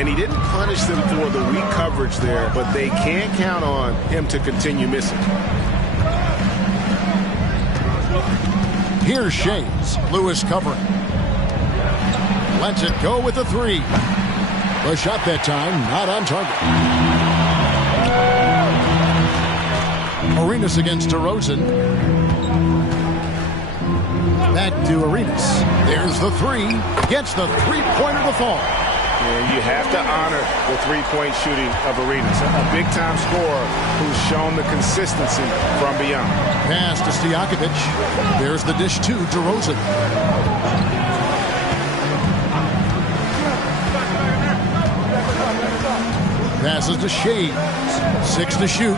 and he didn't punish them for the weak coverage there, but they can't count on him to continue missing. Here's Shays. Lewis covering. Lets it go with the three. The shot that time, not on target. Arenas against DeRozan. Back to Arenas. There's the three. Gets the three-pointer to fall. And you have to honor the three-point shooting of Arenas. A big-time scorer who's shown the consistency from beyond. Pass to Stojakovic. There's the dish to DeRozan. Passes to Shades. 6 to shoot.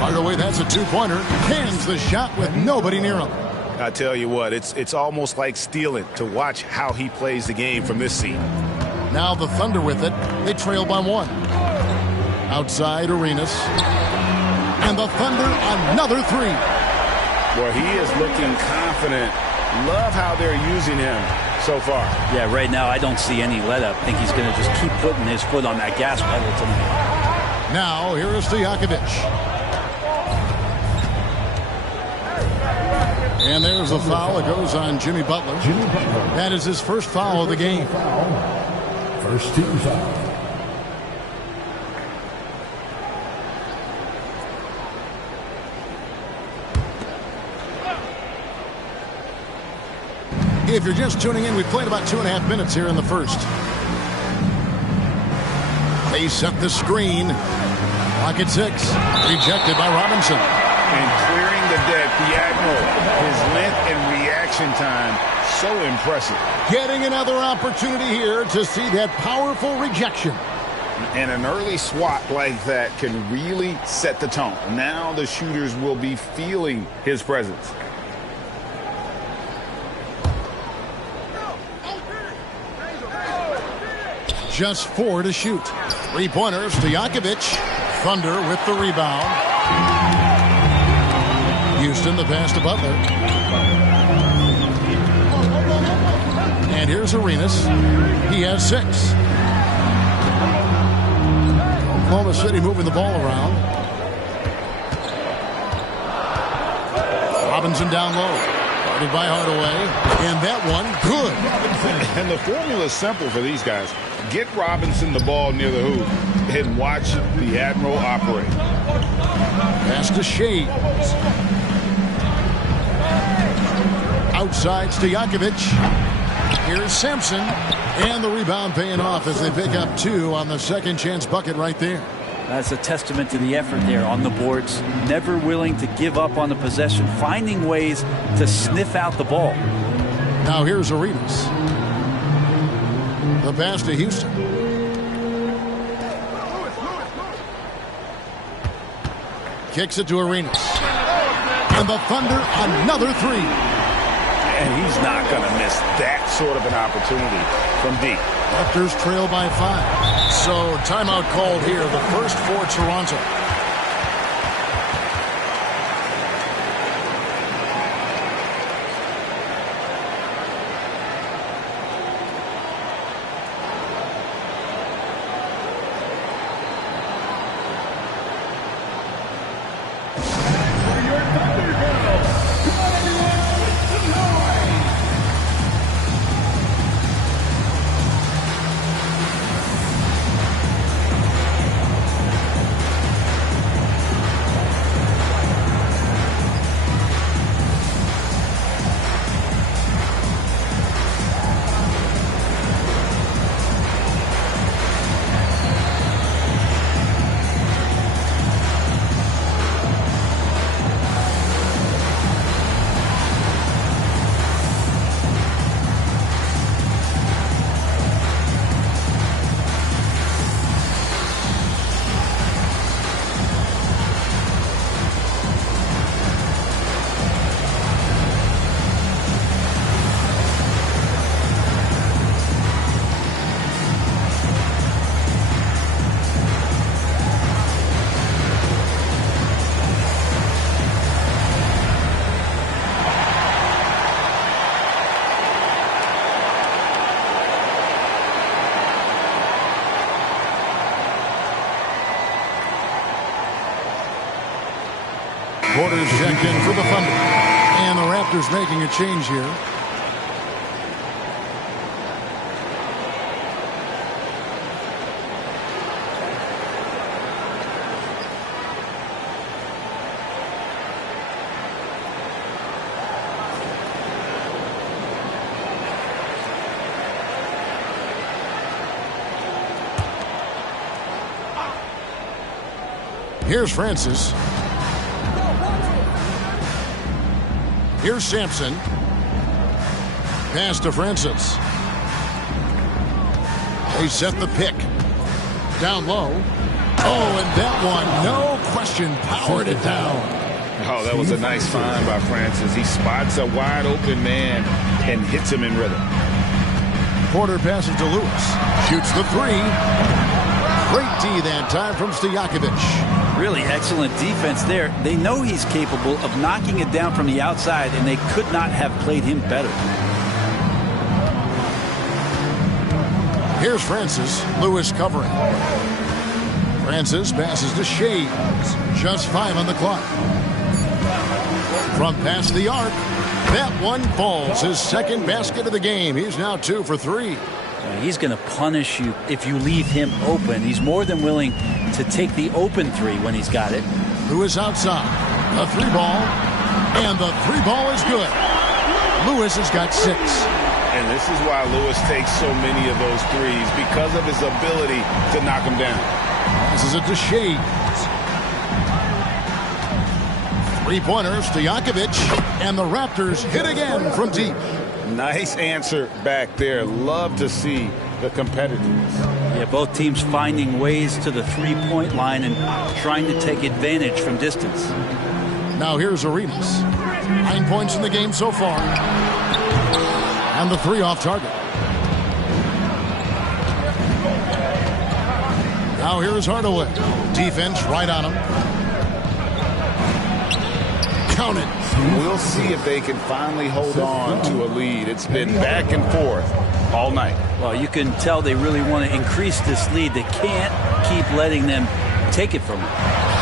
Right away, that's a two-pointer. Cans the shot with nobody near him. I tell you what, it's almost like stealing to watch how he plays the game from this seat. Now the Thunder with it. They trail by 1. Outside Arenas. And the Thunder another three. Boy, he is looking confident. Love how they're using him so far. Yeah, right now I don't see any let-up. I think he's going to just keep putting his foot on that gas pedal tonight. Now here is Stojakovic. And there's a foul. It goes on Jimmy Butler. That is his first foul of the game. First team foul. If you're just tuning in, we played about 2.5 minutes here in the first. They set the screen. Clock at 6. Rejected by Robinson. And clearing the deck, the Admiral. His length and reaction time, so impressive. Getting another opportunity here to see that powerful rejection. And an early swat like that can really set the tone. Now the shooters will be feeling his presence. Just 4 to shoot. Three-pointers. Stojakovic. Thunder with the rebound. Houston, the pass to Butler. And here's Arenas. He has 6. Oklahoma City moving the ball around. Robinson down low. Guarded by Hardaway. And that one, good. And the formula is simple for these guys. Get Robinson the ball near the hoop and watch the Admiral operate. Pass to Shades. Outside Stojakovic. Here's Sampson. And the rebound paying off as they pick up 2 on the second chance bucket right there. That's a testament to the effort there on the boards. Never willing to give up on the possession. Finding ways to sniff out the ball. Now here's Arenas. The pass to Houston. Kicks it to Arenas. And the Thunder another three. And he's not going to miss that sort of an opportunity from deep. Raptors trail by 5. So timeout called here. The first for Toronto. Porter's checked in for the Thunder. And the Raptors making a change here. Here's Francis. Here's Sampson. Pass to Francis. They set the pick. Down low. Oh, and that one, no question, powered it down. Oh, that was a nice find by Francis. He spots a wide open man and hits him in rhythm. Porter passes to Lewis. Shoots the three. Great D that time from Stojakovic. Really excellent defense there. They know he's capable of knocking it down from the outside, and they could not have played him better. Here's Francis. Lewis covering. Francis passes to Shea. Just 5 on the clock. From past the arc. That one falls. His second basket of the game. He's now 2 for 3. He's going to punish you if you leave him open. He's more than willing to take the open three when he's got it. Lewis outside. The 3-ball. And the 3-ball is good. Lewis has got 6. And this is why Lewis takes so many of those threes, because of his ability to knock them down. This is a Shea. 3-pointers to Stojakovic. And the Raptors hit again from deep. Nice answer back there. Love to see the competitiveness. Yeah, both teams finding ways to the three-point line and trying to take advantage from distance. Now here's Arenas. 9 points in the game so far. And the 3 off target. Now here's Hardaway. Defense right on him. Count it. We'll see if they can finally hold on to a lead. It's been back and forth all night. Well, you can tell they really want to increase this lead. They can't keep letting them take it from them.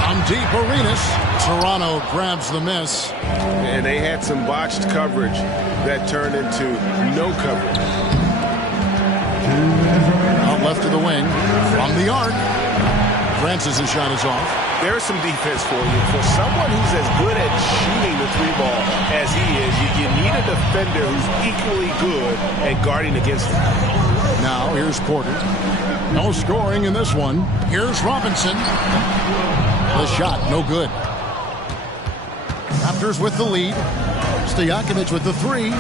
From deep, Arenas. Toronto grabs the miss. And they had some botched coverage that turned into no coverage. Out left to the wing. From the arc. Francis' shot is off. There's some defense for you. For someone who's as good at shooting the 3-ball as he is, you need a defender who's equally good at guarding against him. Now here's Porter. No scoring in this one. Here's Robinson. The shot, no good. Raptors with the lead. Stojakovic with the 3.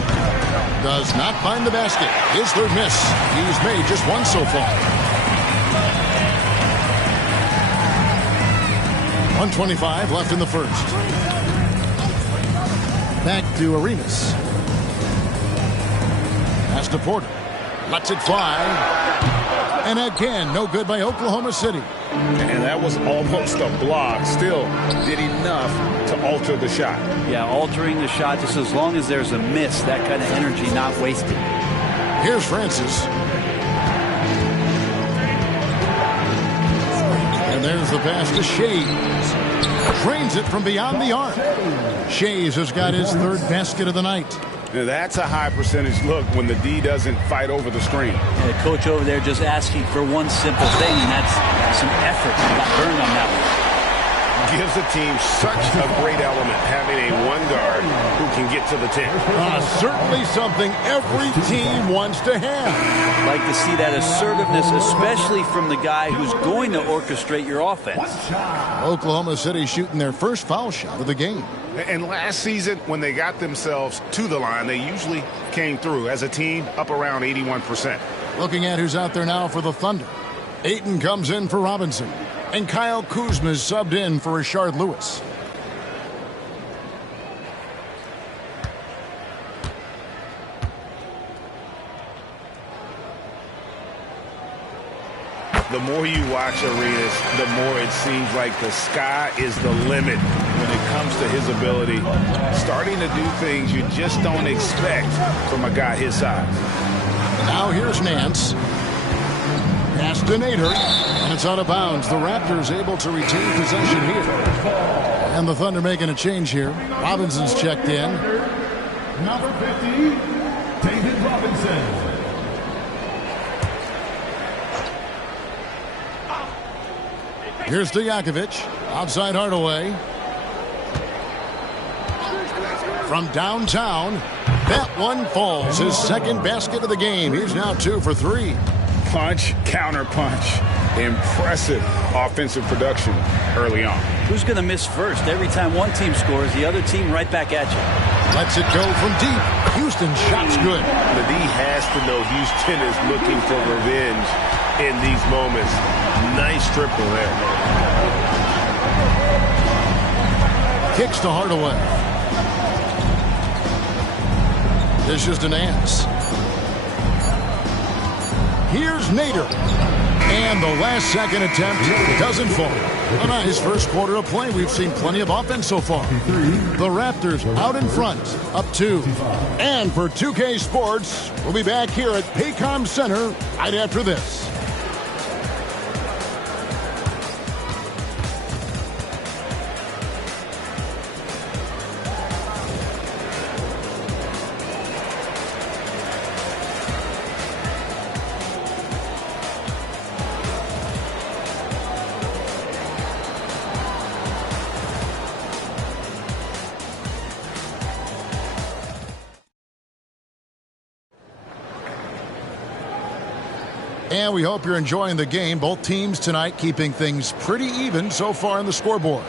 Does not find the basket. His third miss. He's made just 1 so far. 1:25 left in the first. Back to Arenas. Pass to Porter. Lets it fly. And again, no good by Oklahoma City. And that was almost a block. Still did enough to alter the shot. Yeah, altering the shot just as long as there's a miss. That kind of energy not wasted. Here's Francis. And there's the pass to Shea. Drains it from beyond the arc. Shays has got his 3rd basket of the night. Now that's a high percentage look when the D doesn't fight over the screen. Yeah, the coach over there just asking for one simple thing, and that's some effort. He got burned on that one. Gives the team such a great element, having a 1 guard who can get to the 10. Certainly something every team wants to have. Like to see that assertiveness, especially from the guy who's going to orchestrate your offense. Oklahoma City shooting their first foul shot of the game. And last season, when they got themselves to the line, they usually came through as a team up around 81%. Looking at who's out there now for the Thunder. Ayton comes in for Robinson. And Kyle Kuzma is subbed in for Rashard Lewis. The more you watch Arenas, the more it seems like the sky is the limit when it comes to his ability. Starting to do things you just don't expect from a guy his size. Now here's Nance. Pass to Nader. And It's out of bounds. The Raptors able to retain possession here. And the Thunder making a change here. Robinson's checked in. Number 50, David Robinson. Here's Stojakovic. Outside Hardaway. From downtown. That one falls. His second basket of the game. He's now 2 for 3. Punch, counter punch. Impressive offensive production early on. Who's going to miss first? Every time one team scores, the other team right back at you. Lets it go from deep. Houston shot's good. The D has to know Houston is looking for revenge in these moments. Nice triple there. Kicks to Hardaway. This is Nance. Here's Nader. And the last second attempt doesn't fall. A nice first quarter of play. We've seen plenty of offense so far. The Raptors out in front, up 2. And for 2K Sports, we'll be back here at Paycom Center right after this. And we hope you're enjoying the game. Both teams tonight keeping things pretty even so far on the scoreboard.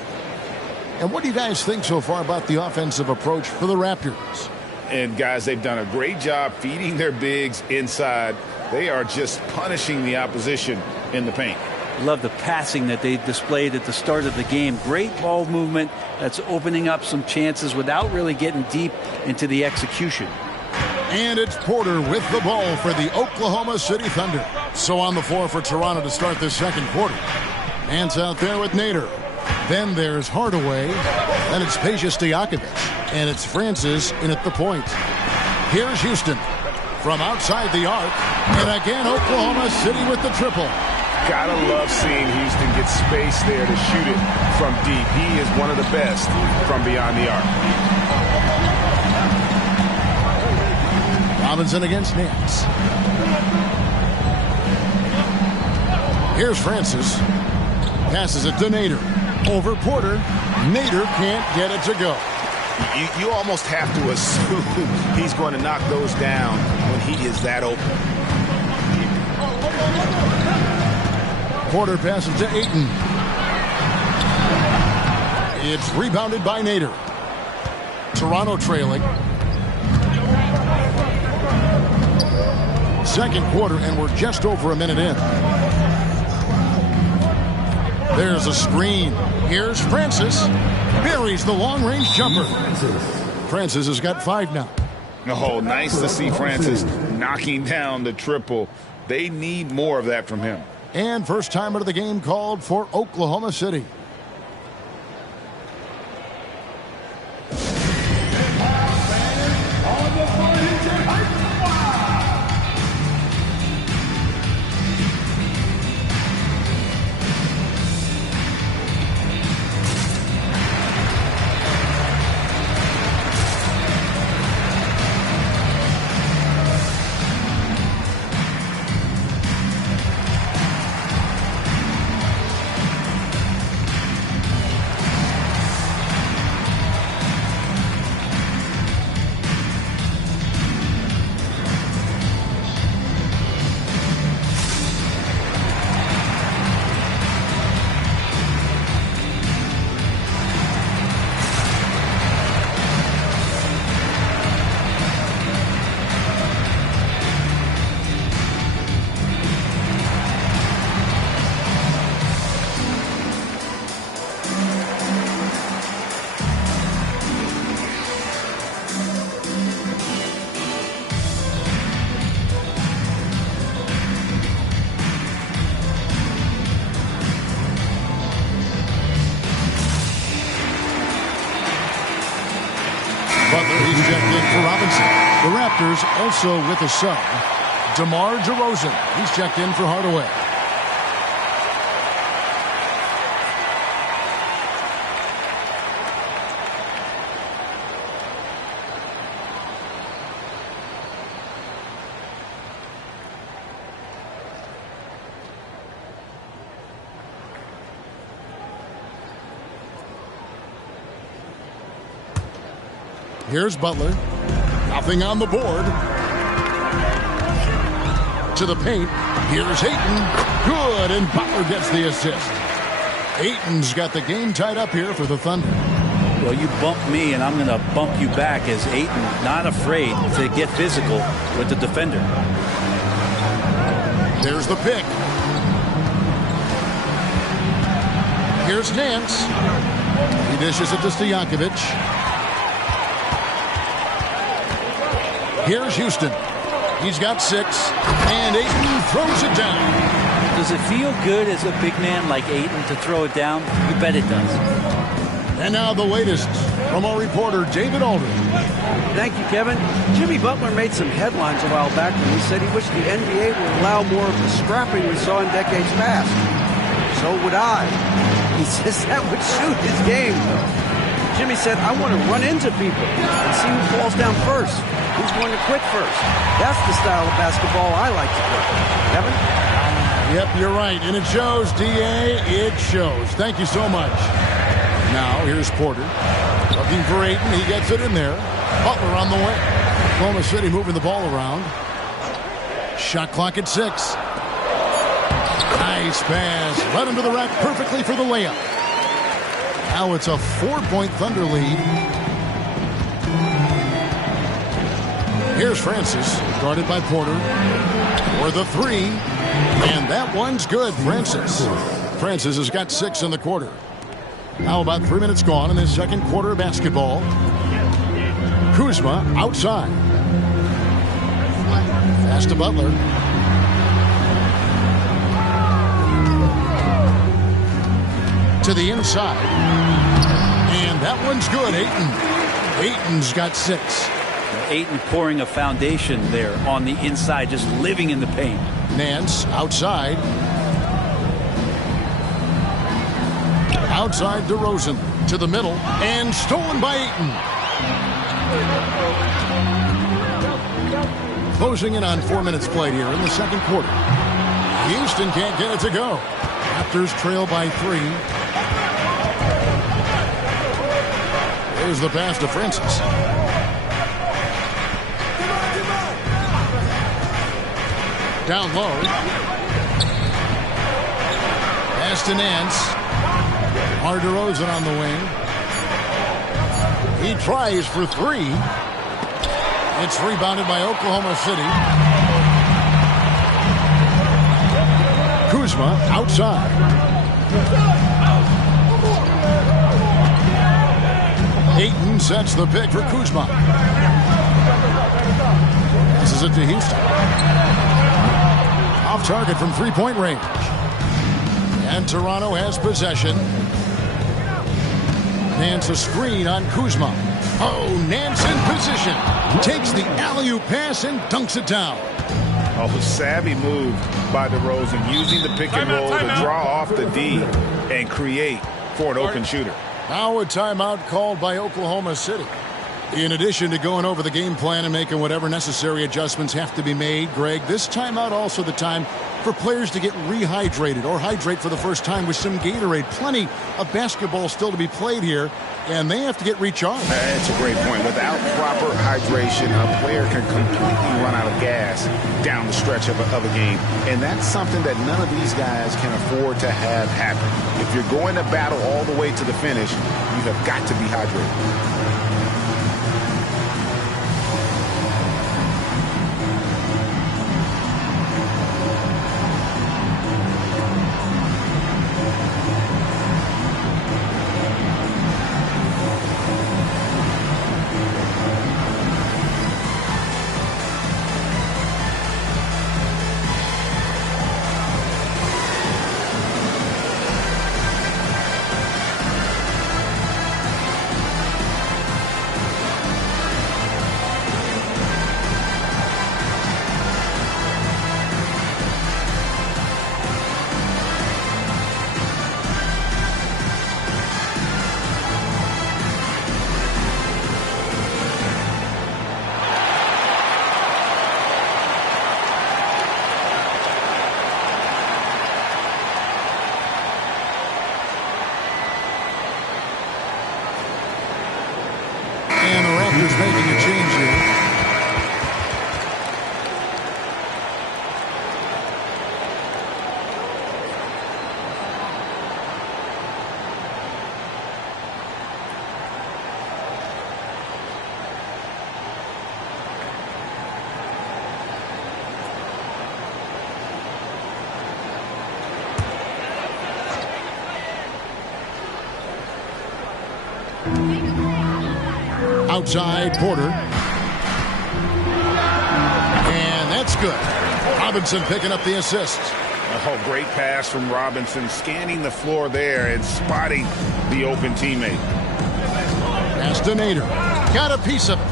And what do you guys think so far about the offensive approach for the Raptors? And, guys, they've done a great job feeding their bigs inside. They are just punishing the opposition in the paint. Love the passing that they displayed at the start of the game. Great ball movement that's opening up some chances without really getting deep into the execution. And it's Porter with the ball for the Oklahoma City Thunder. So on the floor for Toronto to start this second quarter. Hands out there with Nader. Then there's Hardaway. Then it's Stojakovic. And it's Francis in at the point. Here's Houston from outside the arc. And again, Oklahoma City with the triple. Gotta love seeing Houston get space there to shoot it from deep. He is one of the best from beyond the arc. Robinson against Nance. Here's Francis. Passes it to Nader. Over Porter. Nader can't get it to go. You almost have to assume he's going to knock those down when he is that open. Porter passes to Ayton. It's rebounded by Nader. Toronto trailing. Second quarter, and we're just over a minute in. There's a screen. Here's Francis. Buries the long-range jumper. Francis has got 5 now. Oh, nice to see Francis knocking down the triple. They need more of that from him. And first time out of the game called for Oklahoma City. He's checked in for Robinson. The Raptors also with a sub. DeMar DeRozan. He's checked in for Hardaway. Here's Butler. Nothing on the board. To the paint. Here's Ayton. Good, and Butler gets the assist. Ayton's got the game tied up here for the Thunder. Well, you bump me, and I'm going to bump you back as Ayton not afraid to get physical with the defender. There's the pick. Here's Nance. He dishes it to Stojakovic. Here's Houston. He's got 6. And Ayton throws it down. Does it feel good as a big man like Ayton to throw it down? You bet it does. And now the latest from our reporter, David Aldridge. Thank you, Kevin. Jimmy Butler made some headlines a while back when he said he wished the NBA would allow more of the scrapping we saw in decades past. So would I. He says that would suit his game, though. Jimmy said, I want to run into people and see who falls down first, who's going to quit first. That's the style of basketball I like to play. Kevin? Yep, you're right. And it shows, D.A. It shows. Thank you so much. Now, here's Porter. Looking for Ayton. He gets it in there. Butler on the way. Oklahoma City moving the ball around. Shot clock at 6. Nice pass. Led him to the rack perfectly for the layup. Now it's a 4-point Thunder lead. Here's Francis. Guarded by Porter. For the 3. And that one's good, Francis. Francis has got 6 in the quarter. Now about 3 minutes gone in this second quarter of basketball. Kuzma outside. Pass to Butler. To the inside. And that one's good, Ayton. Ayton's got 6. Ayton pouring a foundation there on the inside, just living in the paint. Nance outside. Outside DeRozan to the middle and stolen by Ayton. Closing in on 4 minutes played here in the second quarter. Houston can't get it to go. Raptors trail by 3. There's the pass to Francis. Down low. Pass to Nance. DeRozan on the wing. He tries for 3. It's rebounded by Oklahoma City. Kuzma outside. Ayton sets the pick for Kuzma. Passes it to Houston. Off target from 3-point range. And Toronto has possession. Nance a screen on Kuzma. Oh, Nance in position. Takes the alley-oop pass and dunks it down. Oh, savvy move by DeRozan, using the pick and roll to draw off the D and create for an open shooter. Now a timeout called by Oklahoma City. In addition to going over the game plan and making whatever necessary adjustments have to be made, Greg, this timeout also the time for players to get rehydrated or hydrate for the first time with some Gatorade. Plenty of basketball still to be played here, and they have to get recharged. That's a great point. Without proper hydration, a player can completely run out of gas down the stretch of a game. And that's something that none of these guys can afford to have happen. If you're going to battle all the way to the finish, you have got to be hydrated. Raptors making a change here. Outside, Porter. And that's good. Robinson picking up the assist. Oh, great pass from Robinson, scanning the floor there and spotting the open teammate. Pass to Nader. Got a piece of it.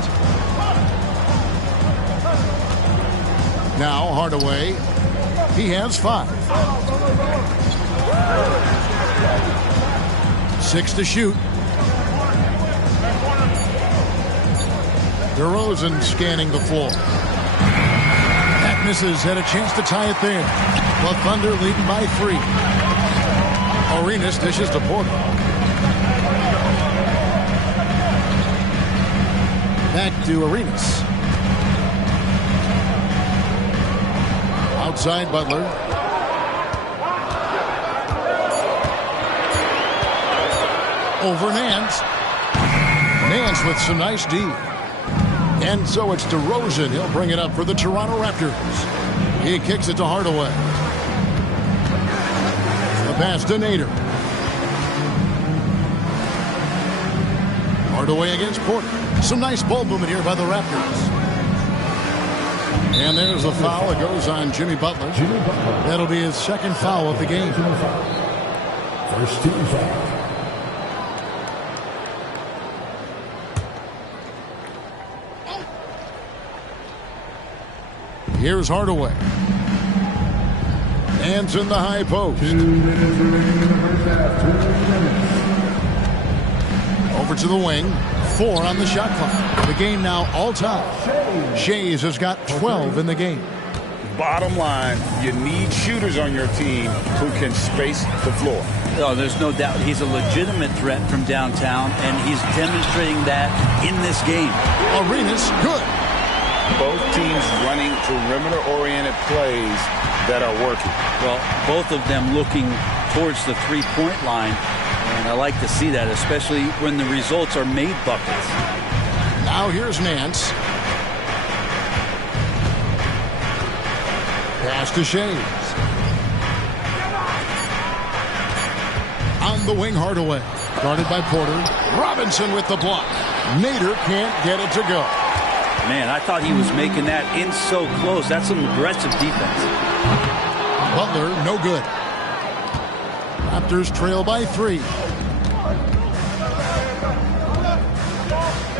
Now Hardaway. He has 5. 6 to shoot. DeRozan scanning the floor. That misses. Had a chance to tie it there. The Thunder leading by 3. Arenas dishes to Porter. Back to Arenas. Outside Butler. Over Nance. Nance with some nice D. And so it's DeRozan. He'll bring it up for the Toronto Raptors. He kicks it to Hardaway. The pass to Nader. Hardaway against Porter. Some nice ball movement here by the Raptors. And there's a foul. It goes on Jimmy Butler. That'll be his second foul of the game. First team foul. Here's Hardaway. Hands in the high post. 2 minutes remaining in the first half. 2 minutes. Over to the wing. 4 on the shot clock. The game now all time. Shays has got 12 in the game. Bottom line, you need shooters on your team who can space the floor. Oh, there's no doubt he's a legitimate threat from downtown, and he's demonstrating that in this game. Arenas, good. Both teams running perimeter-oriented plays that are working. Well, both of them looking towards the three-point line, and I like to see that, especially when the results are made buckets. Now here's Nance. Pass to Shays. On the wing, Hardaway. Guarded by Porter. Robinson with the block. Nader can't get it to go. Man, I thought he was making that in so close. That's some aggressive defense. Butler, no good. Raptors trail by 3.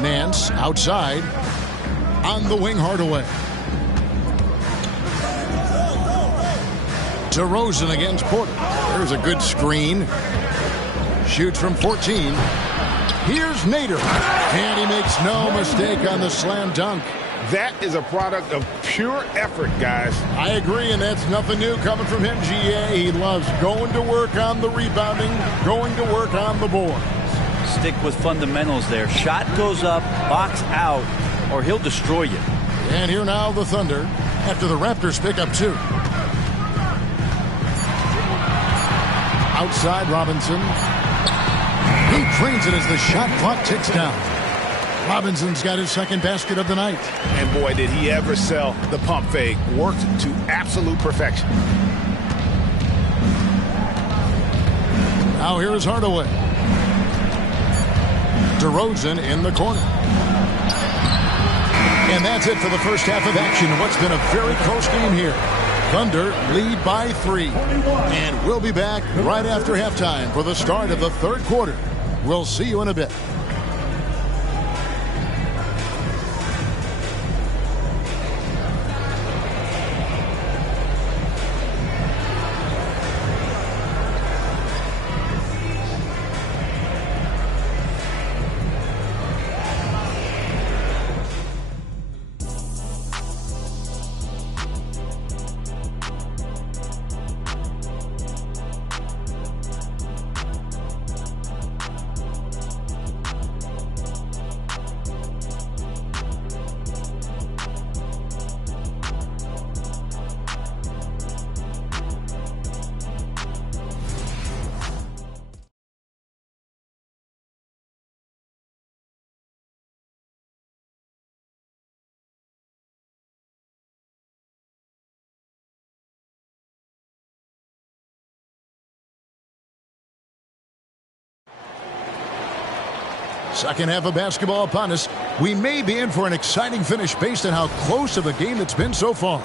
Nance outside. On the wing, Hardaway. DeRozan against Porter. There's a good screen. Shoots from 14. Here's Nader. And he makes no mistake on the slam dunk. That is a product of pure effort, guys. I agree, and that's nothing new coming from him, GA. He loves going to work on the rebounding, going to work on the board. Stick with fundamentals there. Shot goes up, box out, or he'll destroy you. And here now the Thunder after the Raptors pick up 2. Outside Robinson. He drains it as the shot clock ticks down. Robinson's got his second basket of the night. And boy, did he ever sell the pump fake. Worked to absolute perfection. Now here is Hardaway. DeRozan in the corner. And that's it for the first half of action. What's been a very close game here. Thunder lead by 3. And we'll be back right after halftime for the start of the third quarter. We'll see you in a bit. Second half of basketball upon us. We may be in for an exciting finish based on how close of a game it's been so far.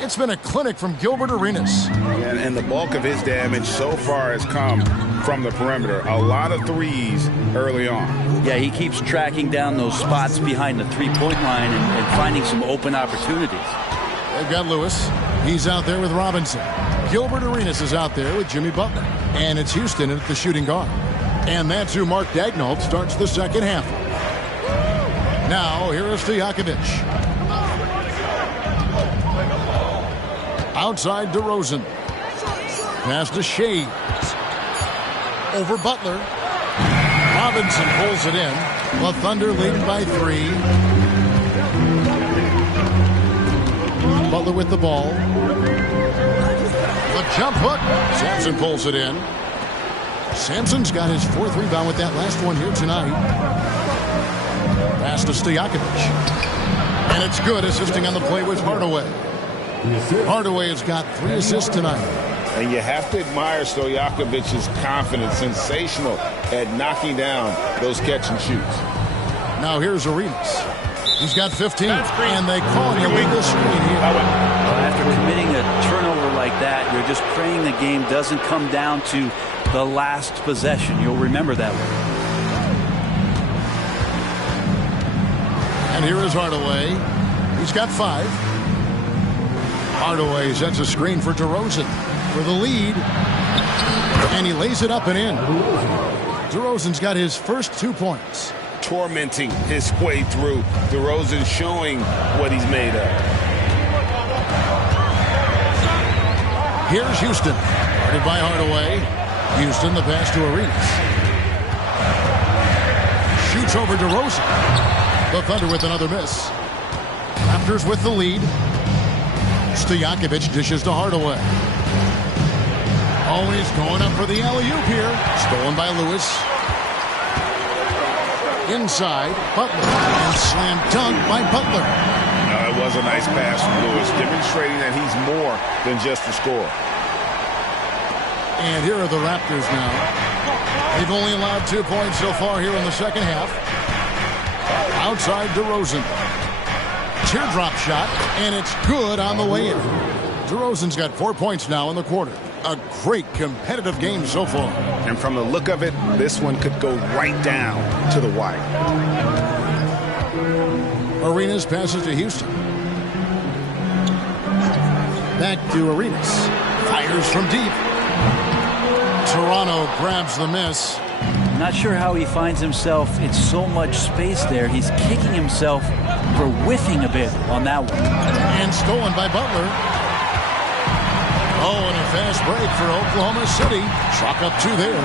It's been a clinic from Gilbert Arenas. And the bulk of his damage so far has come from the perimeter. A lot of threes early on. Yeah, he keeps tracking down those spots behind the three-point line and finding some open opportunities. They've got Lewis. He's out there with Robinson. Gilbert Arenas is out there with Jimmy Butler. And it's Houston at the shooting guard. And that's who Mark Daigneault starts the second half. Now, here is Stojakovic. Outside DeRozan. Pass to Shea. Over Butler. Robinson pulls it in. The Thunder leading by 3. Butler with the ball. The jump hook. Sampson pulls it in. Sampson's got his 4th rebound with that last one here tonight. Pass to Stojakovic. And it's good, assisting on the play with Hardaway. Hardaway has got 3 assists tonight. And you have to admire Stojakovic's confidence. Sensational at knocking down those catch and shoots. Now here's Arenas. He's got 15, and they call an illegal screen here. After committing a turnover like that, you're just praying the game doesn't come down to the last possession. You'll remember that one. And here is Hardaway. He's got 5. Hardaway sets a screen for DeRozan for the lead. And he lays it up and in. DeRozan's got his first 2 points. Tormenting his way through. DeRozan showing what he's made of. Here's Houston. Guarded by Hardaway. Houston, the pass to Arenas. Shoots over DeRozan. The Thunder with another miss. Raptors with the lead. Stojakovic dishes to Hardaway. Oh, he's going up for the alley-oop here. Stolen by Lewis. Inside, Butler. And slam dunk by Butler. It was a nice pass from Lewis, demonstrating that he's more than just a scorer. And here are the Raptors now. They've only allowed 2 points so far here in the second half. Outside DeRozan. Teardrop shot, and it's good on the way in. DeRozan's got 4 points now in the quarter. A great competitive game so far. And from the look of it, this one could go right down to the wire. Arenas passes to Houston. Back to Arenas. Fires from deep. Toronto grabs the miss. Not sure how he finds himself in so much space there. He's kicking himself for whiffing a bit on that one. And stolen by Butler. Oh, and a fast break for Oklahoma City. Chalk up 2 there.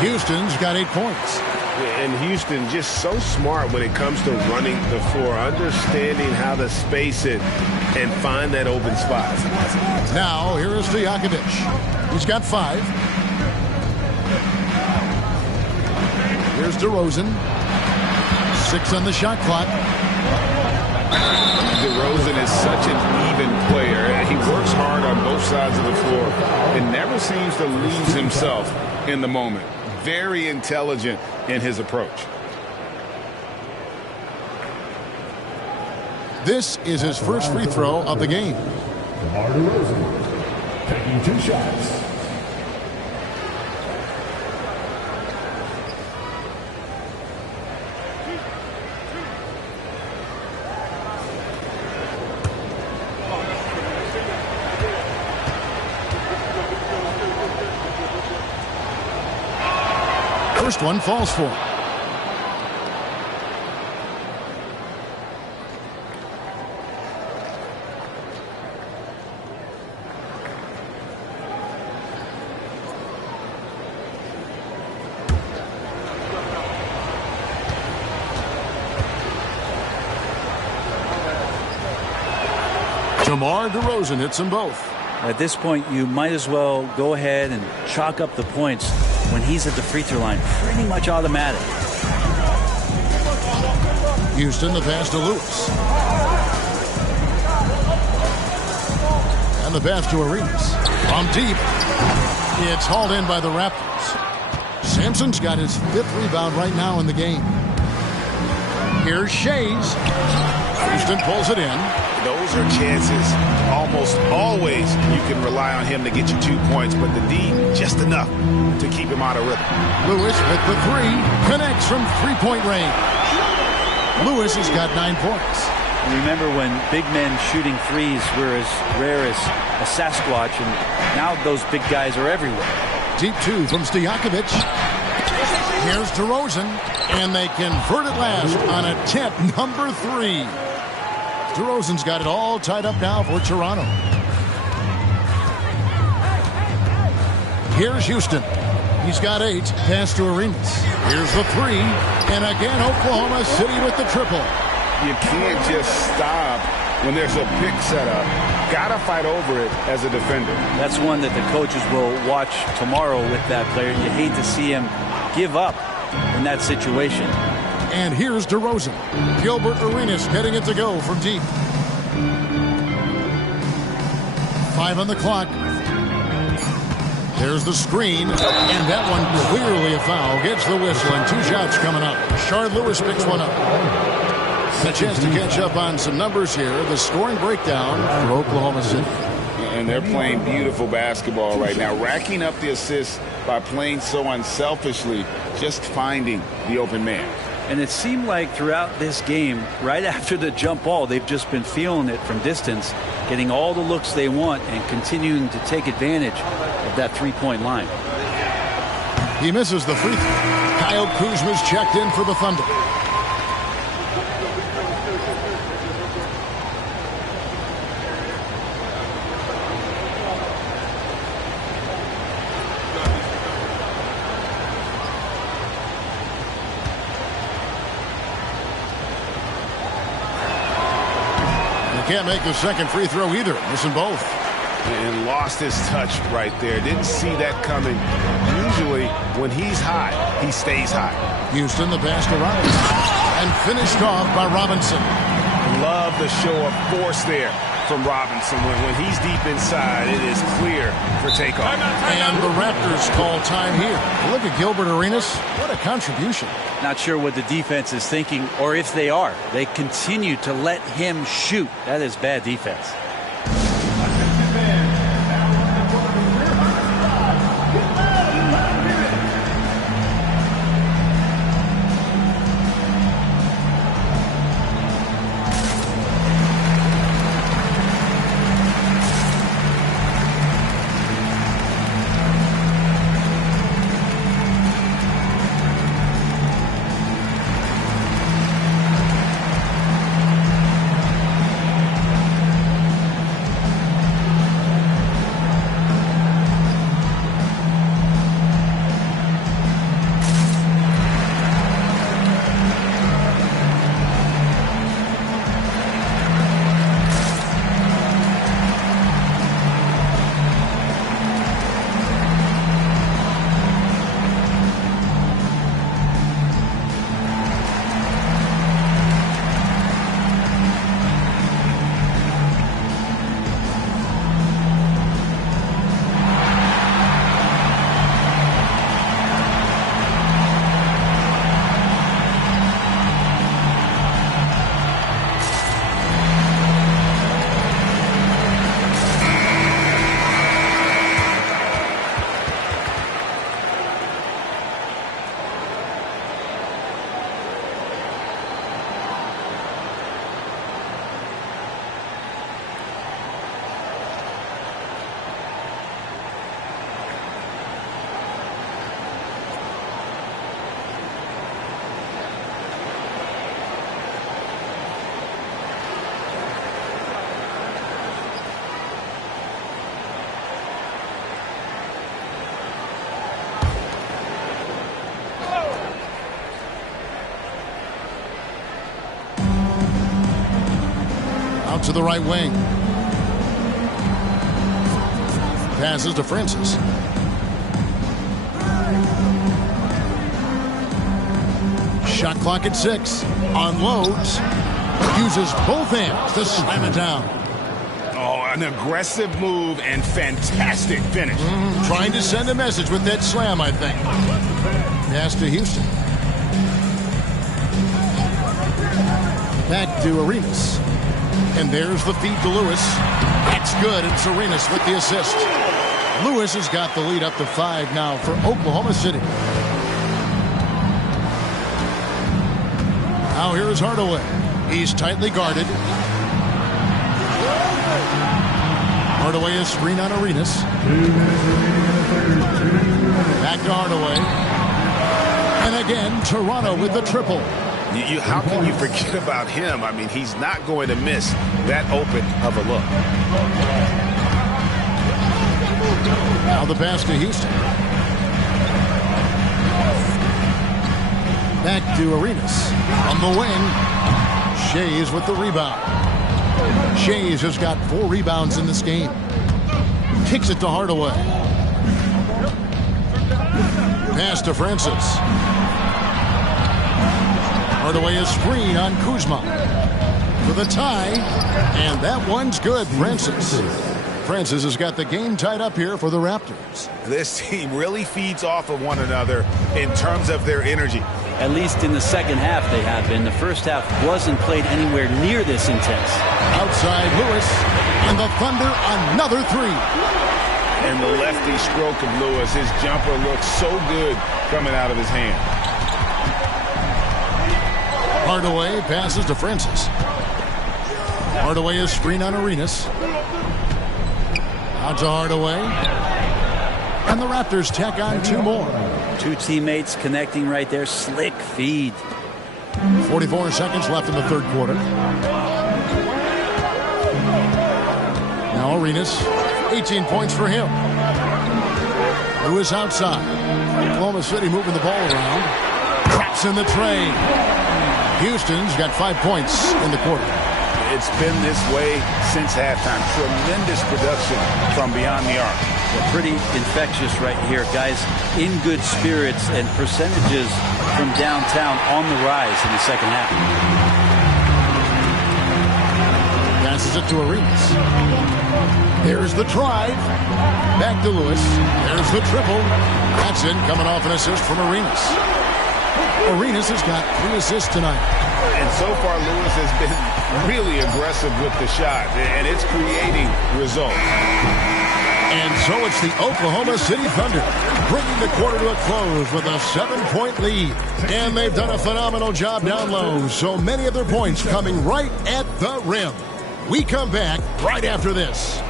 Houston's got 8 points. And Houston just so smart when it comes to running the floor, understanding how to space it and find that open spot. Now, here is Stojakovic. He's got 5. Here's DeRozan. 6 on the shot clock. DeRozan is such an even player. He works hard on both sides of the floor and never seems to lose himself in the moment. Very intelligent in his approach. This is his first free throw of the game. DeMar DeRozan taking 2 shots. First one falls for him. DeMar DeRozan hits them both. At this point, you might as well go ahead and chalk up the points when he's at the free throw line. Pretty much automatic. Houston, the pass to Lewis. And the pass to Arenas. From deep. It's hauled in by the Raptors. Sampson's got his 5th rebound right now in the game. Here's Shays. Houston pulls it in. Those are chances almost always you can rely on him to get you 2 points, but the D, just enough to keep him out of rhythm. Lewis with the three. Connects from three-point range. Lewis has got 9 points. Remember when big men shooting threes were as rare as a Sasquatch, and now those big guys are everywhere. Deep two from Stojakovic. Here's DeRozan, and they convert it last on attempt number 3. DeRozan's got it all tied up now for Toronto. Here's Houston. He's got 8. Pass to Arenas. Here's the 3. And again, Oklahoma City with the triple. You can't just stop when there's a pick set up. Got to fight over it as a defender. That's one that the coaches will watch tomorrow with that player. You hate to see him give up in that situation. And here's DeRozan. Gilbert Arenas getting it to go from deep. 5 on the clock. There's the screen, and that one clearly a foul. Gets the whistle, and 2 shots coming up. Shard Lewis picks one up. A chance to catch up on some numbers here. The scoring breakdown for Oklahoma City. And they're playing beautiful basketball right now, racking up the assists by playing so unselfishly, just finding the open man. And it seemed like throughout this game, right after the jump ball, they've just been feeling it from distance, getting all the looks they want and continuing to take advantage of that three-point line. He misses the free throw. Kyle Kuzma's checked in for the Thunder. Can't make the second free throw either. Missing both. And lost his touch right there. Didn't see that coming. Usually, when he's hot, he stays hot. Houston, the pass to Robinson. And finished off by Robinson. Love the show of force there from Robinson. When he's deep inside, it is clear for takeoff. And the Raptors call time here. Look at Gilbert Arenas. What a contribution. Not sure what the defense is thinking, or if they are. They continue to let him shoot. That is bad defense. To the right wing. Passes to Francis. Shot clock at 6. Unloads. Uses both hands to slam it down. Oh, an aggressive move and fantastic finish. Trying to send a message with that slam, I think. Pass to Houston. Back to Arenas. And there's the feed to Lewis. That's good. It's Arenas with the assist. Lewis has got the lead up to 5 now for Oklahoma City. Now here is Hardaway. He's tightly guarded. Hardaway is screen on Arenas. Back to Hardaway. And again, Toronto with the triple. How can you forget about him? I mean, he's not going to miss that open of a look. Now the pass to Houston. Back to Arenas. On the wing. Shays with the rebound. Shays has got 4 rebounds in this game. Kicks it to Hardaway. Pass to Francis. Hardaway is screen on Kuzma. For the tie. And that one's good, Francis. Francis has got the game tied up here for the Raptors. This team really feeds off of one another in terms of their energy. At least in the second half they have been. The first half wasn't played anywhere near this intense. Outside Lewis. And the Thunder another 3. And the lefty stroke of Lewis. His jumper looks so good coming out of his hand. Hardaway passes to Francis. Hardaway is screen on Arenas. Out to Hardaway. And the Raptors tack on 2 more. 2 teammates connecting right there. Slick feed. 44 seconds left in the third quarter. Now Arenas. 18 points for him. Lewis outside. Oklahoma City moving the ball around. Traps in the tray. Houston's got 5 points in the quarter. It's been this way since halftime. Tremendous production from beyond the arc. Yeah, pretty infectious right here. Guys in good spirits and percentages from downtown on the rise in the second half. Passes it to Arenas. There's the drive. Back to Lewis. There's the triple. That's in, coming off an assist from Arenas. Arenas has got 3 assists tonight. And so far, Lewis has been really aggressive with the shot, and it's creating results. And so it's the Oklahoma City Thunder bringing the quarter to a close with a 7-point lead. And they've done a phenomenal job down low. So many of their points coming right at the rim. We come back right after this.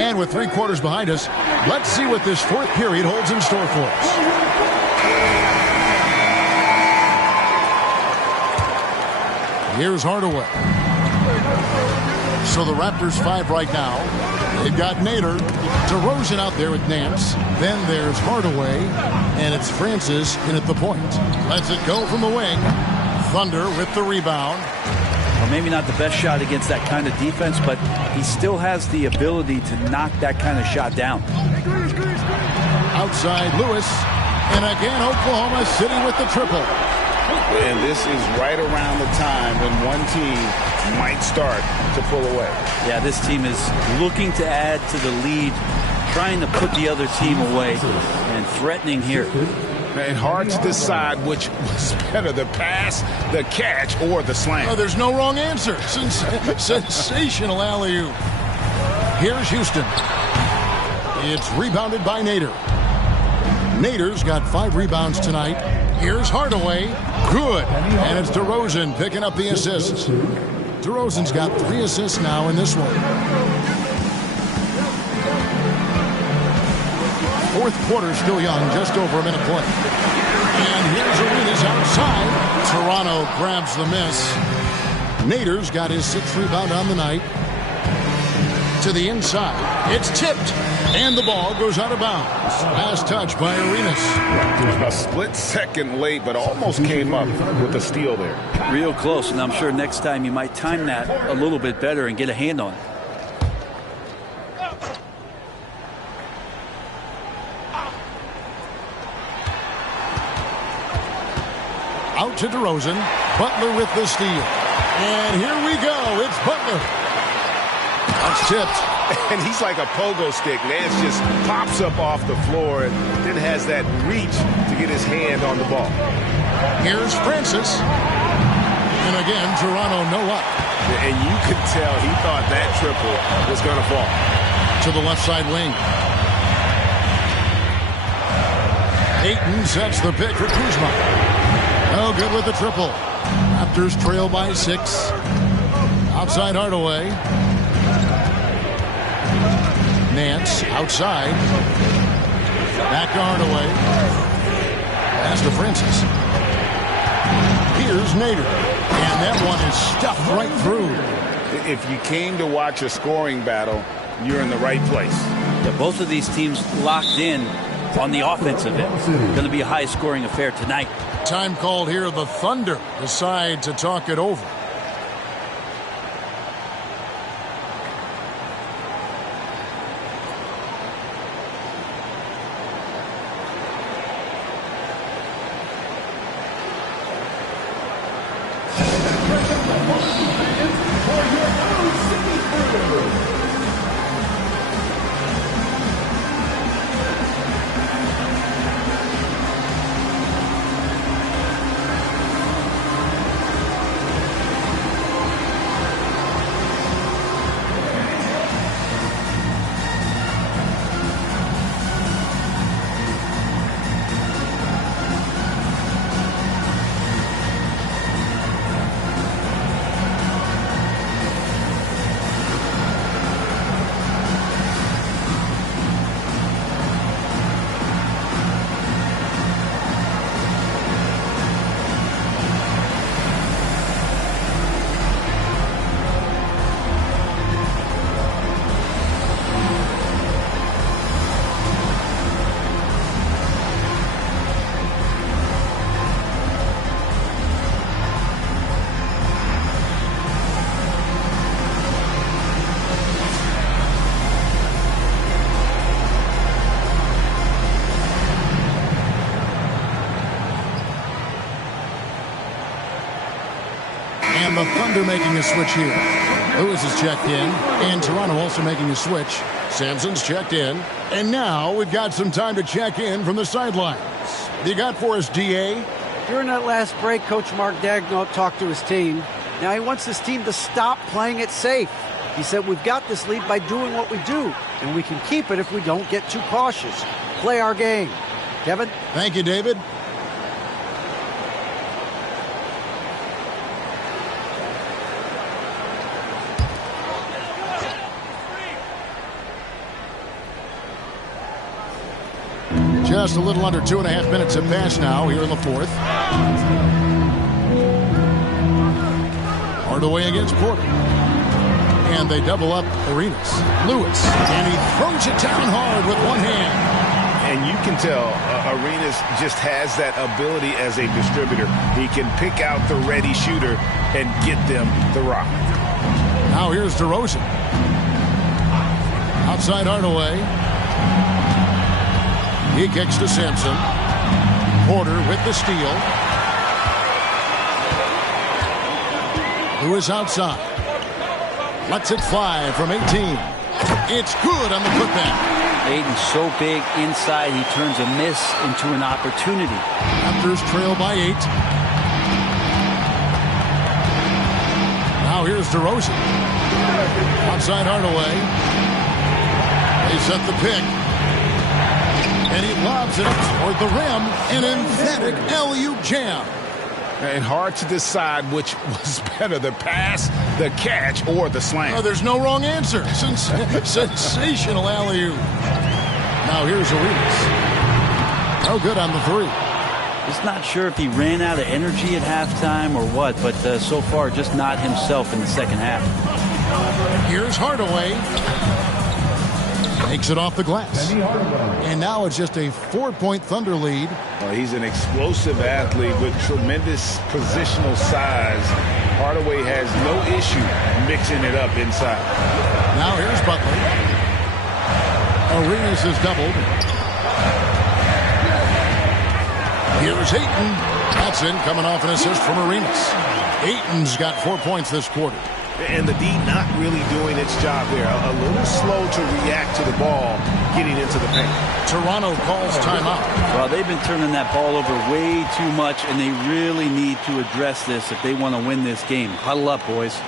And with 3 quarters behind us, let's see what this 4th period holds in store for us. Here's Hardaway. So the Raptors 5 right now. They've got Nader. DeRozan out there with Nance. Then there's Hardaway. And it's Francis in at the point. Lets it go from the wing. Thunder with the rebound. Well, maybe not the best shot against that kind of defense, but he still has the ability to knock that kind of shot down. Outside Lewis. And again, Oklahoma City with the triple. And this is right around the time when one team might start to pull away. Yeah, this team is looking to add to the lead, trying to put the other team away, and threatening here. And hard to decide which was better, the pass, the catch, or the slam. Oh, there's no wrong answer. Sensational alley-oop. Here's Houston. It's rebounded by Nader. Nader's got 5 rebounds tonight. Here's Hardaway. Good. And it's DeRozan picking up the assists. DeRozan's got 3 assists now in this one. 4th quarter still young, just over a minute play. And here's Arenas outside. Toronto grabs the miss. Nader's got his 6th rebound on the night. To the inside. It's tipped. And the ball goes out of bounds. Last touch by Arenas. A split second late, but almost came up with a steal there. Real close, and I'm sure next time you might time that a little bit better and get a hand on it. Out to DeRozan. Butler with the steal. And here we go. It's Butler. That's tipped. And he's like a pogo stick. Nance just pops up off the floor and then has that reach to get his hand on the ball. Here's Francis. And again, Toronto no up. And you could tell he thought that triple was going to fall. To the left side wing. Ayton sets the pick for Kuzma. Oh, good with the triple. Raptors trail by 6. Outside Hardaway. Nance outside. Back to Hardaway. Pass to Francis. Here's Nader. And that one is stuffed right through. If you came to watch a scoring battle, you're in the right place. Yeah, both of these teams locked in on the offensive end. Going to be a high-scoring affair tonight. Time called here. The Thunder decide to talk it over. The Thunder making a switch here. Lewis is checked in, and Toronto also making a switch. Sampson's checked in, and now we've got some time to check in from the sidelines. What do you got for us, DA? During that last break, Coach Mark Daigneault talked to his team. Now he wants his team to stop playing it safe. He said, we've got this lead by doing what we do, and we can keep it if we don't get too cautious. Play our game. Kevin? Thank you, David. Just a little under 2.5 minutes have passed now here in the fourth. Hardaway against Porter. And they double up Arenas. Lewis. And he throws it down hard with one hand. And you can tell Arenas just has that ability as a distributor. He can pick out the ready shooter and get them the rock. Now here's DeRozan. Outside Hardaway. He kicks to Sampson. Porter with the steal. Lewis outside. Lets it fly from 18. It's good on the putback. Aiden's so big inside, he turns a miss into an opportunity. Raptors trail by 8. Now here's DeRozan. Outside Hardaway. They set the pick. And he lobs it toward the rim. An emphatic alley-oop jam. And hard to decide which was better, the pass, the catch, or the slam. Oh, there's no wrong answer. Sensational alley-oop. Now here's Arenas. No good on the three. Just not sure if he ran out of energy at halftime or what, but so far just not himself in the second half. Here's Hardaway. Takes it off the glass. And now it's just a 4-point Thunder lead. He's an explosive athlete with tremendous positional size. Hardaway has no issue mixing it up inside. Now here's Butler. Arenas is doubled. Here's Ayton. That's in, coming off an assist from Arenas. Ayton's got 4 points this quarter. And the D not really doing its job there. A little slow to react to the ball getting into the paint. Toronto calls timeout. Well, they've been turning that ball over way too much, and they really need to address this if they want to win this game. Huddle up, boys.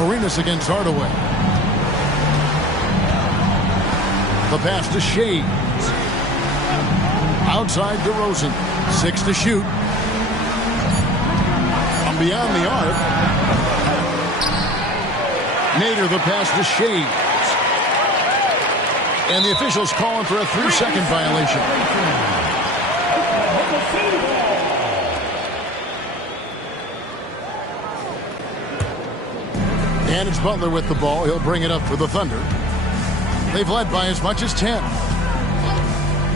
Arenas against Hardaway. The pass to Shea. Outside DeRozan. 6 to shoot. From beyond the arc. Nader the pass to Shea. And the officials calling for a 3-second violation. And it's Butler with the ball. He'll bring it up for the Thunder. They've led by as much as 10.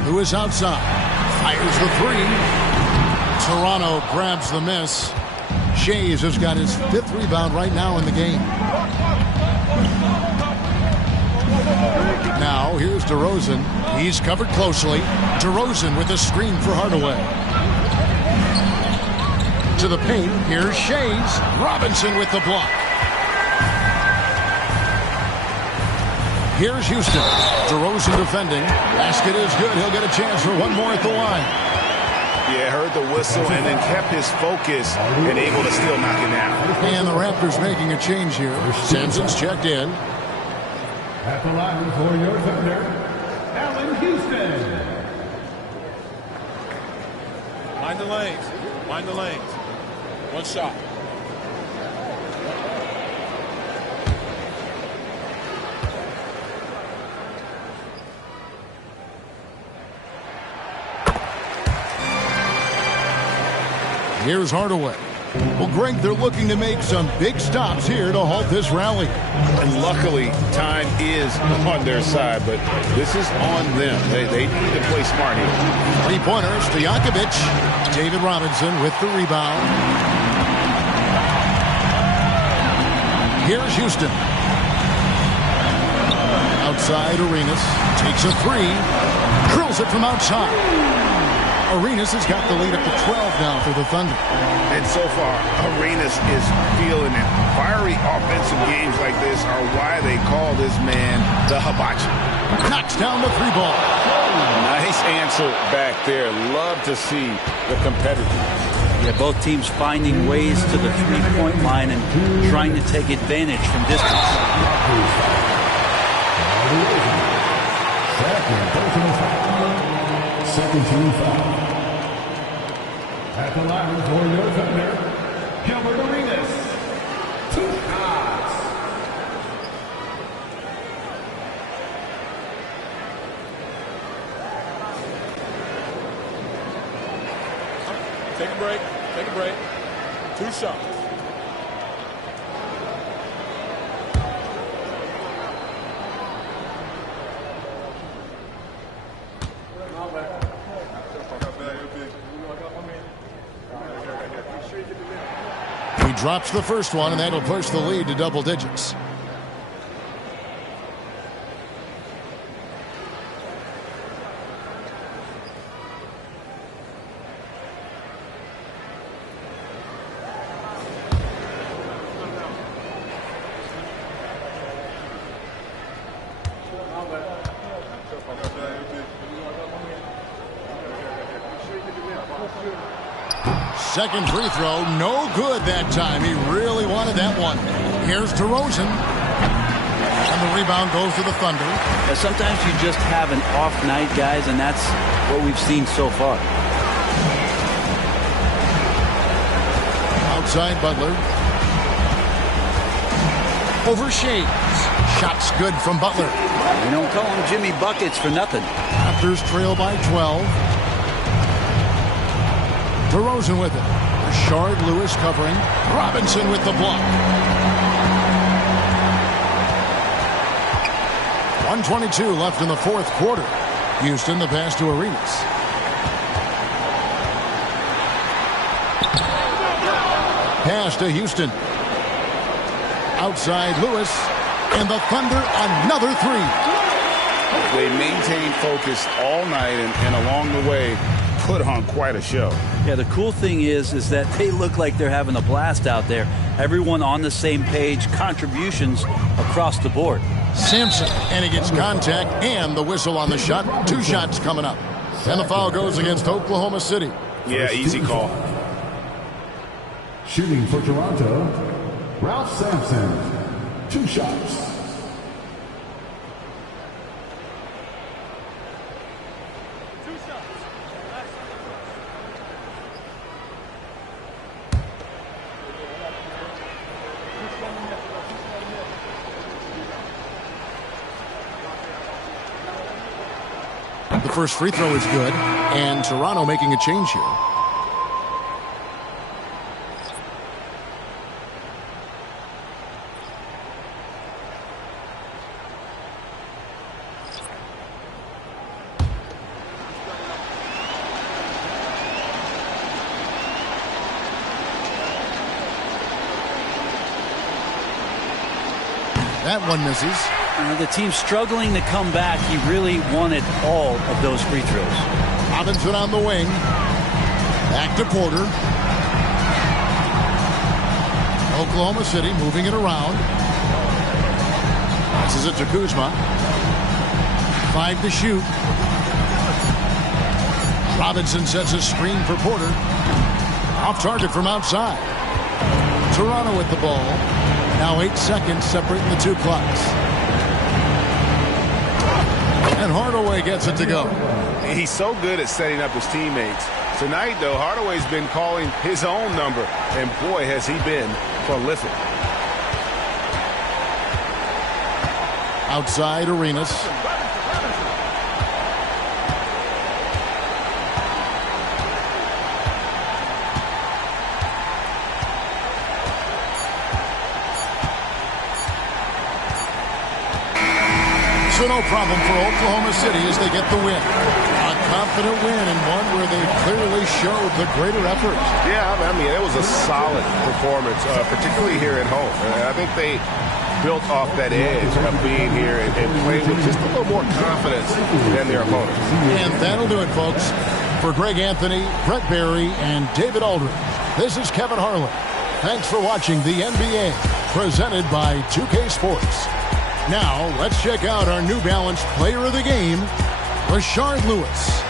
Lewis outside. Fires the 3. Toronto grabs the miss. Shays has got his 5th rebound right now in the game. Now here's DeRozan. He's covered closely. DeRozan with a screen for Hardaway. To the paint. Here's Shays. Robinson with the block. Here's Houston. DeRozan defending. Basket is good. He'll get a chance for one more at the line. Yeah, heard the whistle and then kept his focus and able to still knock it down. And the Raptors making a change here. Sampson's checked in. At the line for your Thunder, Allen Houston. Mind the lanes. Mind the lanes. One shot. Here's Hardaway. Well, Greg, they're looking to make some big stops here to halt this rally. And luckily, time is on their side, but this is on them. They need to play smart here. 3-pointers to Jakovic. David Robinson with the rebound. Here's Houston. Outside Arenas. Takes a 3. Drills it from outside. Arenas has got the lead up to 12 now for the Thunder. And so far, Arenas is feeling it. Fiery offensive games like this are why they call this man the hibachi. Knocks down the three ball. Nice answer back there. Love to see the competitor. Yeah, both teams finding ways to the three-point line and trying to take advantage from distance. Second team foul. At the line for your Thunder, Gilbert Arenas. 2 shots. Take a break. Take a break. 2 shots. He drops the first one, and that'll push the lead to double digits. Second free throw, no good that time. He really wanted that one. Here's DeRozan. And the rebound goes to the Thunder. Yeah, sometimes you just have an off night, guys, and that's what we've seen so far. Outside Butler. Over Shades. Shots good from Butler. We don't call him Jimmy Buckets for nothing. Raptors trail by 12. DeRozan with it. Rashard Lewis covering. Robinson with the block. 1:22 left in the fourth quarter. Houston the pass to Arenas. Pass to Houston. Outside Lewis. And the Thunder another three. They maintain focus all night and along the way put on quite a show. Yeah, the cool thing is that they look like they're having a blast out there. Everyone on the same page, contributions across the board. Sampson, and he gets contact and the whistle on the shot. 2 shots coming up. And the foul goes against Oklahoma City. Yeah, easy call. Shooting for Toronto, Ralph Sampson. 2 shots. The first free throw is good, and Toronto making a change here. That one misses. The team's struggling to come back. He really wanted all of those free throws. Robinson on the wing. Back to Porter. Oklahoma City moving it around. Passes it to Kuzma. 5 to shoot. Robinson sets a screen for Porter. Off target from outside. Toronto with the ball. Now 8 seconds separating the 2 clocks. And Hardaway gets it to go. He's so good at setting up his teammates. Tonight, though, Hardaway's been calling his own number. And boy, has he been prolific. Outside Arenas. So no problem for Oklahoma City as they get the win. A confident win and one where they clearly showed the greater effort. Yeah, I mean, it was a solid performance, particularly here at home. I think they built off that edge of being here and playing with just a little more confidence than their opponents. And that'll do it, folks. For Greg Anthony, Brett Barry, and David Aldridge, this is Kevin Harlan. Thanks for watching the NBA, presented by 2K Sports. Now, let's check out our New Balance Player of the Game, Rashard Lewis.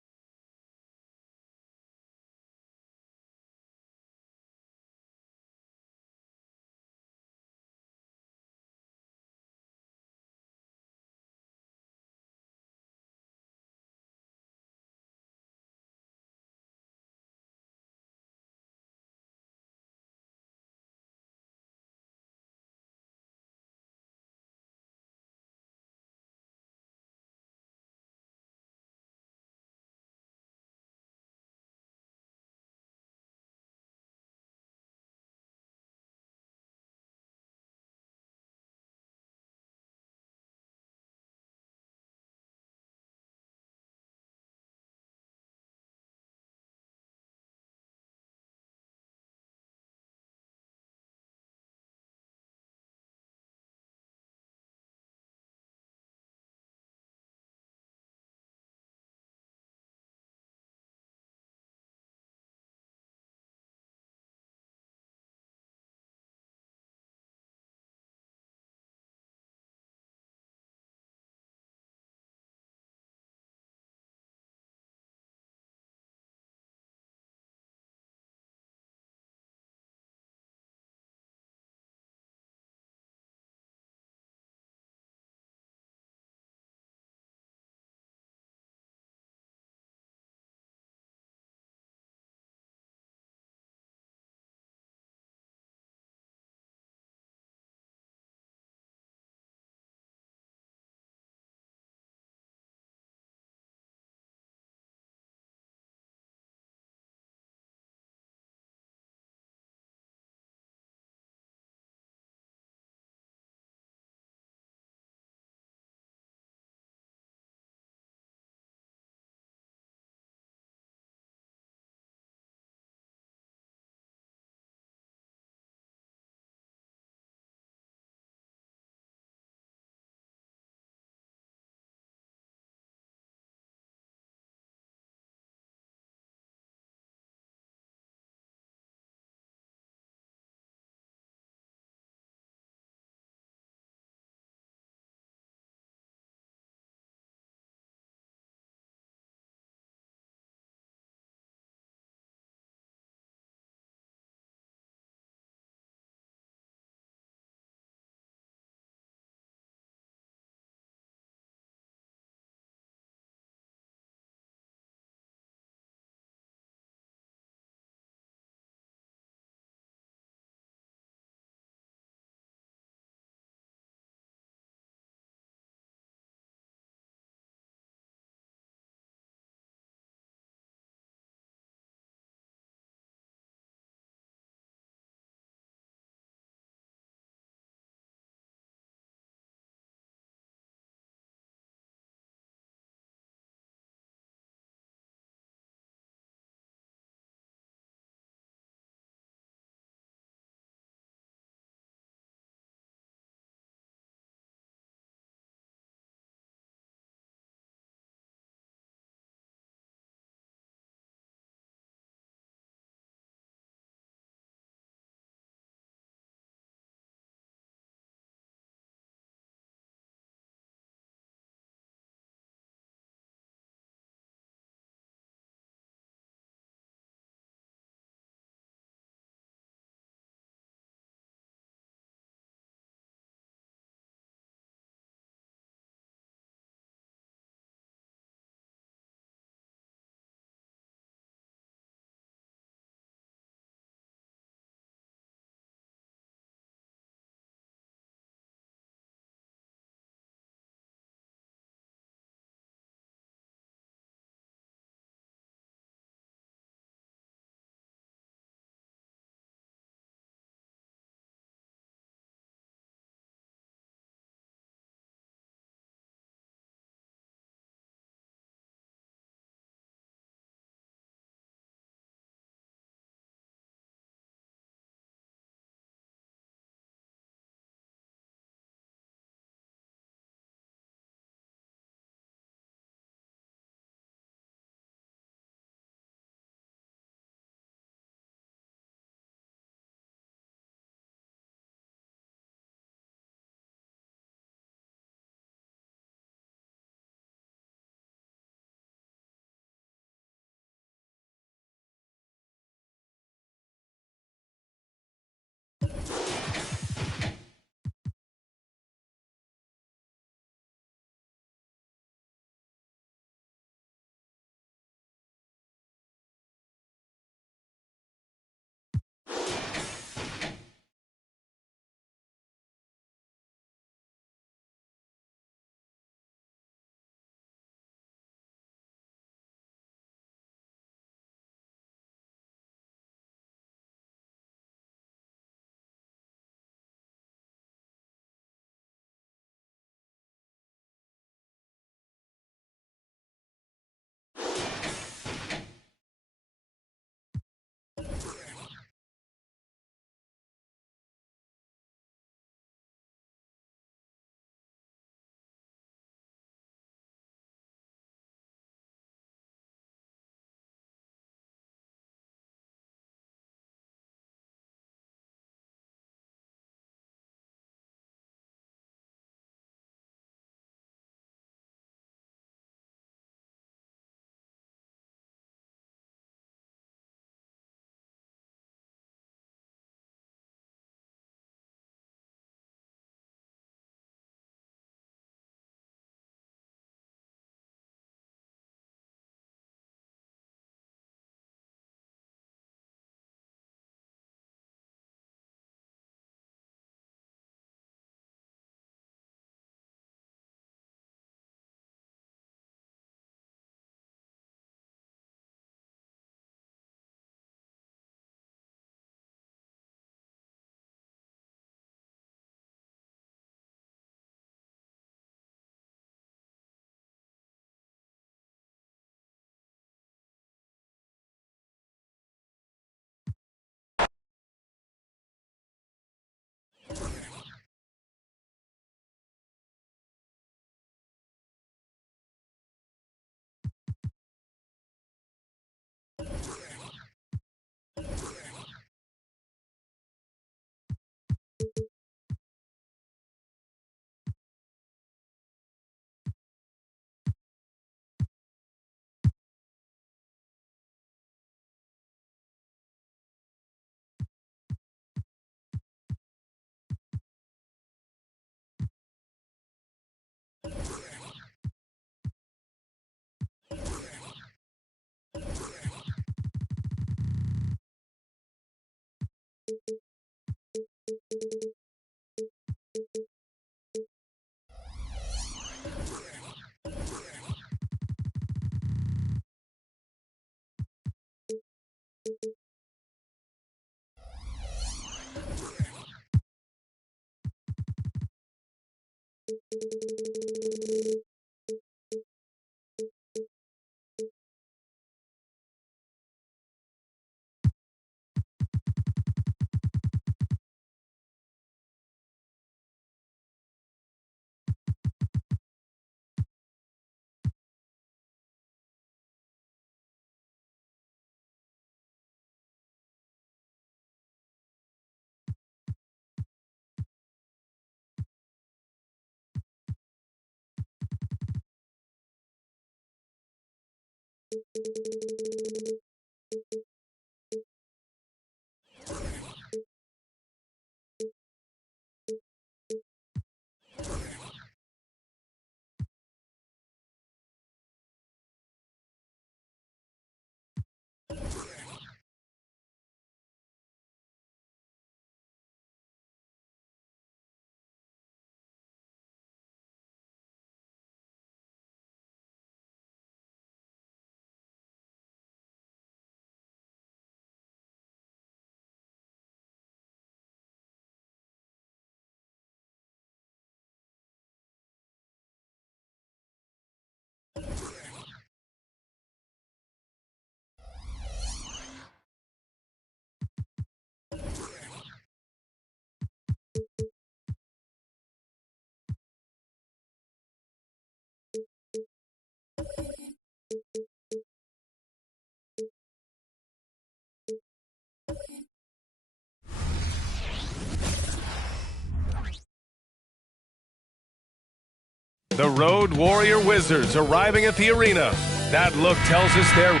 The Road Warrior Wizards arriving at the arena. That look tells us they're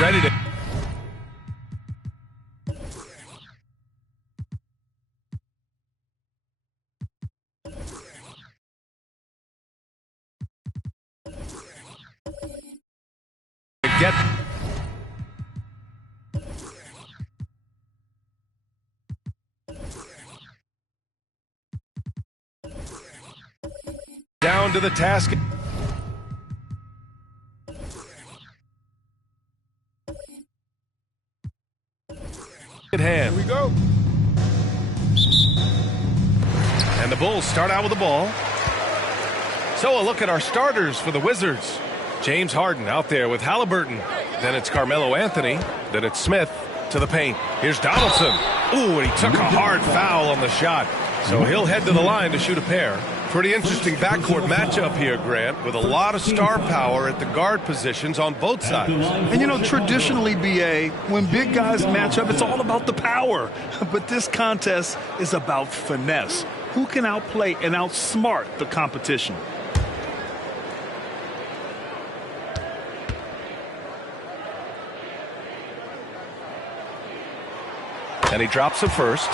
ready to... get... down to the task. At hand. Here we go. And the Bulls start out with the ball. So a look at our starters for the Wizards. James Harden out there with Halliburton. Then it's Carmelo Anthony. Then it's Smith to the paint. Here's Donaldson. Ooh, and he took a hard foul on the shot. So he'll head to the line to shoot a pair. Pretty interesting backcourt matchup here, Grant, with a lot of star power at the guard positions on both sides. And, you know, traditionally, BA, when big guys match up, it's all about the power. But this contest is about finesse. Who can outplay and outsmart the competition? And he drops it first.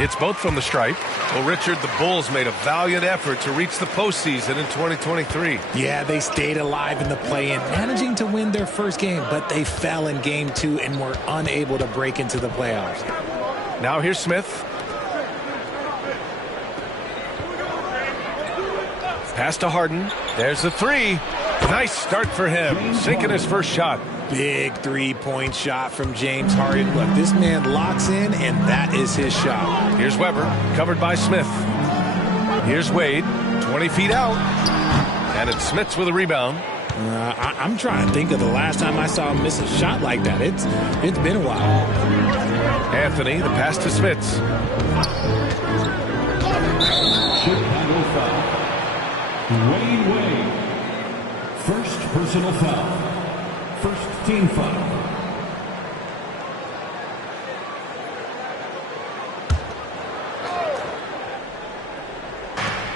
It's both from the stripe. Well, Richard, the Bulls made a valiant effort to reach the postseason in 2023. Yeah, they stayed alive in the play-in, managing to win their first game, but they fell in game 2 and were unable to break into the playoffs. Now here's Smith. Pass to Harden. There's the three. Nice start for him, sinking his first shot. Big three-point shot from James Harden. Look, this man locks in, and that is his shot. Here's Weber, covered by Smith. Here's Wade, 20 feet out. And it's Smith with a rebound. I'm trying to think of the last time I saw him miss a shot like that. It's been a while. Anthony, the pass to Smith. Chicago foul. Wade. First personal foul. First team foul.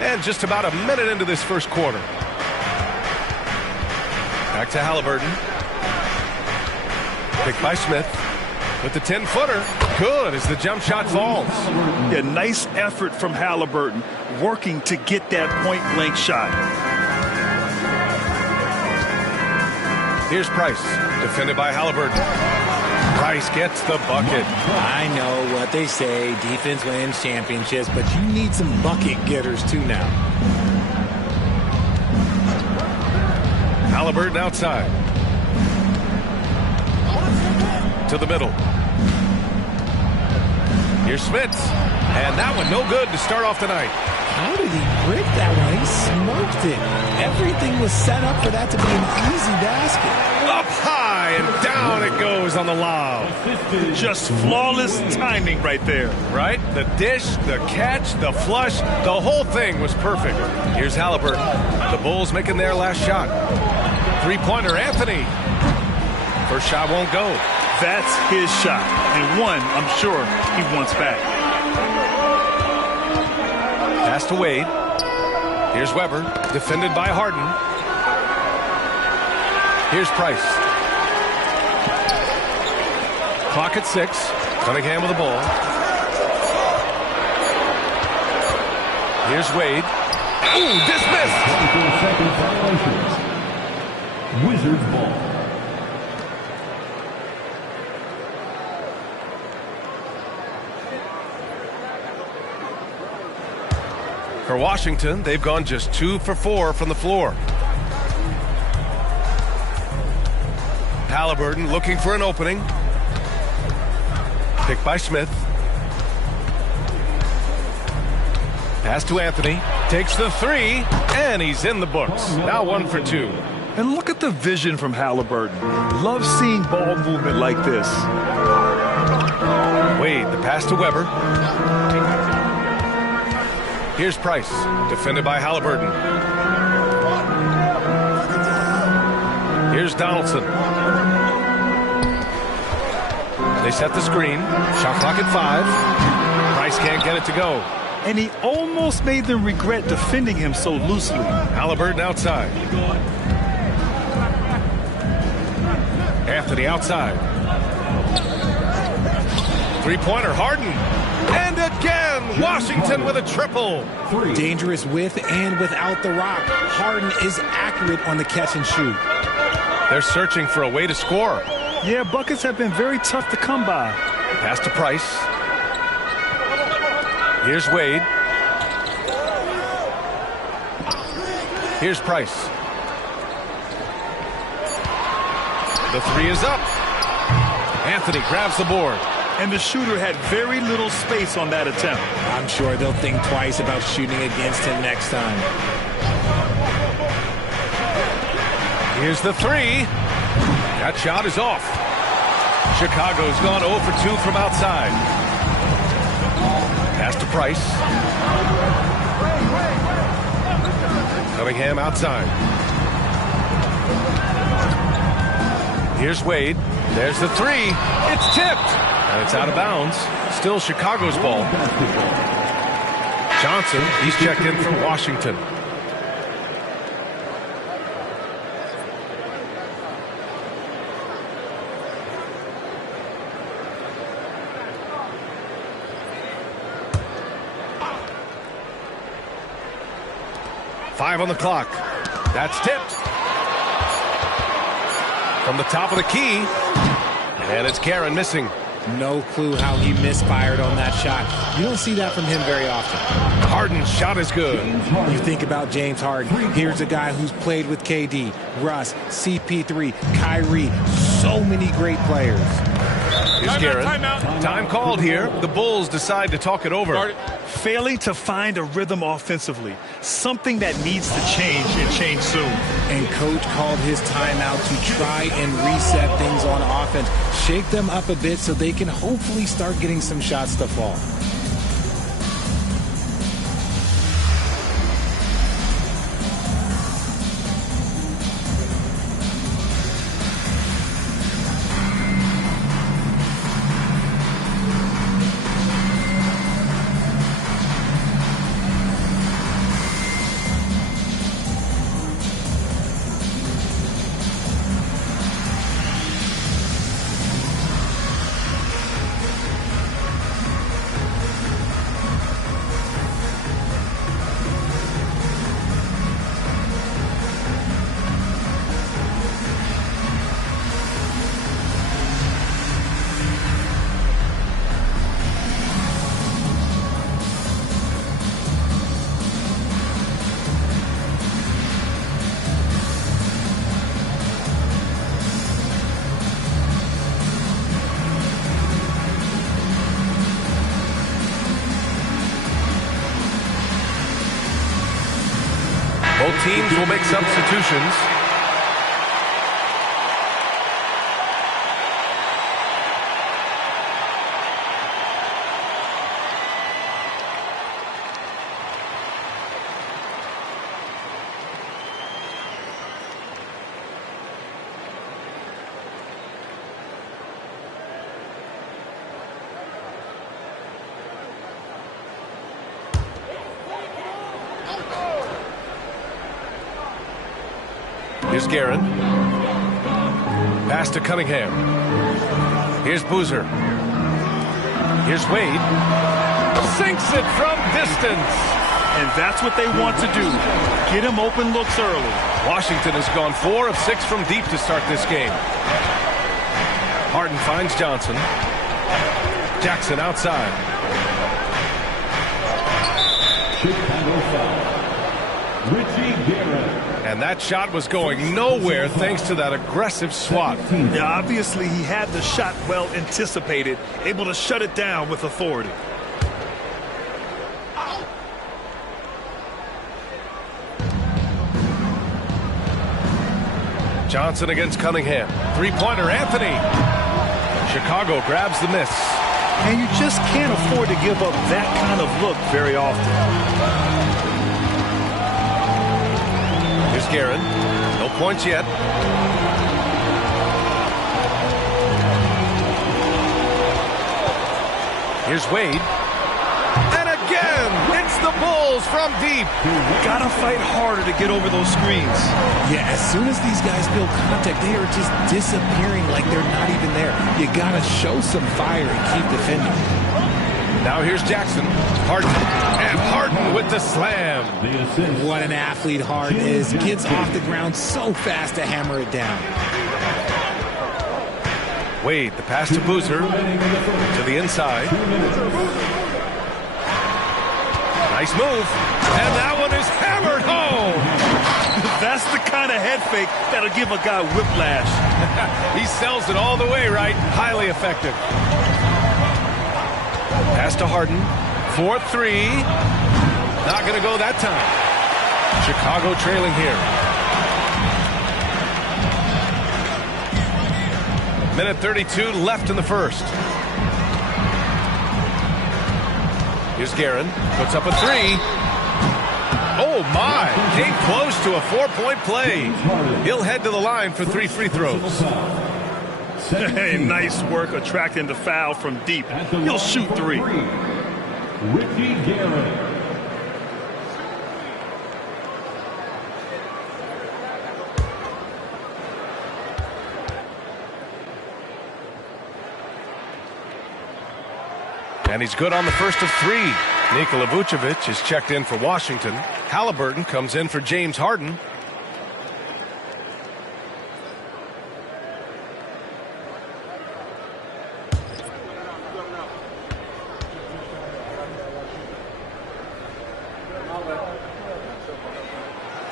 And just about a minute into this first quarter. Back to Halliburton. Picked by Smith. With the 10-footer. Good as the jump shot falls. Yeah, nice effort from Halliburton, working to get that point-blank shot. Here's Price, defended by Halliburton. Price gets the bucket. I know what they say, defense wins championships, but you need some bucket getters too now. Halliburton outside. To the middle. Here's Smith. And that one no good to start off the night. How did he break that one? He smoked it. Everything was set up for that to be an easy basket. Up high and down it goes on the lob. Just flawless timing right there. Right? The dish, the catch, the flush, the whole thing was perfect. Here's Halliburton. The Bulls making their last shot. Three-pointer, Anthony. First shot won't go. That's his shot, and one I'm sure he wants back. Pass to Wade. Here's Weber, defended by Harden. Here's Price. Clock at 6. Cunningham with the ball. Here's Wade. Ooh, dismissed. Wizards ball. For Washington, they've gone just 2 for 4 from the floor. Halliburton looking for an opening. Picked by Smith. Pass to Anthony. Takes the 3, and he's in the books. Now 1 for 2. And look at the vision from Halliburton. Love seeing ball movement like this. Wade, the pass to Weber. Here's Price, defended by Halliburton. Here's Donaldson. They set the screen. Shot clock at 5. Price can't get it to go. And he almost made them regret defending him so loosely. Halliburton outside. Anthony outside. Three-pointer, Harden. And again, Washington with a triple. Dangerous with and without the rock. Harden is accurate on the catch and shoot. They're searching for a way to score. Yeah, buckets have been very tough to come by. Pass to Price. Here's Wade. Here's Price. The 3 is up. Anthony grabs the board. And the shooter had very little space on that attempt. I'm sure they'll think twice about shooting against him next time. Here's the 3. That shot is off. Chicago's gone 0 for 2 from outside. Pass to Price. Cunningham outside. Here's Wade. There's the 3. It's tipped. And it's out of bounds. Still Chicago's ball. Johnson, he's checked in for Washington. Five on the clock. That's tipped. From the top of the key. And it's Karen missing. No clue how he misfired on that shot. You don't see that from him very often. Harden's shot is good. You think about James Harden. Here's a guy who's played with KD, Russ, CP3, Kyrie. So many great players. Here's Garrett. Time called here. The Bulls decide to talk it over. Failing to find a rhythm offensively. Something that needs to change and change soon. And coach called his timeout to try and reset things on offense. Shake them up a bit so they can hopefully start getting some shots to fall. Both teams will make substitutions. Here's Guerin. Pass to Cunningham. Here's Boozer. Here's Wade. Sinks it from distance. And that's what they want to do. Get him open looks early. Washington has gone 4 of 6 from deep to start this game. Harden finds Johnson. Jackson outside. Chicago foul. Richie Guerin. And that shot was going nowhere thanks to that aggressive swat. Yeah, obviously he had the shot well anticipated, able to shut it down with authority. Johnson against Cunningham. Three-pointer, Anthony. Chicago grabs the miss. And you just can't afford to give up that kind of look very often. Here's Guerin. No points yet. Here's Wade. And again, it's the Bulls from deep. Gotta fight harder to get over those screens. Yeah, as soon as these guys feel contact, they are just disappearing like they're not even there. You gotta show some fire and keep defending. Now here's Jackson. Harden. And Harden with the slam. What an athlete Harden is. Gets off the ground so fast to hammer it down. Wade, the pass to Boozer. To the inside. Nice move. And that one is hammered home. That's the kind of head fake that'll give a guy whiplash. He sells it all the way, right? Highly effective. Pass to Harden. 4-3. Not going to go that time. Chicago trailing here. Minute 32 left in the first. Here's Guerin. Puts up a 3. Oh, my. Came close to a 4-point play. He'll head to the line for 3 free throws. Hey, nice work attracting the foul from deep. He'll shoot 3. Richie Guerin. And he's good on the first of 3. Nikola Vucevic is checked in for Washington. Halliburton comes in for James Harden.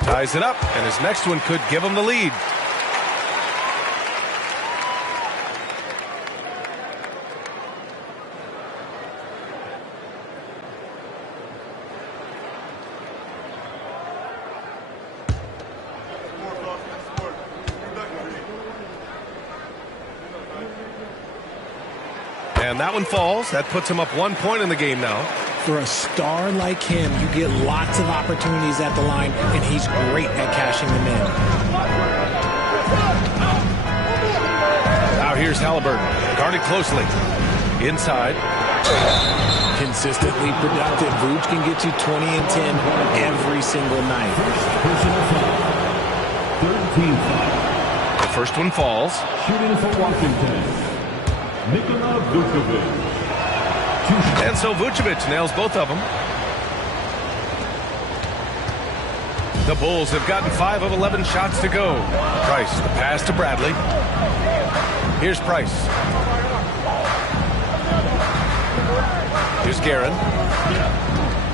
Ties it up, and his next one could give him the lead. And that one falls. That puts him up 1 point in the game now. For a star like him, you get lots of opportunities at the line, and he's great at cashing them in. Now here's Halliburton, guarded closely. Inside. Consistently productive. Vooch can get you 20 and 10 every single night. The first one falls. Shooting for Washington, Nikola Vucevic. And so Vucevic nails both of them. The Bulls have gotten 5 of 11 shots to go. Price, the pass to Bradley. Here's Price. Here's Guerin.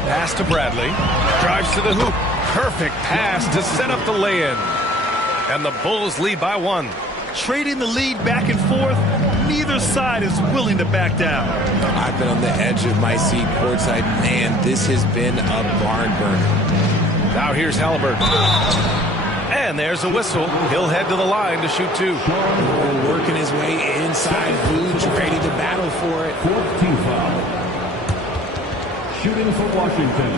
Pass to Bradley. Drives to the hoop. Perfect pass to set up the lay-in. And the Bulls lead by 1. Trading the lead back and forth, neither side is willing to back down. I've been on the edge of my seat courtside. Man, this has been a barn burner. Now here's Halliburton. And there's a whistle. He'll head to the line to shoot 2. Working his way inside. Vooch ready to battle for it. 4th team foul. Shooting for Washington,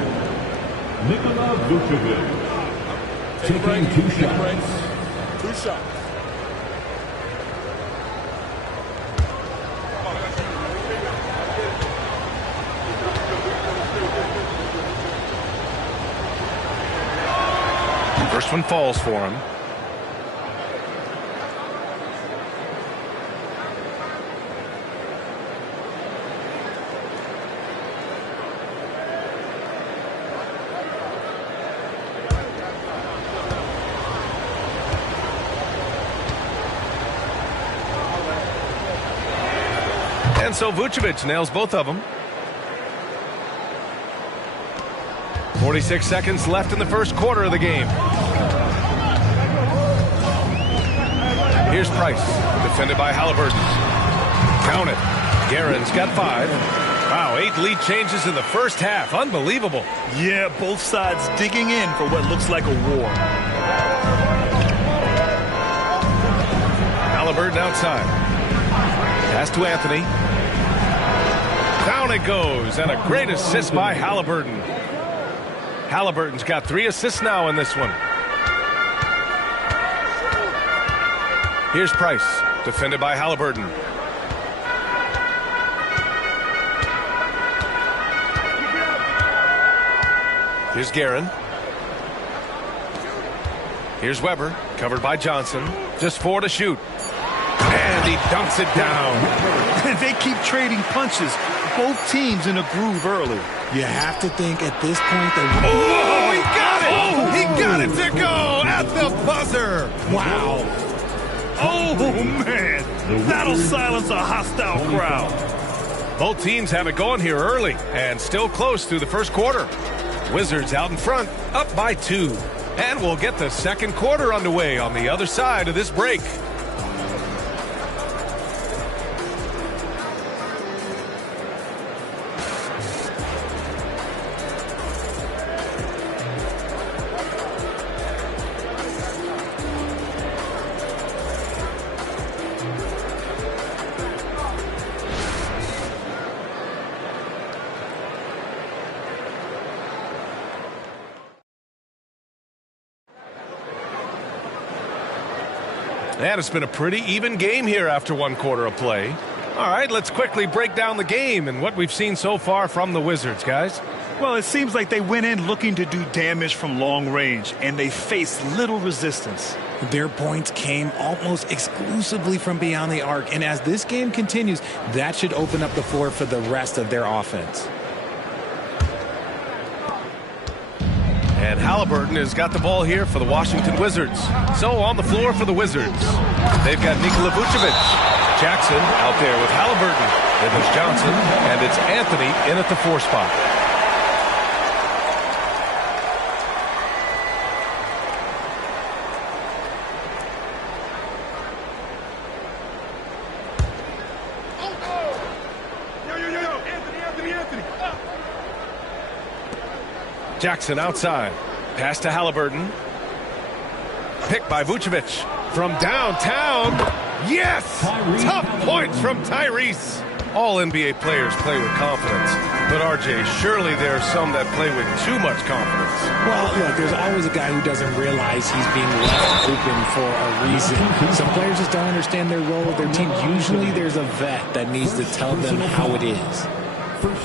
Nikola Vucevic. Taking 2 shots. 2 shots. First one falls for him. And so Vucevic nails both of them. 46 seconds left in the first quarter of the game. Here's Price, defended by Halliburton. Count it. Guerin's got 5. Wow, 8 lead changes in the first half. Unbelievable. Yeah, both sides digging in for what looks like a war. Halliburton outside. Pass to Anthony. Down it goes, and a great assist by Halliburton. Halliburton's got 3 assists now in this one. Here's Price, defended by Halliburton. Here's Guerin. Here's Weber, covered by Johnson. Just 4 to shoot. And he dunks it down. And they keep trading punches. Both teams in a groove early. You have to think at this point that... Oh, he got it! Oh, he got it to go at the buzzer! Wow. Oh, man. That'll silence a hostile crowd. Both teams have it going here early and still close through the first quarter. Wizards out in front, up by 2. And we'll get the second quarter underway on the other side of this break. And it's been a pretty even game here after 1 quarter of play. All right, let's quickly break down the game and what we've seen so far from the Wizards, guys. Well, it seems like they went in looking to do damage from long range, and they faced little resistance. Their points came almost exclusively from beyond the arc, and as this game continues, that should open up the floor for the rest of their offense. And Halliburton has got the ball here for the Washington Wizards. So on the floor for the Wizards, they've got Nikola Vucevic. Jackson out there with Halliburton. Then there's Johnson, and it's Anthony in at the 4 spot. Jackson outside. Pass to Halliburton. Picked by Vucevic. From downtown. Yes! Tough points from Tyrese. All NBA players play with confidence. But, RJ, surely there are some that play with too much confidence. Well, look, there's always a guy who doesn't realize he's being left open for a reason. Some players just don't understand their role with their team. Usually there's a vet that needs to tell them how it is.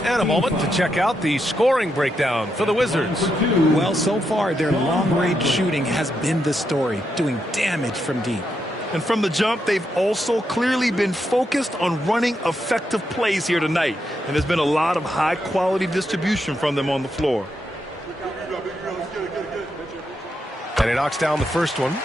And a moment to check out the scoring breakdown for the Wizards. Well, so far, their long-range shooting has been the story, doing damage from deep. And from the jump, they've also clearly been focused on running effective plays here tonight. And there's been a lot of high-quality distribution from them on the floor. And he knocks down the first one.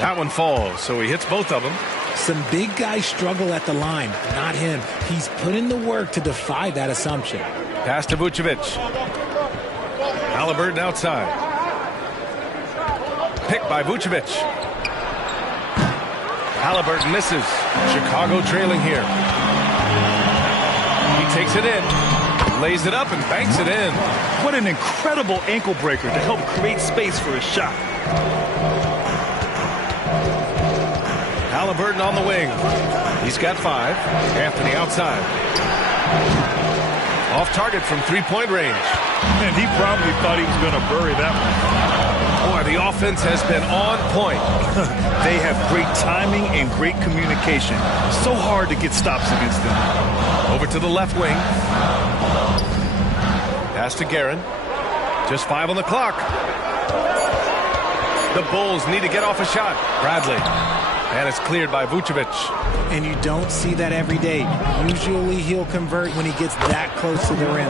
That one falls, so he hits both of them. Some big guys struggle at the line, not him. He's put in the work to defy that assumption. Pass to Vucevic. Halliburton outside. Picked by Vucevic. Halliburton misses. Chicago trailing here. He takes it in, lays it up, and banks it in. What an incredible ankle breaker to help create space for his shot. Halliburton on the wing. He's got 5. Anthony outside. Off target from 3-point range. And he probably thought he was going to bury that one. Boy, the offense has been on point. They have great timing and great communication. So hard to get stops against them. Over to the left wing. Pass to Guerin. Just 5 on the clock. The Bulls need to get off a shot. Bradley. And it's cleared by Vucevic. And you don't see that every day. Usually he'll convert when he gets that close to the rim.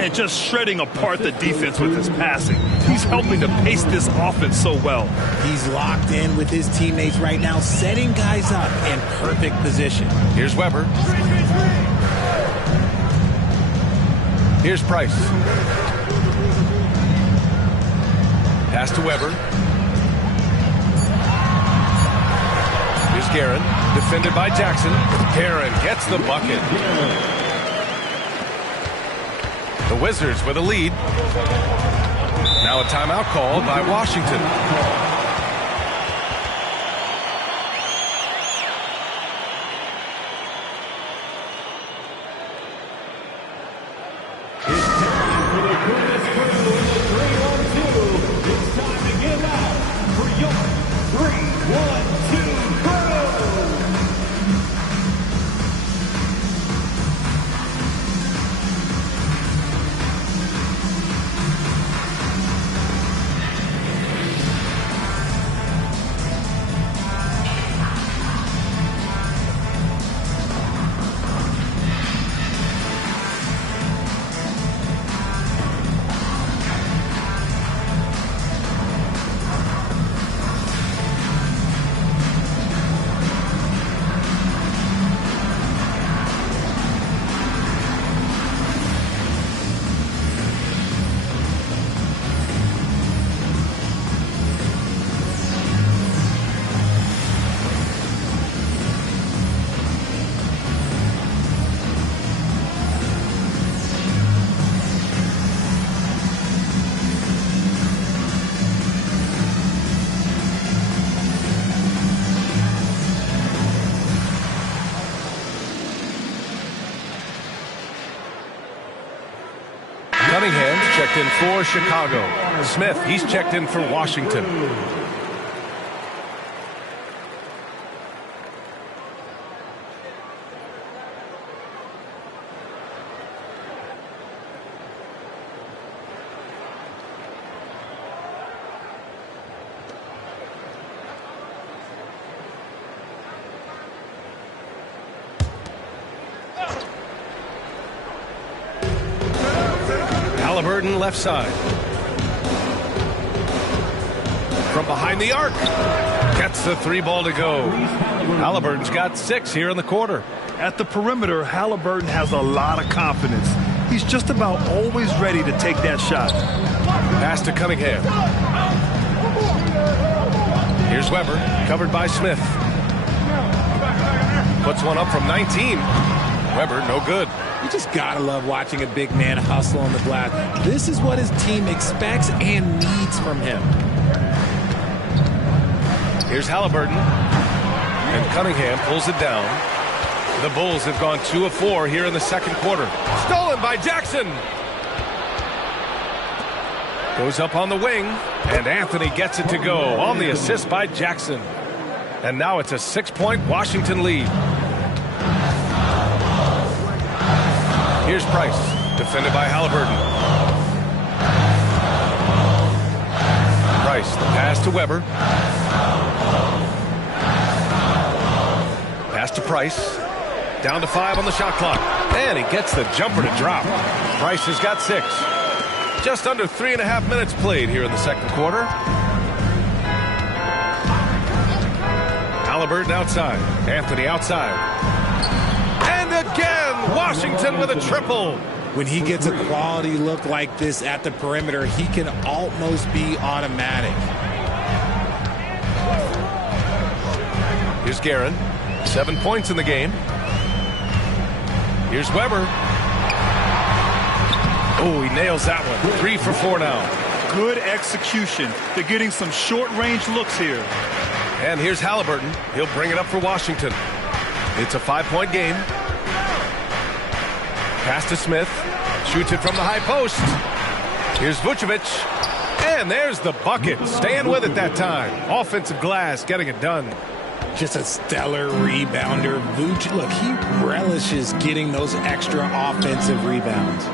And just shredding apart the defense with his passing. He's helping to pace this offense so well. He's locked in with his teammates right now, setting guys up in perfect position. Here's Weber. Here's Price. Pass to Weber. Here's Guerin, defended by Jackson. Guerin gets the bucket. The Wizards with a lead. Now a timeout called by Washington. Cunningham's checked in for Chicago. Smith, he's checked in for Washington. Halliburton left side. From behind the arc. Gets the three ball to go. Halliburton's got 6 here in the quarter. At the perimeter, Halliburton has a lot of confidence. He's just about always ready to take that shot. Pass to Cunningham. Here's Weber, covered by Smith. Puts one up from 19. Weber, no good. You just gotta love watching a big man hustle on the glass. This is what his team expects and needs from him. Here's Halliburton. And Cunningham pulls it down. The Bulls have gone 2 of 4 here in the second quarter. Stolen by Jackson. Goes up on the wing. And Anthony gets it to go on the assist by Jackson. And now it's a 6-point Washington lead. Here's Price, defended by Halliburton. Price, the pass to Weber. Pass to Price. Down to 5 on the shot clock. And he gets the jumper to drop. Price has got 6. Just under 3.5 minutes played here in the second quarter. Halliburton outside. Anthony outside. And again, Washington with a triple. When he gets a quality look like this at the perimeter, he can almost be automatic. Here's Guerin. 7 points in the game. Here's Weber. Oh, he nails that one. 3 for 4 now. Good execution. They're getting some short-range looks here. And here's Halliburton. He'll bring it up for Washington. It's a 5-point game. Pass to Smith. Shoots it from the high post. Here's Vucevic. And there's the bucket. Staying with it that time. Offensive glass, getting it done. Just a stellar rebounder. Vucevic, look, he relishes getting those extra offensive rebounds.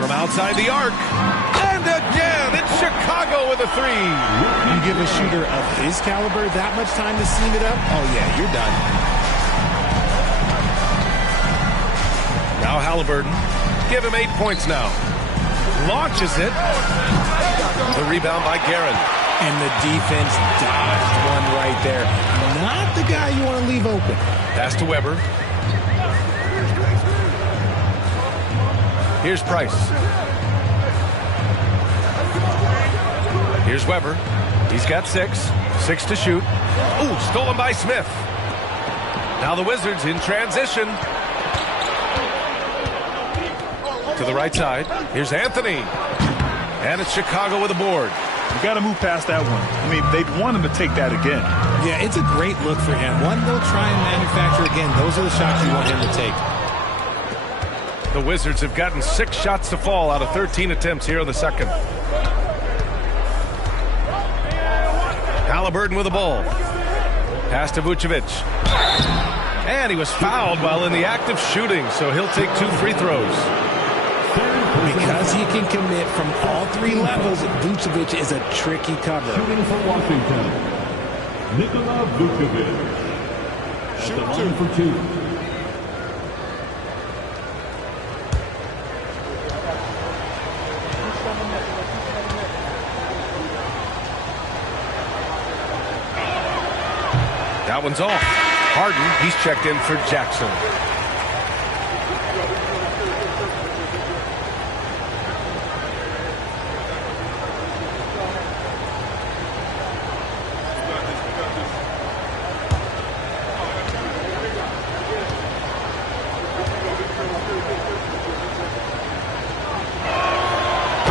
From outside the arc. And again, it's Chicago with a three. You give a shooter of his caliber that much time to seam it up, oh yeah, you're done. Now Halliburton. Give him 8 points now. Launches it. The rebound by Guerin. And the defense dodged one right there. Not the guy you want to leave open. Pass to Weber. Here's Price. Here's Weber. He's got 6. 6 to shoot. Ooh, stolen by Smith. Now the Wizards in transition. To the right side. Here's Anthony. And it's Chicago with a board. You got to move past that one. I mean, they'd want him to take that again. Yeah, it's a great look for him. One they'll try and manufacture again. Those are the shots you want him to take. The Wizards have gotten 6 shots to fall out of 13 attempts here in the second. Halliburton with the ball. Pass to Vucevic. And he was fouled while in the act of shooting, so he'll take 2 free throws. Because he can commit from all 3 levels, Vucevic is a tricky cover. Shooting for Washington, Nikola Vucevic. Shoot the line for 2. That one's off. Harden, he's checked in for Jackson.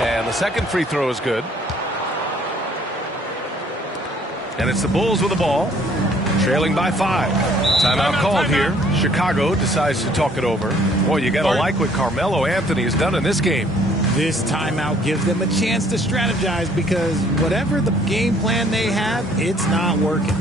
And the second free throw is good. And it's the Bulls with the ball. Trailing by 5. Timeout called here. Chicago decides to talk it over. Boy, you got to like what Carmelo Anthony has done in this game. This timeout gives them a chance to strategize because whatever the game plan they have, it's not working.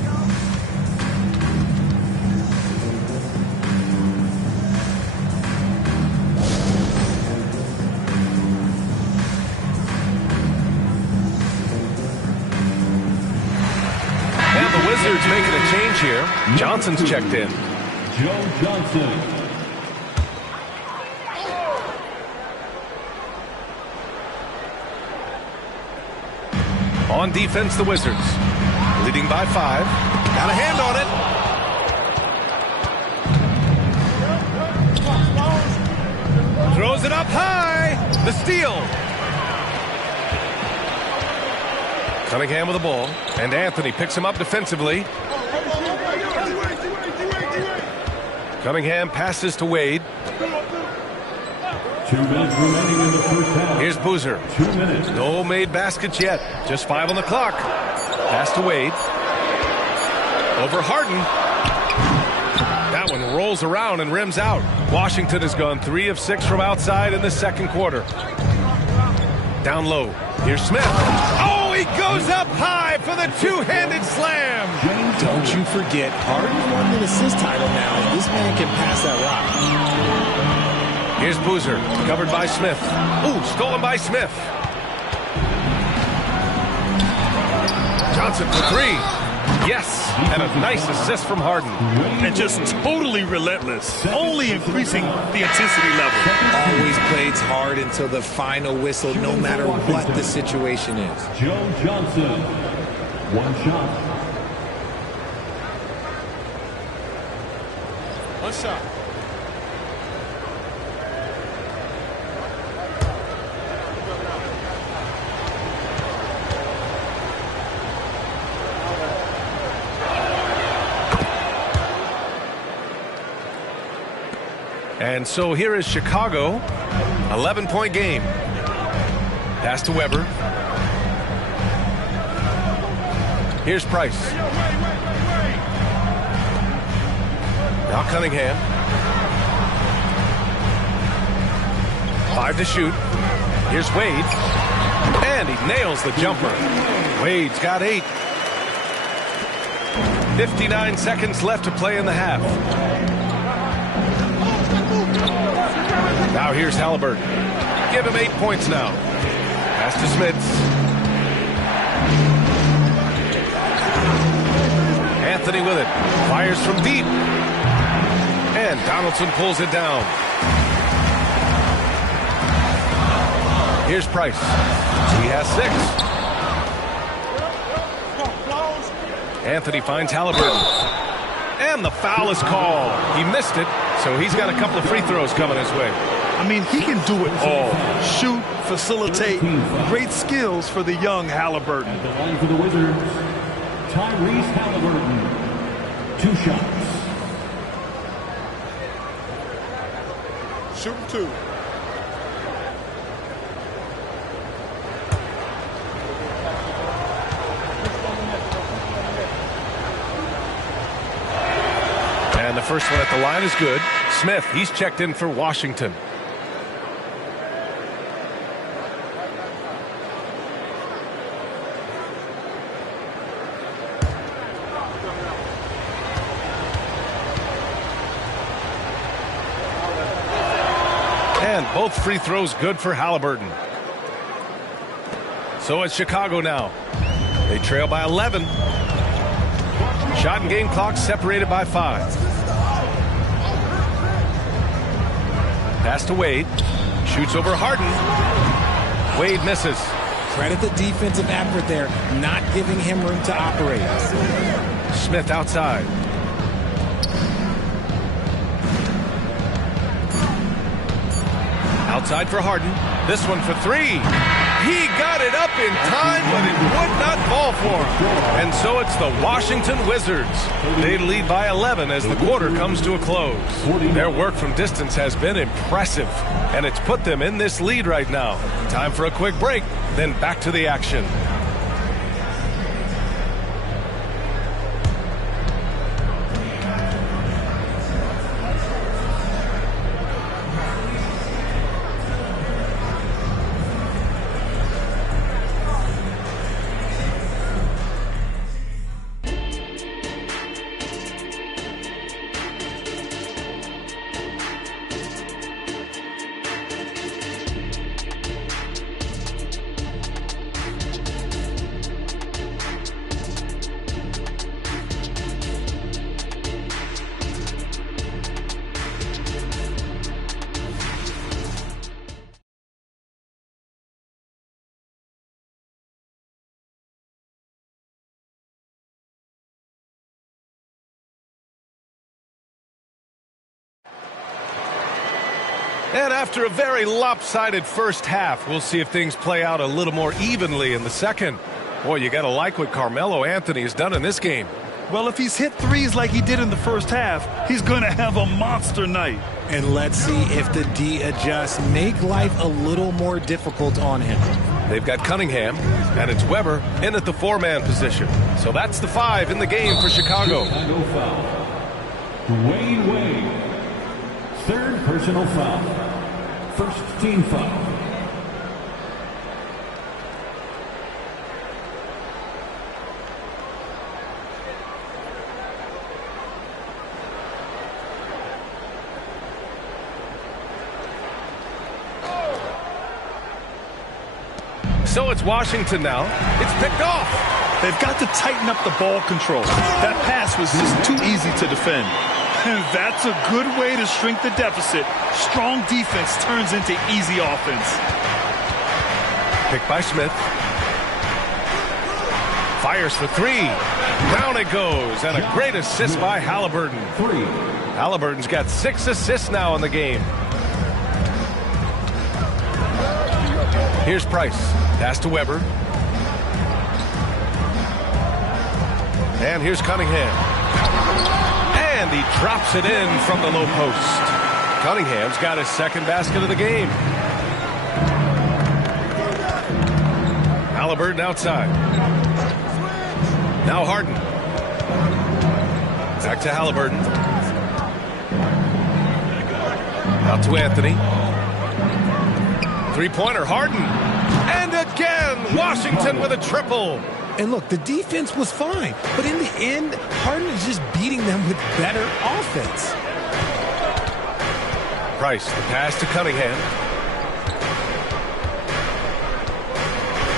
Wizards making a change here. Johnson's checked in. Joe Johnson. On defense, the Wizards. Leading by 5. Got a hand on it. Throws it up high. The steal. Cunningham with the ball, and Anthony picks him up defensively. Cunningham passes to Wade. 2 minutes remaining in the first half. Here's Boozer. 2 minutes. No made baskets yet. Just 5 on the clock. Pass to Wade. Over Harden. That one rolls around and rims out. Washington has gone 3 of 6 from outside in the second quarter. Down low. Here's Smith. Oh! He goes up high for the 2-handed slam. Don't you forget, Harden won the assist title now. This man can pass that rock. Here's Boozer, covered by Smith. Ooh, stolen by Smith. Johnson for 3. Yes, and a nice assist from Harden. And just totally relentless, only increasing the intensity level. Always plays hard until the final whistle, no matter what the situation is. Joe Johnson, 1 shot. 1 shot. And so here is Chicago, 11-point game. Pass to Weber. Here's Price. Now Cunningham. 5 to shoot. Here's Wade. And he nails the jumper. Wade's got 8. 59 seconds left to play in the half. Now here's Halliburton. Give him 8 points now. Pass to Smith. Anthony with it. Fires from deep. And Donaldson pulls it down. Here's Price. He has 6. Anthony finds Halliburton. And the foul is called. He missed it, so he's got a couple of free throws coming his way. I mean, he can do it all. Shoot, facilitate. Great skills for the young Halliburton. At the line for the Wizards, Tyrese Halliburton. 2 shots. Shooting 2. And the first one at the line is good. Smith, he's checked in for Washington. And both free throws good for Halliburton. So it's Chicago now. They trail by 11. Shot and game clock separated by 5. Pass to Wade. Shoots over Harden. Wade misses. Credit the defensive effort there, not giving him room to operate. Smith outside. Outside for Harden. This one for 3. He got it up in time, but it would not fall for him. And so it's the Washington Wizards. They lead by 11 as the quarter comes to a close. Their work from distance has been impressive, and it's put them in this lead right now. Time for a quick break, then back to the action. And after a very lopsided first half, we'll see if things play out a little more evenly in the second. Boy, you got to like what Carmelo Anthony has done in this game. Well, if he's hit threes like he did in the first half, he's going to have a monster night. And let's see if the D adjusts, make life a little more difficult on him. They've got Cunningham, and it's Weber in at the 4-man position. So that's the 5 in the game for Chicago. Chicago foul. Dwayne Wade. 3rd personal foul. 1st team foul. So it's Washington now. It's picked off. They've got to tighten up the ball control. That pass was just too easy to defend. And that's a good way to shrink the deficit. Strong defense turns into easy offense. Picked by Smith. Fires for 3. Down it goes. And a great assist by Halliburton. 3. Halliburton's got 6 assists now in the game. Here's Price. Pass to Weber. And here's Cunningham. And he drops it in from the low post. Cunningham's got his 2nd basket of the game. Halliburton outside. Now Harden. Back to Halliburton. Out to Anthony. 3-pointer, Harden. And again, Washington with a triple. And look, the defense was fine, but in the end, Harden is just beating them with better offense. Price, the pass to Cunningham.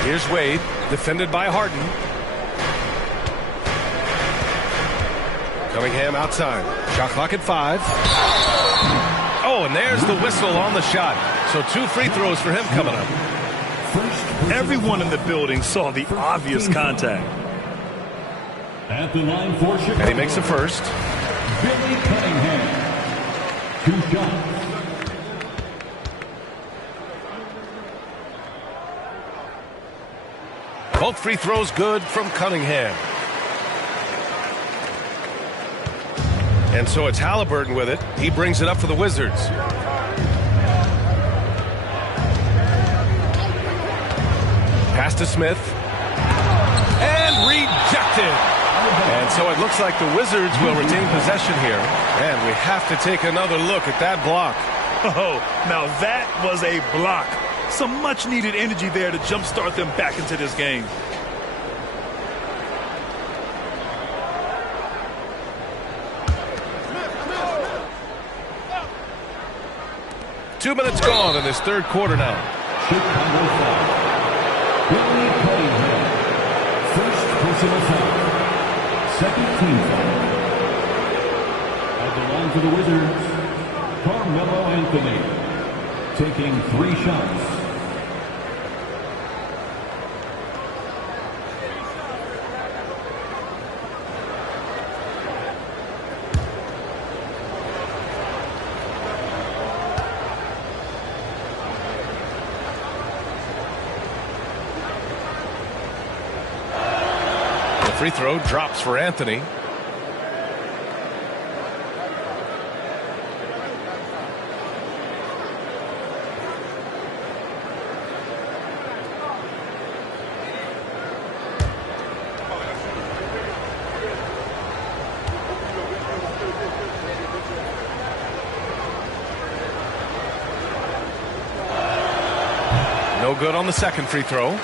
Here's Wade, defended by Harden. Cunningham outside. Shot clock at 5. Oh, and there's the whistle on the shot. So 2 free throws for him coming up. Everyone in the building saw the obvious contact. At the line for Chicago. And he makes the first. Billy Cunningham. 2 shots. Both free throws good from Cunningham. And so it's Halliburton with it. He brings it up for the Wizards. Pass to Smith. And rejected. And so it looks like the Wizards will retain possession here. And we have to take another look at that block. Oh, now that was a block. Some much-needed energy there to jumpstart them back into this game. Two minutes gone in this third quarter now. Chicago foul. Billy Cunningham. First personal foul. Second team foul. At the line for the Wizards, Carmelo Anthony. Taking 3 shots. The free throw drops for Anthony. No good on the second free throw.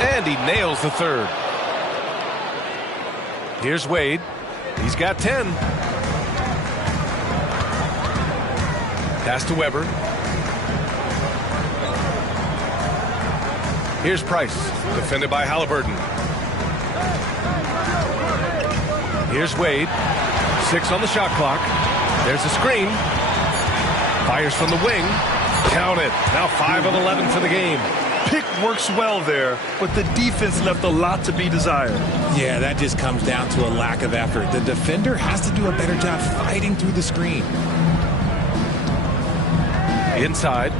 And he nails the third. Here's Wade. He's got 10. Pass to Weber. Here's Price, defended by Halliburton. Here's Wade. 6 on the shot clock. There's a screen. Fires from the wing. Count it. Now 5 of 11 for the game. Pick works well there, but the defense left a lot to be desired. Yeah, that just comes down to a lack of effort. The defender has to do a better job fighting through the screen. Inside.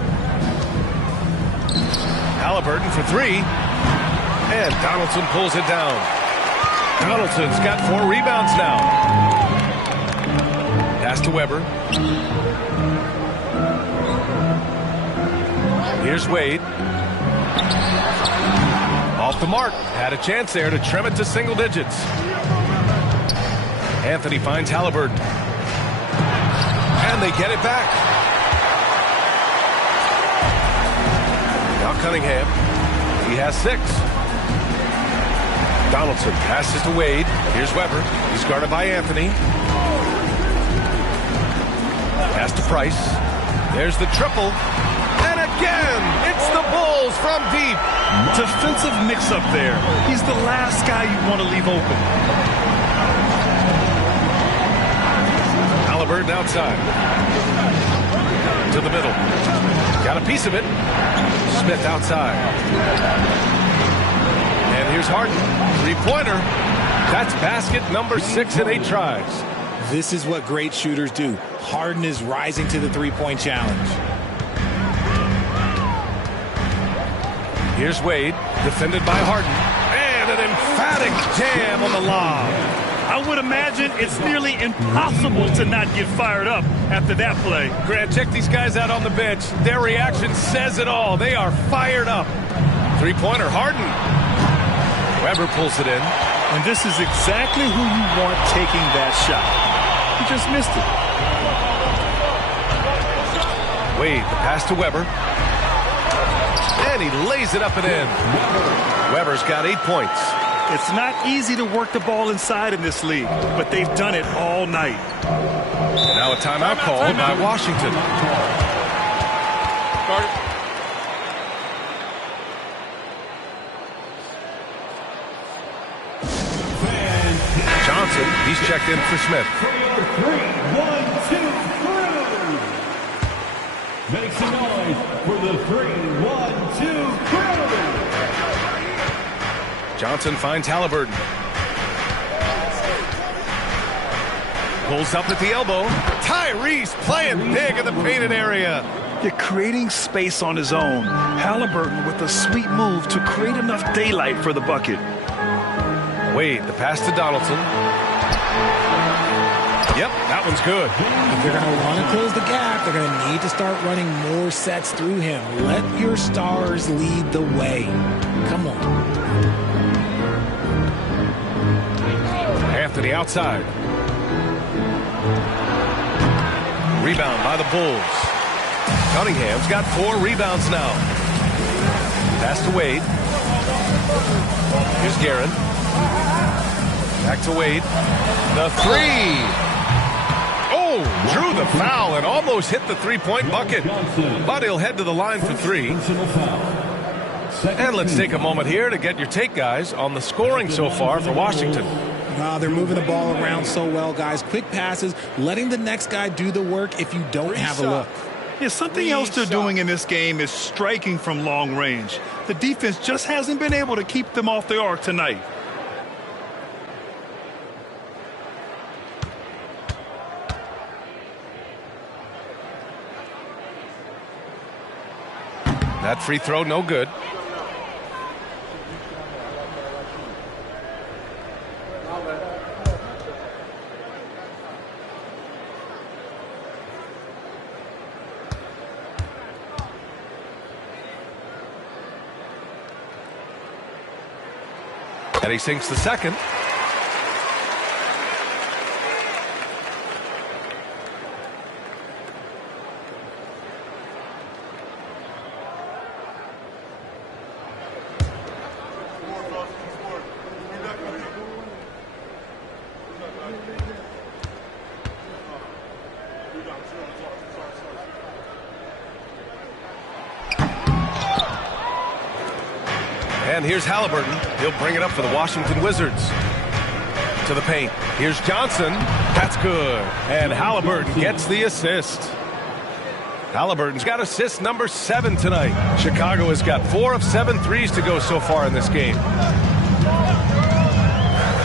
Halliburton for 3. And Donaldson pulls it down. Donaldson's got 4 rebounds now. Pass to Weber. Here's Wade. Off the mark. Had a chance there to trim it to single digits. Anthony finds Halliburton. And they get it back. Now Cunningham. He has 6. Donaldson passes to Wade. Here's Weber. He's guarded by Anthony. Pass to Price. There's the triple. And again, it's the Bulls from deep. Defensive mix-up there. He's the last guy you want to leave open. Halliburton outside. To the middle. Got a piece of it. Smith outside. And here's Harden. 3-pointer. That's basket number 6 in 8 tries. This is what great shooters do. Harden is rising to the three-point challenge. Here's Wade, defended by Harden. And an emphatic jam on the lob. I would imagine it's nearly impossible to not get fired up after that play. Grant, check these guys out on the bench. Their reaction says it all. They are fired up. 3-pointer, Harden. Weber pulls it in. And this is exactly who you want taking that shot. He just missed it. Wade, the pass to Weber. And he lays it up and in. Weber's got 8 points. It's not easy to work the ball inside in this league, but they've done it all night. Now a timeout called by Washington. Johnson, he's checked in for Smith. 3-1-2 crew. Make some noise for the 3-1-2 crew. Johnson finds Halliburton. Pulls up at the elbow. Tyrese playing big in the painted area. They're creating space on his own. Halliburton with a sweet move to create enough daylight for the bucket. Wade, the pass to Donaldson. Yep, that one's good. If they're going to want to close the gap, they're going to need to start running more sets through him. Let your stars lead the way. Come on. Anthony outside. Rebound by the Bulls. Cunningham's got 4 rebounds now. Pass to Wade. Here's Guerin. Back to Wade. The 3. Oh, drew the foul and almost hit the three-point bucket. But he'll head to the line for 3. And let's take a moment here to get your take, guys, on the scoring so far for Washington. They're moving the ball around so well, guys. Quick passes, letting the next guy do the work if you don't have a look. Yeah, something else they're doing in this game is striking from long range. The defense just hasn't been able to keep them off the arc tonight. That free throw, no good. And he sinks the second. And here's Halliburton. He'll bring it up for the Washington Wizards. To the paint. Here's Johnson. That's good. And Halliburton gets the assist. Halliburton's got assist number 7 tonight. Chicago has got 4 of 7 threes to go so far in this game.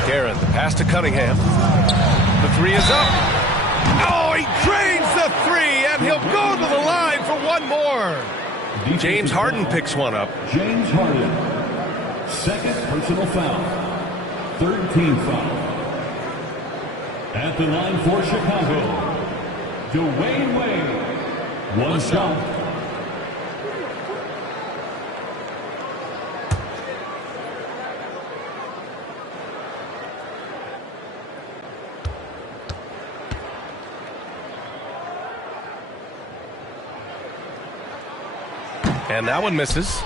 Guerin, the pass to Cunningham. The 3 is up. Oh, he drains the 3, and he'll go to the line for one more. James Harden picks one up. James Harden. Second personal foul. 3rd team foul. At the line for Chicago, Dwayne Wade. One shot. And that one misses.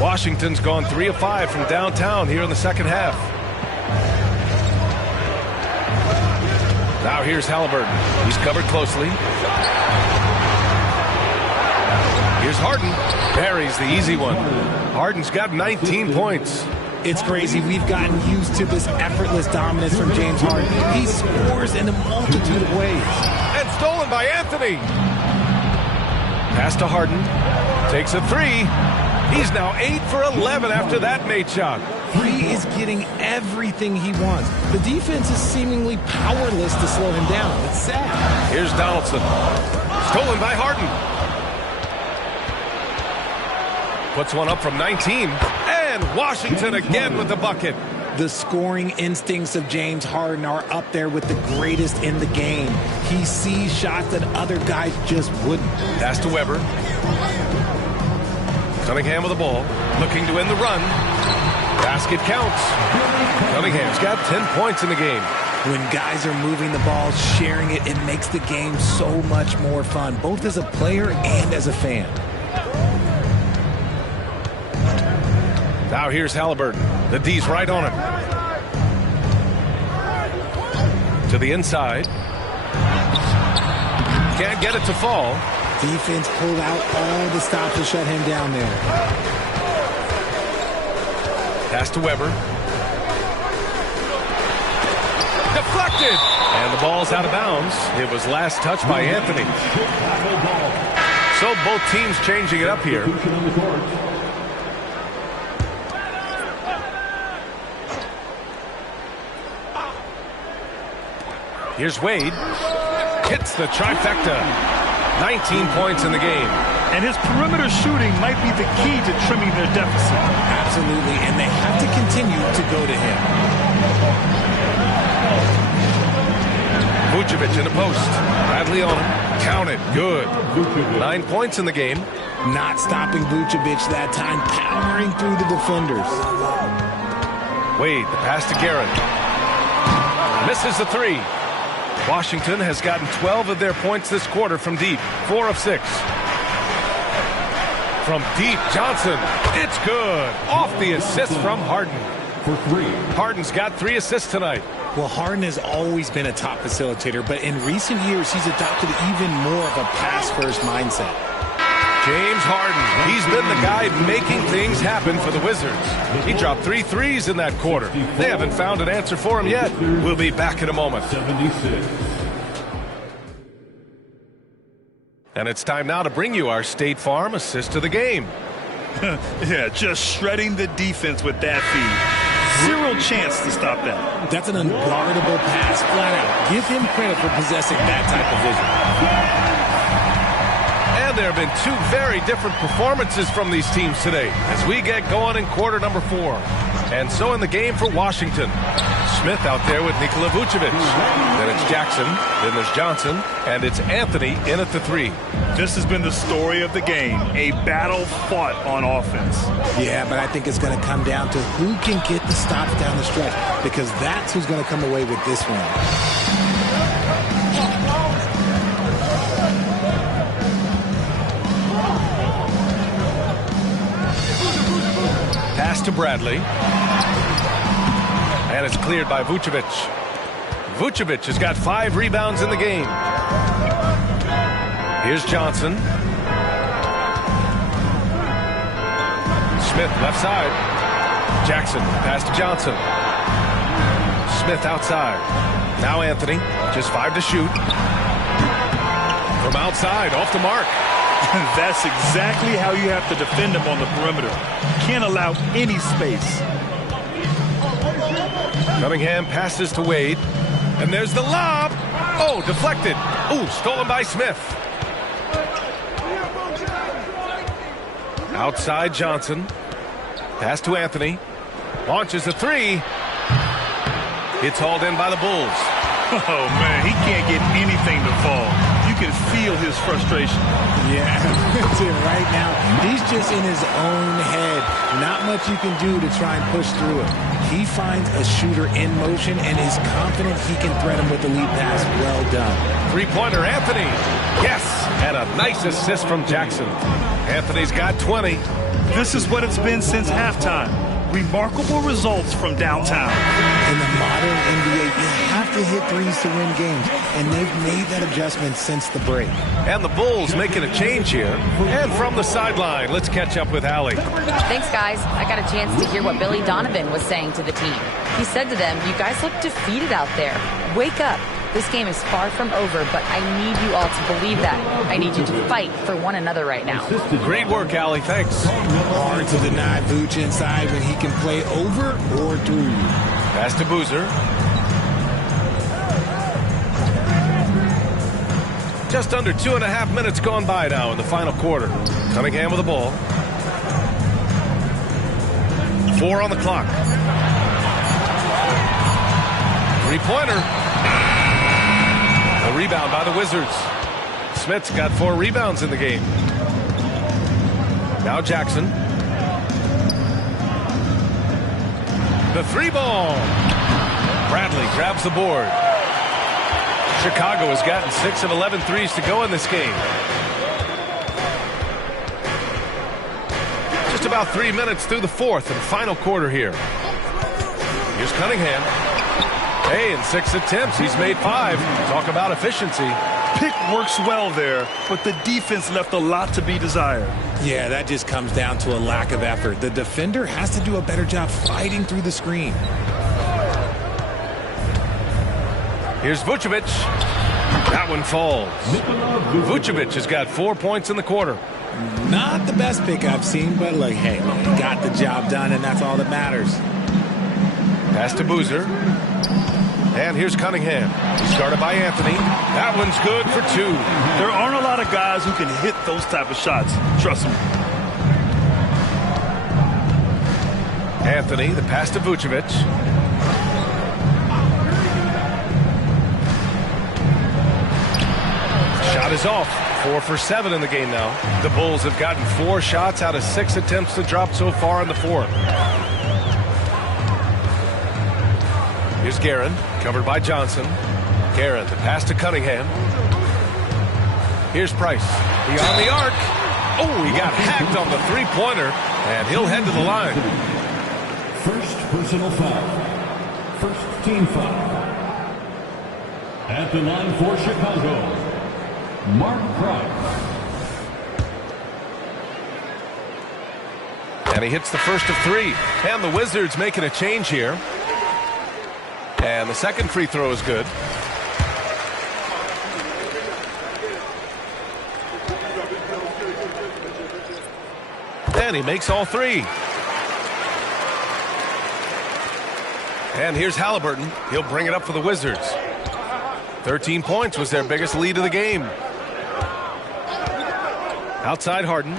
Washington's gone 3 of 5 from downtown here in the second half. Now here's Halliburton. He's covered closely. Here's Harden. Buries the easy one. Harden's got 19 points. It's crazy. We've gotten used to this effortless dominance from James Harden. He scores in a multitude of ways. And stolen by Anthony. Pass to Harden. Takes a 3. He's now 8 for 11 after that made shot. He is getting everything he wants. The defense is seemingly powerless to slow him down. It's sad. Here's Donaldson. Stolen by Harden. Puts one up from 19. And Washington again with the bucket. The scoring instincts of James Harden are up there with the greatest in the game. He sees shots that other guys just wouldn't. Pass to Weber. Cunningham with the ball. Looking to end the run. Basket counts. Cunningham's got 10 points in the game. When guys are moving the ball, sharing it, it makes the game so much more fun, both as a player and as a fan. Now here's Halliburton. The D's right on him. To the inside. Can't get it to fall. Defense pulled out all the stops to shut him down there. Pass to Weber. Deflected! And the ball's out of bounds. It was last touched by Anthony. So both teams changing it up here. Here's Wade. Hits the trifecta. 19 points in the game. And his perimeter shooting might be the key to trimming their deficit. Absolutely, and they have to continue to go to him. Vucevic in the post. Bradley on him. Count it. Good. 9 points in the game. Not stopping Vucevic that time, powering through the defenders. Wade, the pass to Garrett. Misses the three. Washington has gotten 12 of their points this quarter from deep. 4 of 6. From deep, Johnson. It's good. Off the assist from Harden. For 3. Harden's got 3 assists tonight. Well, Harden has always been a top facilitator, but in recent years, he's adopted even more of a pass-first mindset. James Harden. He's been the guy making things happen for the Wizards. He dropped 3 threes in that quarter. They haven't found an answer for him yet. We'll be back in a moment. 76. And it's time now to bring you our State Farm assist of the game. Yeah, just shredding the defense with that feed. 0 chance to stop that. That's an unguardable pass, flat out. Give him credit for possessing that type of vision. And there have been 2 very different performances from these teams today as we get going in quarter number 4. And so in the game for Washington, Smith out there with Nikola Vucevic. Then it's Jackson, then there's Johnson, and it's Anthony in at the 3. This has been the story of the game, a battle fought on offense. Yeah, but I think it's going to come down to who can get the stops down the stretch, because that's who's going to come away with this one. Pass to Bradley. And it's cleared by Vucevic. Vucevic has got 5 rebounds in the game. Here's Johnson. Smith left side. Jackson, pass to Johnson. Smith outside. Now Anthony, just 5 to shoot. From outside, off the mark. That's exactly how you have to defend him on the perimeter. Can't allow any space. Cunningham passes to Wade. And there's the lob. Oh, deflected. Ooh, stolen by Smith. Outside Johnson. Pass to Anthony. Launches a 3. It's hauled in by the Bulls. Oh, man, he can't get anything to fall. You can feel his frustration. Yeah, that's it right now. He's just in his own head. Not much you can do to try and push through it. He finds a shooter in motion and is confident he can thread him with the lead pass. Well done. 3-pointer, Anthony. Yes, and a nice assist from Jackson. Anthony's got 20. This is what it's been since halftime. Remarkable results from downtown. In the modern NBA, you have to hit threes to win games, and they've made that adjustment since the break. And the Bulls making a change here. And from the sideline, let's catch up with Allie. Thanks, guys. I got a chance to hear what Billy Donovan was saying to the team. He said to them, "You guys look defeated out there. Wake up. This game is far from over, but I need you all to believe that. I need you to fight for one another right now." Great work, Allie. Thanks. Hard to deny Vooch inside when he can play over or through. Pass to Boozer. Just under 2.5 minutes gone by now in the final quarter. Cunningham with the ball. 4 on the clock. 3-pointer. A rebound by the Wizards. Smith's got 4 rebounds in the game. Now Jackson. The 3-ball. Bradley grabs the board. Chicago has gotten 6 of 11 threes to go in this game. Just Just about 3 minutes through the fourth and final quarter here. Here's Cunningham. Hey, in 6 attempts, he's made 5. Talk about efficiency. Pick works well there, but the defense left a lot to be desired. Yeah, that just comes down to a lack of effort. The defender has to do a better job fighting through the screen. Here's Vucevic. That one falls. Vucevic has got 4 points in the quarter. Not the best pick I've seen, but like, hey, he got the job done, and that's all that matters. Pass to Boozer. And here's Cunningham. He's guarded by Anthony. That one's good for 2. There aren't a lot of guys who can hit those type of shots. Trust me. Anthony, the pass to Vucevic. Shot is off. 4 for 7 in the game now. The Bulls have gotten 4 shots out of 6 attempts to drop so far in the fourth. Here's Guerin, covered by Johnson. Guerin, the pass to Cunningham. Here's Price. Beyond the arc. Oh, he got hacked on the three-pointer, and he'll head to the line. First personal foul. First team foul. At the line for Chicago, Mark Price. And he hits the first of 3. And the Wizards making a change here. And the second free throw is good. And he makes all 3. And here's Halliburton. He'll bring it up for the Wizards. 13 points was their biggest lead of the game. Outside Harden.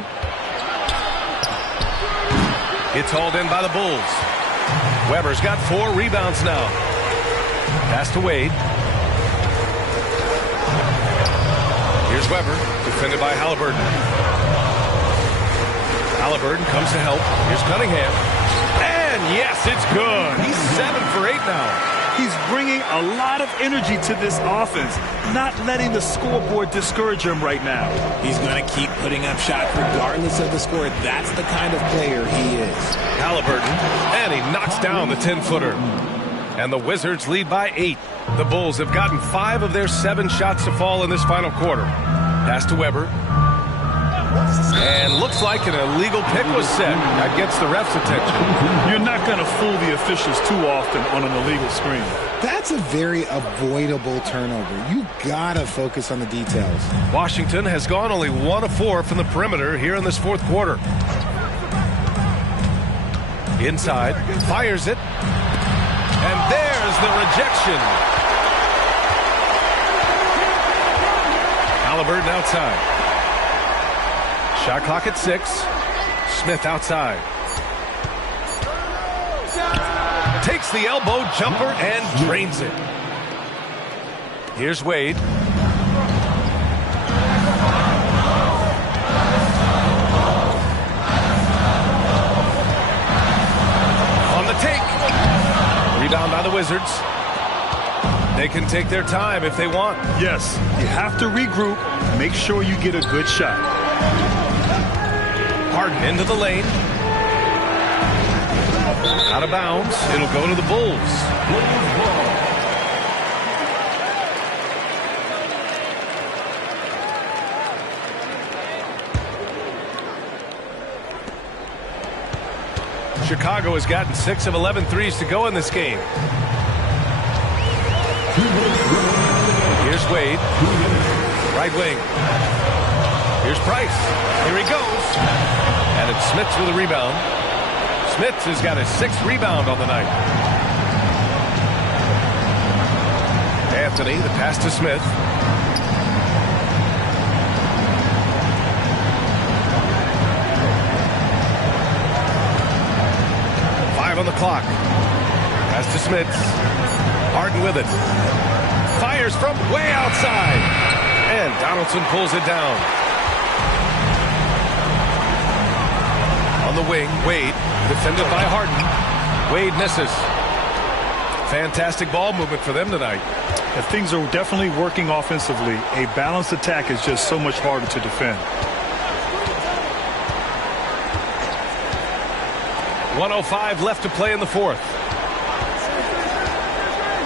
It's hauled in by the Bulls. Weber's got 4 rebounds now. Pass to Wade. Here's Weber, defended by Halliburton. Halliburton comes to help. Here's Cunningham. And yes, it's good. He's 7 for 8 now. He's bringing a lot of energy to this offense, not letting the scoreboard discourage him right now. He's going to keep putting up shots regardless of the score. That's the kind of player he is. Halliburton, and he knocks down the 10-footer. And the Wizards lead by 8. The Bulls have gotten 5 of their 7 shots to fall in this final quarter. Pass to Weber. And looks like an illegal pick was set. That gets the ref's attention. You're not going to fool the officials too often on an illegal screen. That's a very avoidable turnover. You got to focus on the details. Washington has gone only 1 of 4 from the perimeter here in this fourth quarter. Inside, fires it. And there's the rejection. Halliburton outside. Shot clock at 6. Smith outside. Takes the elbow jumper and drains it. Here's Wade. On the take. Rebound by the Wizards. They can take their time if they want. Yes, you have to regroup. Make sure you get a good shot. Harden into the lane. Out of bounds. It'll go to the Bulls. Chicago has gotten 6 of 11 threes to go in this game. Here's Wade. Right wing. Here's Price. Here he goes. And it's Smith with a rebound. Smith has got his 6th rebound on the night. Anthony, the pass to Smith. On the clock. Pass to Smith. Harden with it. Fires from way outside. And Donaldson pulls it down. On the wing, Wade, defended by Harden. Wade misses. Fantastic ball movement for them tonight. If things are definitely working offensively, a balanced attack is just so much harder to defend. 1:05 left to play in the fourth.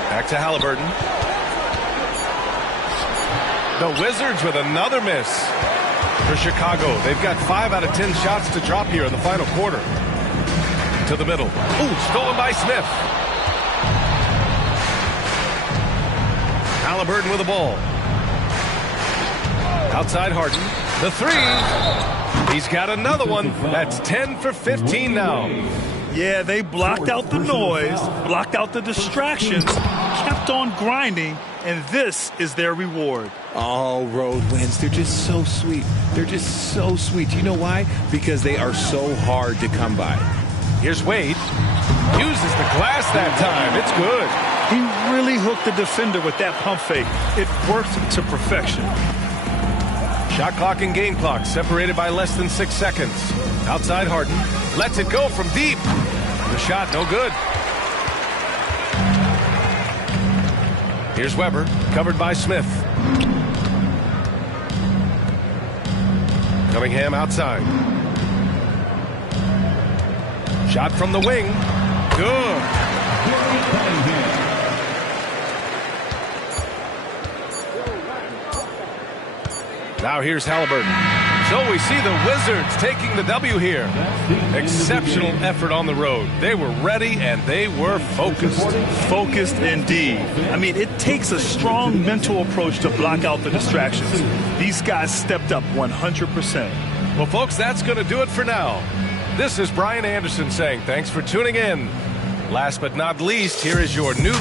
Back to Halliburton. The Wizards with another miss for Chicago. They've got 5 out of 10 shots to drop here in the final quarter. To the middle. Ooh, stolen by Smith. Halliburton with the ball. Outside Harden. The three. He's got another one. That's 10 for 15 now. Yeah, they blocked out the noise, blocked out the distractions, kept on grinding, and this is their reward. All road wins. They're just so sweet. They're just so sweet. You know why? Because they are so hard to come by. Here's Wade. Uses the glass that time. It's good. He really hooked the defender with that pump fake. It worked to perfection. Shot clock and game clock separated by less than 6 seconds. Outside Harden. Lets it go from deep. The shot no good. Here's Weber. Covered by Smith. Cunningham outside. Shot from the wing. Good. Now here's Halliburton. So we see the Wizards taking the W here. Exceptional effort on the road. They were ready and they were focused. Focused indeed. I mean, it takes a strong mental approach to block out the distractions. These guys stepped up 100%. Well, folks, that's going to do it for now. This is Brian Anderson saying thanks for tuning in. Last but not least, here is your new...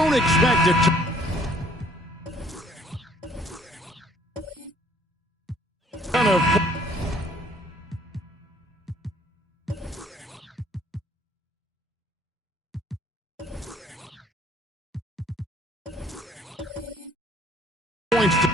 Don't expect it to... Kind of... points to...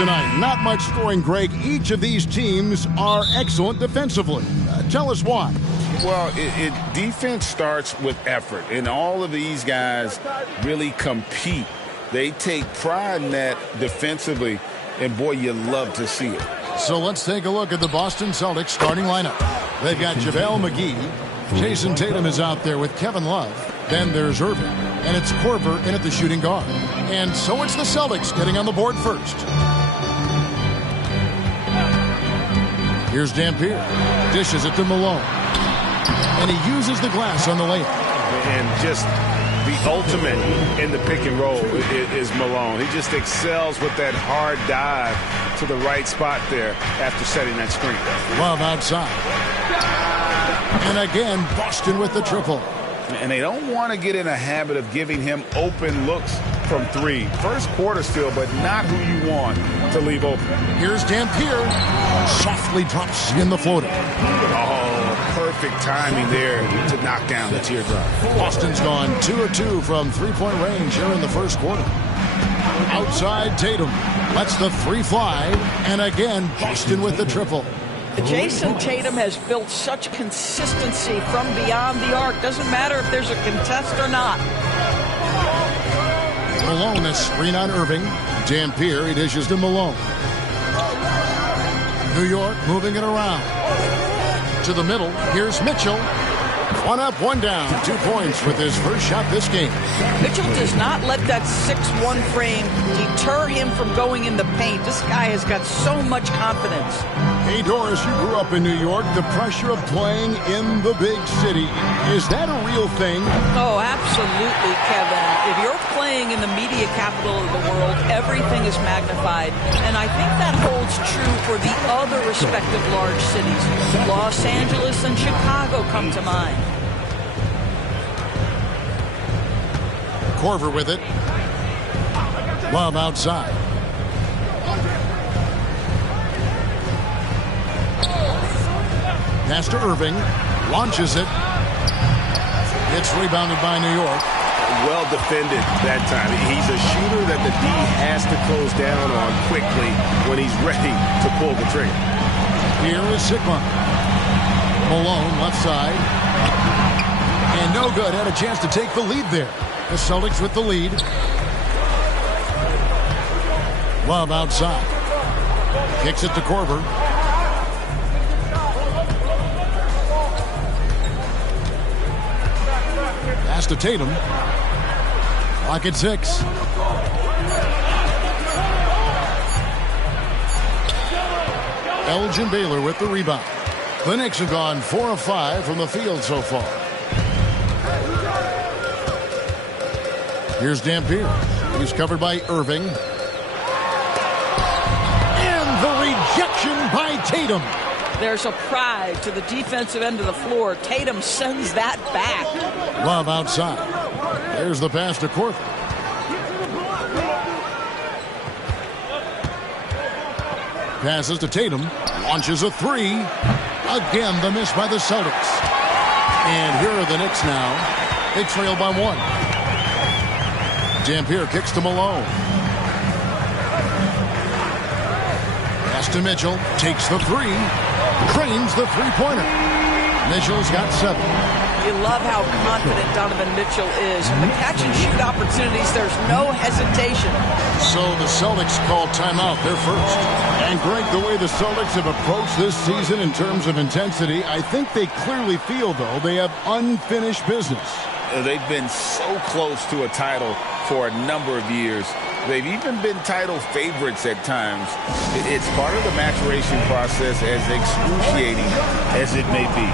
Tonight, not much scoring, Greg. Each of these teams are excellent defensively. Tell us why. Well, defense starts with effort, and all of these guys really compete. They take pride in that defensively, and boy, you love to see it. So let's take a look at the Boston Celtics starting lineup. They've got JaVale McGee. Jason Tatum is out there with Kevin Love. Then there's Irving, and it's Korver in at the shooting guard. And so it's the Celtics getting on the board first. Here's Dampier. Dishes it to Malone. And he uses the glass on the layup. And just the ultimate in the pick and roll is Malone. He just excels with that hard dive to the right spot there after setting that screen. Love outside. And again, Boston with the triple. And they don't want to get in a habit of giving him open looks from three. First quarter still, but not who you want to leave open. Here's Dampier. Softly drops in the floater. Oh, perfect timing there to knock down the teardrop. Boston's gone 2 of 2 from three-point range here in the first quarter. Outside Tatum lets the three fly. And again, Boston with the triple. Jason Tatum has built such consistency from beyond the arc. Doesn't matter if there's a contest or not. Malone, a screen on Irving. Dampier, he dishes to Malone. New York moving it around. To the middle, here's Mitchell. One up, one down. 2 points with his first shot this game. Mitchell does not let that 6'1" frame deter him from going in the paint. This guy has got so much confidence. Hey, Doris, you grew up in New York. The pressure of playing in the big city, is that a real thing? Oh, absolutely, Kevin. If you're playing in the media capital of the world, everything is magnified. And I think that holds true for the other respective large cities. Los Angeles and Chicago come to mind. Korver with it. Love outside. Pass to Irving. Launches it. It's rebounded by New York. Well defended that time. He's a shooter that the D has to close down on quickly when he's ready to pull the trigger. Here is Sigma. Malone, left side. And no good. Had a chance to take the lead there. The Celtics with the lead. Love outside. Kicks it to Korver. Pass to Tatum. Clock at 6. Elgin Baylor with the rebound. The Knicks have gone 4 of 5 from the field so far. Here's Dampier. He's covered by Irving. And the rejection by Tatum. There's a pride to the defensive end of the floor. Tatum sends that back. Love outside. There's the pass to Korver. Passes to Tatum. Launches a three. Again, the miss by the Celtics. And here are the Knicks now. They trail by 1. Dampier kicks to Malone. Pass to Mitchell. Takes the three. Drains the three-pointer. Mitchell's got 7. You love how confident Donovan Mitchell is. And the catch-and-shoot opportunities, there's no hesitation. So the Celtics called timeout. They're first. And Greg, the way the Celtics have approached this season in terms of intensity, I think they clearly feel, though, they have unfinished business. They've been so close to a title for a number of years. They've even been title favorites at times. It's part of the maturation process, as excruciating as it may be.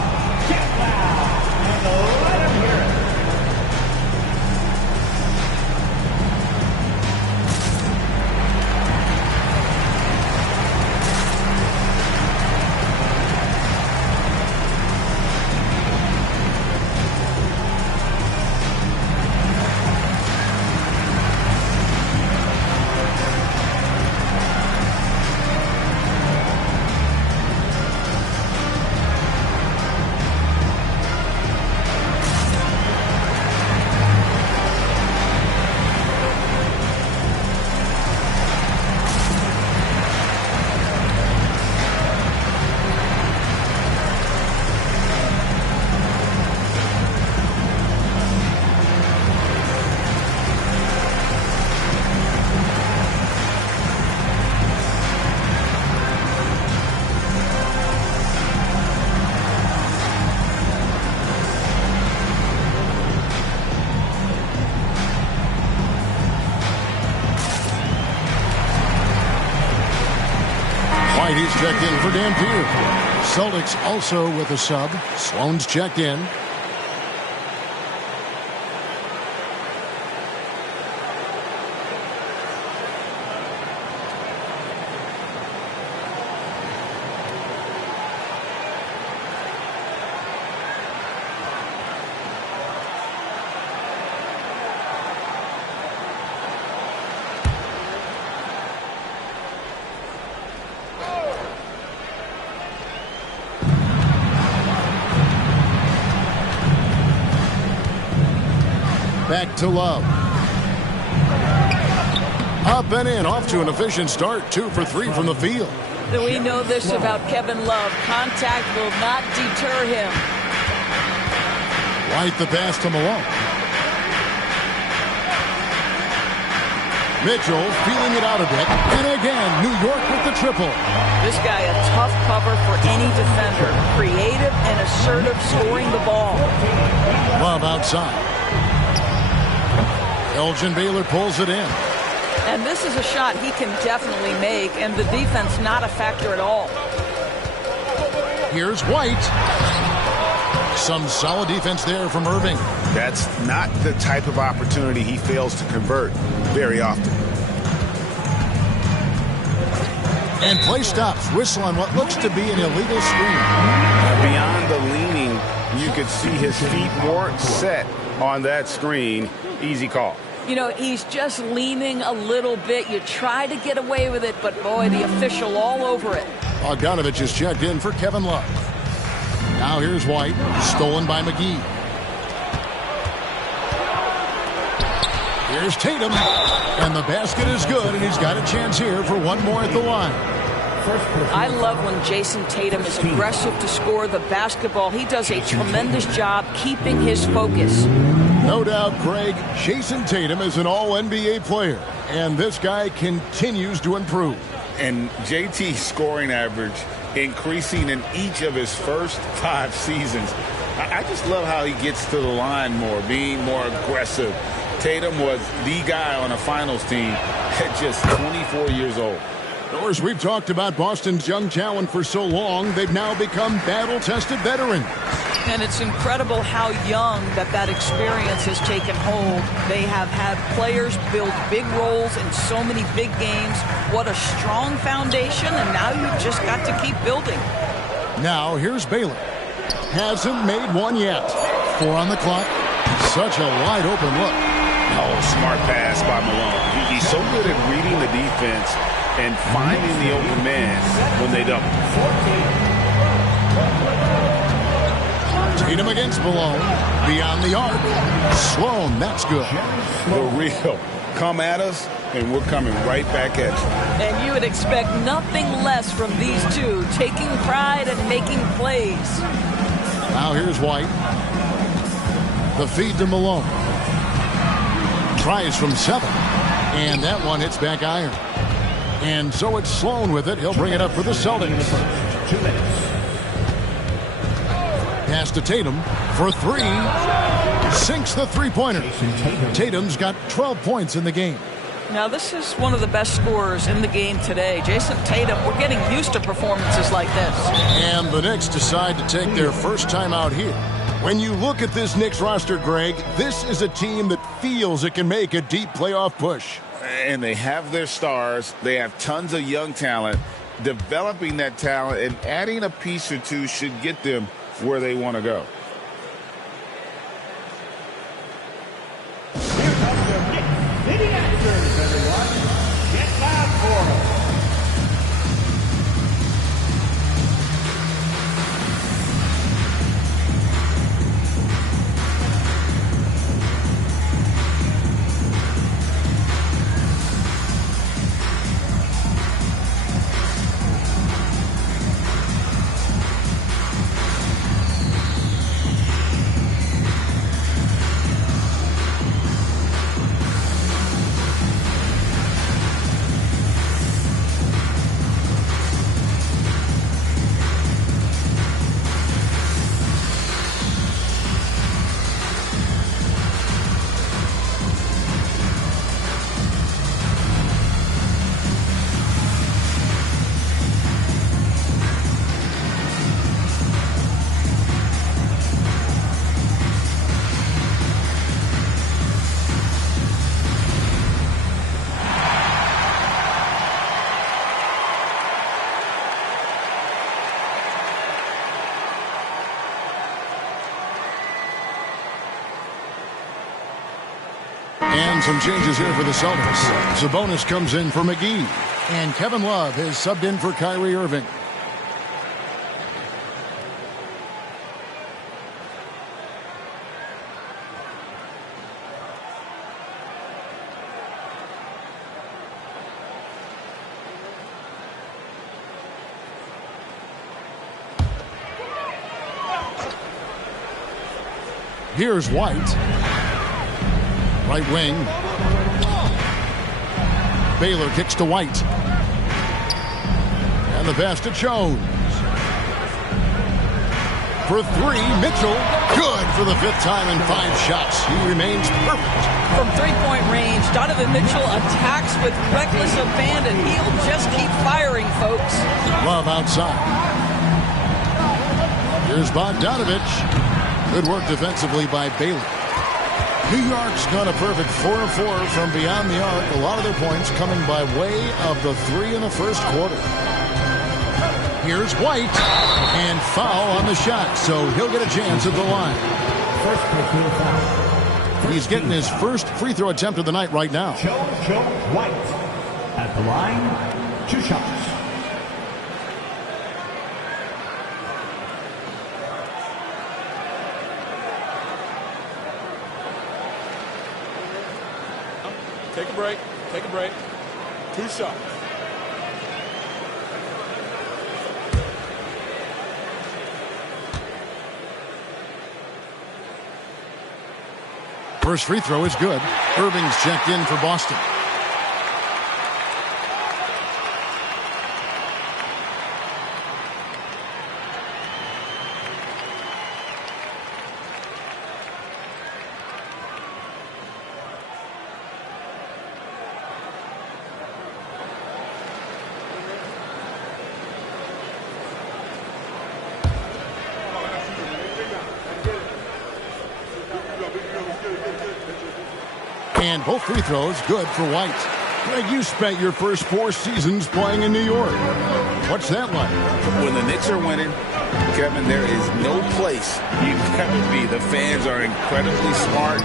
He's checked in for Dampier. Celtics also with a sub. Sloan's checked in. Back to Love. Up and in, off to an efficient start. 2 for 3 from the field. We know this about Kevin Love. Contact will not deter him. White the pass to Malone. Mitchell feeling it out a bit. And again, New York with the triple. This guy a tough cover for any defender. Creative and assertive scoring the ball. Love outside. Elgin Baylor pulls it in. And this is a shot he can definitely make, and the defense not a factor at all. Here's White. Some solid defense there from Irving. That's not the type of opportunity he fails to convert very often. And play stops. Whistle on what looks to be an illegal screen. Beyond the leaning, you could see his feet weren't set on that screen. Easy call. You know, he's just leaning a little bit. You try to get away with it, but boy, the official all over it. Bogdanovich is checked in for Kevin Love. Now here's White, stolen by McGee. Here's Tatum, and the basket is good, and he's got a chance here for one more at the line. I love when Jason Tatum is aggressive to score the basketball. He does a tremendous job keeping his focus. No doubt, Greg, Jason Tatum is an all-NBA player, and this guy continues to improve. And JT's scoring average increasing in each of his first 5 seasons. I just love how he gets to the line more, being more aggressive. Tatum was the guy on a finals team at just 24 years old. Of course, we've talked about Boston's young talent for so long, they've now become battle-tested veterans. And it's incredible how young that experience has taken hold. They have had players build big roles in so many big games. What a strong foundation, and now you've just got to keep building. Now, here's Baylor. Hasn't made one yet. 4 on the clock. Such a wide-open look. Oh, smart pass by Malone. He's so good at reading the defense and finding the open man when they double. Tatum against Malone. Beyond the arc. Sloan, that's good. The real. Come at us, and we're coming right back at you. And you would expect nothing less from these two, taking pride and making plays. Now here's White. The feed to Malone. Tries from 7. And that one hits back iron. And so it's Sloan with it. He'll bring it up for the Celtics. 2 minutes. Pass to Tatum for 3. Sinks the three-pointer. Tatum's got 12 points in the game. Now, this is one of the best scorers in the game today. Jason Tatum, we're getting used to performances like this. And the Knicks decide to take their first time out here. When you look at this Knicks roster, Greg, this is a team that feels it can make a deep playoff push. And they have their stars. They have tons of young talent. Developing that talent and adding a piece or two should get them where they want to go. Here comes your Knicks City Extras, everyone. Get loud for them. And some changes here for the Celtics. Sabonis comes in for McGee. And Kevin Love is subbed in for Kyrie Irving. Here's White. Right wing. Baylor kicks to White. And the pass to Jones. For 3, Mitchell. Good for the 5th time in 5 shots. He remains perfect. From three-point range, Donovan Mitchell attacks with reckless abandon. He'll just keep firing, folks. Love outside. Here's Bogdanovich. Good work defensively by Baylor. New York's got a perfect 4 of 4 from beyond the arc. A lot of their points coming by way of the 3 in the first quarter. Here's White. And foul on the shot, so he'll get a chance at the line. First personal foul. He's getting his first free throw attempt of the night right now. Joe White at the line. 2 shots. Take a break. Take a break. 2 shots. First free throw is good. Irving's checked in for Boston. And both free throws good for White. Greg, you spent your first 4 seasons playing in New York. What's that like? When the Knicks are winning, Kevin, there is no place you'd rather be. The fans are incredibly smart,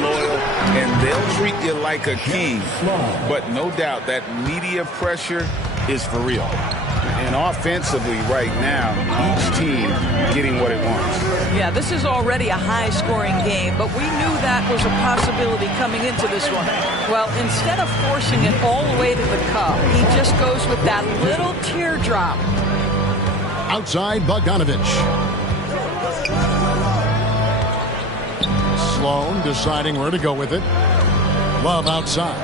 loyal, and they'll treat you like a king. But no doubt that media pressure is for real. And offensively right now, each team getting what it wants. Yeah, this is already a high-scoring game, but we knew that was a possibility coming into this one. Well, instead of forcing it all the way to the cup, he just goes with that little teardrop. Outside, Bogdanovich. Sloan deciding where to go with it. Love outside.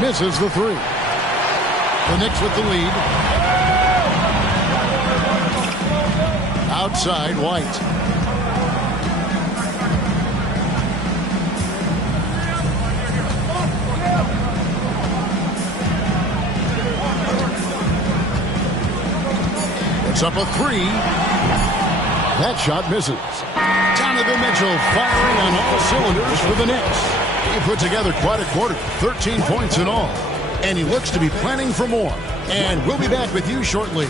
Misses the three. The Knicks with the lead. Outside, White. It's up a three. That shot misses. Donovan Mitchell firing on all cylinders for the Knicks. He put together quite a quarter, 13 points in all. And he looks to be planning for more. And we'll be back with you shortly.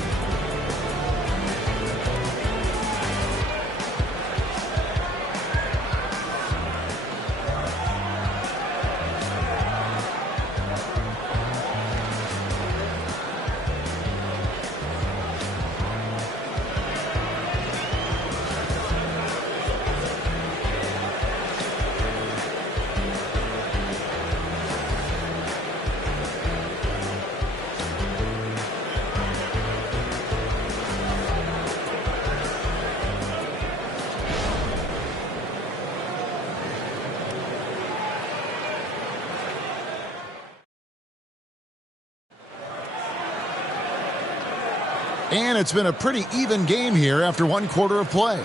And it's been a pretty even game here after one quarter of play.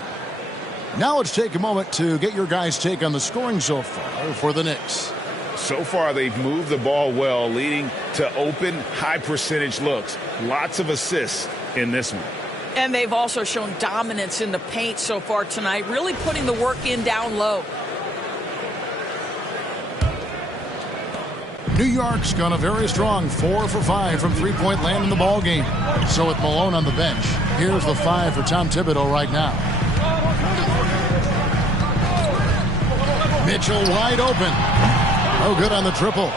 Now let's take a moment to get your guys' take on the scoring so far for the Knicks. So far, they've moved the ball well, leading to open, high-percentage looks. Lots of assists in this one. And they've also shown dominance in the paint so far tonight, really putting the work in down low. New York's gone a very strong 4 for 5 from three-point land in the ball game. So with Malone on the bench, here's the 5 for Tom Thibodeau right now. Mitchell wide open. No good on the triple.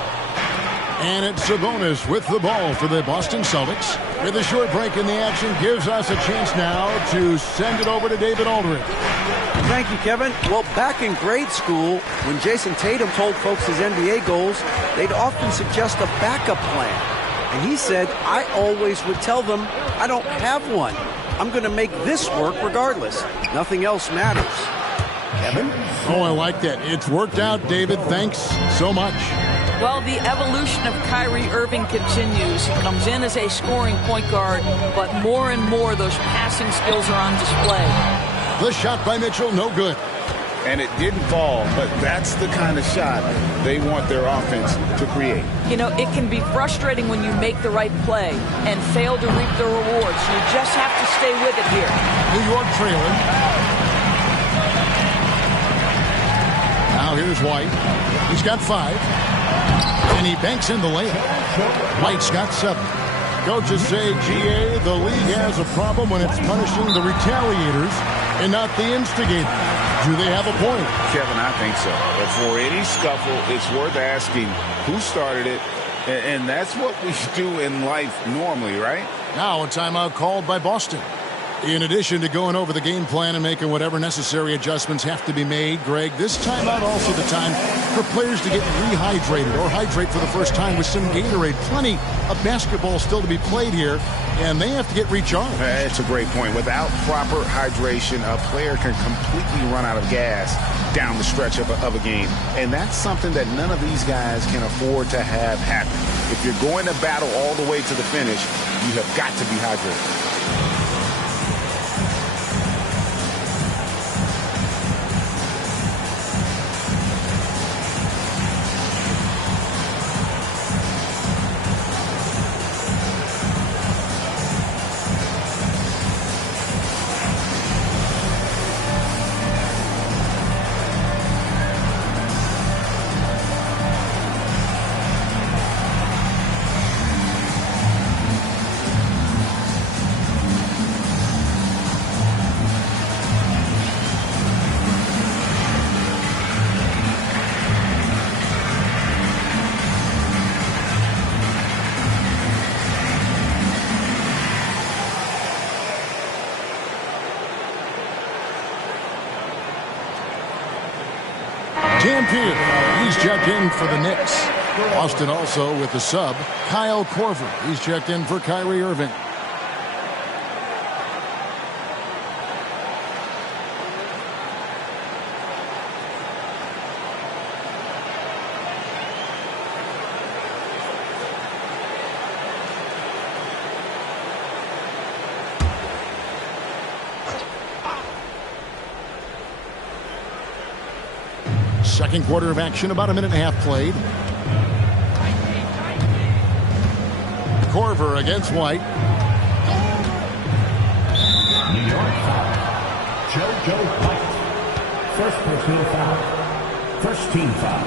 And it's Sabonis with the ball for the Boston Celtics. With a short break in the action, gives us a chance now to send it over to David Aldridge. Thank you, Kevin. Well, back in grade school, when Jason Tatum told folks his NBA goals, they'd often suggest a backup plan. And he said, I always would tell them, I don't have one. I'm going to make this work regardless. Nothing else matters. Kevin? Oh, I like that. It's worked out, David. Thanks so much. Well, the evolution of Kyrie Irving continues. He comes in as a scoring point guard, but more and more those passing skills are on display. The shot by Mitchell, no good. And it didn't fall, but that's the kind of shot they want their offense to create. You know, it can be frustrating when you make the right play and fail to reap the rewards. You just have to stay with it here. New York trailing. Now here's White. He's got 5. And he banks in the layup. White's got 7. Coaches say, GA, the league has a problem when it's punishing the retaliators and not the instigators. Do they have a point? Kevin, I think so. But for any scuffle, it's worth asking who started it. And that's what we do in life normally, right? Now a timeout called by Boston. In addition to going over the game plan and making whatever necessary adjustments have to be made, Greg, this timeout also the time for players to get rehydrated or hydrate for the first time with some Gatorade. Plenty of basketball still to be played here, and they have to get recharged. It's a great point. Without proper hydration, a player can completely run out of gas down the stretch of a game. And that's something that none of these guys can afford to have happen. If you're going to battle all the way to the finish, you have got to be hydrated. Dampier, he's checked in for the Knicks. Boston also with the sub, Kyle Korver. He's checked in for Kyrie Irving. Second quarter of action, about a minute and a half played. Corver against White. New York foul. JoJo White. First personal foul. First team foul.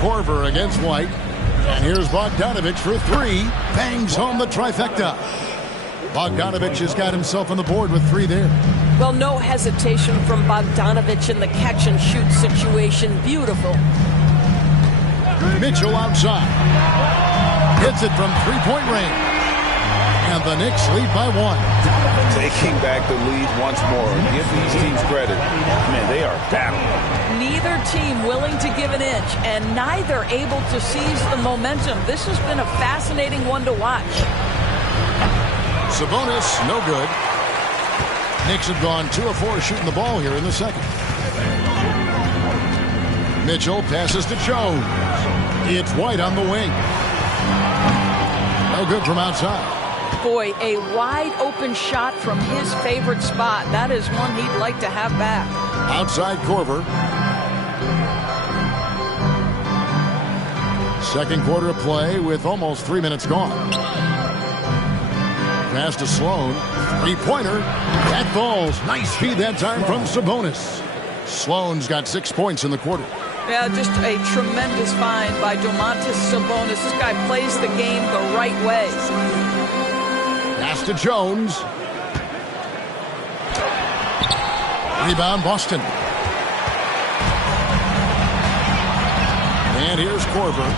Corver against White. And here's Bogdanovich for three. Bangs home the trifecta. Bogdanovich has got himself on the board with three there. Well, no hesitation from Bogdanovich in the catch-and-shoot situation. Beautiful. Mitchell outside. Hits it from three-point range. And the Knicks lead by one. Taking back the lead once more. Give these teams credit. Man, they are battling. Neither team willing to give an inch, and neither able to seize the momentum. This has been a fascinating one to watch. Sabonis, no good. Knicks have gone 2 of 4 shooting the ball here in the second. Mitchell passes to Jones. It's White on the wing. No good from outside. Boy, a wide open shot from his favorite spot. That is one he'd like to have back. Outside Corver. Second quarter of play with almost 3 minutes gone. Pass to Sloan. Three-pointer. That falls. Nice feed that time from Sabonis. Sloan's got 6 points in the quarter. Yeah, just a tremendous find by Domantas Sabonis. This guy plays the game the right way. Pass to Jones. Rebound Boston. And here's Corver.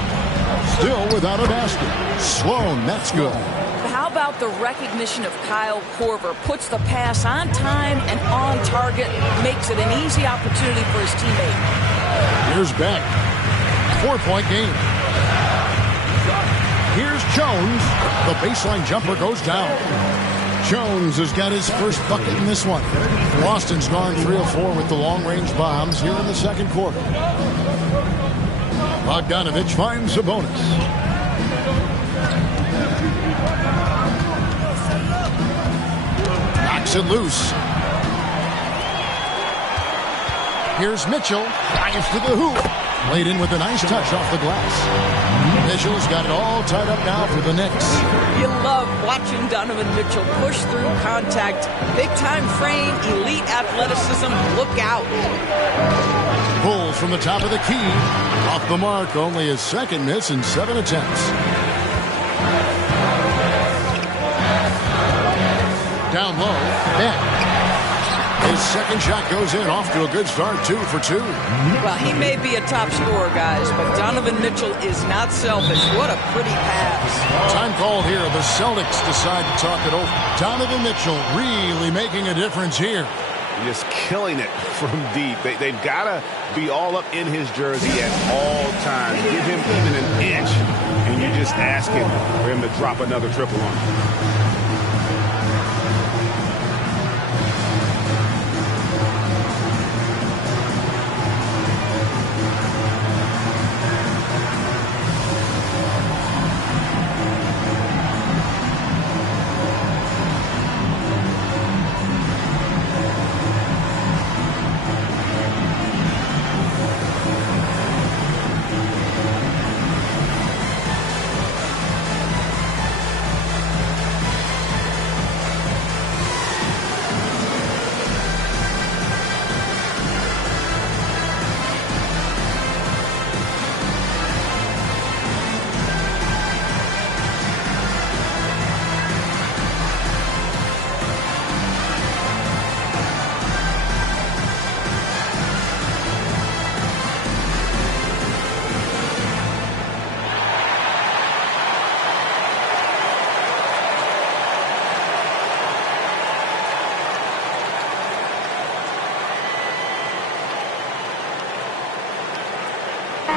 Still without a basket. Sloan, that's good. How about the recognition of Kyle Korver? Puts the pass on time and on target. Makes it an easy opportunity for his teammate. Here's Beck. 4-point game. Here's Jones. The baseline jumper goes down. Jones has got his first bucket in this one. Boston's gone 3 of 4 with the long-range bombs here in the second quarter. Bogdanovich finds Sabonis. Knocks it loose. Here's Mitchell. Drives to the hoop. Laid in with a nice touch off the glass. Mitchell's got it all tied up now for the Knicks. You love watching Donovan Mitchell push through contact. Big-time frame, elite athleticism. Look out. Bulls from the top of the key. Off the mark, only his second miss in 7 attempts. Down low, Beck. His second shot goes in, off to a good start, 2 for 2. Well, he may be a top scorer, guys, but Donovan Mitchell is not selfish. What a pretty pass. Time called here. The Celtics decide to talk it over. Donovan Mitchell really making a difference here. Just killing it from deep. They've got to be all up in his jersey at all times. Give him even an inch, and you're just asking for him to drop another triple on him.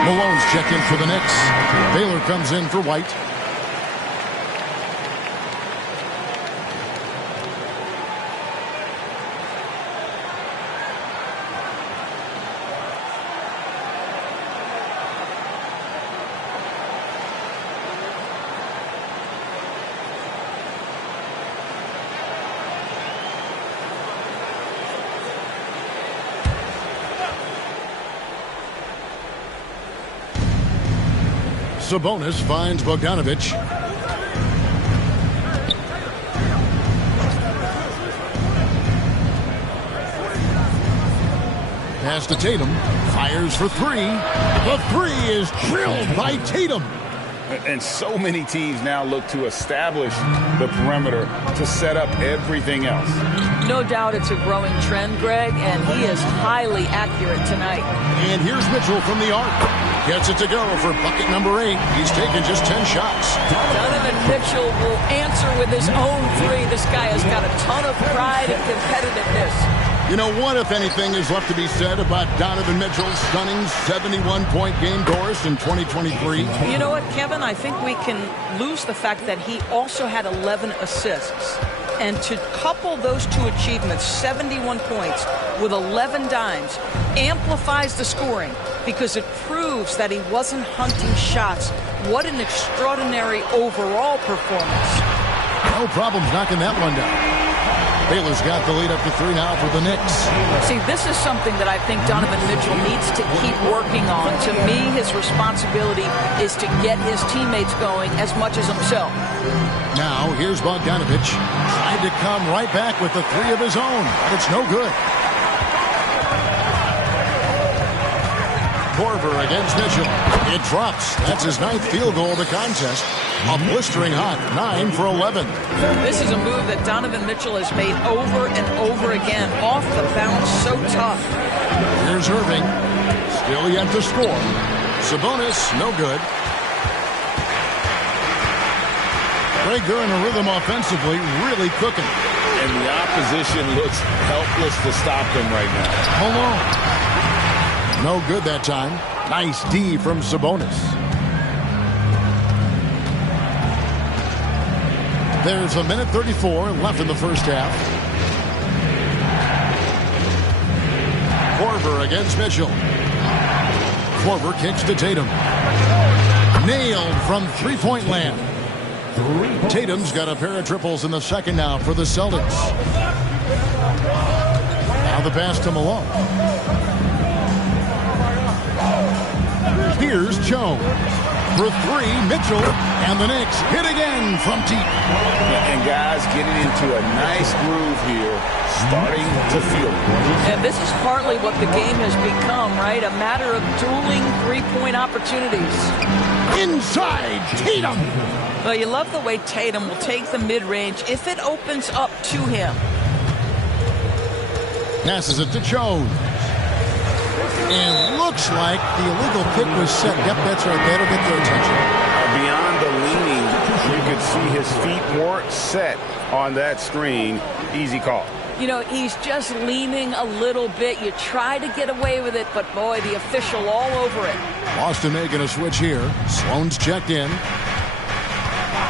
Malone's checked in for the Knicks. Baylor comes in for White. Sabonis finds Bogdanovich. Pass to Tatum. Fires for three. The three is drilled by Tatum. And so many teams now look to establish the perimeter to set up everything else. No doubt it's a growing trend, Greg, and he is highly accurate tonight. And here's Mitchell from the arc. Gets it to go for bucket number 8. He's taken just 10 shots. Donovan Mitchell will answer with his own three. This guy has got a ton of pride and competitiveness. You know what, if anything, is left to be said about Donovan Mitchell's stunning 71-point game chorus in 2023? You know what, Kevin? I think we can lose the fact that he also had 11 assists. And to couple those two achievements, 71 points with 11 dimes, amplifies the scoring because it proves that he wasn't hunting shots. What an extraordinary overall performance. No problems knocking that one down. Baylor's got the lead up to 3 now for the Knicks. See, this is something that I think Donovan Mitchell needs to keep working on. To me, his responsibility is to get his teammates going as much as himself. Now, here's Bogdanovich. Tried to come right back with the 3 of his own, but it's no good. Korver against Mitchell. It drops. That's his 9th field goal of the contest. A blistering hot 9 for 11. This is a move that Donovan Mitchell has made over and over again. Off the bounce, so tough. Here's Irving. Still yet to score. Sabonis, no good. Rager in a rhythm offensively, really cooking. And the opposition looks helpless to stop them right now. Malone. No good that time. Nice D from Sabonis. There's a minute 34 left in the first half. Korver against Mitchell. Korver kicks to Tatum. Nailed from three-point land. Tatum's got a pair of triples in the second now for the Celtics. Now the pass to Malone. Here's Jones. For 3, Mitchell, and the Knicks hit again from deep. And guys getting into a nice groove here, starting to feel it. And this is partly what the game has become, right? A matter of dueling three-point opportunities. Inside, Tatum. Well, you love the way Tatum will take the mid-range if it opens up to him. Passes it to Jones. And looks like the illegal kick was set. Yep, that's right. That'll get their attention. Beyond the leaning, you could see his feet more set on that screen. Easy call. You know, he's just leaning a little bit. You try to get away with it, but boy, the official all over it. Boston making a switch here. Sloan's checked in.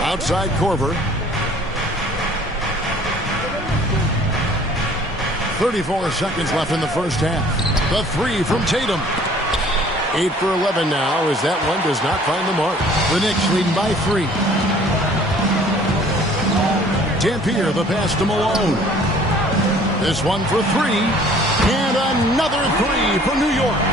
Outside Korver. 34 seconds left in the first half. The 3 from Tatum. 8 for 11 now as that one does not find the mark. The Knicks leading by 3. Dampier, the pass to Malone. This one for 3. And another 3 for New York.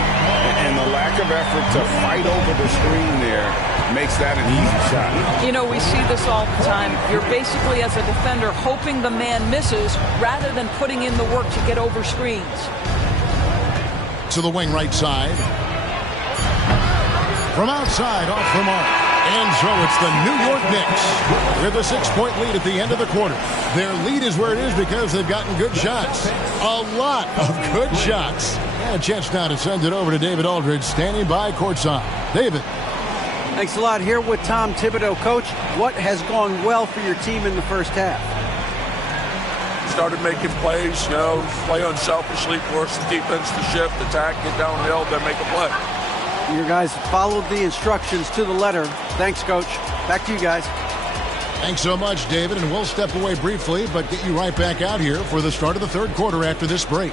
And the lack of effort to fight over the screen there makes that an easy shot. You know, we see this all the time. You're basically, as a defender, hoping the man misses rather than putting in the work to get over screens. To the wing right side. From outside, off the mark. And so it's the New York Knicks with a 6-point lead at the end of the quarter. Their lead is where it is because they've gotten good shots. A lot of good shots. And a chance now to send it over to David Aldridge, standing by courtside. David. Thanks a lot. Here with Tom Thibodeau. Coach, what has gone well for your team in the first half? Started making plays, you know, play unselfishly, force the defense to shift, attack, get downhill, then make a play. Your guys followed the instructions to the letter. Thanks, Coach. Back to you guys. Thanks so much, David. And we'll step away briefly, but get you right back out here for the start of the third quarter after this break.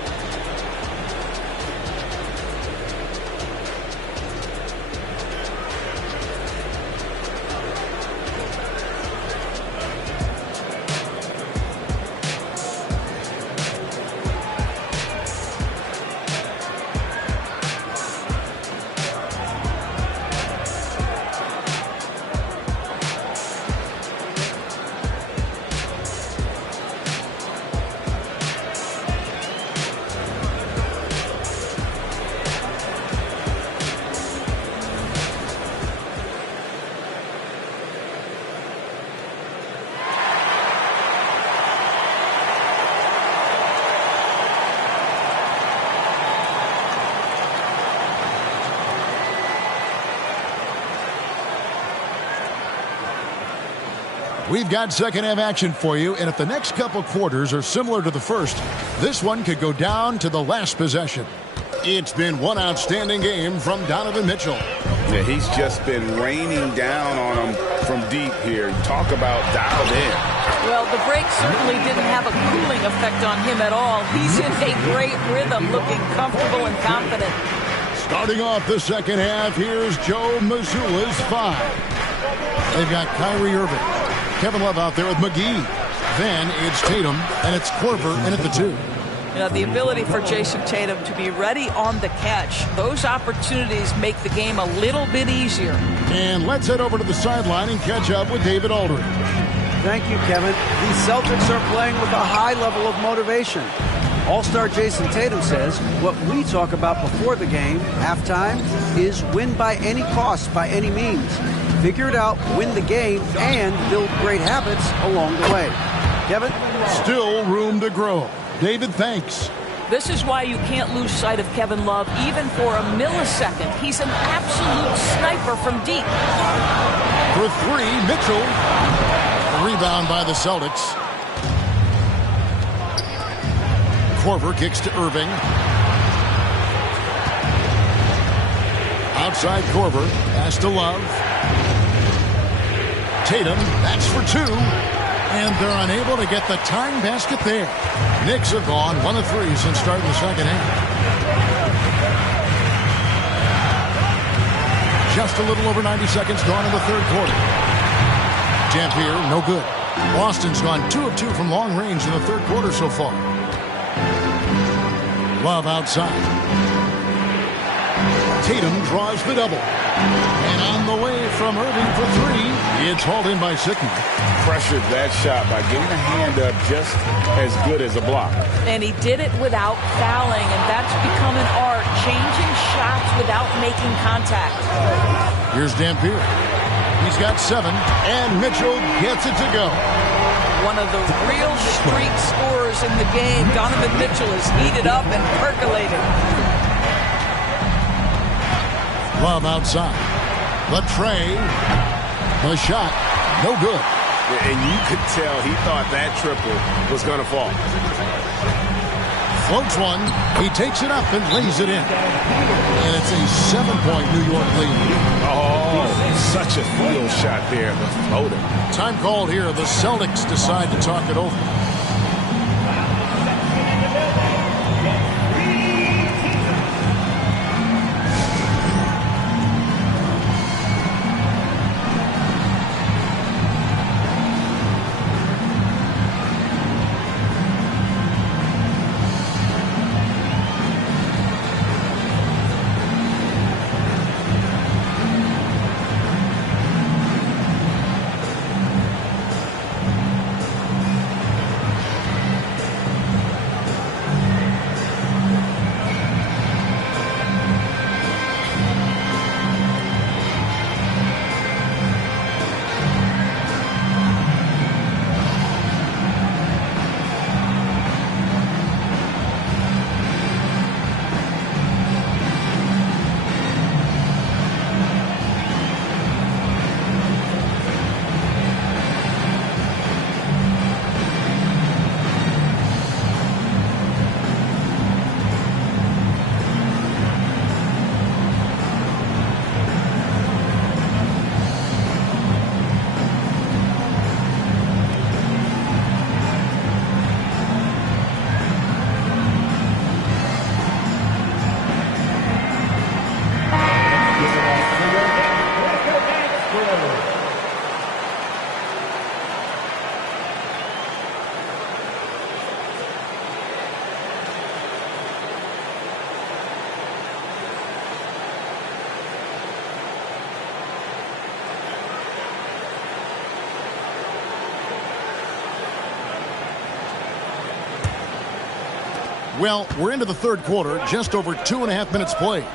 We've got second half action for you, and if the next couple quarters are similar to the first, this one could go down to the last possession. It's been one outstanding game from Donovan Mitchell. Yeah, he's just been raining down on him from deep here. Talk about dialed in. Well, the break certainly didn't have a cooling effect on him at all. He's in a great rhythm, looking comfortable and confident. Starting off the second half, here's Joe Mazzulla's 5. They've got Kyrie Irving, Kevin Love out there with McGee. Then it's Tatum, and it's Korver in at the 2. You know, the ability for Jason Tatum to be ready on the catch, those opportunities make the game a little bit easier. And let's head over to the sideline and catch up with David Aldridge. Thank you, Kevin. The Celtics are playing with a high level of motivation. All-star Jason Tatum says what we talk about before the game, halftime, is win by any cost, by any means. Figure it out, win the game, and build great habits along the way. Kevin? Still room to grow. David, thanks. This is why you can't lose sight of Kevin Love even for a millisecond. He's an absolute sniper from deep. For 3, Mitchell. Rebound by the Celtics. Korver kicks to Irving. Outside Korver. Pass to Love. Tatum. That's for 2. And they're unable to get the tying basket there. Knicks have gone 1 of 3 since starting the second half. Just a little over 90 seconds gone in the third quarter. Dampier, no good. Boston's gone 2 of 2 from long range in the third quarter so far. Love outside. Tatum draws the double. And on the way from Irving for 3, it's hauled in by Sickman. Pressured that shot by getting a hand up just as good as a block. And he did it without fouling, and that's become an art, changing shots without making contact. Here's Dampier. He's got 7, and Mitchell gets it to go. One of the real streak scorers in the game. Donovan Mitchell is heated up and percolated. Love outside. The tray. The shot. No good. And you could tell he thought that triple was going to fall. Floats one. He takes it up and lays it in. And it's a 7-point New York lead. Oh, such a field shot there. The floater. Time called here. The Celtics decide to talk it over. Well, we're into the third quarter, just over 2.5 minutes played.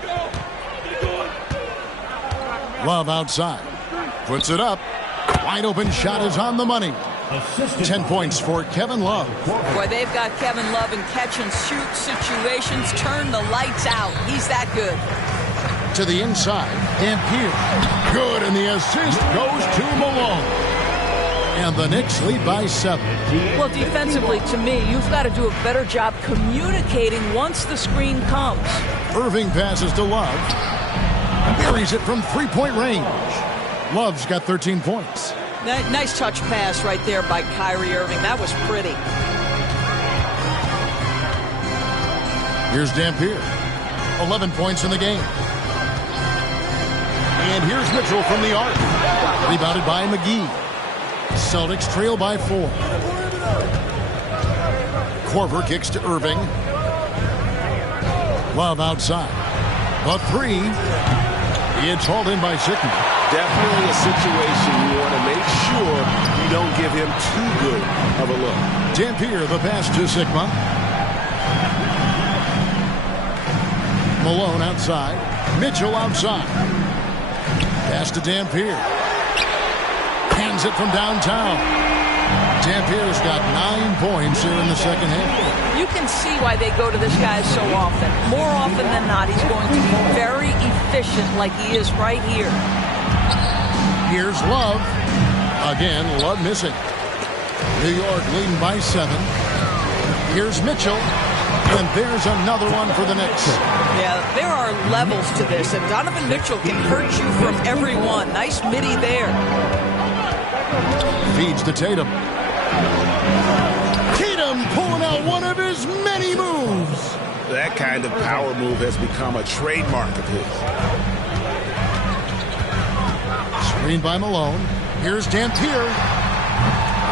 Love outside. Puts it up. Wide open shot is on the money. 10 points for Kevin Love. Boy, they've got Kevin Love in catch-and-shoot situations. Turn the lights out. He's that good. To the inside. And here. Good, and the assist goes to Malone. And the Knicks lead by 7. Well, defensively, to me, you've got to do a better job communicating once the screen comes. Irving passes to Love. Buries it from three-point range. Love's got 13 points. Nice touch pass right there by Kyrie Irving. That was pretty. Here's Dampier. 11 points in the game. And here's Mitchell from the arc. Rebounded by McGee. Celtics trail by 4. Korver kicks to Irving. Love outside. A 3. It's hauled in by Sickman. Definitely a situation you want to make sure you don't give him too good of a look. Dampier, the pass to Sigma. Malone outside. Mitchell outside. Pass to Dampier. Hands it from downtown. Dampier's got 9 points here in the second half. You can see why they go to this guy so often. More often than not, he's going to be very efficient like he is right here. Here's Love. Again, Love missing. New York leading by 7. Here's Mitchell. And there's another one for the Knicks. Yeah, there are levels to this, and Donovan Mitchell can hurt you from every one. Nice midi there. Feeds to Tatum. Tatum pulling out one of his many moves. That kind of power move has become a trademark of his. Screen by Malone. Here's Dampier.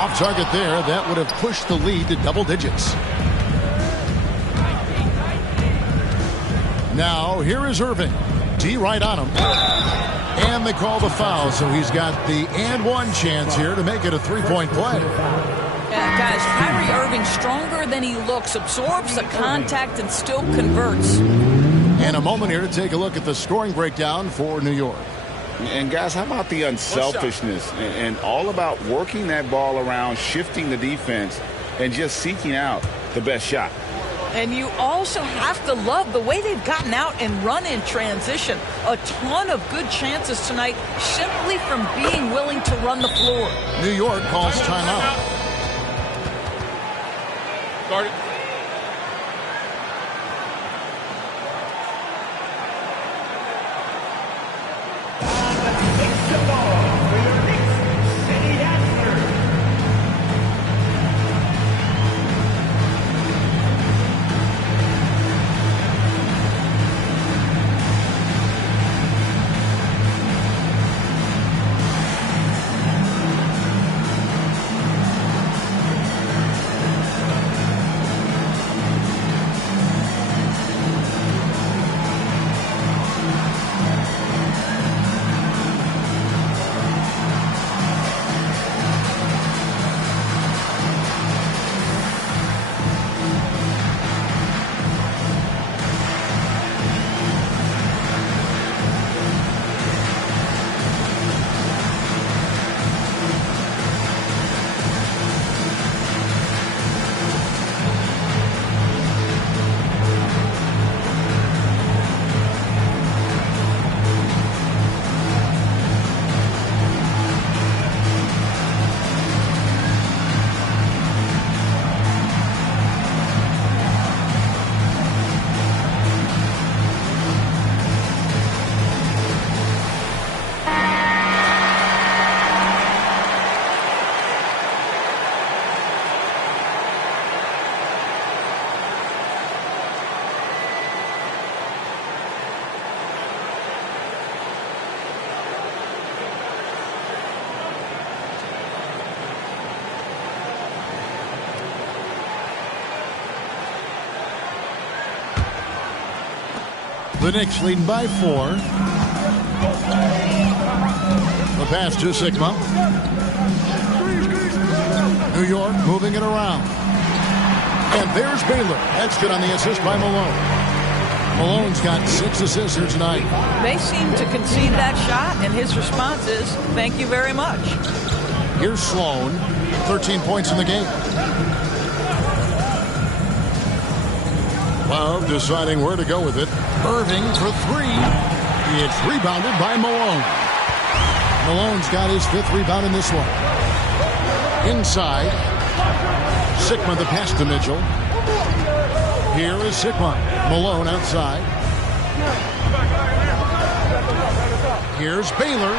Off target there. That would have pushed the lead to double digits. Now, here is Irving. D right on him. And they call the foul, so he's got the and one chance here to make it a three-point play. Yeah, guys, Kyrie Irving stronger than he looks, absorbs the contact and still converts. And a moment here to take a look at the scoring breakdown for New York. And guys, how about the unselfishness and all about working that ball around, shifting the defense, and just seeking out the best shot. And you also have to love the way they've gotten out and run in transition. A ton of good chances tonight simply from being willing to run the floor. New York calls timeout. Guard it. The Knicks leading by 4. The pass to Sigma. New York moving it around. And there's Baylor. That's good on the assist by Malone. Malone's got 6 assists here tonight. They seem to concede that shot, and his response is, thank you very much. Here's Sloan. 13 points in the game. Love deciding where to go with it. Irving for 3. It's rebounded by Malone. Malone's got his 5th rebound in this one. Inside. Sigma the pass to Mitchell. Here is Sigma. Malone outside. Here's Baylor.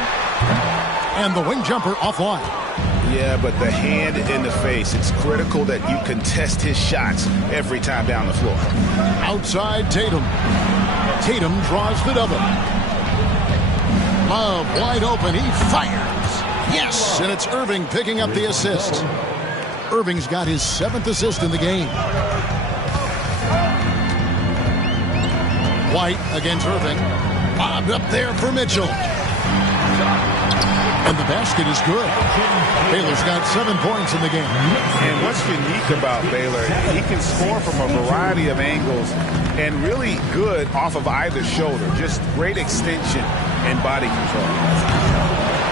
And the wing jumper offline. Yeah, but the hand in the face, it's critical that you contest his shots every time down the floor. Outside Tatum. Tatum draws the double. Love wide open. He fires. Yes, and it's Irving picking up the assist. Irving's got his 7th assist in the game. White against Irving. Bobbed up there for Mitchell. And the basket is good. Baylor's got 7 points in the game. And what's unique about Baylor, he can score from a variety of angles and really good off of either shoulder. Just great extension and body control.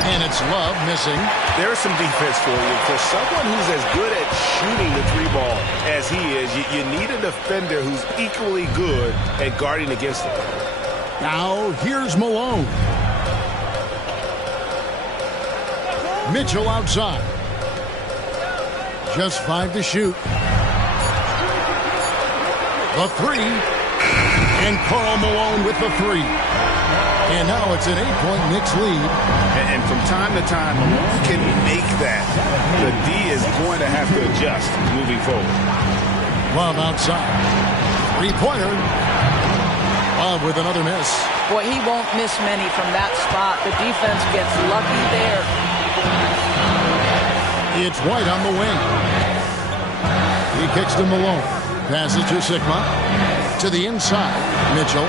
And it's Love missing. There's some defense for you. For someone who's as good at shooting the 3-ball as he is, you need a defender who's equally good at guarding against him. Now here's Malone. Mitchell outside. Just 5 to shoot. The 3. And Karl Malone with the 3. And now it's an 8-point Knicks lead. And from time to time, Malone can make that. The D is going to have to adjust moving forward. Love outside. 3-pointer. Love with another miss. Boy, he won't miss many from that spot. The defense gets lucky there. It's White on the wing. He kicks to Malone. Passes to Sigma. To the inside. Mitchell.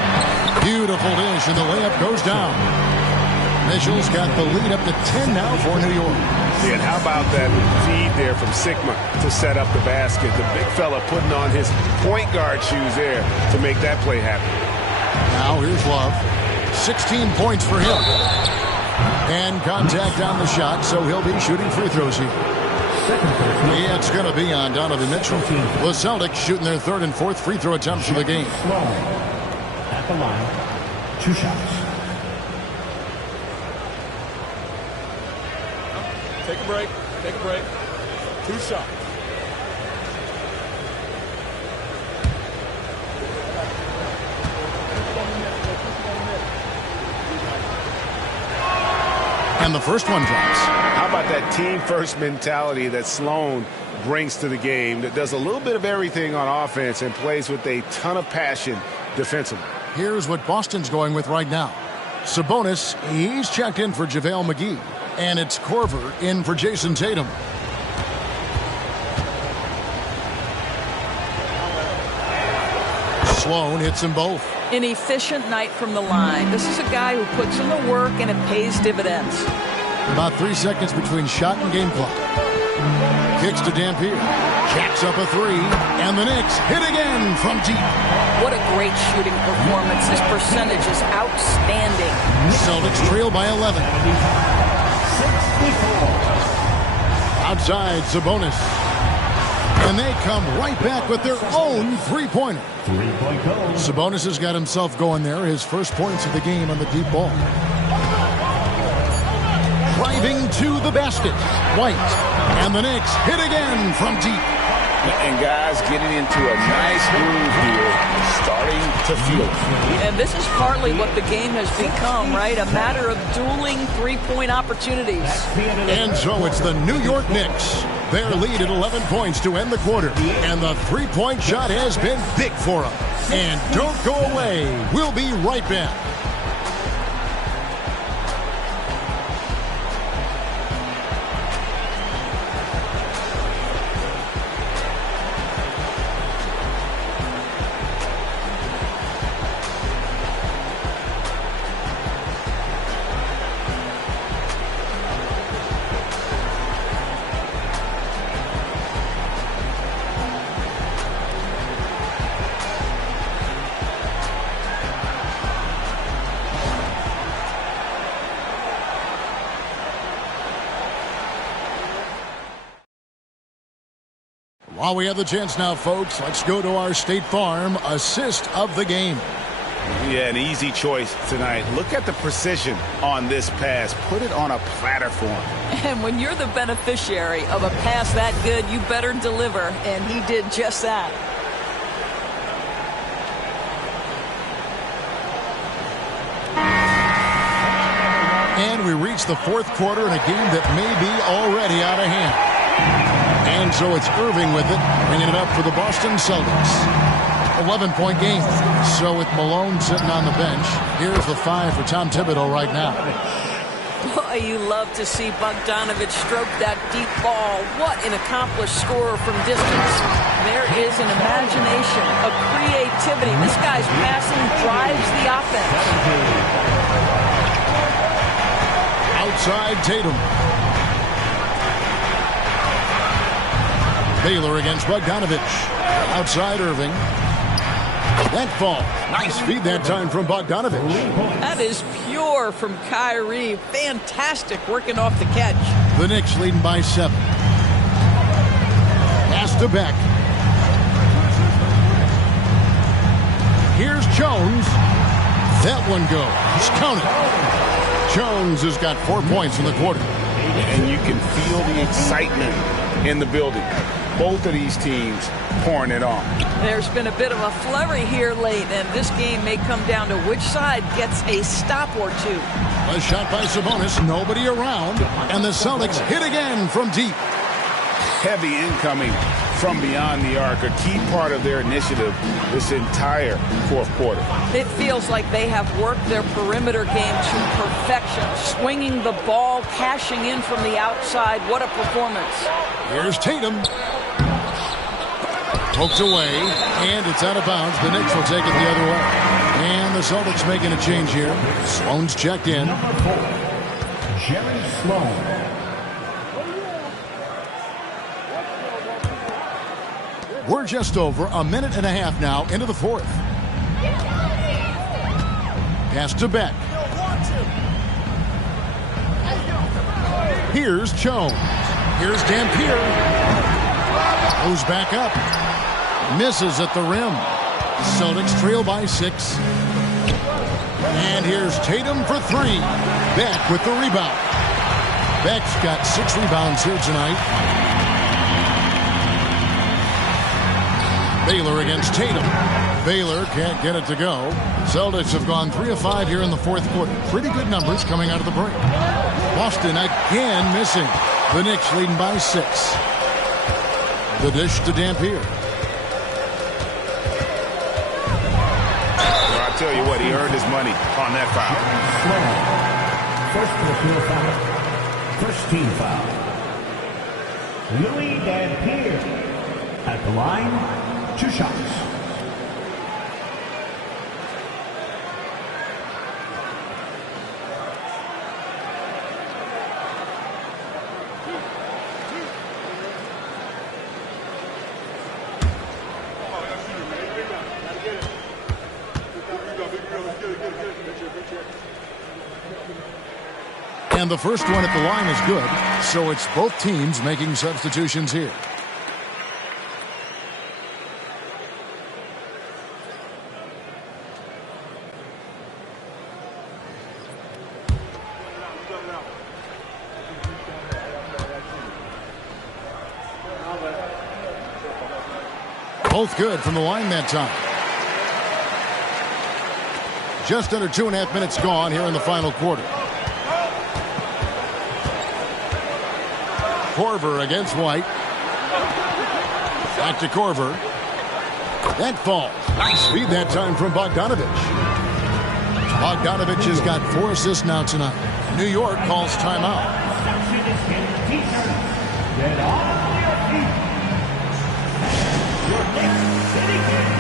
Beautiful dish, and the layup goes down. Mitchell's got the lead up to 10 now for New York. Yeah, and how about that feed there from Sigma to set up the basket? The big fella putting on his point guard shoes there to make that play happen. Now here's Love. 16 points for him. And contact on the shot, so he'll be shooting free throws here. Yeah, it's going to be on Donovan Mitchell. The Celtics shooting their 3rd and 4th free throw attempts for the game. At the line, 2 shots. Take a break. Take a break. 2 shots. And the first one drops. How about that team-first mentality that Sloan brings to the game that does a little bit of everything on offense and plays with a ton of passion defensively? Here's what Boston's going with right now. Sabonis, he's checked in for JaVale McGee. And it's Korver in for Jason Tatum. Sloan hits them both. An efficient night from the line. This is a guy who puts in the work and it pays dividends. About 3 seconds between shot and game clock. Kicks to Dampier. Jacks up a 3. And the Knicks hit again from deep. What a great shooting performance. His percentage is outstanding. Celtics trail by 11. Outside, Sabonis. And they come right back with their own 3-pointer. 3-point goal. Sabonis has got himself going there. His first points of the game on the deep ball. Driving to the basket. White. And the Knicks hit again from deep. And guys getting into a nice groove here, starting to feel it. And this is partly what the game has become, right? A matter of dueling 3-point opportunities. And so it's the New York Knicks. Their lead at 11 points to end the quarter. And the 3-point shot has been big for them. And don't go away. We'll be right back. While we have the chance now, folks, let's go to our State Farm assist of the game. Yeah, an easy choice tonight. Look at the precision on this pass. Put it on a platter for him. And when you're the beneficiary of a pass that good, you better deliver, and he did just that. And we reach the fourth quarter in a game that may be already out of hand. And so it's Irving with it, bringing it up for the Boston Celtics. 11-point game. So with Malone sitting on the bench, here's the 5 for Tom Thibodeau right now. Boy, you love to see Bogdanovich stroke that deep ball. What an accomplished scorer from distance. There is an imagination, a creativity. This guy's passing drives the offense. Outside Tatum. Baylor against Bogdanovich. Outside Irving. That fall. Nice feed that time from Bogdanovich. That is pure from Kyrie. Fantastic working off the catch. The Knicks leading by 7. Pass to Beck. Here's Jones. That one goes. Count it. Jones has got 4 points in the quarter. And you can feel the excitement in the building. Both of these teams pouring it on. There's been a bit of a flurry here late, and this game may come down to which side gets a stop or two. A shot by Sabonis, nobody around, and the Celtics hit again from deep. Heavy incoming from beyond the arc, a key part of their initiative this entire fourth quarter. It feels like they have worked their perimeter game to perfection, swinging the ball, cashing in from the outside. What a performance. Here's Tatum. Poked away, and it's out of bounds. The Knicks will take it the other way. And the Celtics making a change here. Sloan's checked in. Number 4, Jerry Sloan. We're just over a minute and a half now into the fourth. Pass to Beck. Here's Jones. Here's Dampier. Goes back up. Misses at the rim. Celtics trail by 6. And here's Tatum for 3. Beck with the rebound. Beck's got 6 rebounds here tonight. Baylor against Tatum. Baylor can't get it to go. Celtics have gone 3 of 5 here in the fourth quarter. Pretty good numbers coming out of the break. Boston again missing. The Knicks leading by 6. The dish to Dampier. Well, I tell you what, he earned his money on that foul. First personal foul. First team foul. Louis Dampier at the line. 2 shots. And the first one at the line is good, so it's both teams making substitutions here. Both good from the line that time. Just under 2.5 minutes gone here in the final quarter. Korver against White. Back to Korver. That falls. Nice feed that time from Bogdanovich. Bogdanovich has got 4 assists now tonight. New York calls timeout. Get on your feet. Your next city game.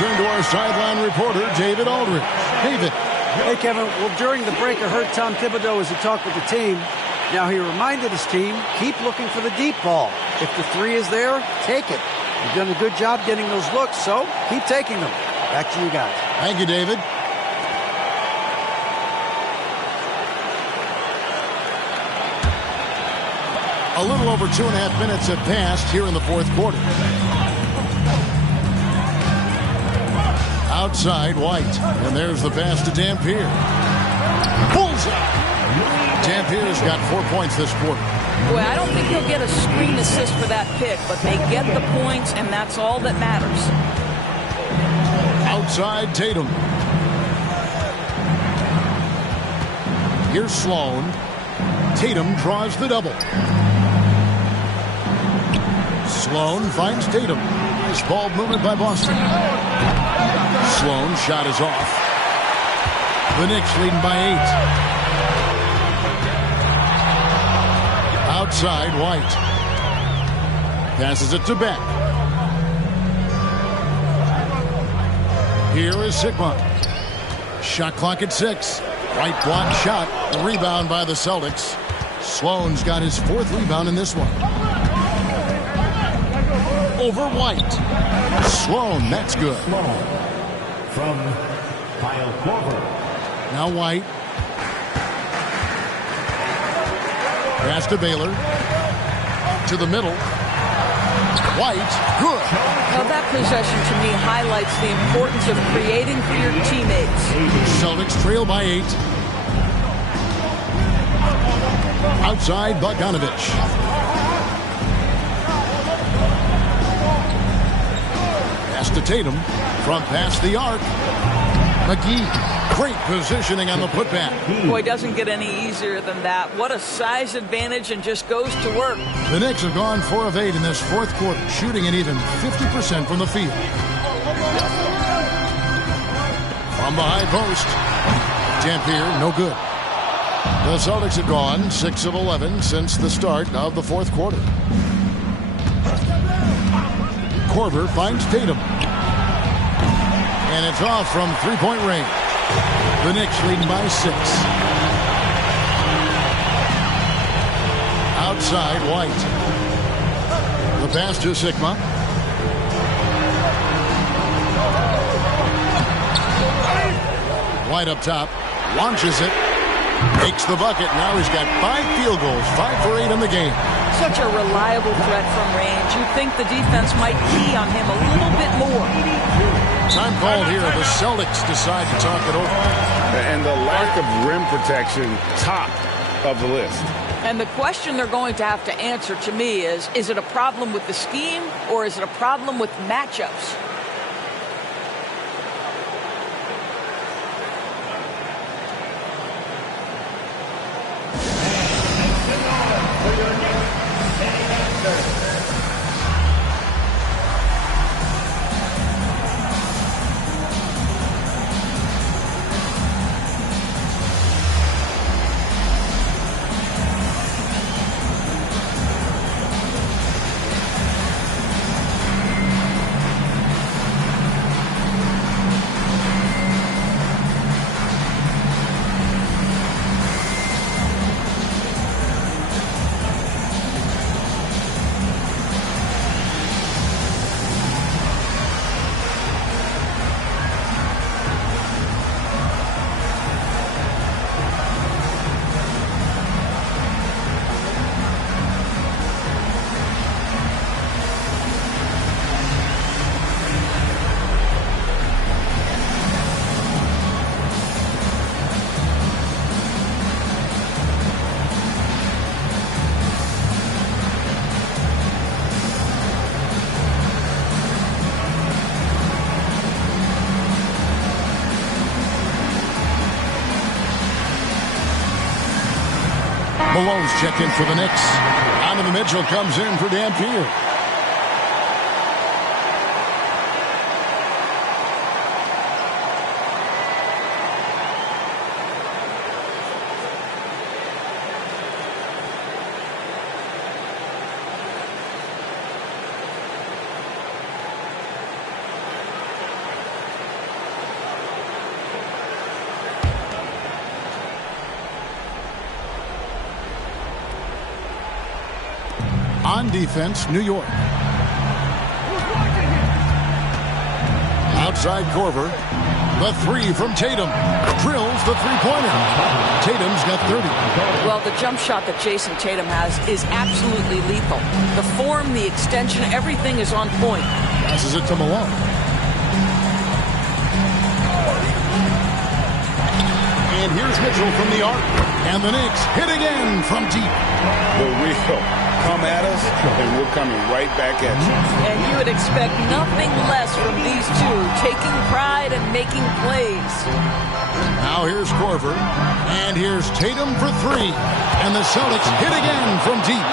turn to our sideline reporter, David Aldridge. David. Hey, Kevin. Well, during the break, I heard Tom Thibodeau as he talked with the team. Now, he reminded his team, keep looking for the deep ball. If the three is there, take it. You've done a good job getting those looks, so keep taking them. Back to you guys. Thank you, David. A little over 2.5 minutes have passed here in the fourth quarter. Outside, White. And there's the pass to Dampier. Bullseye! Dampier's got 4 points this quarter. Boy, I don't think he'll get a screen assist for that pick, but they get the points, and that's all that matters. Outside, Tatum. Here's Sloan. Tatum draws the double. Sloan finds Tatum. Nice ball movement by Boston. Sloan shot is off. The Knicks leading by 8. Outside, White. Passes it to Beck. Here is Sigma. Shot clock at 6. White block shot. The rebound by the Celtics. Sloan's got his 4th rebound in this one. Over White. Sloan, that's good. From Kyle Korver. Now White. Pass to Baylor. To the middle. White, good. Now that possession to me highlights the importance of creating for your teammates. Celtics trail by 8. Outside, Bogdanovich. Pass to Tatum. From past the arc. McGee. Great positioning on the putback. Boy, doesn't get any easier than that. What a size advantage, and just goes to work. The Knicks have gone 4 of 8 in this fourth quarter, shooting an even 50% from the field. From the high post. Dampier, no good. The Celtics have gone 6 of 11 since the start of the fourth quarter. Korver finds Tatum. And it's off from three-point range. The Knicks leading by 6. Outside, White. The pass to Sigma. White up top. Launches it. Makes the bucket. Now he's got 5 field goals. 5 for 8 in the game. Such a reliable threat from range. You'd think the defense might key on him a little bit more. Time called here. The Celtics decide to talk it over. And the lack of rim protection, top of the list. And the question they're going to have to answer to me is it a problem with the scheme or is it a problem with matchups? Malone's checked in for the Knicks. Donovan Mitchell comes in for Dampier. On defense, New York. Outside Corver. The three from Tatum. Drills the three-pointer. Tatum's got 30. Well, the jump shot that Jason Tatum has is absolutely lethal. The form, the extension, everything is on point. Passes it to Malone. And here's Mitchell from the arc. And the Knicks hit again from deep. The real come at us, and we're coming right back at you. And you would expect nothing less from these two, taking pride and making plays. Now here's Corver. And here's Tatum for three. And the Celtics hit again from deep.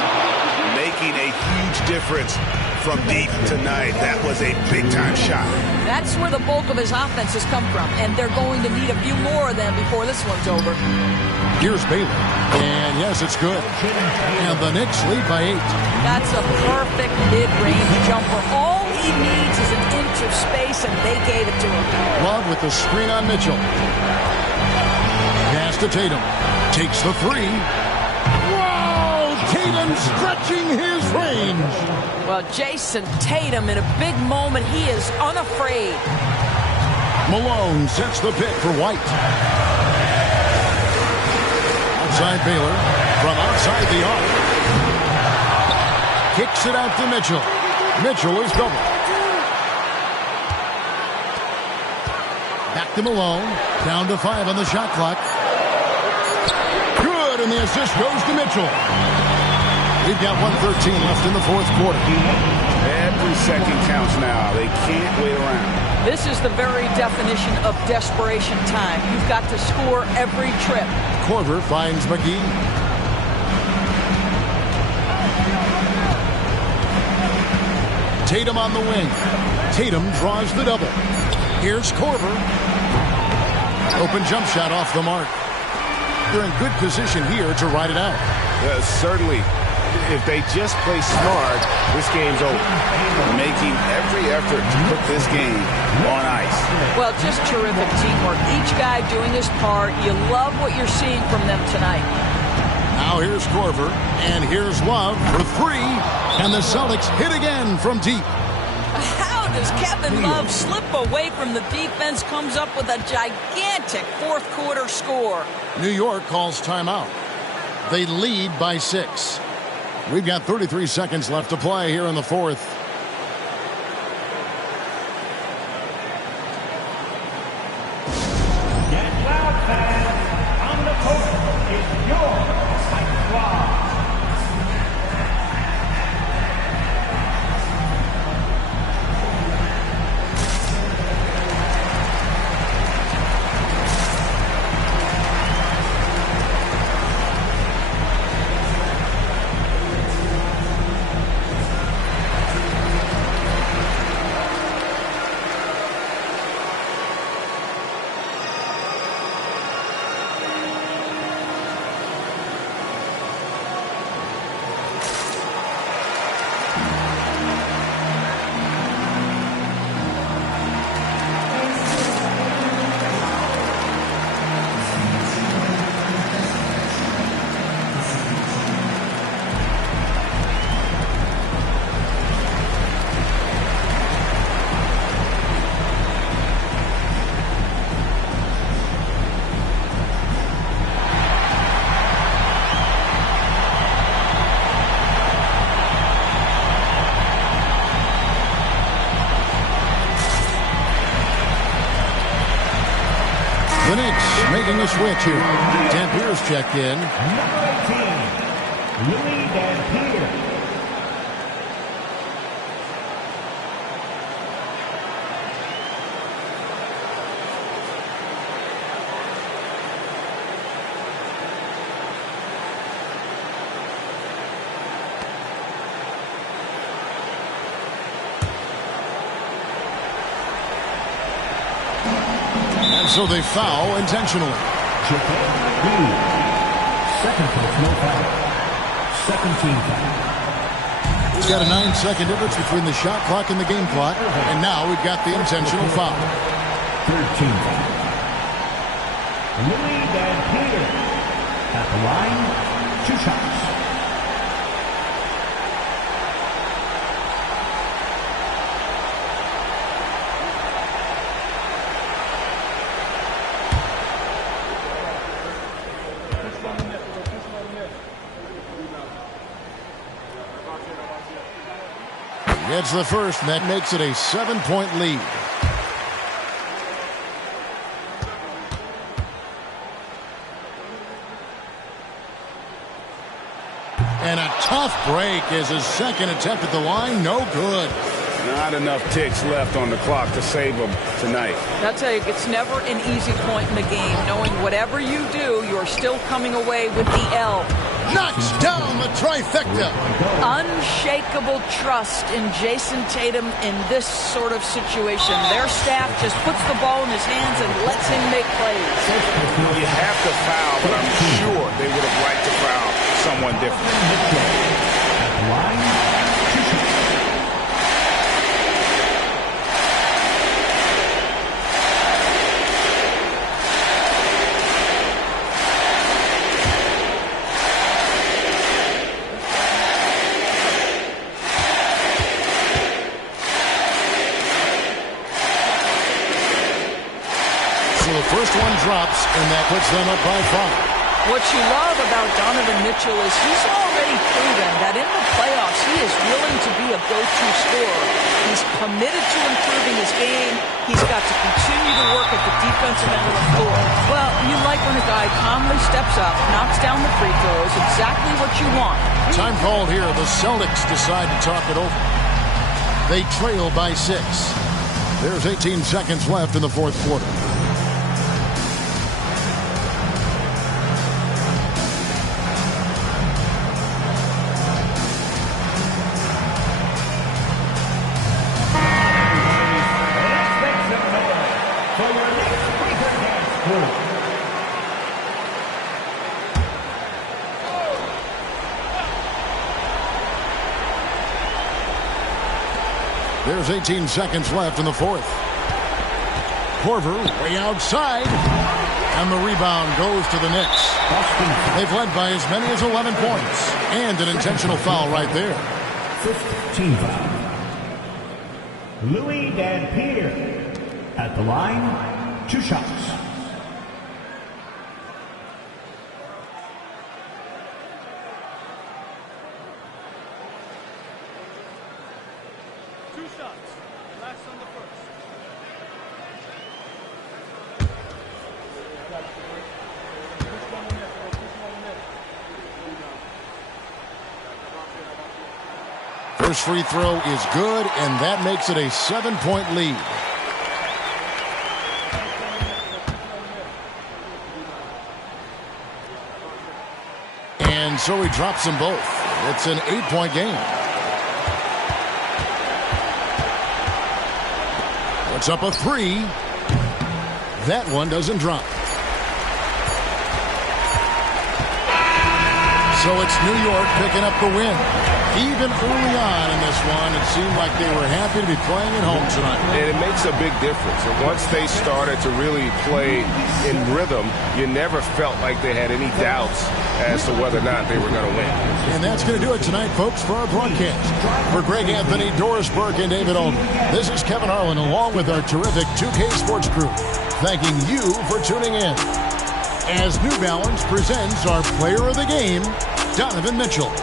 Making a huge difference from deep tonight. That was a big-time shot. That's where the bulk of his offense has come from, and they're going to need a few more of them before this one's over. Here's Baylor. And yes, it's good. And the Knicks lead by 8. That's a perfect mid-range jumper. All he needs is an inch of space, and they gave it to him. Love with the screen on Mitchell. Pass to Tatum. Takes the three. Wow! Tatum stretching his range. Well, Jason Tatum, in a big moment, he is unafraid. Malone sets the pick for White. Outside Baylor. From outside the arc. Kicks it out to Mitchell. Mitchell is double. Back to Malone. Down to 5 on the shot clock. Good, and the assist goes to Mitchell. We've got 1:13 left in the fourth quarter. Every second counts now. They can't wait around. This is the very definition of desperation time. You've got to score every trip. Corver finds McGee. Tatum on the wing. Tatum draws the double. Here's Corver. Open jump shot off the mark. They're in good position here to ride it out. Certainly. If they just play smart, this game's over. Making every effort to put this game on ice. Well, just terrific teamwork. Each guy doing his part. You love what you're seeing from them tonight. Now here's Corver, and here's Love for three, and the Celtics hit again from deep. How does Kevin Love slip away from the defense, comes up with a gigantic fourth quarter score? New York calls timeout. They lead by 6. We've got 33 seconds left to play here in the fourth. Get loud, fans. On the court is your Fight Squad. The Knicks making a switch here. Dampier's checked in. Number 18, Louis Dampier. So they foul intentionally. Second personal foul. Second team foul. We've got a 9-second difference between the shot clock and the game clock. And now we've got the intentional foul. Third team foul. Louis Dampier. At the line, 2 shots. It's the first, and that makes it a 7-point lead. And a tough break is his second attempt at the line. No good. Not enough ticks left on the clock to save him tonight. I'll tell you, it's never an easy point in the game, knowing whatever you do, you're still coming away with the L. Knocks down the trifecta. Unshakable trust in Jason Tatum in this sort of situation. Their staff just puts the ball in his hands and lets him make plays. You have to foul, but I'm sure they would have liked to foul someone different. First one drops, and that puts them up by 5. What you love about Donovan Mitchell is he's already proven that in the playoffs he is willing to be a go-to scorer. He's committed to improving his game. He's got to continue to work at the defensive end of the floor. Well, you like when a guy calmly steps up, knocks down the free throws, exactly what you want. Time called here. The Celtics decide to talk it over. They trail by 6. There's 18 seconds left in the fourth quarter. There's 18 seconds left in the fourth. Korver way outside. And the rebound goes to the Knicks. They've led by as many as 11 points. And an intentional foul right there. 15 foul. Louis Dan Peter at the line, 2 shots. First free throw is good, and that makes it a 7-point lead. And so he drops them both. It's an 8-point game. Puts up a 3. That one doesn't drop. So it's New York picking up the win. Even early on in this one, it seemed like they were happy to be playing at home tonight. And it makes a big difference. And once they started to really play in rhythm, you never felt like they had any doubts as to whether or not they were going to win. And that's going to do it tonight, folks, for our broadcast. For Greg Anthony, Doris Burke, and David Olden, this is Kevin Harlan along with our terrific 2K Sports crew, thanking you for tuning in. As New Balance presents our player of the game, Donovan Mitchell.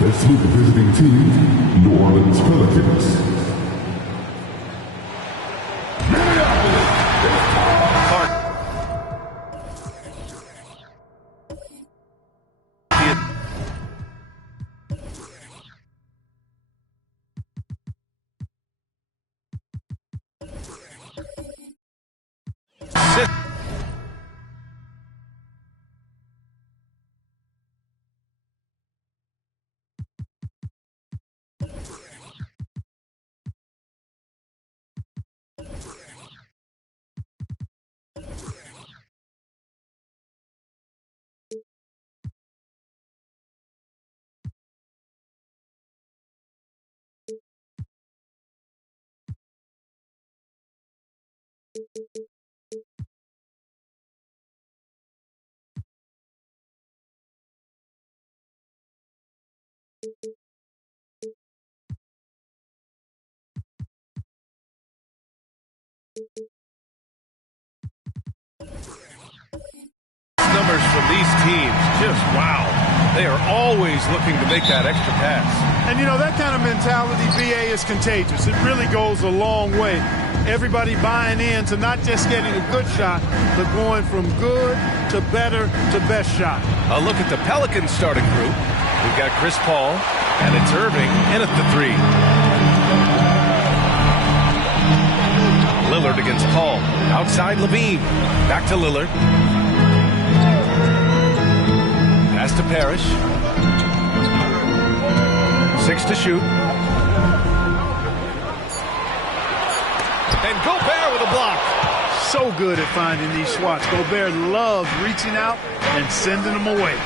Let's meet the visiting team, New Orleans Pelicans. Numbers from these teams, just wow. They are always looking to make that extra pass. And, you know, that kind of mentality, BA, is contagious. It really goes a long way. Everybody buying in to not just getting a good shot, but going from good to better to best shot. A look at the Pelicans starting group. We've got Chris Paul, and it's Irving in at the 3. Lillard against Paul. Outside Levine. Back to Lillard. Pass to Parrish. 6 to shoot. And Gobert with a block. So good at finding these swats. Gobert loves reaching out and sending them away.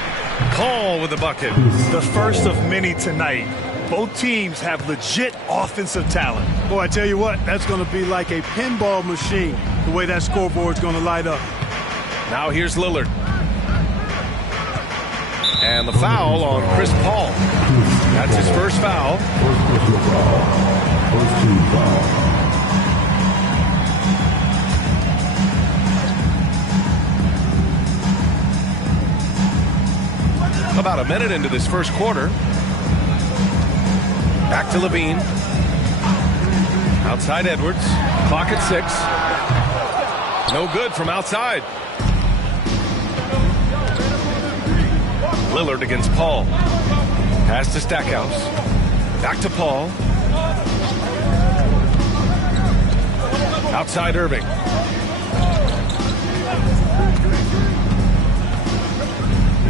Paul with the bucket. The first of many tonight. Both teams have legit offensive talent. Boy, I tell you what, that's going to be like a pinball machine, the way that scoreboard's going to light up. Now here's Lillard. And the foul on Chris Paul. That's his first foul. First team foul. About a minute into this first quarter. Back to Levine. Outside Edwards. Clock at 6. No good from outside. Lillard against Paul. Pass to Stackhouse. Back to Paul. Outside Irving.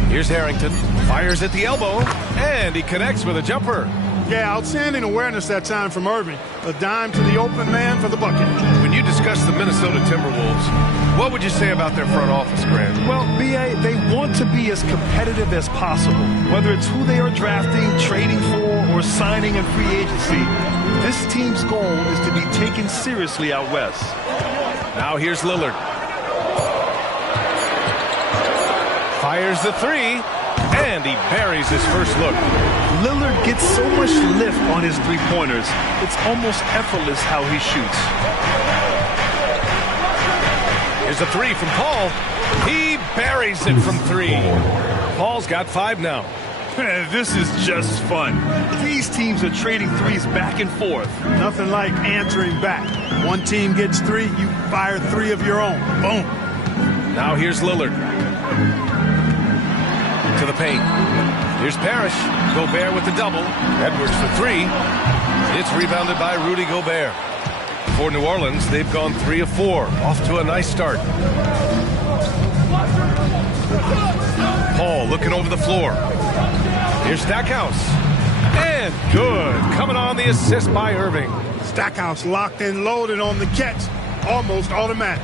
Here's Harrington. Fires at the elbow. And he connects with a jumper. Yeah, outstanding awareness that time from Irving. A dime to the open man for the bucket. When you discuss the Minnesota Timberwolves, what would you say about their front office, Grant? Well, BA, they want to be as competitive as possible. Whether it's who they are drafting, trading for, or signing in free agency, this team's goal is to be taken seriously out west. Now here's Lillard. Fires the 3, and he buries his first look. Lillard gets so much lift on his three-pointers, it's almost effortless how he shoots. Here's a three from Paul. He buries it from three. Paul's got 5 now. This is just fun. These teams are trading threes back and forth. Nothing like answering back. One team gets 3, you fire 3 of your own. Boom. Now here's Lillard. To the paint. Here's Parrish. Gobert with the double. Edwards for 3. It's rebounded by Rudy Gobert. For New Orleans, they've gone 3 of 4. Off to a nice start. Paul looking over the floor. Here's Stackhouse. And good. Coming on the assist by Irving. Stackhouse locked and loaded on the catch. Almost automatic.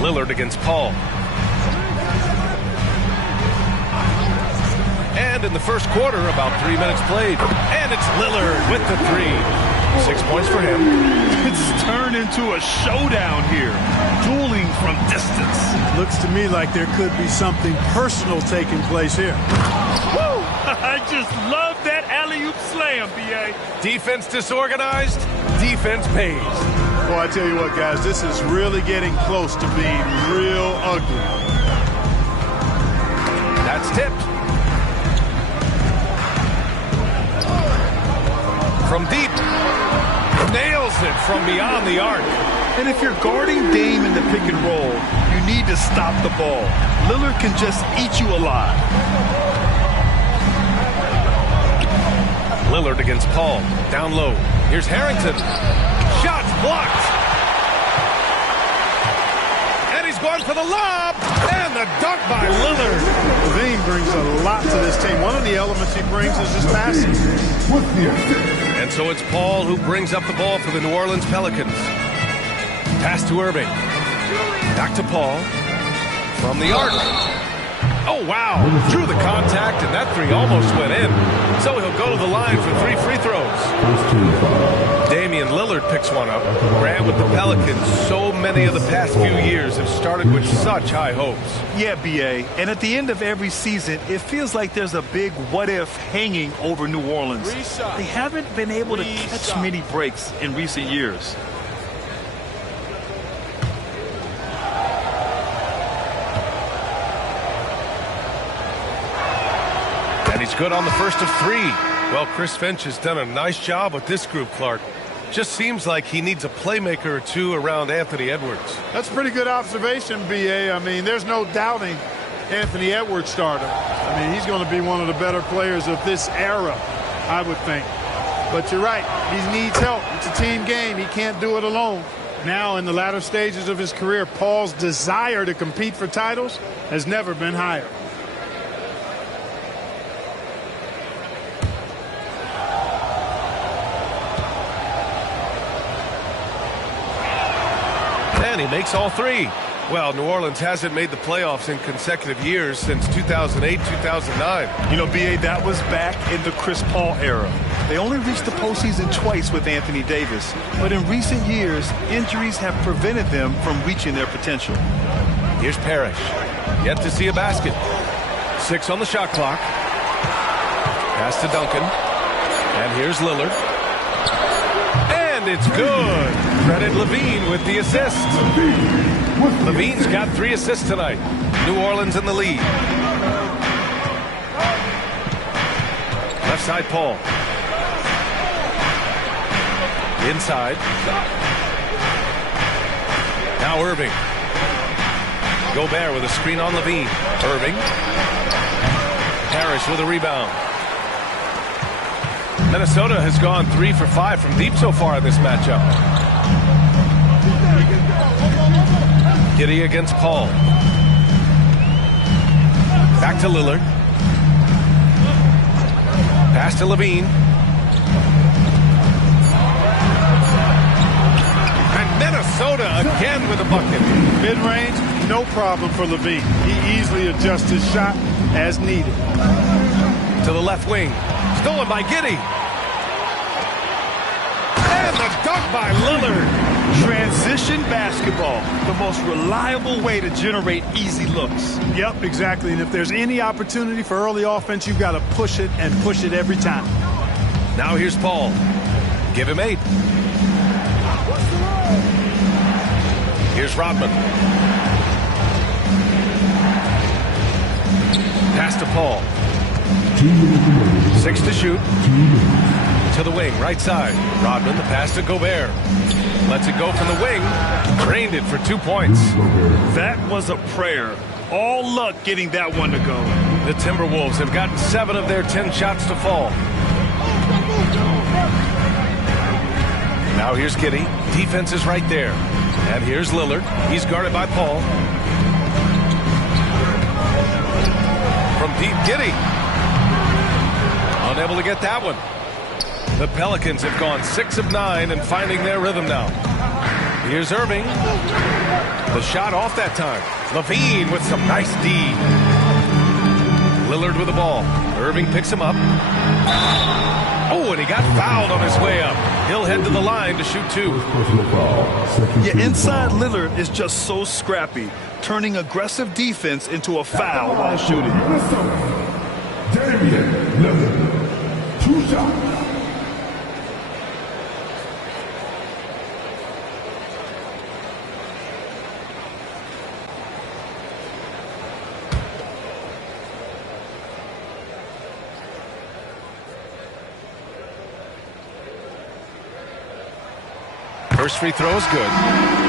Lillard against Paul. And in the first quarter, about 3 minutes played. And it's Lillard with the 3. 6 points for him. It's turned into a showdown here. Dueling from distance. Looks to me like there could be something personal taking place here. Woo! I just love that alley-oop slam, B.A. Defense disorganized. Defense pays. Boy, I tell you what, guys, this is really getting close to being real ugly. That's tipped. From deep. Nails it from beyond the arc. And if you're guarding Dame in the pick and roll, you need to stop the ball. Lillard can just eat you alive. Lillard against Paul. Down low. Here's Harrington. Shots blocked. And he's going for the lob. And the dunk by Lillard. Levine brings a lot to this team. One of the elements he brings is his passing. And so it's Paul who brings up the ball for the New Orleans Pelicans. Pass to Irving. Back to Paul. From the arc. Oh, wow. Drew the contact, and that 3 almost went in. So he'll go to the line for 3 free throws. Damian Lillard picks one up. Grant with the Pelicans. So many of the past few years have started with such high hopes. Yeah, B.A. And at the end of every season, it feels like there's a big what-if hanging over New Orleans. They haven't been able to catch many breaks in recent years. He's good on the first of 3. Well, Chris Finch has done a nice job with this group, Clark. Just seems like he needs a playmaker or 2 around Anthony Edwards. That's a pretty good observation, B.A. I mean, there's no doubting Anthony Edwards' stardom. I mean, he's going to be one of the better players of this era, I would think. But you're right. He needs help. It's a team game. He can't do it alone. Now, in the latter stages of his career, Paul's desire to compete for titles has never been higher. And he makes all 3. Well, New Orleans hasn't made the playoffs in consecutive years since 2008, 2009. You know, B.A., that was back in the Chris Paul era. They only reached the postseason twice with Anthony Davis. But in recent years, injuries have prevented them from reaching their potential. Here's Parrish. Yet to see a basket. 6 on the shot clock. Pass to Duncan. And here's Lillard. And it's good. Credit Levine with the assist. Levine's got 3 assists tonight. New Orleans in the lead. Left side, Paul. Inside. Now Irving. Gobert with a screen on Levine. Irving. Parrish with a rebound. Minnesota has gone 3 for 5 from deep so far in this matchup. Giddey against Paul. Back to Lillard. Pass to Levine. And Minnesota again with a bucket. Mid-range, no problem for Levine. He easily adjusts his shot as needed. To the left wing. Stolen by Giddey. And the dunk by Lillard. Transition basketball, the most reliable way to generate easy looks. Yep, exactly. And if there's any opportunity for early offense, you've got to push it and push it every time. Now here's Paul. Give him 8. Here's Rodman. Pass to Paul. 6 to shoot. To the wing, right side. Rodman, the pass to Gobert. Lets it go from the wing. Drained it for 2 points. That was a prayer. All luck getting that one to go. The Timberwolves have gotten 7 of their 10 shots to fall. Now here's Giddey. Defense is right there. And here's Lillard. He's guarded by Paul. From deep, Giddey. Unable to get that one. The Pelicans have gone 6 of 9 and finding their rhythm now. Here's Irving. The shot off that time. LaVine with some nice D. Lillard with the ball. Irving picks him up. Oh, and he got fouled on his way up. He'll head to the line to shoot 2. Yeah, inside Lillard is just so scrappy, turning aggressive defense into a foul while shooting. Damian Lillard, 2 shots. First free throw is good.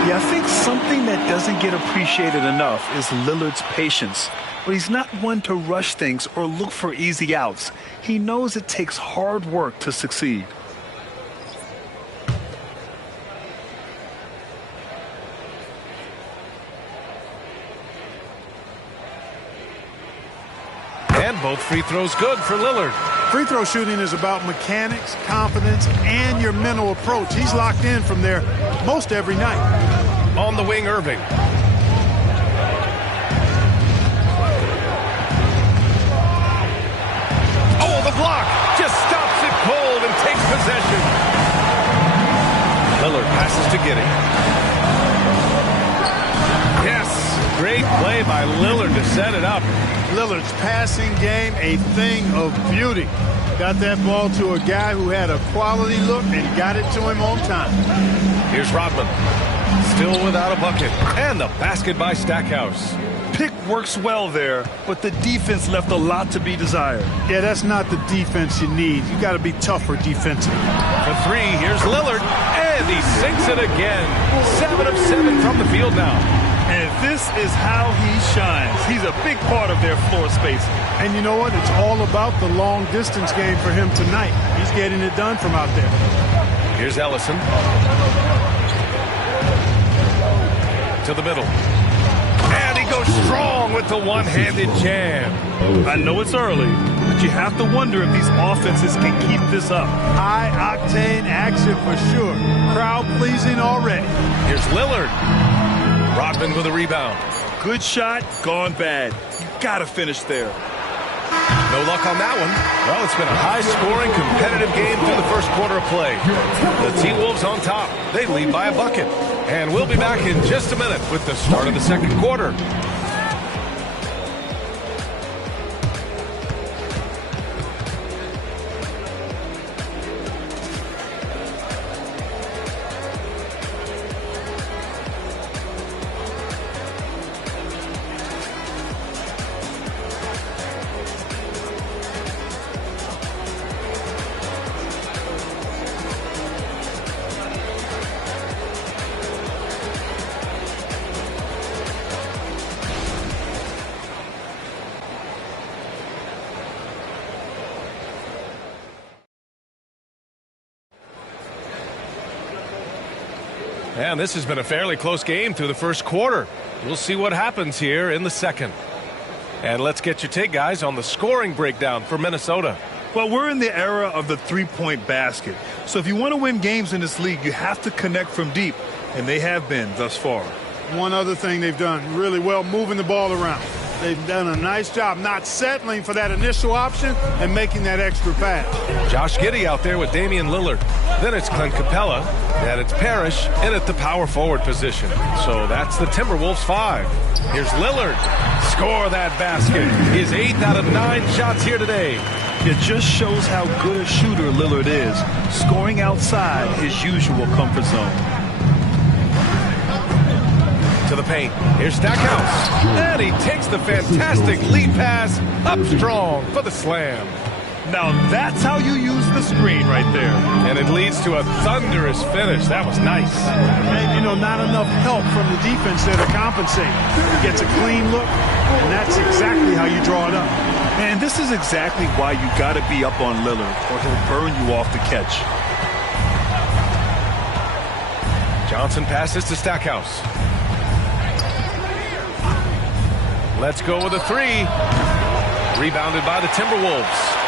Yeah, I think something that doesn't get appreciated enough is Lillard's patience. But he's not one to rush things or look for easy outs. He knows it takes hard work to succeed. And both free throws good for Lillard. Free throw shooting is about mechanics, confidence, and your mental approach. He's locked in from there most every night. On the wing, Irving. Oh, the block just stops it cold and takes possession. Lillard passes to Giddey. Yes, great play by Lillard to set it up. Lillard's passing game, a thing of beauty. Got that ball to a guy who had a quality look and got it to him on time. Here's Rodman. Still without a bucket. And the basket by Stackhouse. Pick works well there, but the defense left a lot to be desired. Yeah, that's not the defense you need. You got to be tougher defensively. For 3, here's Lillard. And he sinks it again. 7 of 7 from the field now. And this is how he shines. He's a big part of their floor spacing. And you know what? It's all about the long distance game for him tonight. He's getting it done from out there. Here's Ellison. To the middle. And he goes strong with the one-handed jam. I know it's early, but you have to wonder if these offenses can keep this up. High-octane action for sure. Crowd-pleasing already. Here's Lillard. Rodman with a rebound. Good shot, gone bad. You gotta finish there. No luck on that one. Well, it's been a high-scoring, competitive game through the first quarter of play. The T-Wolves on top. They lead by a bucket. And we'll be back in just a minute with the start of the second quarter. And this has been a fairly close game through the first quarter. We'll see what happens here in the second. And let's get your take, guys, on the scoring breakdown for Minnesota. Well, we're in the era of the three-point basket. So if you want to win games in this league, you have to connect from deep. And they have been thus far. One other thing they've done really well, moving the ball around. They've done a nice job not settling for that initial option and making that extra pass. Josh Giddey out there with Damian Lillard. Then it's Clint Capella. And it's Parrish in at the power forward position. So that's the Timberwolves 5. Here's Lillard. Score that basket. His 8th out of 9 shots here today. It just shows how good a shooter Lillard is, scoring outside his usual comfort zone. To the paint. Here's Stackhouse. And he takes the fantastic lead pass up strong for the slam. Now that's how you use the screen right there. And it leads to a thunderous finish. That was nice. And, not enough help from the defense there to compensate. He gets a clean look, and that's exactly how you draw it up. And this is exactly why you got to be up on Lillard, or he'll burn you off the catch. Johnson passes to Stackhouse. Let's go with a three. Rebounded by the Timberwolves.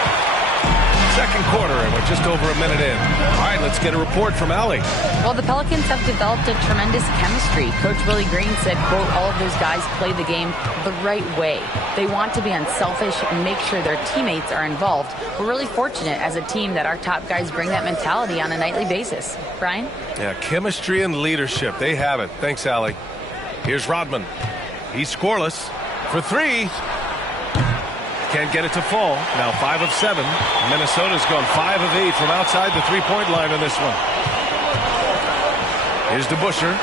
Second quarter, and we're just over a minute in. All right, let's get a report from Allie. Well, the Pelicans have developed a tremendous chemistry. Coach Willie Green said, quote, all of those guys play the game the right way. They want to be unselfish and make sure their teammates are involved. We're really fortunate as a team that our top guys bring that mentality on a nightly basis. Brian? Yeah, chemistry and leadership. They have it. Thanks, Allie. Here's Rodman. He's scoreless for three. Can't get it to fall. Now 5 of 7. Minnesota's gone 5 of 8 from outside the three-point line in this one. Here's DeBuscher.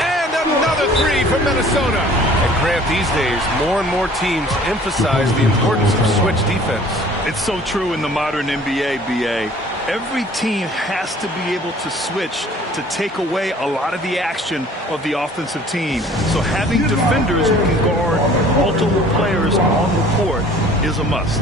And another three from Minnesota. And Grant, these days, more and more teams emphasize the importance of switch defense. It's so true in the modern NBA, BA. Every team has to be able to switch to take away a lot of the action of the offensive team. So having defenders who can guard multiple players on the court is a must.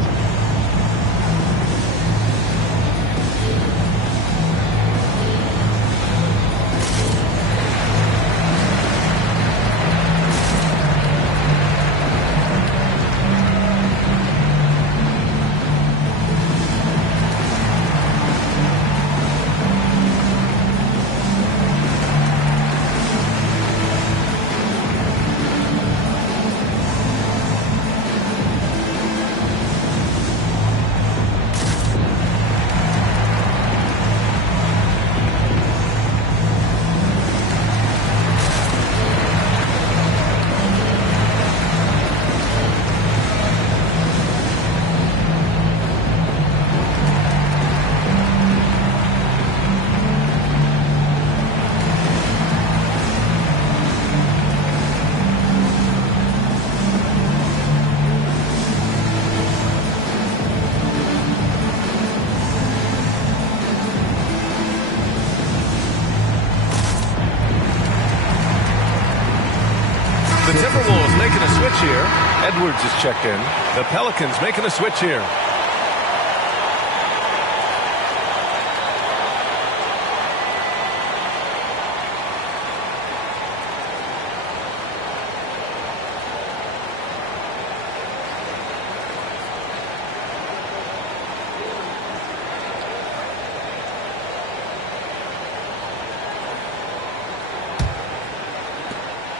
Timberwolves making a switch here. Edwards is checked in. The Pelicans making a switch here.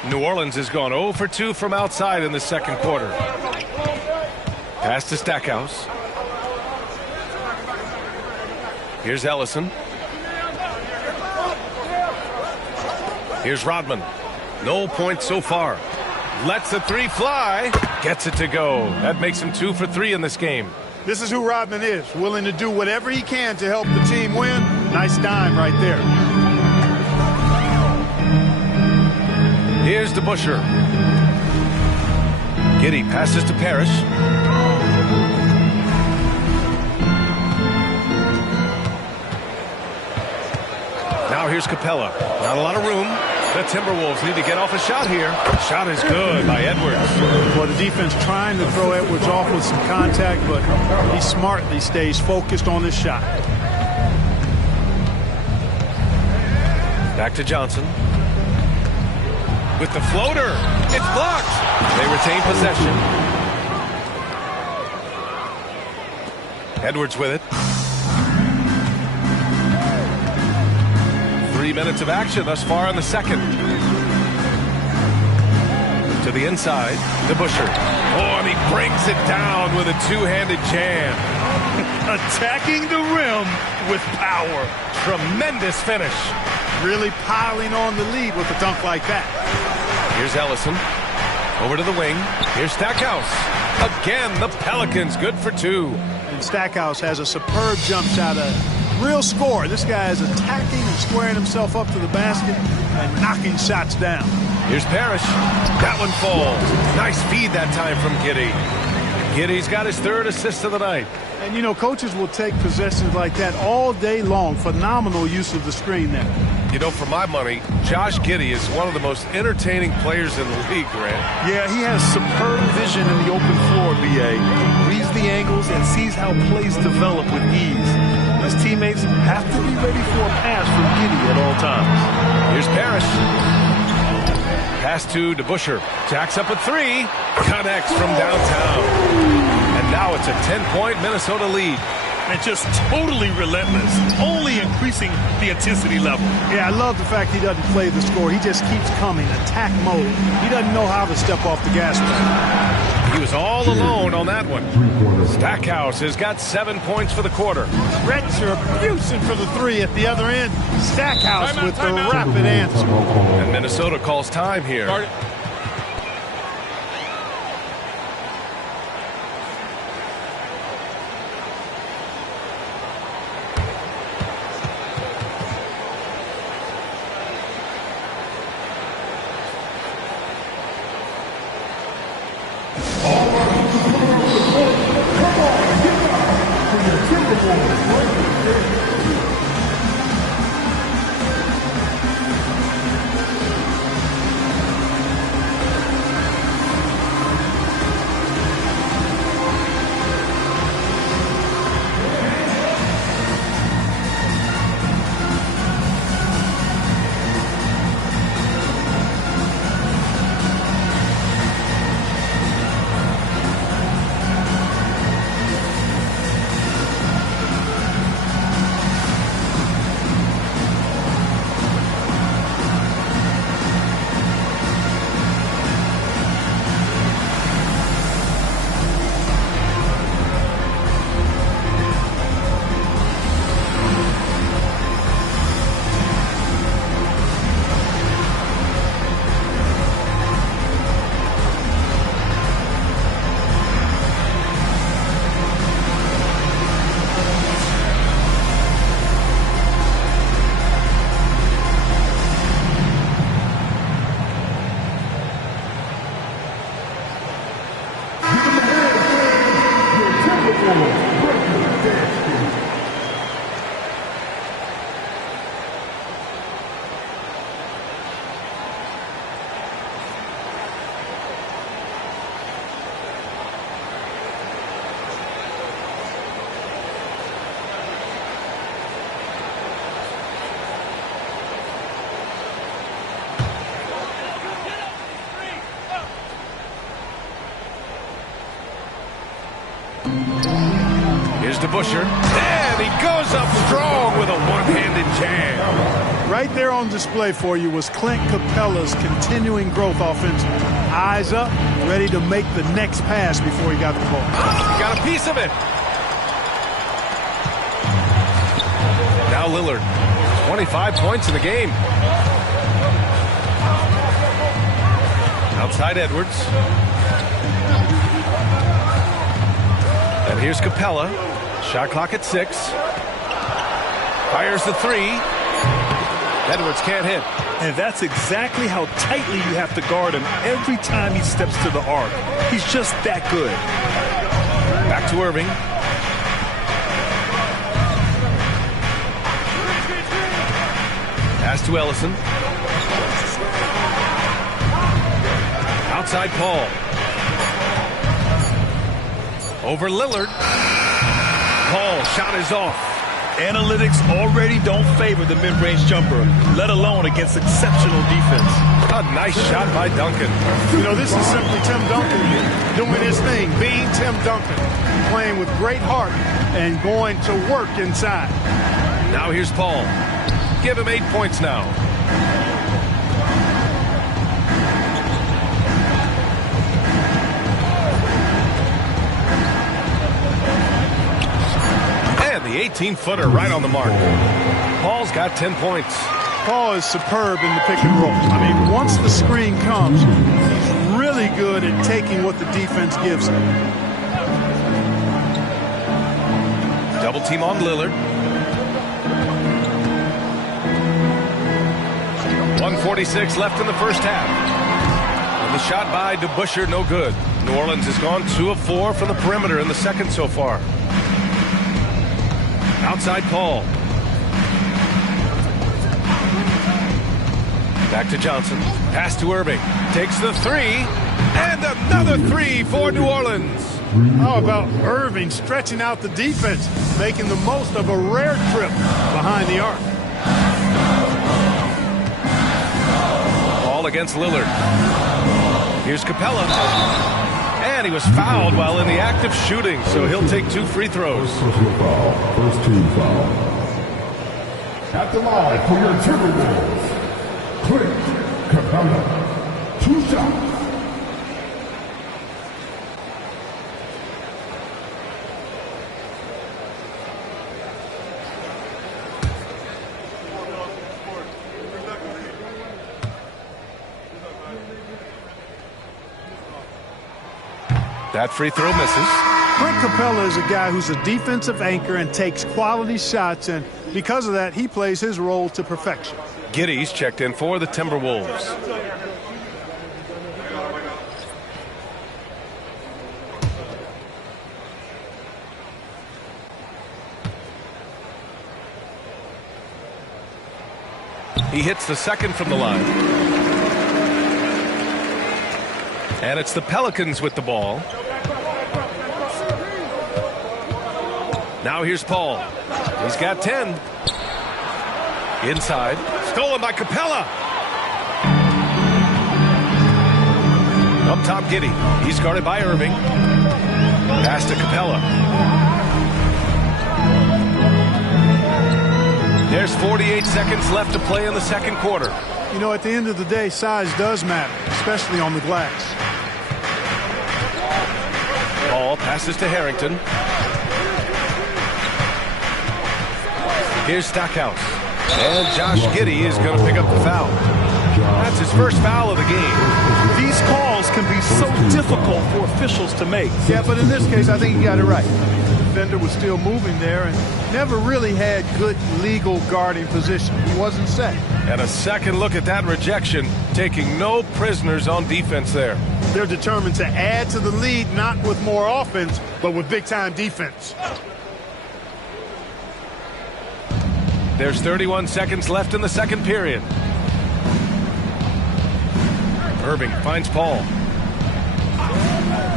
New Orleans has gone 0 for 2 from outside in the second quarter. Pass to Stackhouse. Here's Ellison. Here's Rodman. No points so far. Lets the three fly. Gets it to go. That makes him 2 for 3 in this game. This is who Rodman is. Willing to do whatever he can to help the team win. Nice dime right there. Here's DeBuscher. Giddey passes to Parrish. Now here's Capella. Not a lot of room. The Timberwolves need to get off a shot here. Shot is good by Edwards. Well, the defense trying to throw Edwards off with some contact, but he smartly stays focused on his shot. Back to Johnson. With the floater. It's blocked. They retain possession. Edwards with it. 3 minutes of action thus far in the second. To the inside. DeBuscher. Oh, and he brings it down with a two-handed jam. Attacking the rim with power. Tremendous finish. Really piling on the lead with a dunk like that. Here's Ellison. Over to the wing. Here's Stackhouse. Again, the Pelicans good for 2. And Stackhouse has a superb jump shot, Real score. This guy is attacking and squaring himself up to the basket and knocking shots down. Here's Parrish. That one falls. Nice feed that time from Giddey. Giddey's got his 3rd assist of the night. And, you know, coaches will take possessions like that all day long. Phenomenal use of the screen there. You know, for my money, Josh Giddey is one of the most entertaining players in the league, Grant. Yeah, he has superb vision in the open floor, B.A. Reads the angles and sees how plays develop with ease. His teammates have to be ready for a pass from Giddey at all times. Here's Parrish. Pass to DeBusschere. Jacks up a 3. Connects from downtown. And now it's a 10-point Minnesota lead. And just totally relentless, only increasing the intensity level. Yeah, I love the fact he doesn't play the score. He just keeps coming, attack mode. He doesn't know how to step off the gas pedal. He was all alone on that one. Stackhouse has got 7 points for the quarter. Retribution for the 3 at the other end. Stackhouse with the rapid answer. And Minnesota calls time here. Here's DeBusschere. And he goes up strong with a one-handed jam. Right there on display for you was Clint Capella's continuing growth offensively. Eyes up, ready to make the next pass before he got the ball. He got a piece of it. Now Lillard, 25 points in the game. Outside Edwards. And here's Capella. Shot clock at 6. Fires the 3. Edwards can't hit. And that's exactly how tightly you have to guard him every time he steps to the arc. He's just that good. Back to Irving. Pass to Ellison. Outside Paul. Over Lillard. Paul, shot is off. Analytics already don't favor the mid-range jumper, let alone against exceptional defense. A nice shot by Duncan. You know, this is simply Tim Duncan doing his thing, being Tim Duncan, playing with great heart and going to work inside. Now here's Paul. Give him 8 points now. The 18-footer right on the mark. Paul's got 10 points. Paul is superb in the pick and roll. I mean, once the screen comes, he's really good at taking what the defense gives him. Double team on Lillard. 1:46 left in the first half. And the shot by DeBusschere, no good. New Orleans has gone 2 of 4 from the perimeter in the second so far. Outside Paul. Back to Johnson. Pass to Irving. Takes the three. And another three for New Orleans. How about Irving stretching out the defense, making the most of a rare trip behind the arc. Ball against Lillard. Here's Capella. And he was fouled while in the act of shooting, so he'll take 2 free throws. First team foul. At the line for your Timberwolves, Clint Capella. 2 shots. That free throw misses. Clint Capella is a guy who's a defensive anchor and takes quality shots, and because of that, he plays his role to perfection. Giddey's checked in for the Timberwolves. He hits the second from the line. And it's the Pelicans with the ball. Now here's Paul. He's got 10. Inside. Stolen by Capella. Up top, Giddey. He's guarded by Irving. Pass to Capella. There's 48 seconds left to play in the second quarter. You know, at the end of the day, size does matter, especially on the glass. Ball passes to Harrington. Here's Stackhouse. And Josh Giddey is going to pick up the foul. That's his first foul of the game. These calls can be so difficult for officials to make. Yeah, but in this case, I think he got it right. The defender was still moving there and never really had good legal guarding position. He wasn't set. And a second look at that rejection, taking no prisoners on defense there. They're determined to add to the lead, not with more offense, but with big-time defense. There's 31 seconds left in the second period. Irving finds Paul.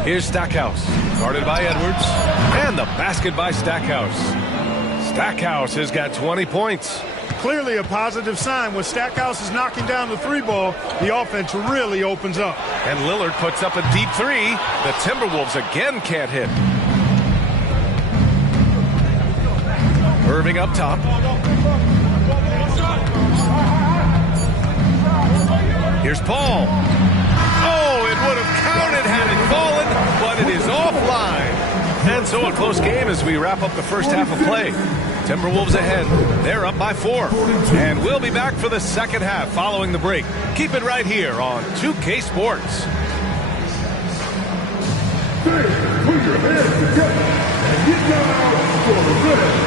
Here's Stackhouse, guarded by Edwards. And the basket by Stackhouse. Stackhouse has got 20 points. Clearly a positive sign. When Stackhouse is knocking down the three ball, the offense really opens up. And Lillard puts up a deep three. The Timberwolves again can't hit. Irving up top. Here's Paul. Oh, it would have counted had it fallen, but it is offline. And so a close game as we wrap up the first half of play. Timberwolves ahead. They're up by 4. And we'll be back for the second half following the break. Keep it right here on 2K Sports. Put your hands together and get down for the red.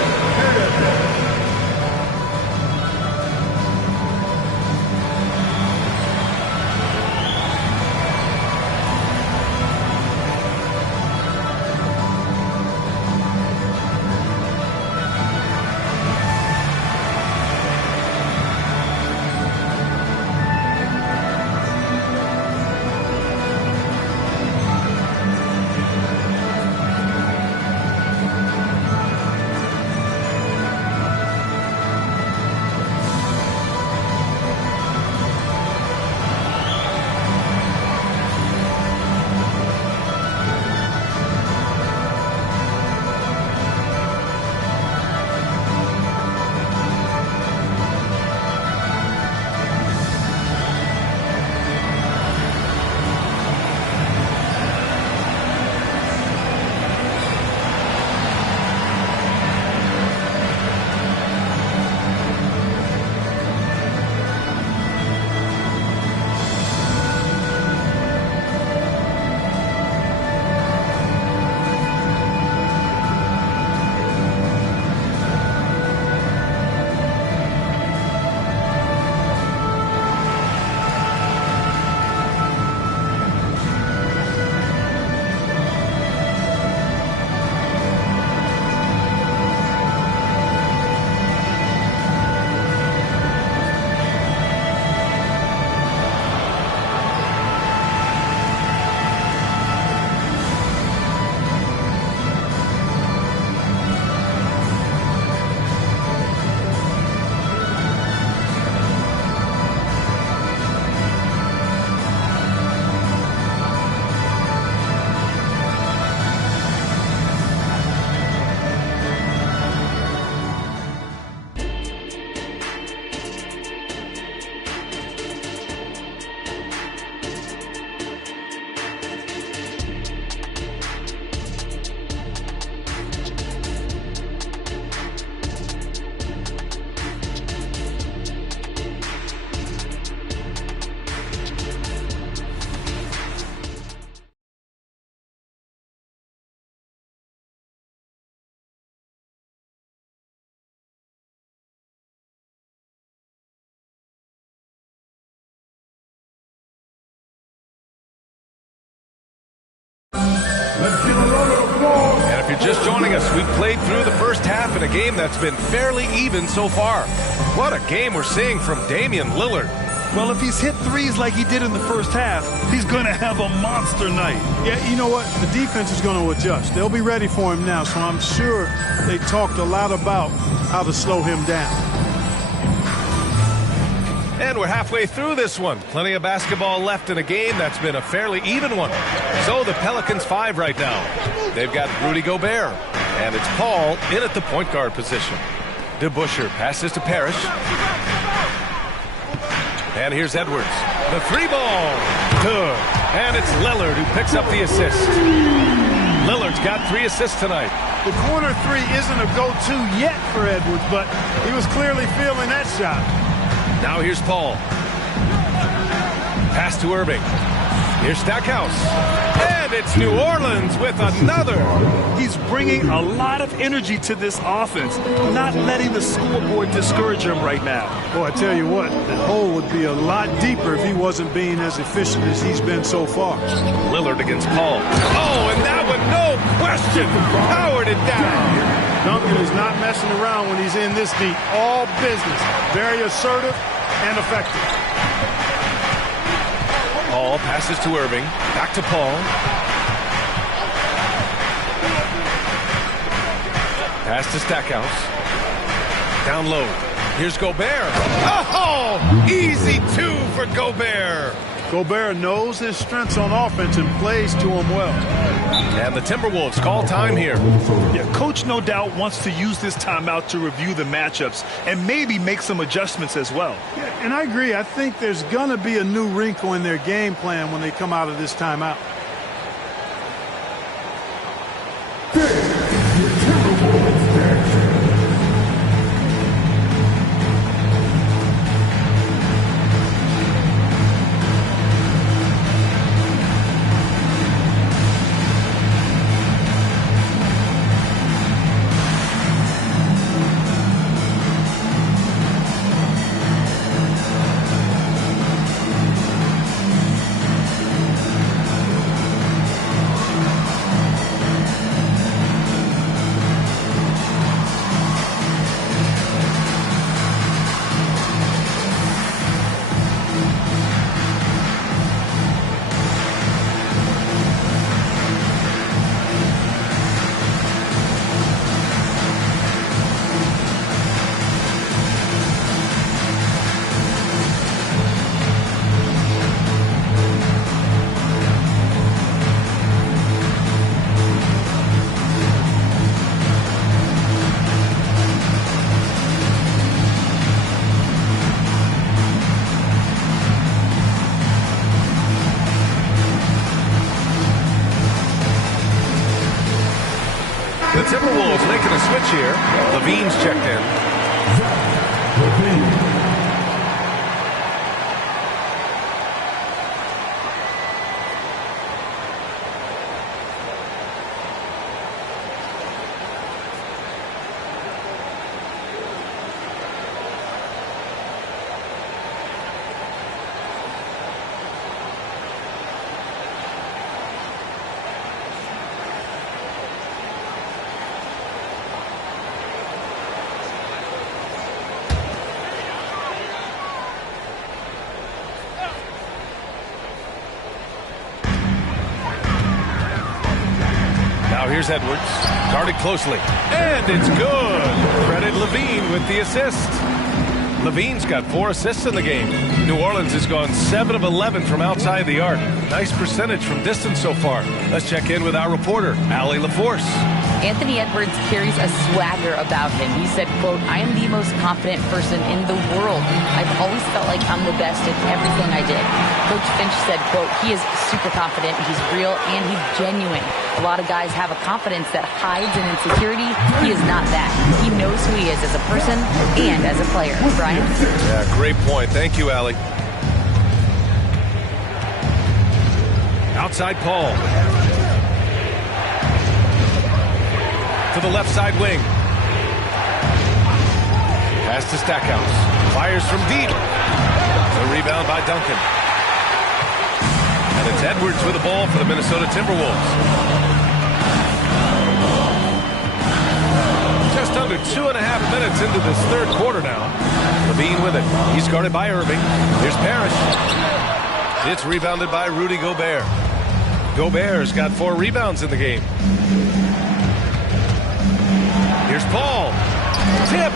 And if you're just joining us, we've played through the first half in a game that's been fairly even so far. What a game we're seeing from Damian Lillard. Well, if he's hit threes like he did in the first half, he's going to have a monster night. Yeah, you know what? The defense is going to adjust. They'll be ready for him now, so I'm sure they talked a lot about how to slow him down. And we're halfway through this one. Plenty of basketball left in a game that's been a fairly even one. So the Pelicans 5 right now. They've got Rudy Gobert. And it's Paul in at the point guard position. DeBusschere passes to Parrish. And here's Edwards. The three ball. Good. And it's Lillard who picks up the assist. Lillard's got 3 assists tonight. The corner three isn't a go-to yet for Edwards, but he was clearly feeling that shot. Now here's Paul. Pass to Irving. Here's Stackhouse. And it's New Orleans with another. He's bringing a lot of energy to this offense, not letting the scoreboard discourage him right now. Boy, I tell you what, the hole would be a lot deeper if he wasn't being as efficient as he's been so far. Lillard against Paul. Oh, and that one, no question, powered it down. Duncan is not messing around when he's in this deep. All business. Very assertive and effective. Paul passes to Irving. Back to Paul. Pass to Stackhouse. Down low. Here's Gobert. Oh, easy 2 for Gobert. Gobert knows his strengths on offense and plays to them well. And the Timberwolves call time here. Yeah, coach no doubt wants to use this timeout to review the matchups and maybe make some adjustments as well. Yeah, and I agree. I think there's going to be a new wrinkle in their game plan when they come out of this timeout. The Timberwolves making a switch here. Levine's checked in. Now here's Edwards, guarded closely, and it's good. Credit Levine with the assist. Levine's got 4 assists in the game. New Orleans has gone 7 of 11 from outside the arc. Nice percentage from distance so far. Let's check in with our reporter, Allie LaForce. Anthony Edwards carries a swagger about him. He said, quote, "I am the most confident person in the world. I've always felt like I'm the best at everything I did." Coach Finch said, quote, "He is super confident, he's real, and he's genuine. A lot of guys have a confidence that hides in insecurity. He is not that. He knows who he is as a person and as a player." Brian? Yeah, great point. Thank you, Allie. Outside Paul. To the left side wing. Pass to Stackhouse. Fires from deep. The rebound by Duncan. And it's Edwards with the ball for the Minnesota Timberwolves. just under 2.5 minutes into this third quarter now. Levine with it. He's guarded by Irving. Here's Parrish. It's rebounded by Rudy Gobert. Gobert's got 4 rebounds in the game. Here's Paul. Tipped.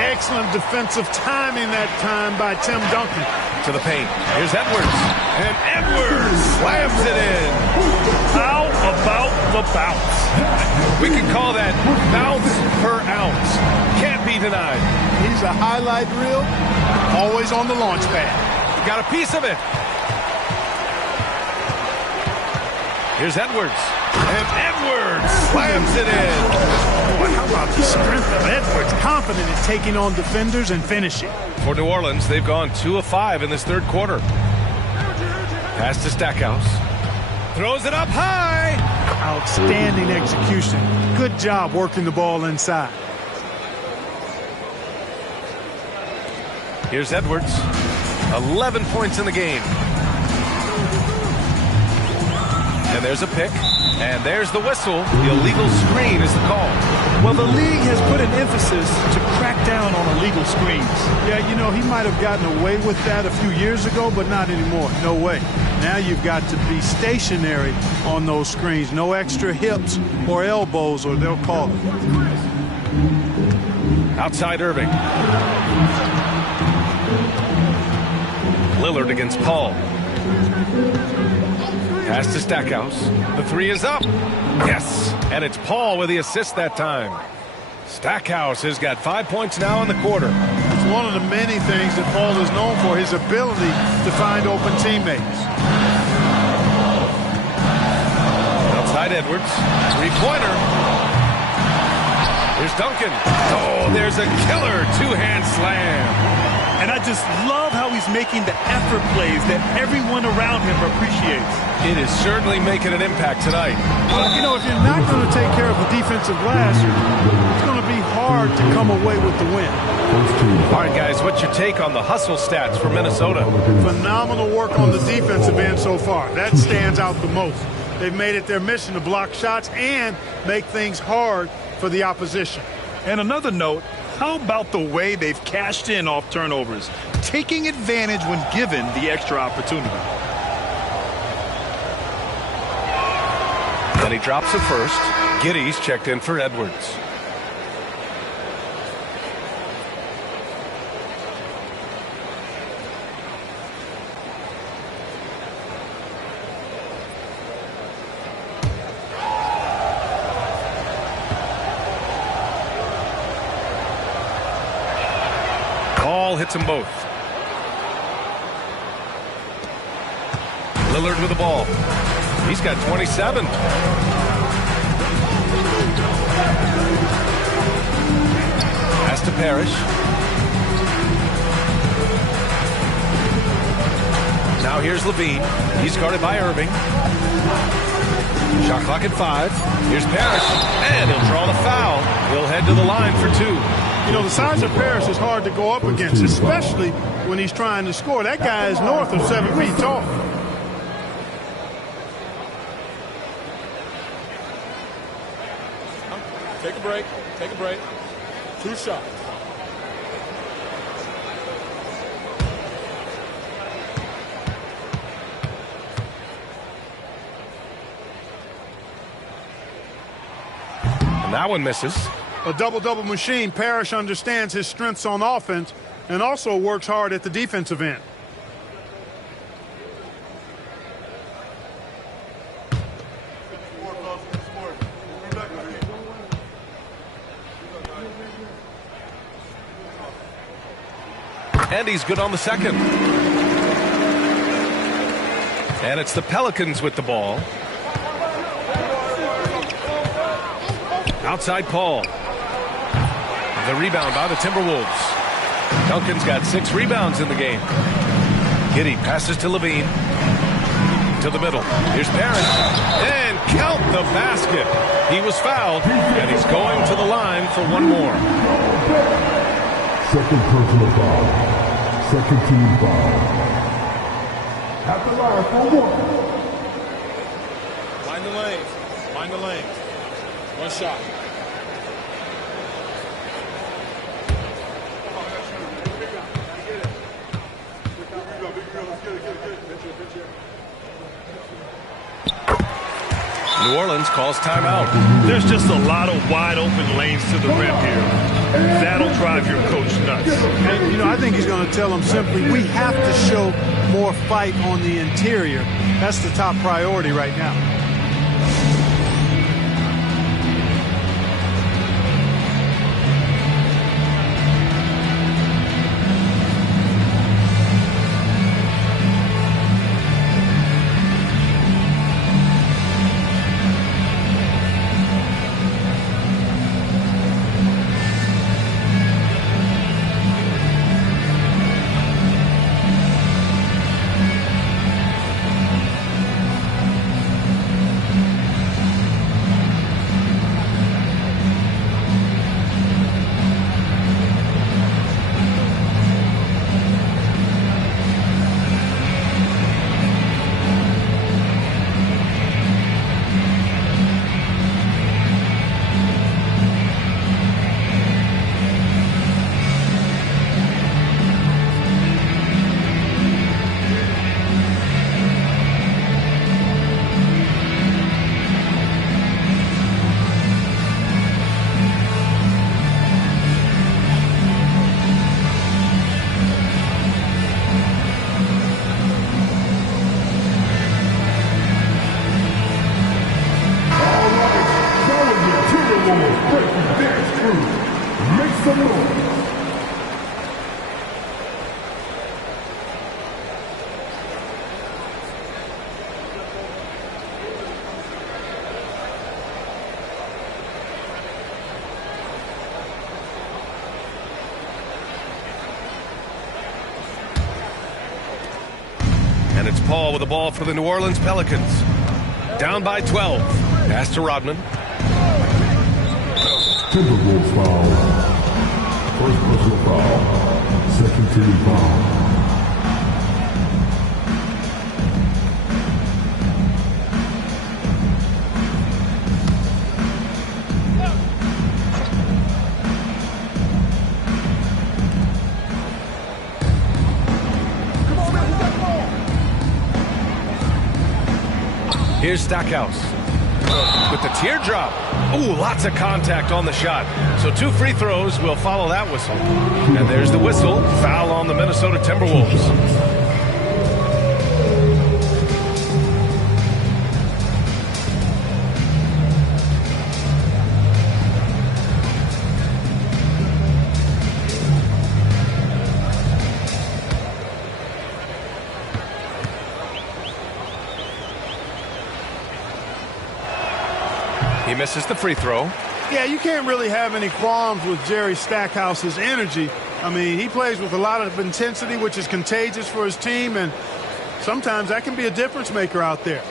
Excellent defensive timing that time by Tim Duncan. To the paint. Here's Edwards. And Edwards slams it in. How about the bounce? We can call that bounce per ounce. Can't be denied. He's a highlight reel, always on the launch pad. Got a piece of it. Here's Edwards. And Edwards slams it in. Boy, how about the strength of Edwards? Confident in taking on defenders and finishing. For New Orleans, they've gone 2 of 5 in this third quarter. Pass to Stackhouse. Throws it up high. Outstanding execution. Good job working the ball inside. Here's Edwards. 11 points in the game. And there's a pick. And there's the whistle. The illegal screen is the call. Well, the league has put an emphasis to crack down on illegal screens. Yeah, you know, he might have gotten away with that a few years ago, but not anymore. No way. Now you've got to be stationary on those screens. No extra hips or elbows, or they'll call it. Outside Irving. Lillard against Paul. Pass to Stackhouse. The 3 is up. Yes. And it's Paul with the assist that time. Stackhouse has got 5 points now in the quarter. It's one of the many things that Paul is known for, his ability to find open teammates. Outside Edwards. 3-pointer. Here's Duncan. Oh, there's a killer 2-hand slam. And I just love how he's making the effort plays that everyone around him appreciates. It is certainly making an impact tonight. Well, you know, if you're not going to take care of the defensive glass, it's going to be hard to come away with the win. All right, guys, what's your take on the hustle stats for Minnesota? Phenomenal work on the defensive end so far. That stands out the most. They've made it their mission to block shots and make things hard for the opposition. And another note, how about the way they've cashed in off turnovers, taking advantage when given the extra opportunity? Then he drops it first. Giddey's checked in for Edwards. Paul hits them both. Lillard with the ball. He's got 27. Pass to Parrish. Now here's Levine. He's guarded by Irving. Shot clock at 5. Here's Parrish. And he'll draw the foul. He'll head to the line for 2. You know, the size of Parrish is hard to go up against, especially when he's trying to score. That guy is north of 7 feet tall. Take a break. Take a break. 2 shots. And that one misses. A double-double machine. Parrish understands his strengths on offense and also works hard at the defensive end. And he's good on the second. And it's the Pelicans with the ball. Outside Paul. The rebound by the Timberwolves. Duncan's got 6 rebounds in the game. Giddey passes to Levine. To the middle. Here's Parrish. And count the basket. He was fouled, and he's going to the line for one more. Second personal foul. Second team foul. At the line for 1. Mind the lanes. Mind the lanes. 1 shot. New Orleans calls timeout. There's just a lot of wide open lanes to the rim here. That'll drive your coach nuts. And, I think he's going to tell them simply, we have to show more fight on the interior. That's the top priority right now. And it's Paul with the ball for the New Orleans Pelicans. Down by 12. Pass to Rodman. Timberwolves foul. First personal foul. Second team foul. Here's Stackhouse with the teardrop. Ooh, lots of contact on the shot. So 2 free throws will follow that whistle. And there's the whistle. Foul on the Minnesota Timberwolves. He misses the free throw. Yeah, you can't really have any qualms with Jerry Stackhouse's energy. I mean, he plays with a lot of intensity, which is contagious for his team, and sometimes that can be a difference maker out there.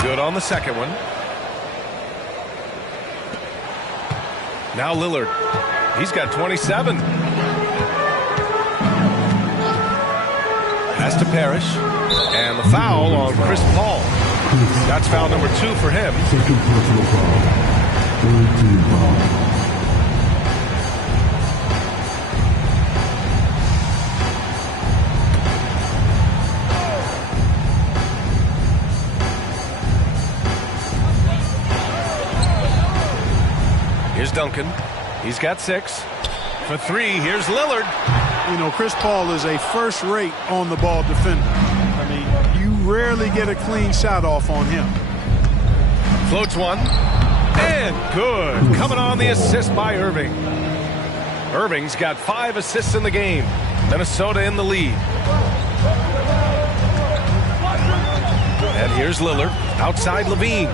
Good on the second one. Now Lillard. He's got 27. Pass to Parrish. And the foul on Chris Paul. That's foul number 2 for him. Second personal foul. Third team foul. Here's Duncan. He's got 6. For 3, here's Lillard. You know, Chris Paul is a first-rate on-the-ball defender. I mean, you rarely get a clean shot off on him. Floats one. And good. Coming on the assist by Irving. Irving's got 5 assists in the game. Minnesota in the lead. And here's Lillard. Outside Levine.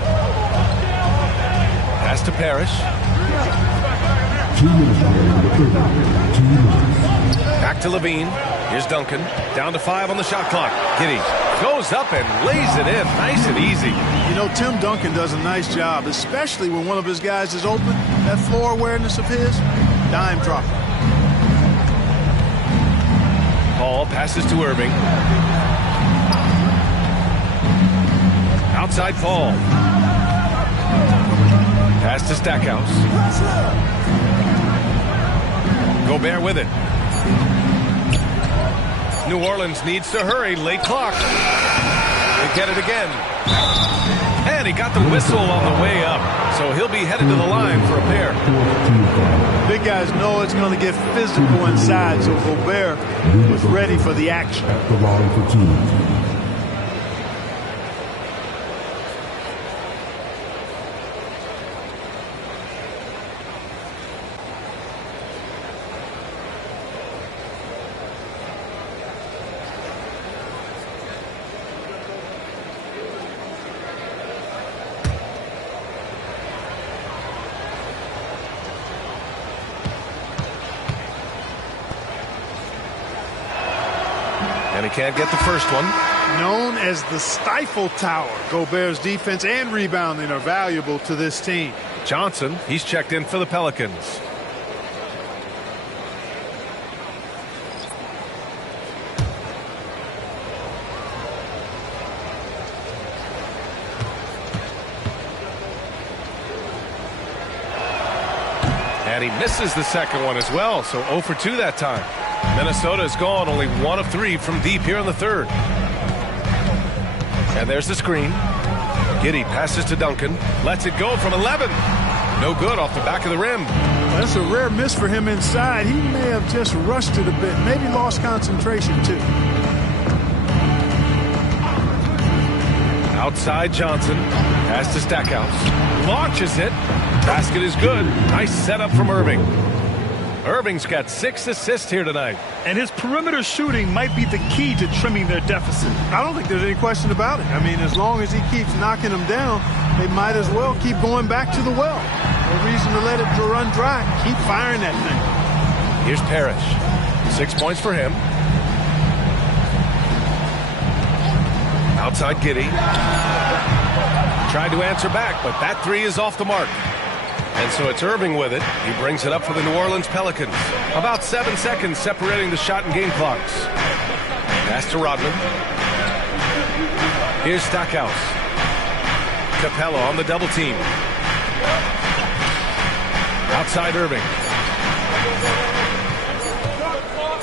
Pass to Parrish. 2 minutes remaining. 2 minutes. Back to Levine. Here's Duncan. Down to 5 on the shot clock. Giddey goes up and lays it in. Nice and easy. You know, Tim Duncan does a nice job, especially when one of his guys is open. That floor awareness of his, dime dropper. Paul passes to Irving. Outside Paul. Pass to Stackhouse. Gobert with it. New Orleans needs to hurry. Late clock. They get it again. And he got the whistle on the way up. So he'll be headed to the line for a pair. Big guys know it's going to get physical inside, so Gobert was ready for the action. At the line for two. And he can't get the first one. Known as the Stifle Tower, Gobert's defense and rebounding are valuable to this team. Johnson, he's checked in for the Pelicans. And he misses the second one as well, so 0 for 2 that time. Minnesota is gone, only 1 of 3 from deep here in the third. And there's the screen. Giddey passes to Duncan, lets it go from 11. No good off the back of the rim. That's a rare miss for him inside. He may have just rushed it a bit, maybe lost concentration too. Outside Johnson, pass to Stackhouse, launches it. Basket is good. Nice setup from Irving. Irving's got 6 assists here tonight. And his perimeter shooting might be the key to trimming their deficit. I don't think there's any question about it. I mean, as long as he keeps knocking them down, they might as well keep going back to the well. No reason to let it run dry. Keep firing that thing. Here's Parrish. 6 points for him. Outside Giddey. Tried to answer back, but that 3 is off the mark. And so it's Irving with it. He brings it up for the New Orleans Pelicans. About 7 seconds separating the shot and game clocks. Pass to Rodman. Here's Stackhouse. Capella on the double team. Outside Irving.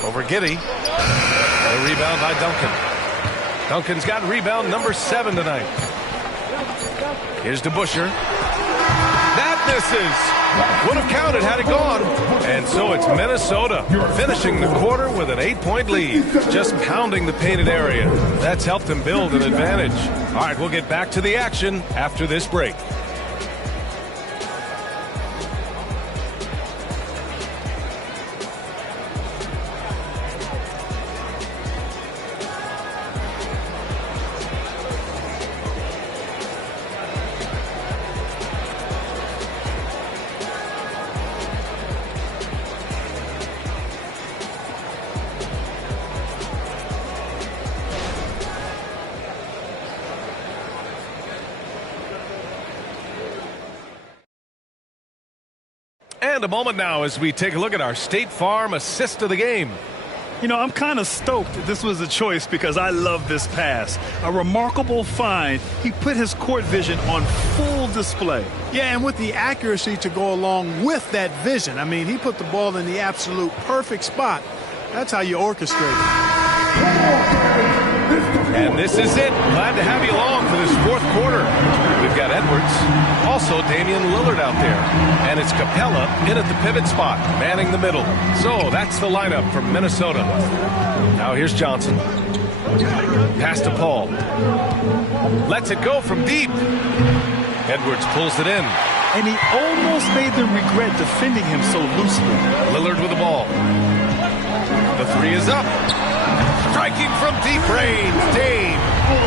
Over Giddey. And a rebound by Duncan. Duncan's got rebound number 7 tonight. Here's DeBusschere. That misses. Would have counted had it gone. And so it's Minnesota finishing the quarter with an 8-point lead. Just pounding the painted area. That's helped them build an advantage. All right, we'll get back to the action after this break. And a moment now as we take a look at our State Farm assist of the game. You know, I'm kind of stoked this was a choice because I love this pass. A remarkable find. He put his court vision on full display. Yeah, and with the accuracy to go along with that vision. I mean, he put the ball in the absolute perfect spot. That's how you orchestrate it. And this is it. Glad to have you along for this fourth quarter. We've got Edwards, also Damian Lillard out there. And it's Capella in at the pivot spot, manning the middle. So that's the lineup from Minnesota. Now here's Johnson. Pass to Paul. Lets it go from deep. Edwards pulls it in. And he almost made them regret defending him so loosely. Lillard with the ball. The 3 is up. Striking from deep range, Dame.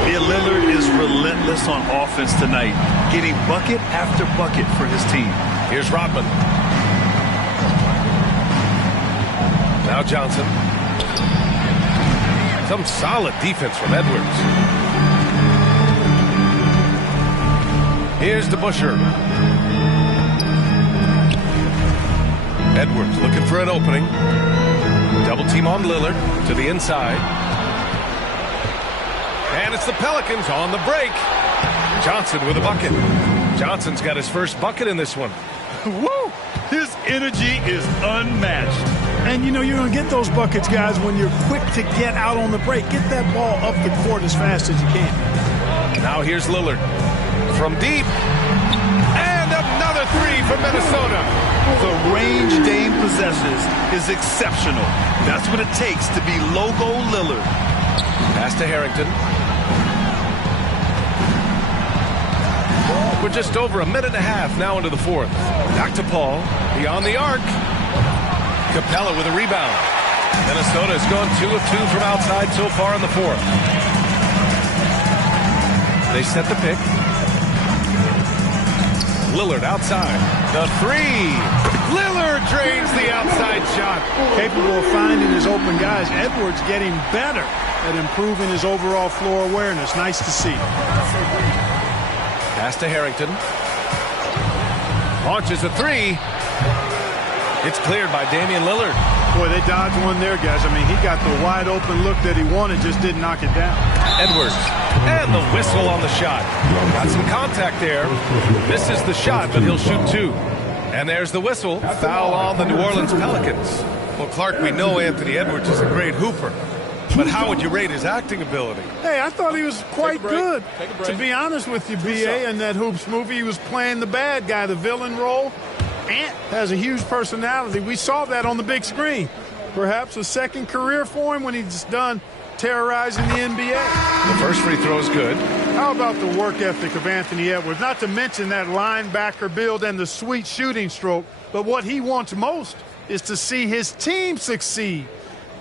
Yeah, Lillard is relentless on offense tonight, getting bucket after bucket for his team. Here's Rodman. Now Johnson. Some solid defense from Edwards. Here's DeBusschere. Edwards looking for an opening. Double team on Lillard to the inside. And it's the Pelicans on the break. Johnson with a bucket. Johnson's got his first bucket in this one. Woo! His energy is unmatched. And, you know, you're going to get those buckets, guys, when you're quick to get out on the break. Get that ball up the court as fast as you can. Now here's Lillard. From deep. And another three for Minnesota. The range Dame possesses is exceptional. That's what it takes to be logo Lillard. Pass to Harrington. We're just over a minute and a half now into the fourth. Back to Paul. Beyond the arc. Capella with a rebound. Minnesota has gone 2 of 2 from outside so far in the fourth. They set the pick. Lillard outside. The three. Lillard drains the outside shot. Capable of finding his open guys. Edwards getting better at improving his overall floor awareness. Nice to see. Pass to Harrington. Launches a three. It's cleared by Damian Lillard. Boy, they dodged one there, guys. I mean, he got the wide open look that he wanted, just didn't knock it down. Edwards. And the whistle on the shot. Got some contact there. Misses the shot, but he'll shoot 2. And there's the whistle. Foul on the New Orleans Pelicans. Well, Clark, we know Anthony Edwards is a great hooper. But how would you rate his acting ability? Hey, I thought he was quite good. To be honest with you, B.A., in that Hoops movie, he was playing the bad guy, the villain role. Ant has a huge personality. We saw that on the big screen. Perhaps a second career for him when he's done terrorizing the NBA. The first free throw is good. How about the work ethic of Anthony Edwards? Not to mention that linebacker build and the sweet shooting stroke. But what he wants most is to see his team succeed.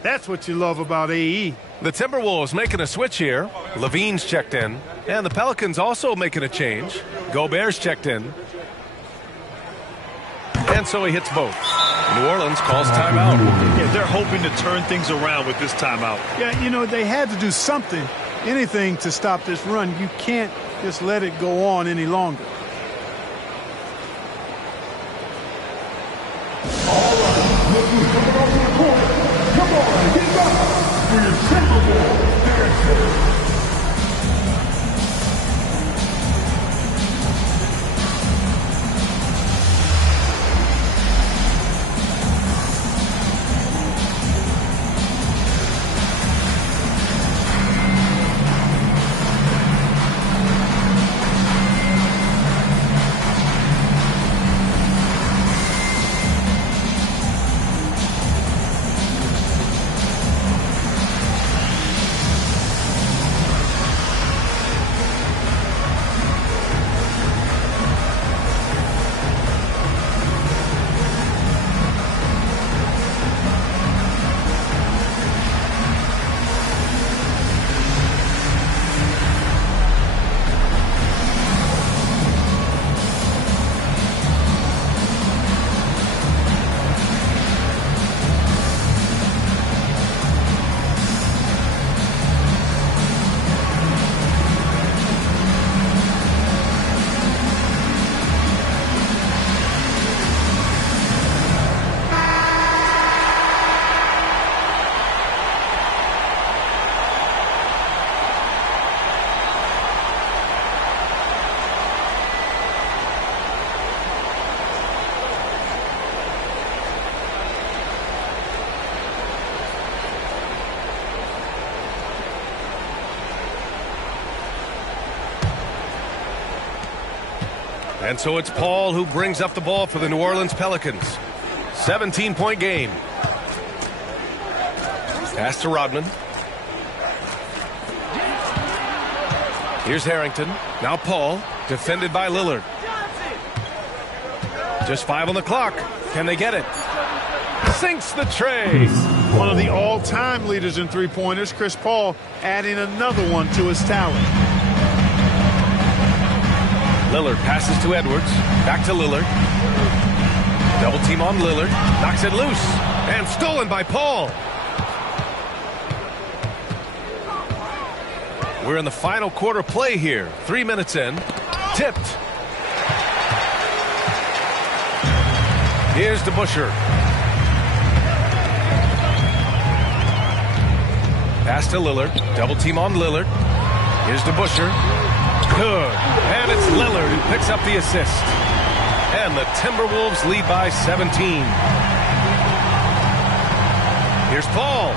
That's what you love about AE. The Timberwolves making a switch here. Levine's checked in. And the Pelicans also making a change. Gobert's checked in. And so he hits both. New Orleans calls timeout. Yeah, they're hoping to turn things around with this timeout. Yeah, you know, they had to do something, anything to stop this run. You can't just let it go on any longer. All right, look who's coming off the court. Come on, get up for your Timberwolves dancer. And so it's Paul who brings up the ball for the New Orleans Pelicans. 17-point game. Pass to Rodman. Here's Harrington. Now Paul, defended by Lillard. Just 5 on the clock. Can they get it? Sinks the tray. One of the all-time leaders in three-pointers, Chris Paul, adding another one to his talent. Lillard passes to Edwards. Back to Lillard. Double team on Lillard. Knocks it loose. And stolen by Paul. We're in the final quarter play here. 3 minutes in. Tipped. Here's DeBusschere. Pass to Lillard. Double team on Lillard. Here's DeBusschere. good. And it's Lillard who picks up the assist. And the Timberwolves lead by 17. Here's Paul.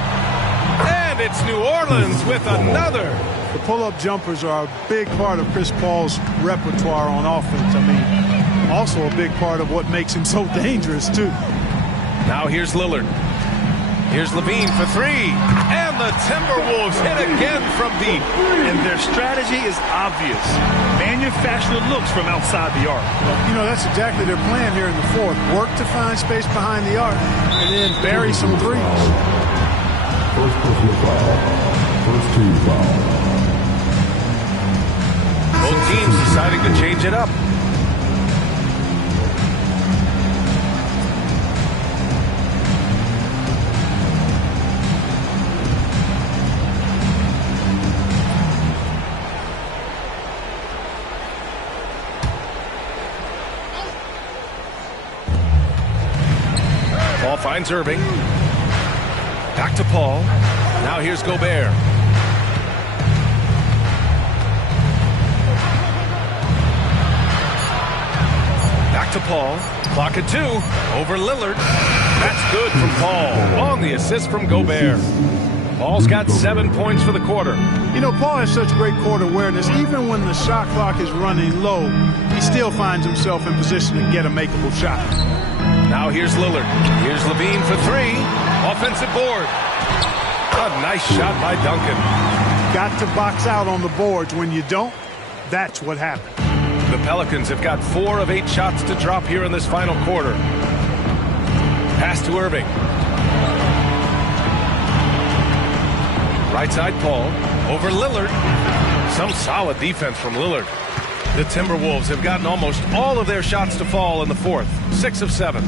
And it's New Orleans with another. The pull-up jumpers are a big part of Chris Paul's repertoire on offense. I mean, also a big part of what makes him so dangerous, too. Now here's Lillard. Here's Levine for three. And the Timberwolves hit again from deep. And their strategy is obvious. Manufacture looks from outside the arc. You know, that's exactly their plan here in the fourth. Work to find space behind the arc and then bury some threes. First personal foul. First team foul. Both teams deciding to change it up. Paul finds Irving. Back to Paul. Now here's Gobert. Back to Paul. Clock at 2. Over Lillard. That's good from Paul. On the assist from Gobert. Paul's got 7 points for the quarter. You know, Paul has such great court awareness. Even when the shot clock is running low, he still finds himself in position to get a makeable shot. Now here's Lillard. Here's Levine for three. Offensive board. A nice shot by Duncan. Got to box out on the boards. When you don't, that's what happens. The Pelicans have got 4 of 8 shots to drop here in this final quarter. Pass to Irving. Right side Paul. Over Lillard. Some solid defense from Lillard. The Timberwolves have gotten almost all of their shots to fall in the fourth. 6 of 7.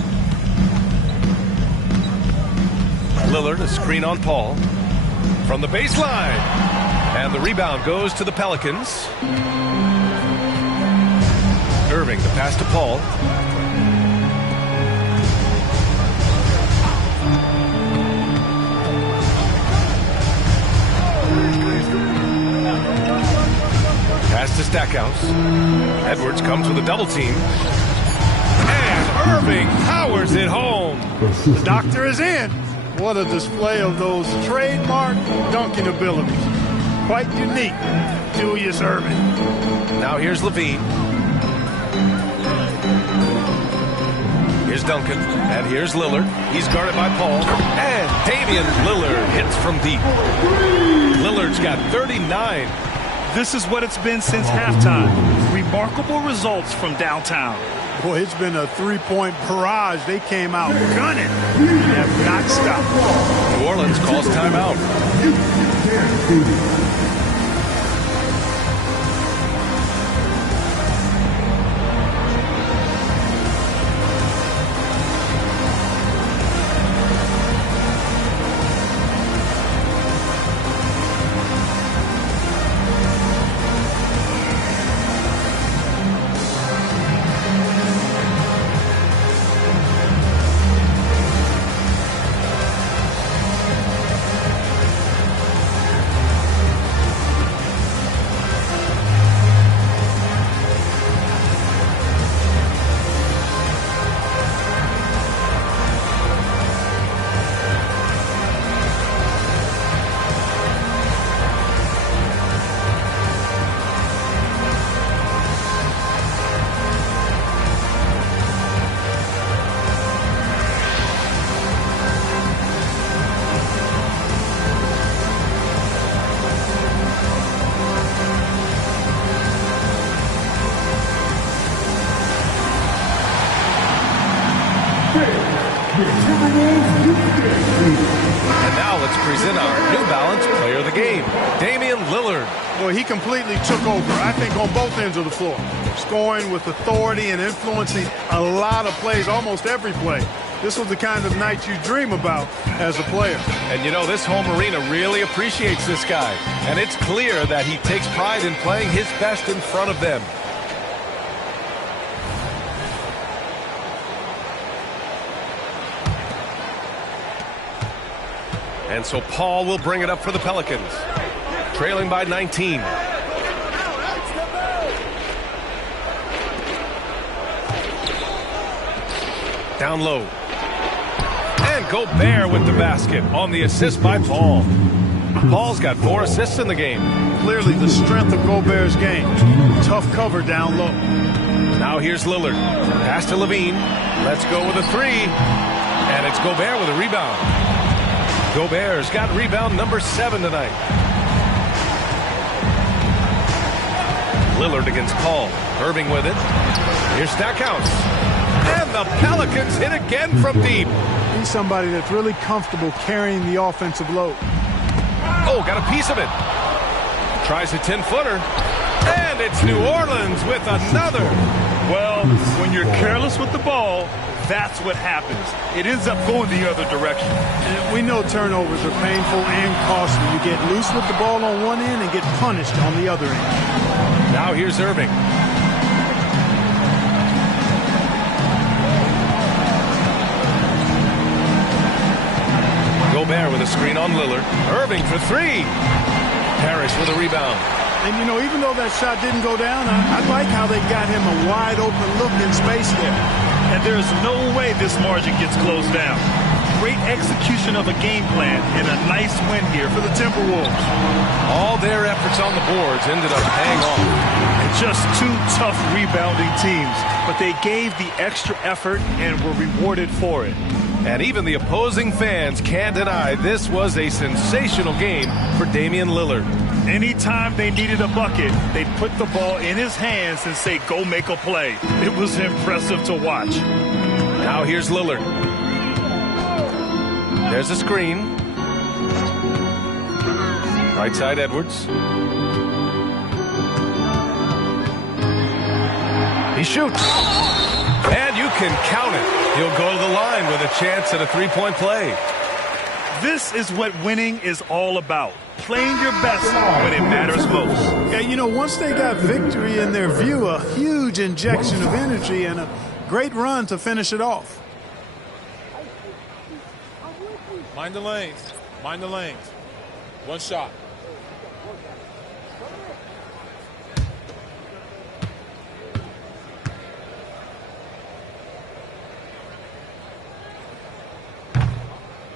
Lillard, a screen on Paul. From the baseline. And the rebound goes to the Pelicans. Irving, the pass to Paul. Pass to Stackhouse. Edwards comes with a double team. And Irving powers it home. The doctor is in. What a display of those trademark dunking abilities. Quite unique. Julius Irving. Now here's Levine. Here's Duncan. And here's Lillard. He's guarded by Paul. And Damian Lillard hits from deep. Lillard's got 39. This is what it's been since halftime. Remarkable results from downtown. Boy, it's been a three-point barrage. They came out gunning and have not stopped. New Orleans calls timeout. And now let's present our New Balance Player of the Game, Damian Lillard. Boy, he completely took over, I think, on both ends of the floor. Scoring with authority and influencing a lot of plays, almost every play. This was the kind of night you dream about as a player. And you know, this home arena really appreciates this guy. And it's clear that he takes pride in playing his best in front of them. And so Paul will bring it up for the Pelicans. Trailing by 19. Down low. And Gobert with the basket on the assist by Paul. Paul's got 4 assists in the game. Clearly the strength of Gobert's game. Tough cover down low. Now here's Lillard. Pass to Levine. Let's go with a 3. And it's Gobert with a rebound. Gobert's got rebound number 7 tonight. Lillard against Paul. Irving with it. Here's Stackhouse. And the Pelicans hit again from deep. He's somebody that's really comfortable carrying the offensive load. Oh, got a piece of it. Tries a 10-footer. And it's New Orleans with another. Well, when you're careless with the ball, that's what happens. It ends up going the other direction. And we know turnovers are painful and costly. You get loose with the ball on one end and get punished on the other end. Now here's Irving. Gobert with a screen on Lillard. Irving for 3. Parrish with a rebound. And, you know, even though that shot didn't go down, I like how they got him a wide-open look in space there. And there's no way this margin gets closed down. Great execution of a game plan and a nice win here for the Timberwolves. All their efforts on the boards ended up paying off. And just 2 tough rebounding teams, but they gave the extra effort and were rewarded for it. And even the opposing fans can't deny this was a sensational game for Damian Lillard. Anytime they needed a bucket, they'd put the ball in his hands and say, go make a play. It was impressive to watch. Now here's Lillard. There's a screen. Right side Edwards. He shoots. And you can count it. He'll go to the line with a chance at a 3-point play. This is what winning is all about. Playing your best when it matters most. Yeah, you know, once they got victory in their view, a huge injection of energy and a great run to finish it off. Mind the lanes. Mind the lanes. One shot.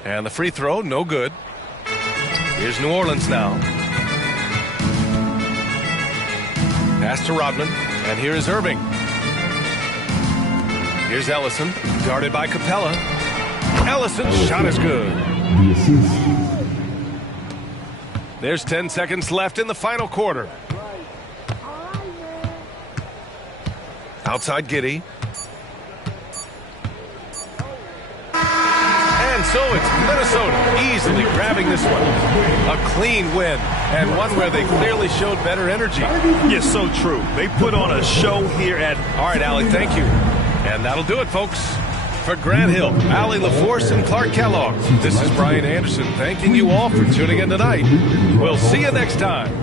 And the free throw, no good. Here's New Orleans now. Pass to Rodman, and here is Irving. Here's Ellison, guarded by Capella. Ellison's shot is good. There's 10 seconds left in the final quarter. Outside Giddey. And so it's Minnesota easily grabbing this one. A clean win, and one where they clearly showed better energy. Yes, so true. They put on a show here at... All right, Allie, thank you. And that'll do it, folks. For Grant Hill, Allie LaForce, and Clark Kellogg, this is Brian Anderson thanking you all for tuning in tonight. We'll see you next time.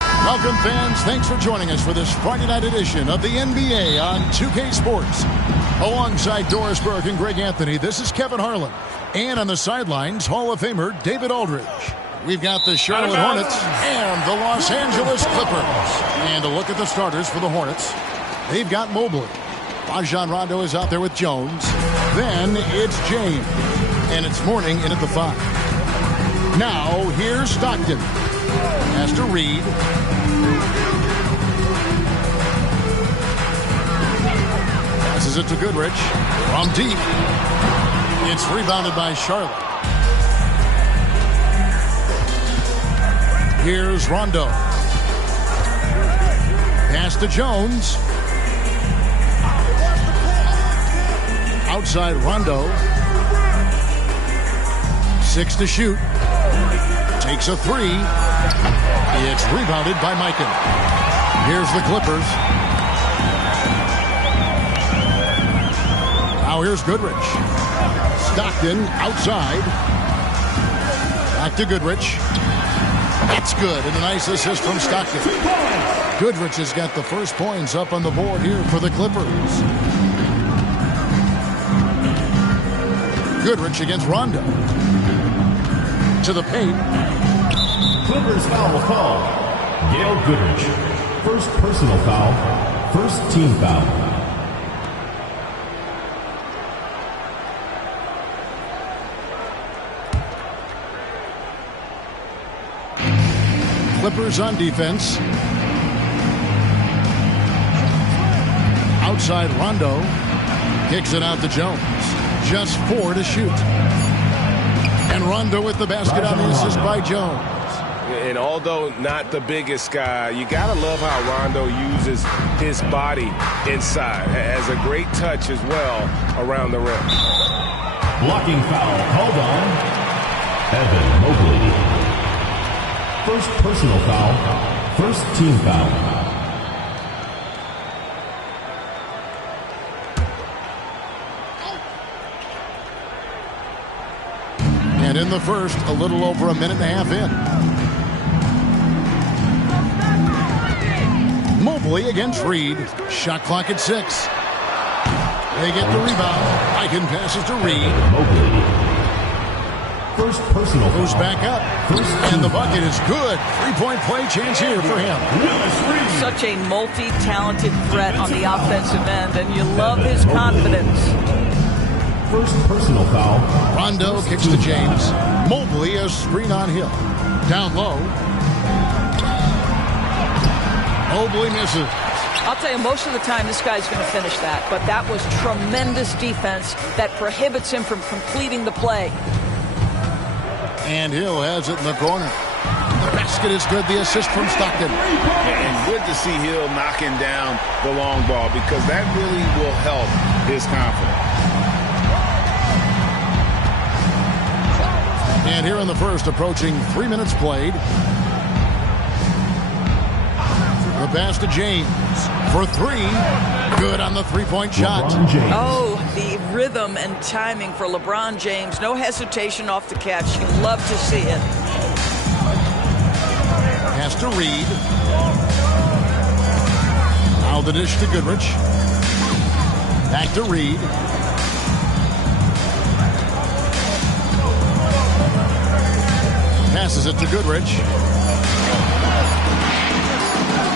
Welcome, fans. Thanks for joining us for this Friday night edition of the NBA on 2K Sports. Alongside Doris Burke and Greg Anthony, this is Kevin Harlan. And on the sidelines, Hall of Famer David Aldridge. We've got the Charlotte Hornets and the Los Angeles Clippers. And a look at the starters for the Hornets. They've got Mobley. Rajon Rondo is out there with Jones. Then it's James. And it's Mourning in at the 5. Now, here's Stockton. Has to Reed. Passes it to Goodrich. From deep. It's rebounded by Charlotte. Here's Rondo. Pass to Jones. Outside Rondo. 6 to shoot. Takes a 3. It's rebounded by Mikan. Here's the Clippers. Now here's Goodrich. Stockton outside. Back to Goodrich. That's good, and a nice assist from Stockton. Goodrich has got the first points up on the board here for the Clippers. Goodrich against Rondo. To the paint. Clippers foul call. Gail Goodrich. First personal foul. First team foul. Clippers on defense. Outside Rondo. Kicks it out to Jones. Just 4 to shoot. And Rondo with the basket on the assist by Jones. And although not the biggest guy, you got to love how Rondo uses his body inside. Has a great touch as well around the rim. Blocking foul called on Evan Mobley. First personal foul. First team foul. And in the first, a little over a minute and a half in. Mobley against Reed. Shot clock at 6. They get the rebound. Mikan passes to Reed. Mobley. First personal goes foul. back up. And the bucket is good. 3-point play chance here for him. Such a multi-talented threat on the offensive end, and you love his confidence. First personal foul. Rondo kicks to James. Mobley a screen on Hill. Down low. Mobley misses. I'll tell you, most of the time this guy's going to finish that, but that was tremendous defense that prohibits him from completing the play. And Hill has it in the corner. The basket is good. The assist from Stockton. And good to see Hill knocking down the long ball because that really will help his confidence. And here in the first, approaching 3 minutes played. The pass to James for 3. Good on the 3-point shot. Oh, the rhythm and timing for LeBron James. No hesitation off the catch. You love to see it. Pass to Reed. Now the dish to Goodrich. Back to Reed. Passes it to Goodrich.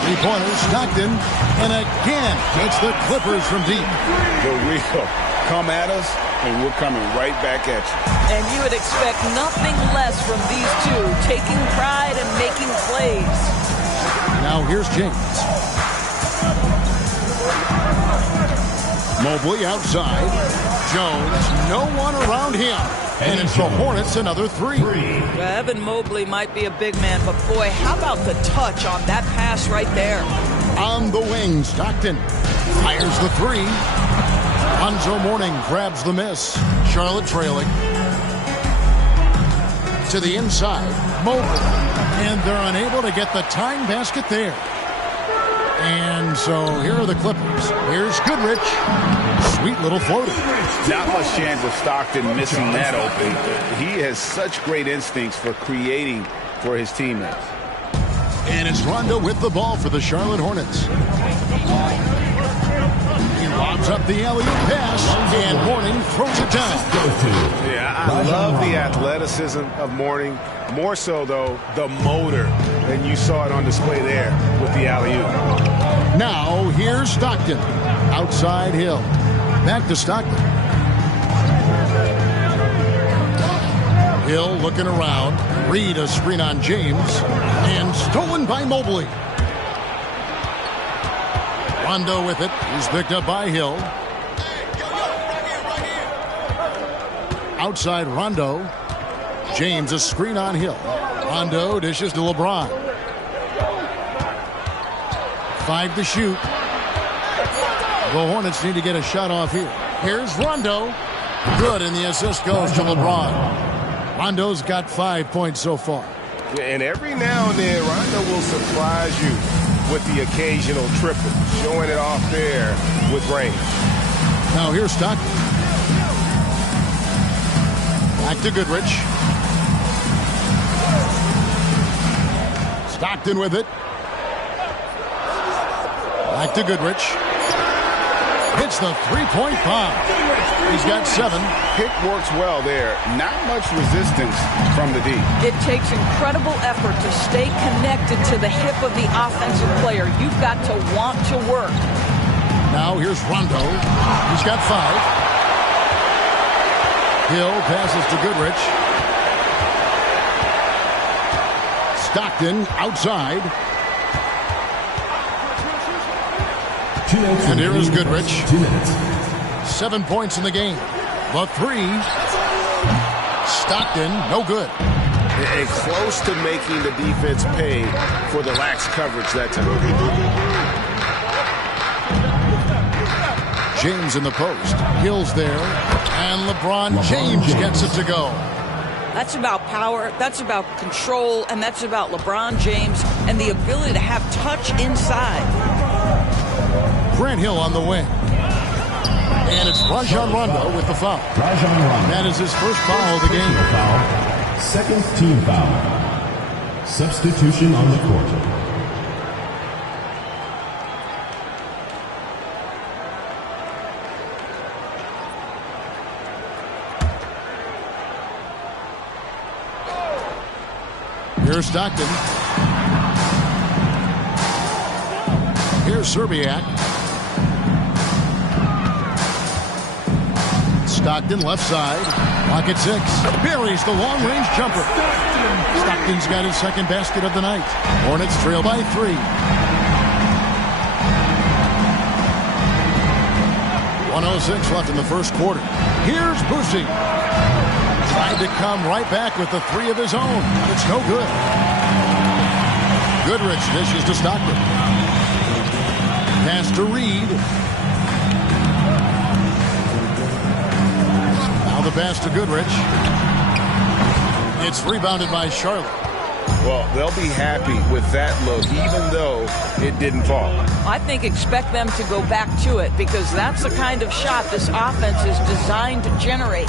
3-pointers, Stockton, and again gets the Clippers from deep. The real come at us, and we're coming right back at you. And you would expect nothing less from these two, taking pride and making plays. Now here's James. Mobley outside. Jones, no one around him. And it's the Hornets another 3. Evan Mobley might be a big man, but boy, how about the touch on that pass right there? On the wing, Stockton fires the 3. Lonzo Mourning grabs the miss. Charlotte trailing. To the inside, Mobley. And they're unable to get the tying basket there. And so here are the Clippers. Here's Goodrich. Sweet little floater. Not much chance of Stockton missing that open. He has such great instincts for creating for his teammates. And it's Rondo with the ball for the Charlotte Hornets. He lobs up the alley-oop pass, and Mourning throws it down. Yeah, I love the athleticism of Mourning. More so, though, the motor. And you saw it on display there with the alley-oop. Now, here's Stockton. Outside Hill. Back to Stockton. Hill looking around. Reed a screen on James. And stolen by Mobley. Rondo with it. He's picked up by Hill. Outside Rondo. James a screen on Hill. Rondo dishes to LeBron. 5 to shoot. The Hornets need to get a shot off here. Here's Rondo. Good, and the assist goes to LeBron. Rondo's got 5 points so far. And every now and then, Rondo will surprise you with the occasional triple, showing it off there with range. Now here's Stockton. Back to Goodrich. Stockton with it. Back to Goodrich. Hits the three-point bomb. He's got 7. Pick works well there. Not much resistance from the D. It takes incredible effort to stay connected to the hip of the offensive player. You've got to want to work. Now here's Rondo. He's got 5. Hill passes to Goodrich. Stockton outside. And here is Goodrich. 7 points in the game. The 3. Stockton, no good. And close to making the defense pay for the lax coverage that time. James in the post. Hill's there. And LeBron James gets it to go. That's about power, that's about control, and that's about LeBron James and the ability to have touch inside. Grant Hill on the wing. And it's Rajon Rondo with the foul. That is his first foul of the game. Second team foul. Substitution on the court. Here's Stockton. Here's Serbiak. Stockton left side. Pocket 6. Buries the long-range jumper. Stockton's got his second basket of the night. Hornets trail by 3. 1:06 left in the first quarter. Here's Boosie. Tried to come right back with the 3 of his own, but it's no good. Goodrich dishes to Stockton. Pass to Reed. Now the pass to Goodrich. It's rebounded by Charlotte. Well, they'll be happy with that look, even though it didn't fall. I think expect them to go back to it because that's the kind of shot this offense is designed to generate.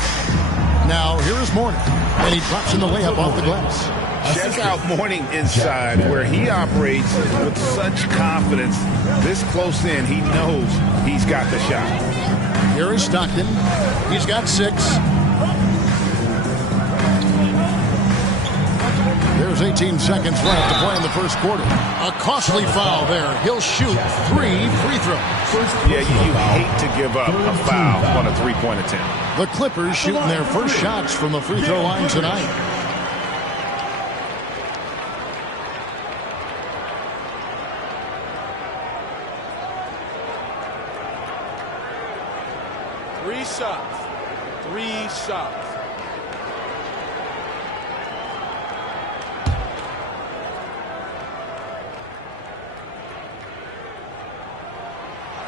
Now, here is Mourning, and he drops in the layup off the glass. Check out Mourning inside, where he operates with such confidence. This close in, he knows he's got the shot. Here is Stockton. He's got 6. There's 18 seconds left to play in the first quarter. A costly foul there. He'll shoot 3 free throws. Yeah, you hate to give up a foul on a three-point attempt. The Clippers shooting their first shots from the free throw line tonight. Three shots.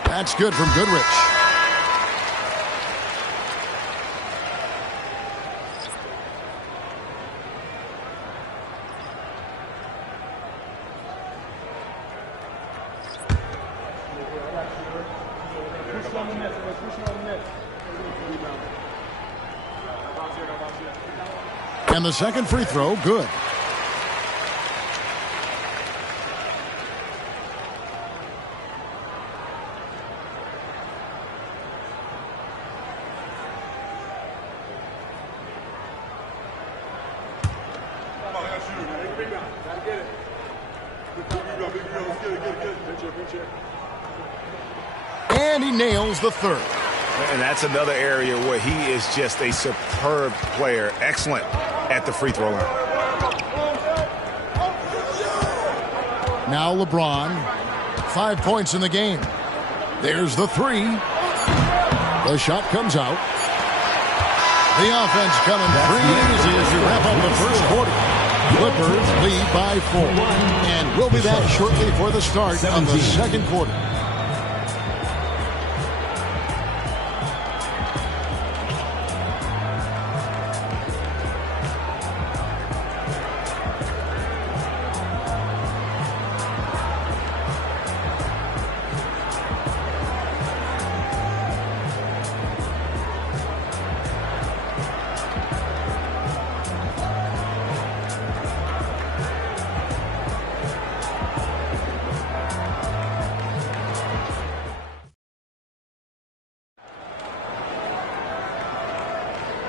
That's good from Goodrich. And the second free throw, good. And he nails the third. And that's another area where he is just a superb player. Excellent at the free throw line. Now LeBron. 5 points in the game. There's the 3. The shot comes out. The offense coming crazy as you wrap up the first quarter. Clippers lead by 4. And we'll be back shortly for the start of the second quarter.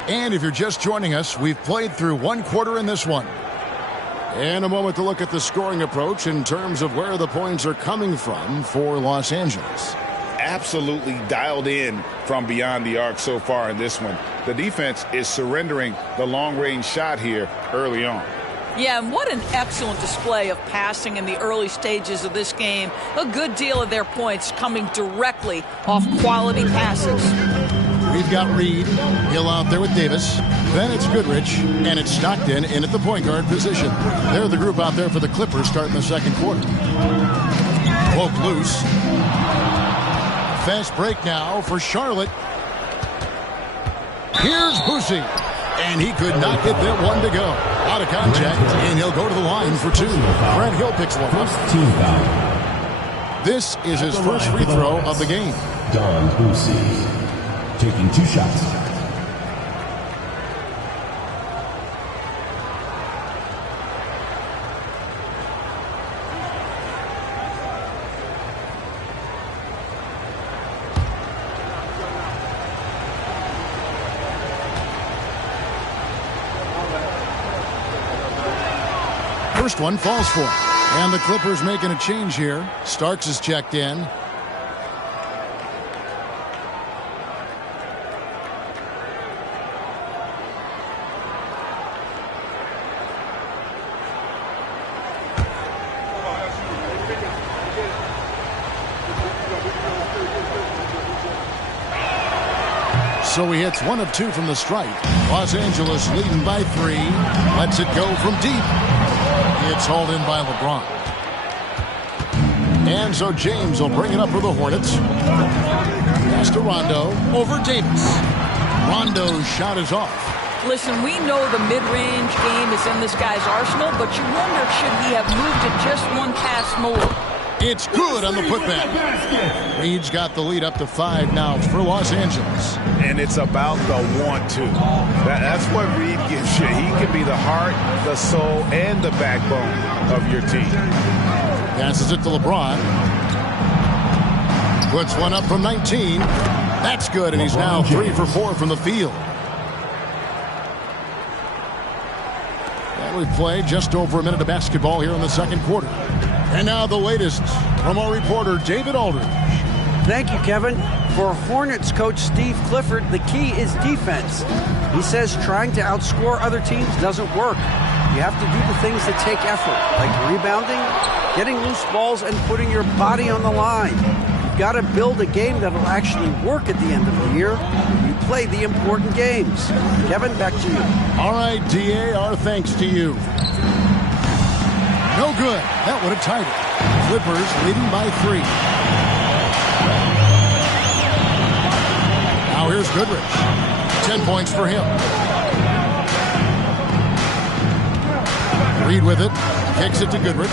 And if you're just joining us, we've played through one quarter in this one. And a moment to look at the scoring approach in terms of where the points are coming from for Los Angeles. Absolutely dialed in from beyond the arc so far in this one. The defense is surrendering the long-range shot here early on. Yeah, and what an excellent display of passing in the early stages of this game. A good deal of their points coming directly off quality passes. We've got Reed. Hill out there with Davis. Then it's Goodrich, and it's Stockton in at the point guard position. They're the group out there for the Clippers starting the second quarter. Poke loose. Fast break now for Charlotte. Here's Boosie. And he could not get that one to go. Out of contact, and he'll go to the line for two. Brent Hill picks one up. This is his first free throw of the game. Don Boosie taking 2 shots. First one falls for him. And the Clippers making a change here. Starks is checked in. So he hits 1 of 2 from the stripe. Los Angeles leading by 3. Lets it go from deep. It's hauled in by LeBron. And so James will bring it up for the Hornets. Pass to Rondo over Davis. Rondo's shot is off. Listen, we know the mid-range game is in this guy's arsenal, but you wonder should he have moved it just 1 pass more. It's good on the putback. Reed's got the lead up to 5 now for Los Angeles. And it's about the want to. That's what Reed gives you. He can be the heart, the soul, and the backbone of your team. Passes it to LeBron. Puts one up from 19. That's good, and he's now 3 for 4 from the field. And we play just over a minute of basketball here in the second quarter. And now the latest from our reporter, David Aldridge. Thank you, Kevin. For Hornets coach Steve Clifford, the key is defense. He says trying to outscore other teams doesn't work. You have to do the things that take effort, like rebounding, getting loose balls, and putting your body on the line. You've got to build a game that will actually work at the end of the year. You play the important games. Kevin, back to you. All right, DA, our thanks to you. No good. That would have tied it. Clippers leading by 3. Now here's Goodrich. 10 points for him. Reed with it. Kicks it to Goodrich.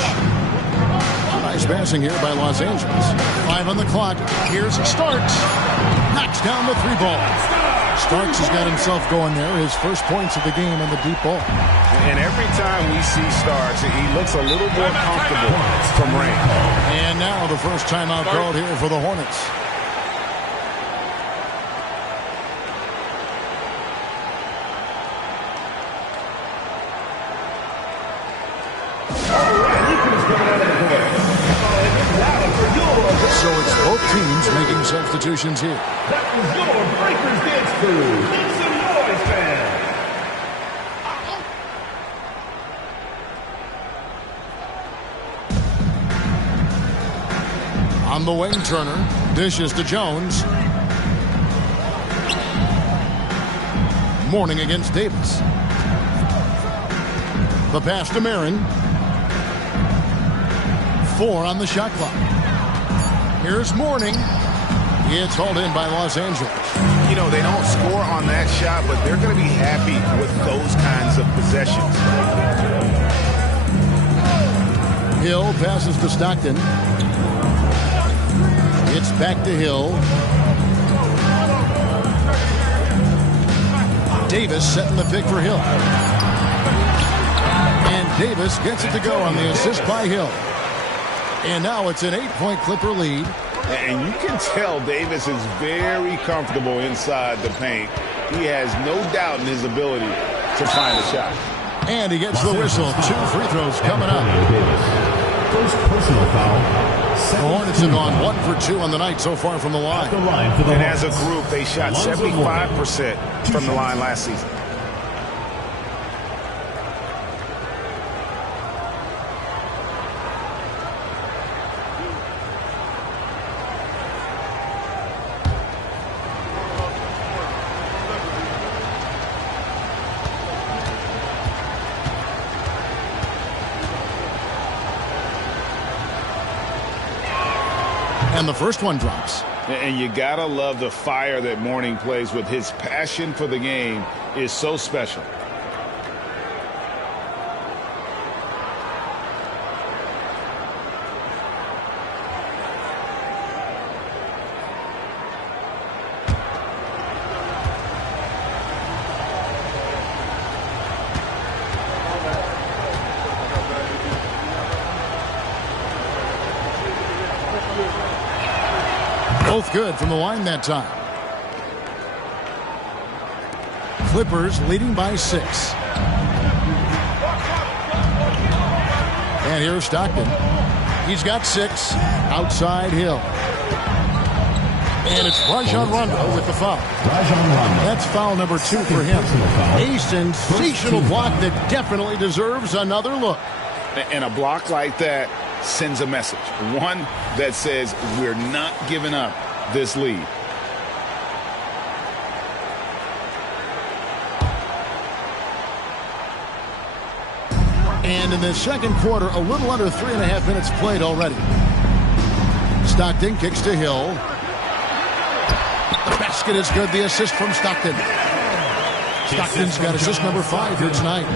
Nice passing here by Los Angeles. 5 on the clock. Here's Starks. Knocks down the 3 ball. Starks has got himself going there. His first points of the game on the deep ball. And every time we see Starks, he looks a little more comfortable from range. And now the first timeout called here for the Hornets. So it's both teams making substitutions here. That was your Breakers Dance Crew. Make some noise, fans. On the wing, Turner dishes to Jones. Mourning against Davis. The pass to Marin. 4 on the shot clock. Here's Mourning. It's hauled in by Los Angeles. You know, they don't score on that shot, but they're going to be happy with those kinds of possessions. Hill passes to Stockton. It's back to Hill. Davis setting the pick for Hill. And Davis gets it to go on the assist by Hill. And now it's an 8-point Clipper lead. And you can tell Davis is very comfortable inside the paint. He has no doubt in his ability to find a shot. And he gets the whistle. 2 free throws coming up. First personal foul. The Hornets have gone 1 for 2 on the night so far from the line. And as a group, they shot 75% from the line last season. And the first one drops. And you gotta love the fire that Mourning plays with. His passion for the game is so special. Both good from the line that time. Clippers leading by 6. And here's Stockton. He's got 6. Outside Hill. And it's Rajon Rondo with the foul. That's foul number 2 for him. A sensational block that definitely deserves another look. And a block like that sends a message. One that says we're not giving up this lead. And in the second quarter, a little under 3.5 minutes played already. Stockton kicks to Hill. The basket is good. The assist from Stockton. Stockton's got assist number 5 here tonight.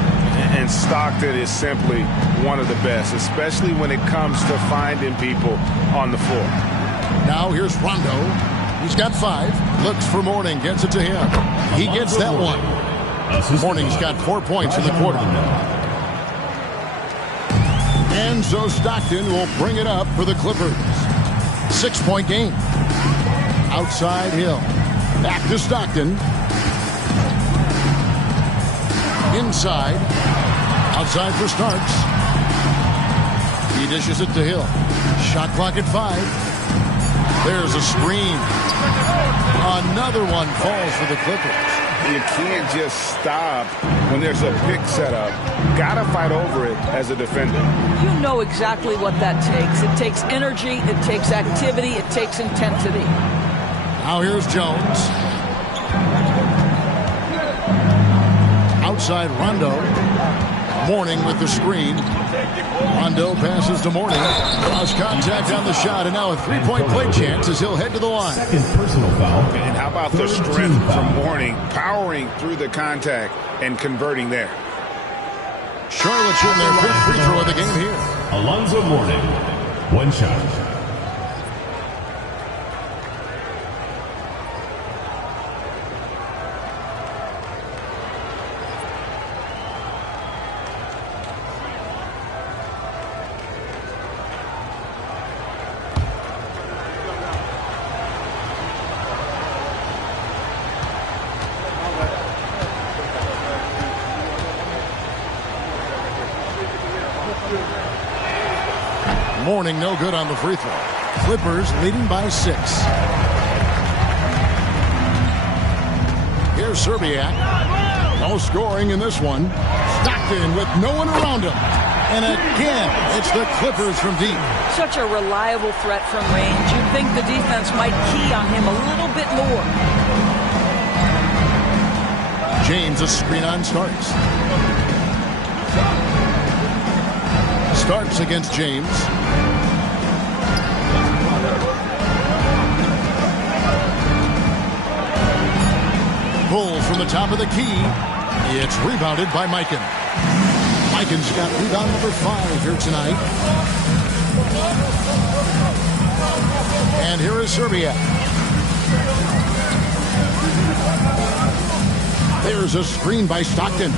And Stockton is simply one of the best, especially when it comes to finding people on the floor. Now here's Rondo. He's got 5. Looks for Mourning. Gets it to him. He gets that one. Mourning's got 4 points in the quarter. And so Stockton will bring it up for the Clippers. 6-point game. Outside Hill. Back to Stockton. Inside. Outside for Starks. He dishes it to Hill. Shot clock at 5. There's a screen. Another one falls for the Clippers. You can't just stop when there's a pick set up. Gotta fight over it as a defender. You know exactly what that takes. It takes energy, it takes activity, it takes intensity. Now here's Jones. Outside Rondo. Mourning with the screen. Rondo passes to Mourning. Lost contact on the shot, and now a 3-point play chance as he'll head to the line. Second personal foul. And how about the strength from Mourning, powering through the contact and converting there. Charlotte's in their 5th free throw of the game here. Alonzo Mourning. 1 shot. Mourning no good on the free throw. Clippers leading by 6. Here's Serbiak. No scoring in this one. Stockton with no one around him. And again, it's the Clippers from deep. Such a reliable threat from range. You'd think the defense might key on him a little bit more. James, a screen on Starks. Starks against James. Pull from the top of the key. It's rebounded by Mikan. Mikan's got rebound number 5 here tonight. And here is Serbiak. There's a screen by Stockton.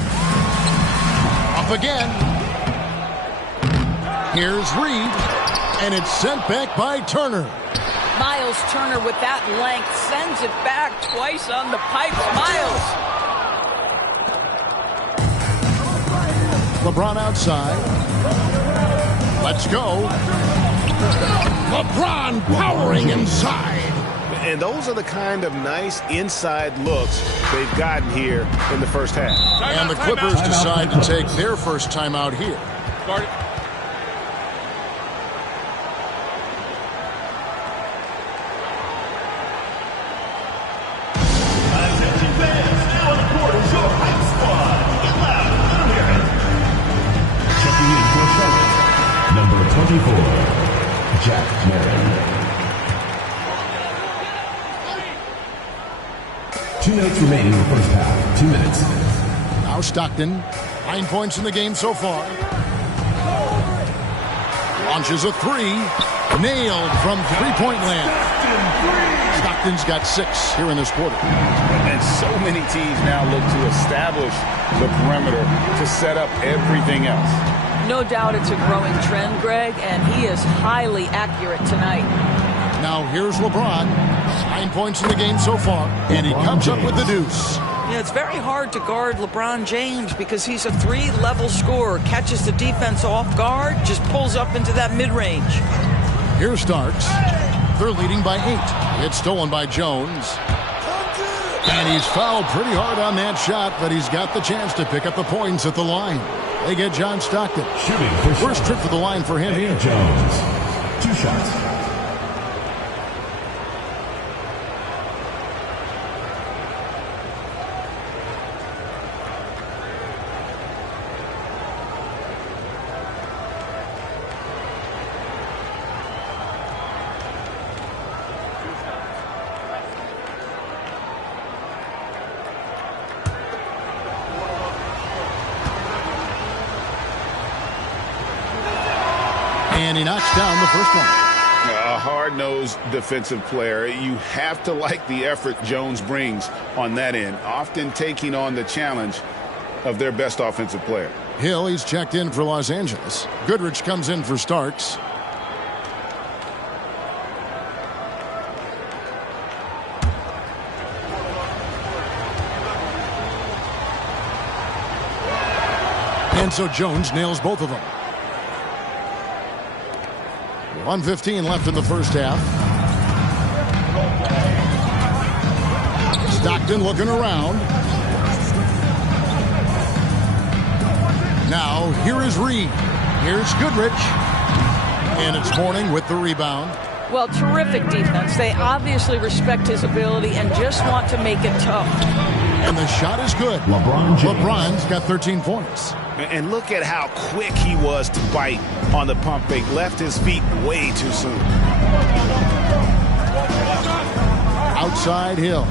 Up again. Here's Reed. And it's sent back by Turner. Miles Turner with that length sends it back twice on the pipes. Miles. LeBron outside. Let's go. LeBron powering inside. And those are the kind of nice inside looks they've gotten here in the first half. And the Clippers decide to take their first timeout here. Attention fans, now in the quarters, your hype squad. Get loud, let 'em hear it. Checking in for Charlotte, number 24, Jack Merritt. 2 minutes remaining in the first half. 2 minutes. Now Stockton, 9 points in the game so far. Launches a three. Nailed from three-point land. Stockton's got 6 here in this quarter. And so many teams now look to establish the perimeter to set up everything else. No doubt it's a growing trend, Greg, and he is highly accurate tonight. Now here's LeBron. 9 points in the game so far, and he comes up with the deuce. Yeah, it's very hard to guard LeBron James because he's a 3-level scorer. Catches the defense off guard, just pulls up into that mid-range. Here's Starks. They're leading by 8. It's stolen by Jones. And he's fouled pretty hard on that shot, but he's got the chance to pick up the points at the line. They get John Stockton. First trip to the line for him here. Jones. 2 shots. And he knocks down the first one. A hard-nosed defensive player. You have to like the effort Jones brings on that end, often taking on the challenge of their best offensive player. Hill, he's checked in for Los Angeles. Goodrich comes in for Starks. And so Jones nails both of them. 1:15 left in the first half. Stockton looking around. Now, here is Reed. Here's Goodrich. And it's Mourning with the rebound. Well, terrific defense. They obviously respect his ability and just want to make it tough. And the shot is good. LeBron's got 13 points. And look at how quick he was to bite on the pump fake. Left his feet way too soon. Outside Hill.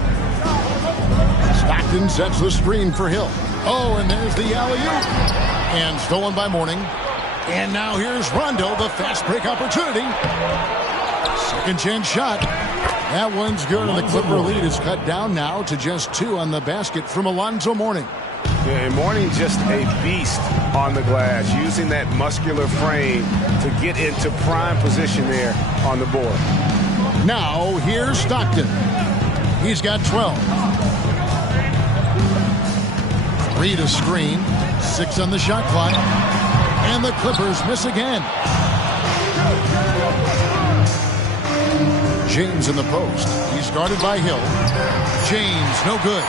Stockton sets the screen for Hill. Oh, and there's the alley-oop. And stolen by Mourning. And now here's Rondo, the fast break opportunity. Second chance shot. That one's good, and the Clipper lead is cut down now to just 2 on the basket from Alonzo Mourning. And Mourning just a beast on the glass, using that muscular frame to get into prime position there on the board. Now here's Stockton. He's got 12. Reed a screen. 6 on the shot clock. And the Clippers miss again. James in the post. He's guarded by Hill. James, no good.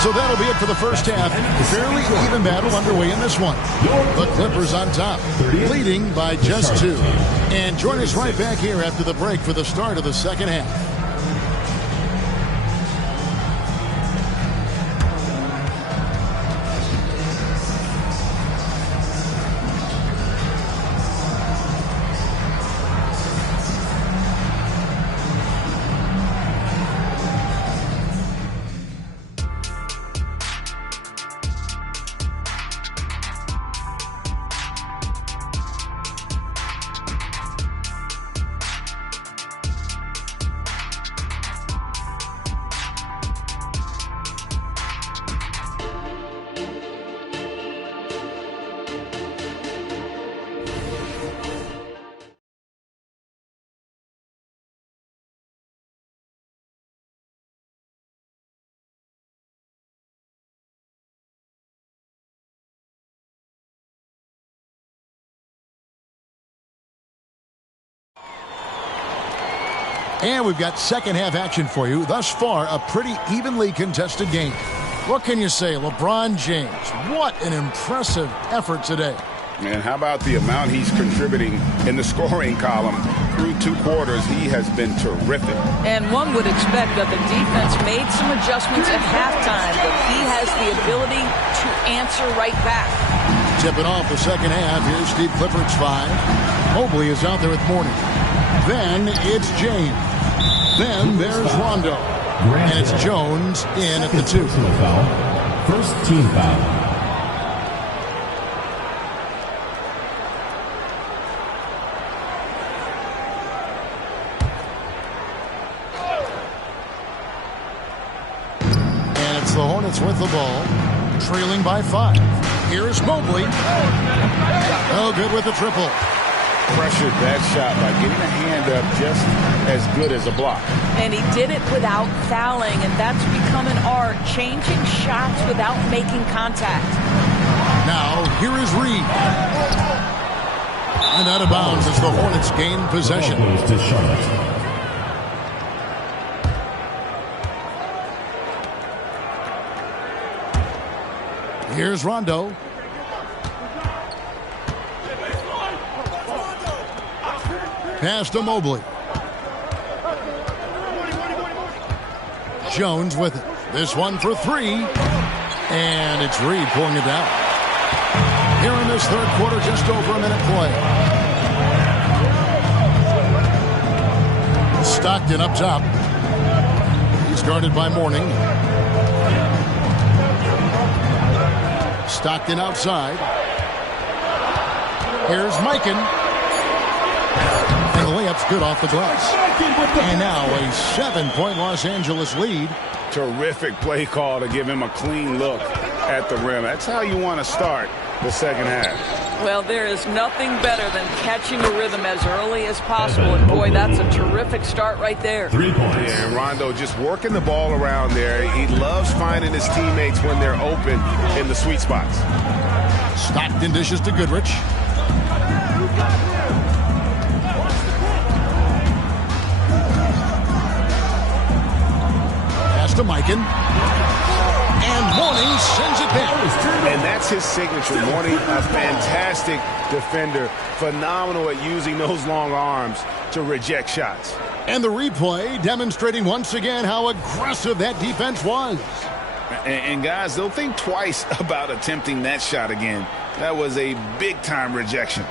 So that'll be it for the first half. Fairly even battle underway in this one. The Clippers on top, leading by just 2. And join us right back here after the break for the start of the second half. And we've got second half action for you. Thus far, a pretty evenly contested game. What can you say, LeBron James? What an impressive effort today. And how about the amount he's contributing in the scoring column? Through 2 quarters, he has been terrific. And one would expect that the defense made some adjustments at halftime, but he has the ability to answer right back. Tipping off the second half, here's Steve Clifford's 5. Mobley is out there with Mourning. Then it's James. Then there's Rondo. And it's Jones in at the 2. First team foul. The Hornets with the ball, trailing by 5. Here's Mobley. Oh, good with the triple. Pressured that shot by getting a hand up just as good as a block. And he did it without fouling, and that's become an art, changing shots without making contact. Now, here is Reed. And out of bounds as the Hornets gain possession. Ball goes to Charlotte. Here's Rondo. Pass to Mobley. Jones with it. This one for 3. And it's Reed pulling it down. Here in this third quarter, just over a minute play. Stockton up top. He's guarded by Mourning. Stockton outside. Here's Mikan. And the layup's good off the glass. And now a 7-point Los Angeles lead. Terrific play call to give him a clean look at the rim. That's how you want to start the second half. Well, there is nothing better than catching a rhythm as early as possible. And boy, that's a terrific start right there. 3 points. Yeah, and Rondo just working the ball around there. He loves finding his teammates when they're open in the sweet spots. Stockton dishes to Goodrich. Pass to Mikan. And Mourning sends it back. And that's his signature. Mourning, a fantastic defender. Phenomenal at using those long arms to reject shots. And the replay demonstrating once again how aggressive that defense was. And guys, they'll think twice about attempting that shot again. That was a big-time rejection.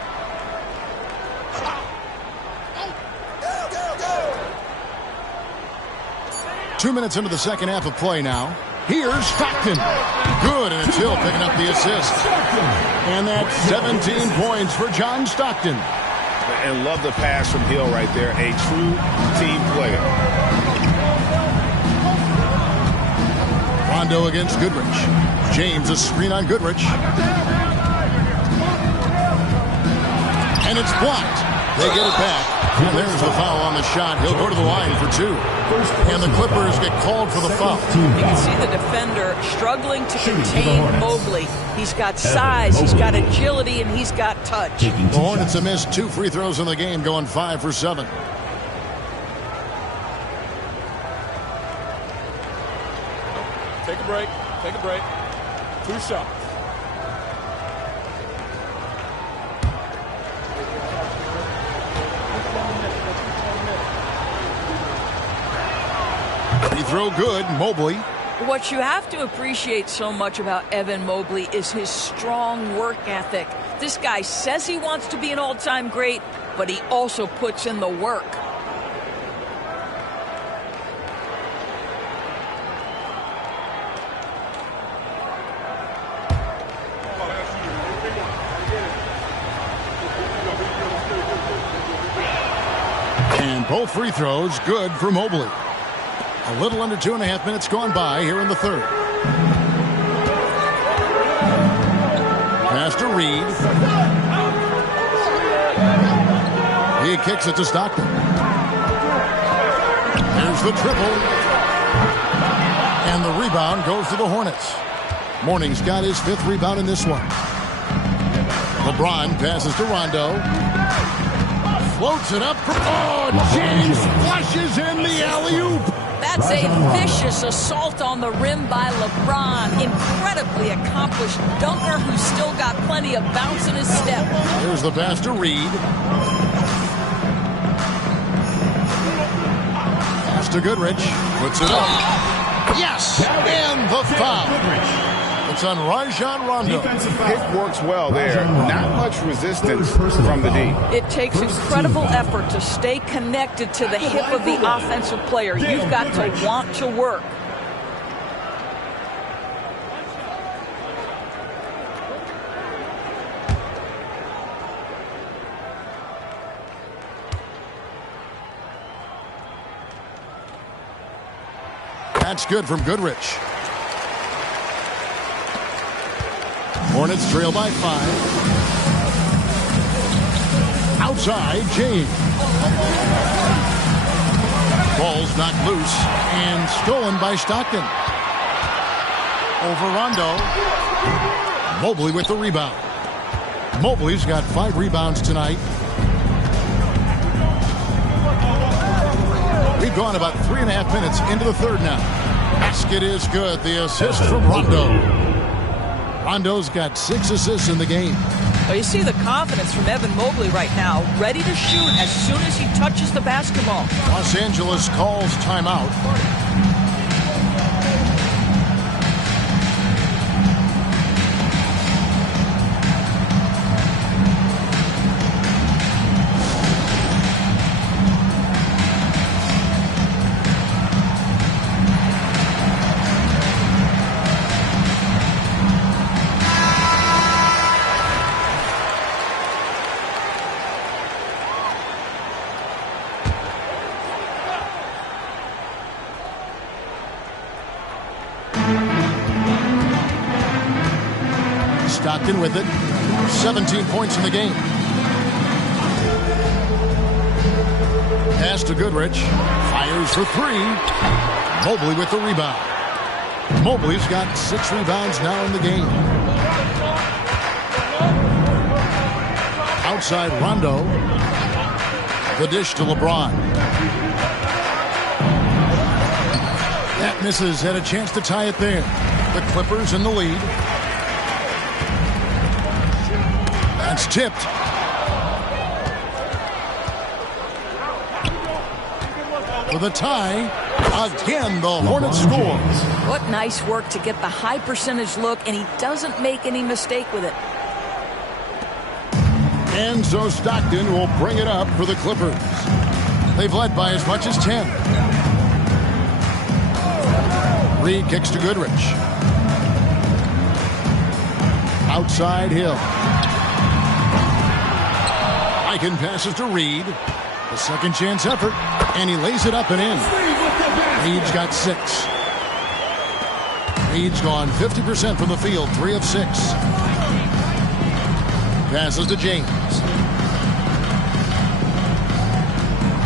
Two minutes into the second half of play now. Here's Stockton. Good, and it's Hill picking up the assist. And that's 17 points for John Stockton. And love the pass from Hill right there. A true team player. Rondo against Goodrich. James, a screen on Goodrich. And it's blocked. They get it back. And there's the foul on the shot. He'll go to the line for 2. And the Clippers get called for the foul. You can see the defender struggling to contain Mobley. He's got size, he's got agility, and he's got touch. The Hornets have missed 2 free throws in the game, going 5 for 7. Take a break. Take a break. 2 shots. Free throw good, Mobley. What you have to appreciate so much about Evan Mobley is his strong work ethic. This guy says he wants to be an all-time great, but he also puts in the work. And both free throws good for Mobley. A little under 2.5 minutes gone by here in the third. Pass to Reed. He kicks it to Stockton. There's the triple. And the rebound goes to the Hornets. Mourning's got his 5th rebound in this one. LeBron passes to Rondo. floats it up for... Oh, James flushes in the alley-oop. That's a vicious assault on the rim by LeBron. Incredibly accomplished dunker who's still got plenty of bounce in his step. Here's the pass to Reed. Pass to Goodrich. Puts it up. Yes! And the foul. It's on Rajon Rondo. It works well there. Not much resistance from the D. It takes incredible effort to stay connected to the hip of the offensive player. You've got to want to work. That's good from Goodrich. Hornets trail by 5. Outside, James. Ball's knocked loose and stolen by Stockton. Over Rondo. Mobley with the rebound. Mobley's got 5 rebounds tonight. We've gone about 3.5 minutes into the third now. Basket is good. The assist from Rondo. Rondo's got 6 assists in the game. Well, you see the confidence from Evan Mobley right now, ready to shoot as soon as he touches the basketball. Los Angeles calls timeout. Stockton with it. 17 points in the game. Pass to Goodrich. Fires for 3. Mobley with the rebound. Mobley's got 6 rebounds now in the game. Outside Rondo. The dish to LeBron. That misses. Had a chance to tie it there. The Clippers in the lead. That's tipped. For the tie, again the Hornets score. What nice work to get the high percentage look, and he doesn't make any mistake with it. And so Stockton will bring it up for the Clippers. They've led by as much as 10. Reed kicks to Goodrich. Outside Hill. Eichen passes to Reed. A second chance effort, and he lays it up and in. Reed's got 6. Reed's gone 50% from the field, 3 of 6. Passes to James.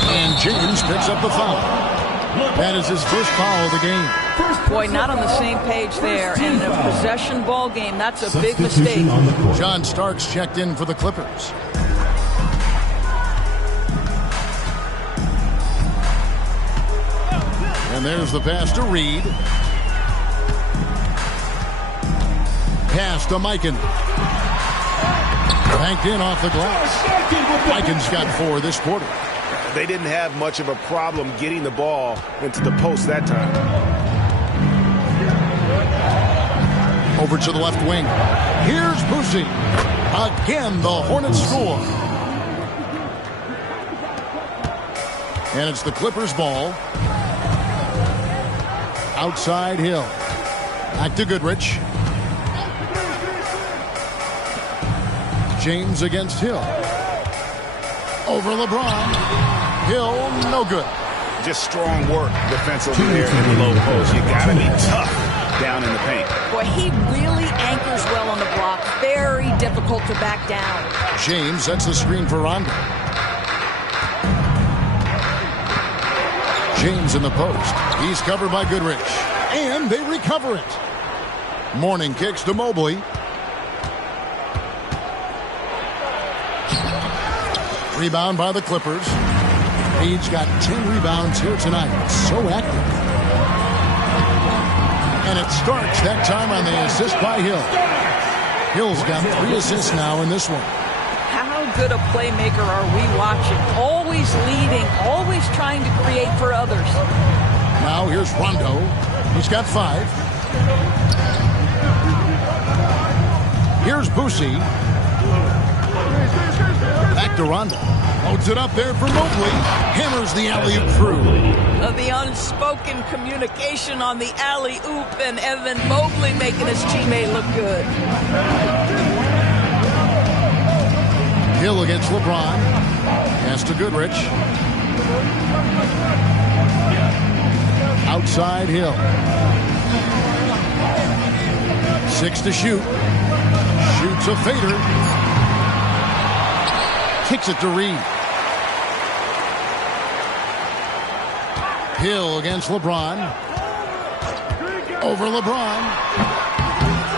And James picks up the foul. That is his first foul of the game. Boy, not on the same page there. And in a possession ball game, that's a big mistake. John Starks checked in for the Clippers. And there's the pass to Reed. Pass to Eichen. Banked in off the glass. Eichen's got 4 this quarter. They didn't have much of a problem getting the ball into the post that time. Over to the left wing. Here's Boosie. Again, the Hornets score. And it's the Clippers' ball. Outside Hill. Back to Goodrich. James against Hill. Over LeBron. Hill, no good. Just strong work defensively there in the low post. You got to be tough down in the paint. Boy, he really anchors well on the block. Very difficult to back down. James sets the screen for Rondo. James in the post. He's covered by Goodrich. And they recover it. Morning kicks to Mobley. Rebound by the Clippers. He's got 10 rebounds here tonight. So active. And it starts that time on the assist by Hill. Hill's got 3 assists now in this one. How good a playmaker are we watching? Always leading, always trying to create for others. Now here's Rondo. He's got 5. Here's Boosie. Back to Rondo. Holds it up there for Mobley. Hammers the alley-oop through. The unspoken communication on the alley-oop, and Evan Mobley making his teammate look good. Hill against LeBron. Pass to Goodrich. Outside Hill. 6 to shoot. Shoots a fader. Kicks it to Reed. Hill against LeBron. Over LeBron.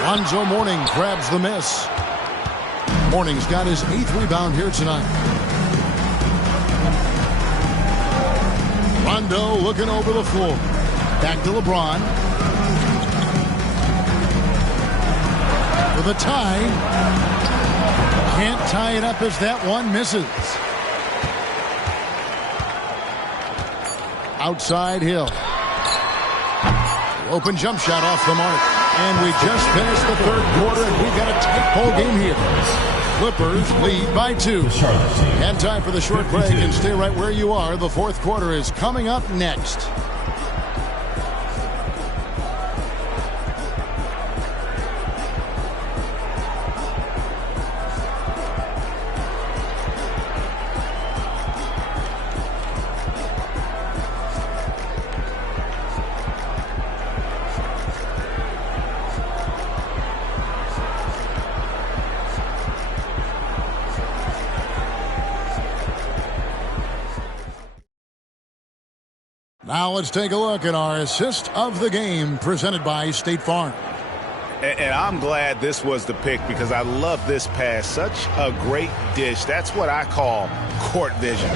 Lonzo Mourning grabs the miss. Mourning's got his 8th rebound here tonight. Rondo looking over the floor. Back to LeBron. For the tie. Can't tie it up as that one misses. Outside Hill. Open jump shot off the mark. And we just finished the 3rd quarter, and we've got a tight ball game here. Clippers lead by 2. And time for the short break, and stay right where you are. The 4th quarter is coming up next. Now let's take a look at our assist of the game presented by State Farm. And I'm glad this was the pick because I love this pass. Such a great dish. That's what I call court vision.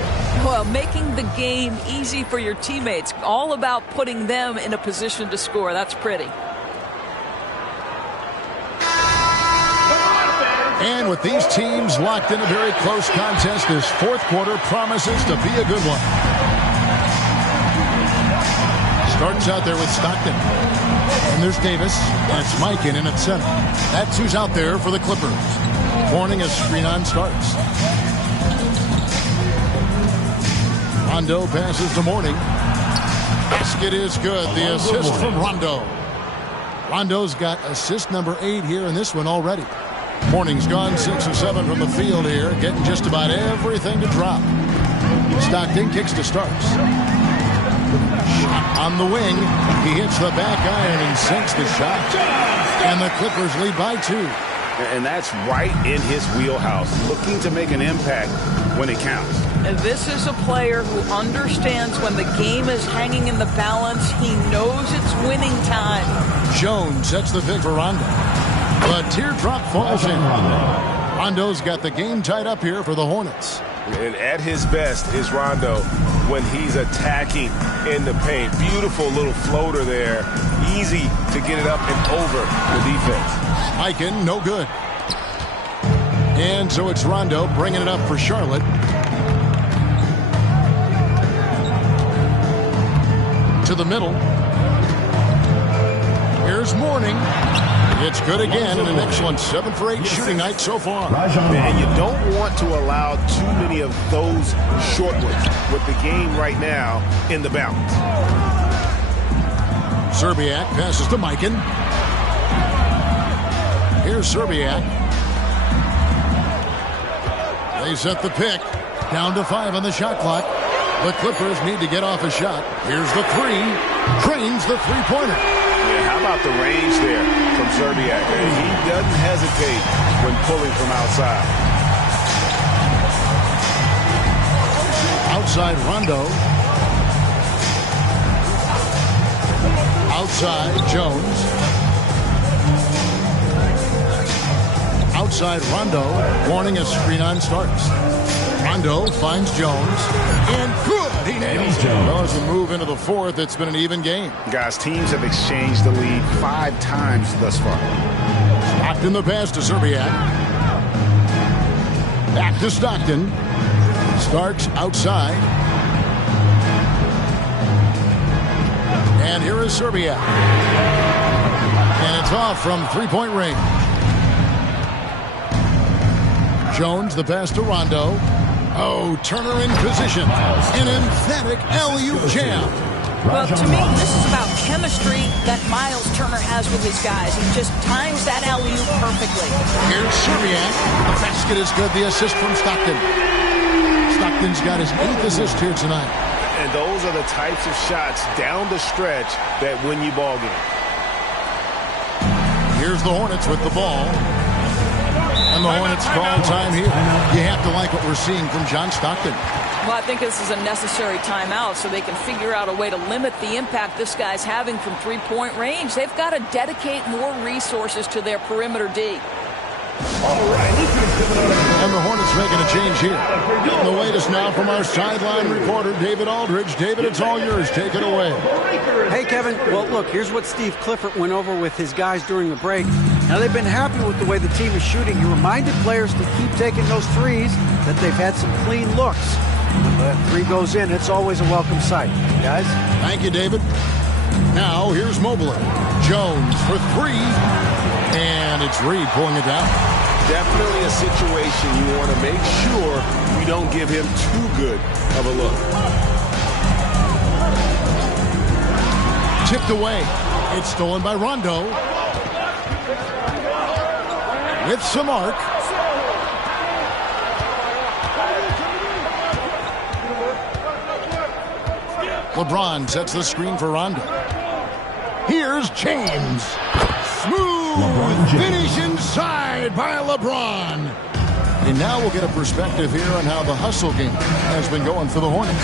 Well, making the game easy for your teammates. All about putting them in a position to score. That's pretty. And with these teams locked in a very close contest, this 4th quarter promises to be a good one. Starts out there with Stockton. And there's Davis. And it's Mikan in at center. That's who's out there for the Clippers. Mourning as screen-on starts. Rondo passes to Mourning. Basket is good. The assist from Rondo. Rondo's got assist number 8 here in this one already. Mourning's gone 6 of 7 from the field here. Getting just about everything to drop. Stockton kicks to starts. Shot on the wing. He hits the back iron and sinks the shot. And the Clippers lead by 2. And that's right in his wheelhouse. Looking to make an impact when it counts. And this is a player who understands when the game is hanging in the balance. He knows it's winning time. Jones sets the pick for Rondo. The teardrop falls in. Rondo's got the game tied up here for the Hornets. And at his best is Rondo when he's attacking in the paint. Beautiful little floater there. Easy to get it up and over the defense. Mikan, no good. And so it's Rondo bringing it up for Charlotte. To the middle. Here's Mourning. It's good again, and an excellent 7 for 8 shooting night so far. And you don't want to allow too many of those short ones with the game right now in the balance. Serbiak passes to Mikan. Here's Serbiak. They set the pick. Down to 5 on the shot clock. The Clippers need to get off a shot. Here's the 3. Drains the three-pointer. Yeah, how about the range there from Serbiak? He doesn't hesitate when pulling from outside. Outside Rondo. Outside Jones. Outside Rondo. Mourning a screen on starts. Rondo finds Jones. And good. He nails it. Well, as we move into the fourth, it's been an even game. Guys, teams have exchanged the lead 5 times thus far. Stockton the pass to Serbiak. Back to Stockton. Starks outside. And here is Serbiak. And it's off from three-point range. Jones the pass to Rondo. Oh, Turner in position. An emphatic alley-oop jam. Well, to me, this is about chemistry that Miles Turner has with his guys. He just times that alley-oop perfectly. Here's Serbiak. The basket is good. The assist from Stockton. Stockton's got his 8th assist here tonight. And those are the types of shots down the stretch that win you ball games. Here's the Hornets with the ball. And the Hornets call time here. You have to like what we're seeing from John Stockton. Well, I think this is a necessary timeout so they can figure out a way to limit the impact this guy's having from three-point range. They've got to dedicate more resources to their perimeter D. And the Hornets making a change here. Getting the latest now from our sideline reporter, David Aldridge. David, it's all yours. Take it away. Hey, Kevin. Well, look, here's what Steve Clifford went over with his guys during the break. Now, they've been happy with the way the team is shooting. He reminded players to keep taking those threes, that they've had some clean looks. When the three goes in, it's always a welcome sight. Guys? Thank you, David. Now, here's Mobley. Jones for 3. And it's Reed pulling it down. Definitely a situation you want to make sure you don't give him too good of a look. Tipped away. It's stolen by Rondo. With some arc. LeBron sets the screen for Rondo. Here's James. Smooth finish inside by LeBron. And now we'll get a perspective here on how the hustle game has been going for the Hornets.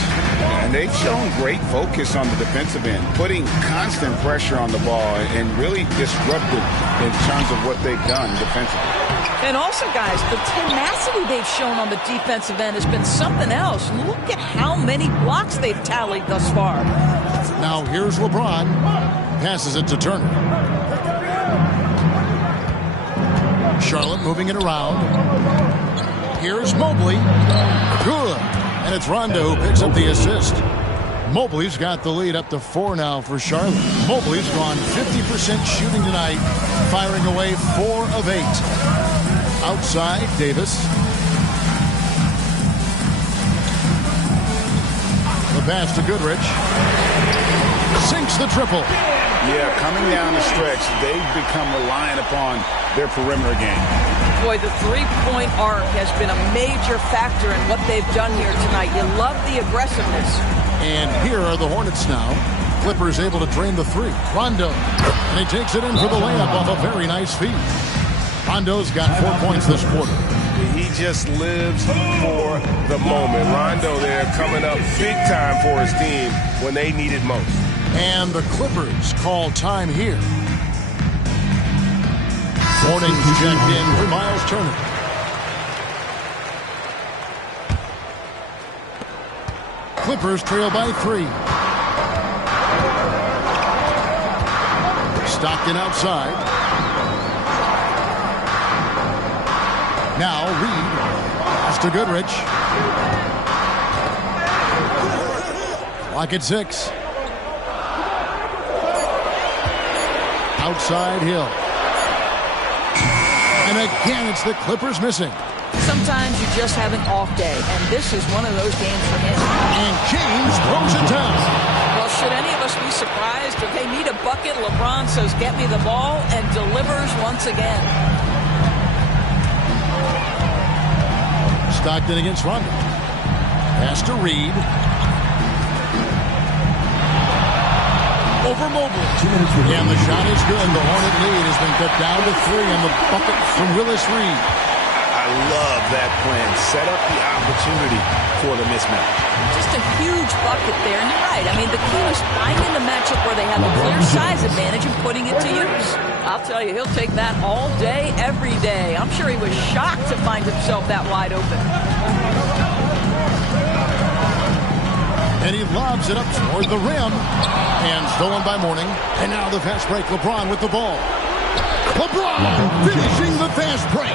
And they've shown great focus on the defensive end, putting constant pressure on the ball and really disruptive in terms of what they've done defensively. And also, guys, the tenacity they've shown on the defensive end has been something else. Look at how many blocks they've tallied thus far. Now here's LeBron. Passes it to Turner. Charlotte moving it around. Here's Mobley. Good. And it's Rondo who picks up the assist. Mobley's got the lead up to 4 now for Charlotte. Mobley's gone 50% shooting tonight, firing away 4 of 8. Outside, Davis. The pass to Goodrich. Sinks the triple. Yeah, coming down the stretch, they've become reliant upon their perimeter game. Boy, the three-point arc has been a major factor in what they've done here tonight. You love the aggressiveness. And here are the Hornets now. Clippers able to drain the 3. Rondo. And he takes it in for the layup off a very nice feed. Rondo's got 4 points this quarter. He just lives for the moment. Rondo there coming up big time for his team when they need it most. And the Clippers call time here. Warnings checked in for Miles Turner. Clippers trail by 3. Stockton outside. Now Reed. Pass to Goodrich. Clock at 6. Outside Hill. And again, it's the Clippers missing. Sometimes you just have an off day, and this is one of those games for him. And James throws it down. Well, should any of us be surprised if they need a bucket? LeBron says, "Get me the ball," and delivers once again. Stockton against Rondo. Pass to Reed. Over Mobley. And the shot is good. The Hornet lead has been cut down to 3 on the bucket from Willis Reed. I love that plan. Set up the opportunity for the mismatch. Just a huge bucket there, and you're right. I mean, the key was finding the matchup where they have a clear size advantage and putting it to use. I'll tell you, he'll take that all day, every day. I'm sure he was shocked to find himself that wide open. And he lobs it up toward the rim. And stolen by Mourning. And now the fast break. LeBron with the ball. LeBron finishing the fast break.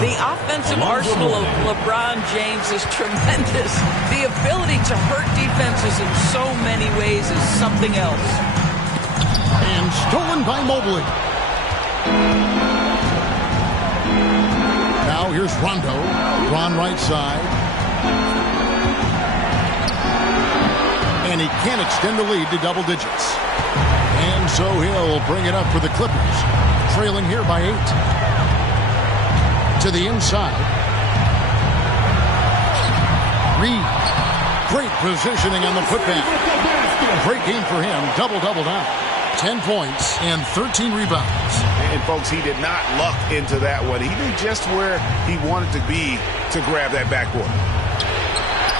The offensive arsenal of LeBron James is tremendous. The ability to hurt defenses in so many ways is something else. And stolen by Mobley. Now here's Rondo. Ron right side. And he can't extend the lead to double digits. And so he'll bring it up for the Clippers. Trailing here by 8. To the inside. Reed. Great positioning on the putback. Great game for him. Double-double now. 10 points and 13 rebounds. And, folks, he did not luck into that one. He knew just where he wanted to be to grab that backboard.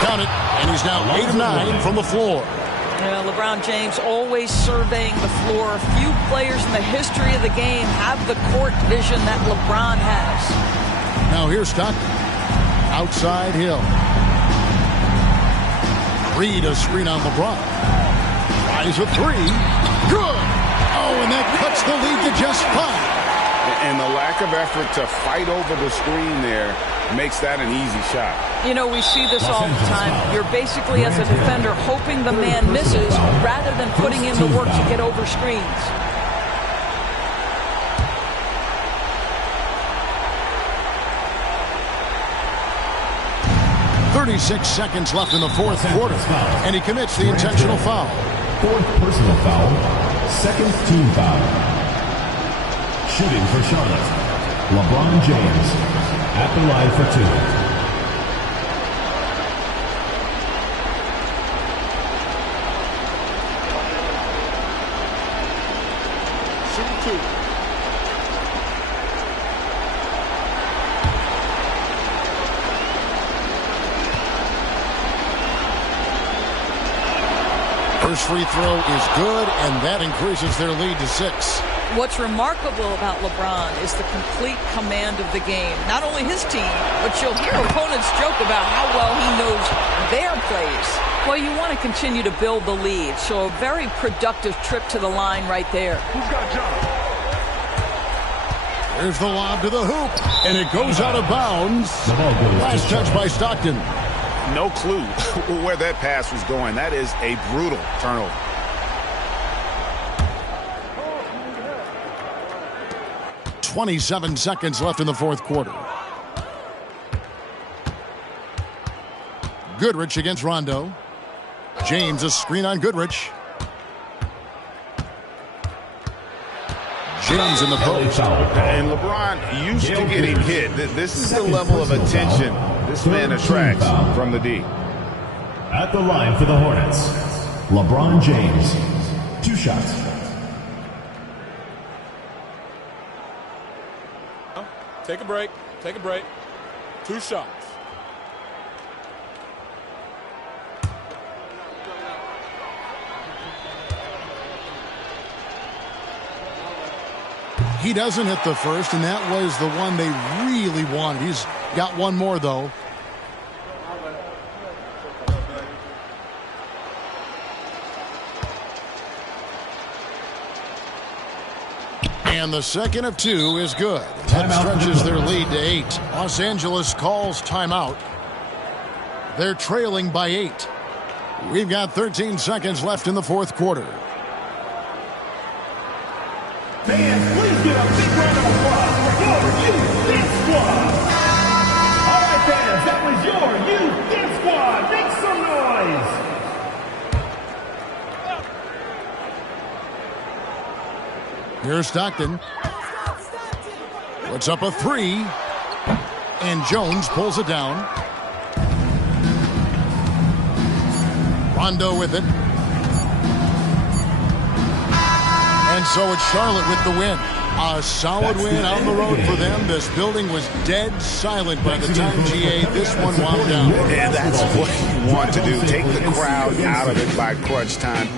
Count it. And he's now 8 of 9 from the floor. LeBron James always surveying the floor. Few players in the history of the game have the court vision that LeBron has. Now here's Stockton. Outside Hill. Reed a screen on LeBron. Tries a 3. Good. Oh, and that cuts the lead to just 5. And the lack of effort to fight over the screen there makes that an easy shot. You know, we see this all the time. You're basically, as a defender, hoping the man misses rather than putting in the work to get over screens. .36 seconds left in the fourth quarter, and he commits the intentional foul. Fourth personal foul, second team foul. Shooting for Charlotte, LeBron James at the line for 2. First free throw is good, and that increases their lead to 6. What's remarkable about LeBron is the complete command of the game. Not only his team, but you'll hear opponents joke about how well he knows their plays. Well, you want to continue to build the lead, so a very productive trip to the line right there. Who's got John? There's the lob to the hoop, and it goes out of bounds. Last touch by Stockton. No clue where that pass was going. That is a brutal turnover. .27 seconds left in the fourth quarter. Goodrich against Rondo. James a screen on Goodrich. James in the post. And LeBron used to getting hit. This is the level of attention this man attracts from the D. At the line for the Hornets, LeBron James. 2 shots. Take a break. Take a break. 2 shots. He doesn't hit the first, and that was the one they really wanted. He's got one more, though. And the second of 2 is good. That stretches their lead to 8. Los Angeles calls timeout. They're trailing by 8. We've got 13 seconds left in the fourth quarter. Fans, please give a big round of applause for your Youth Dance Squad. All right, fans, that was your Youth Dance Squad. Make some noise. Here's Stockton. Puts up a 3. And Jones pulls it down. Rondo with it. And so it's Charlotte with the win. A solid win on the road for them. This building was dead silent by the time GA this one wound down. And that's what you want to do. Take the crowd out of it by crunch time.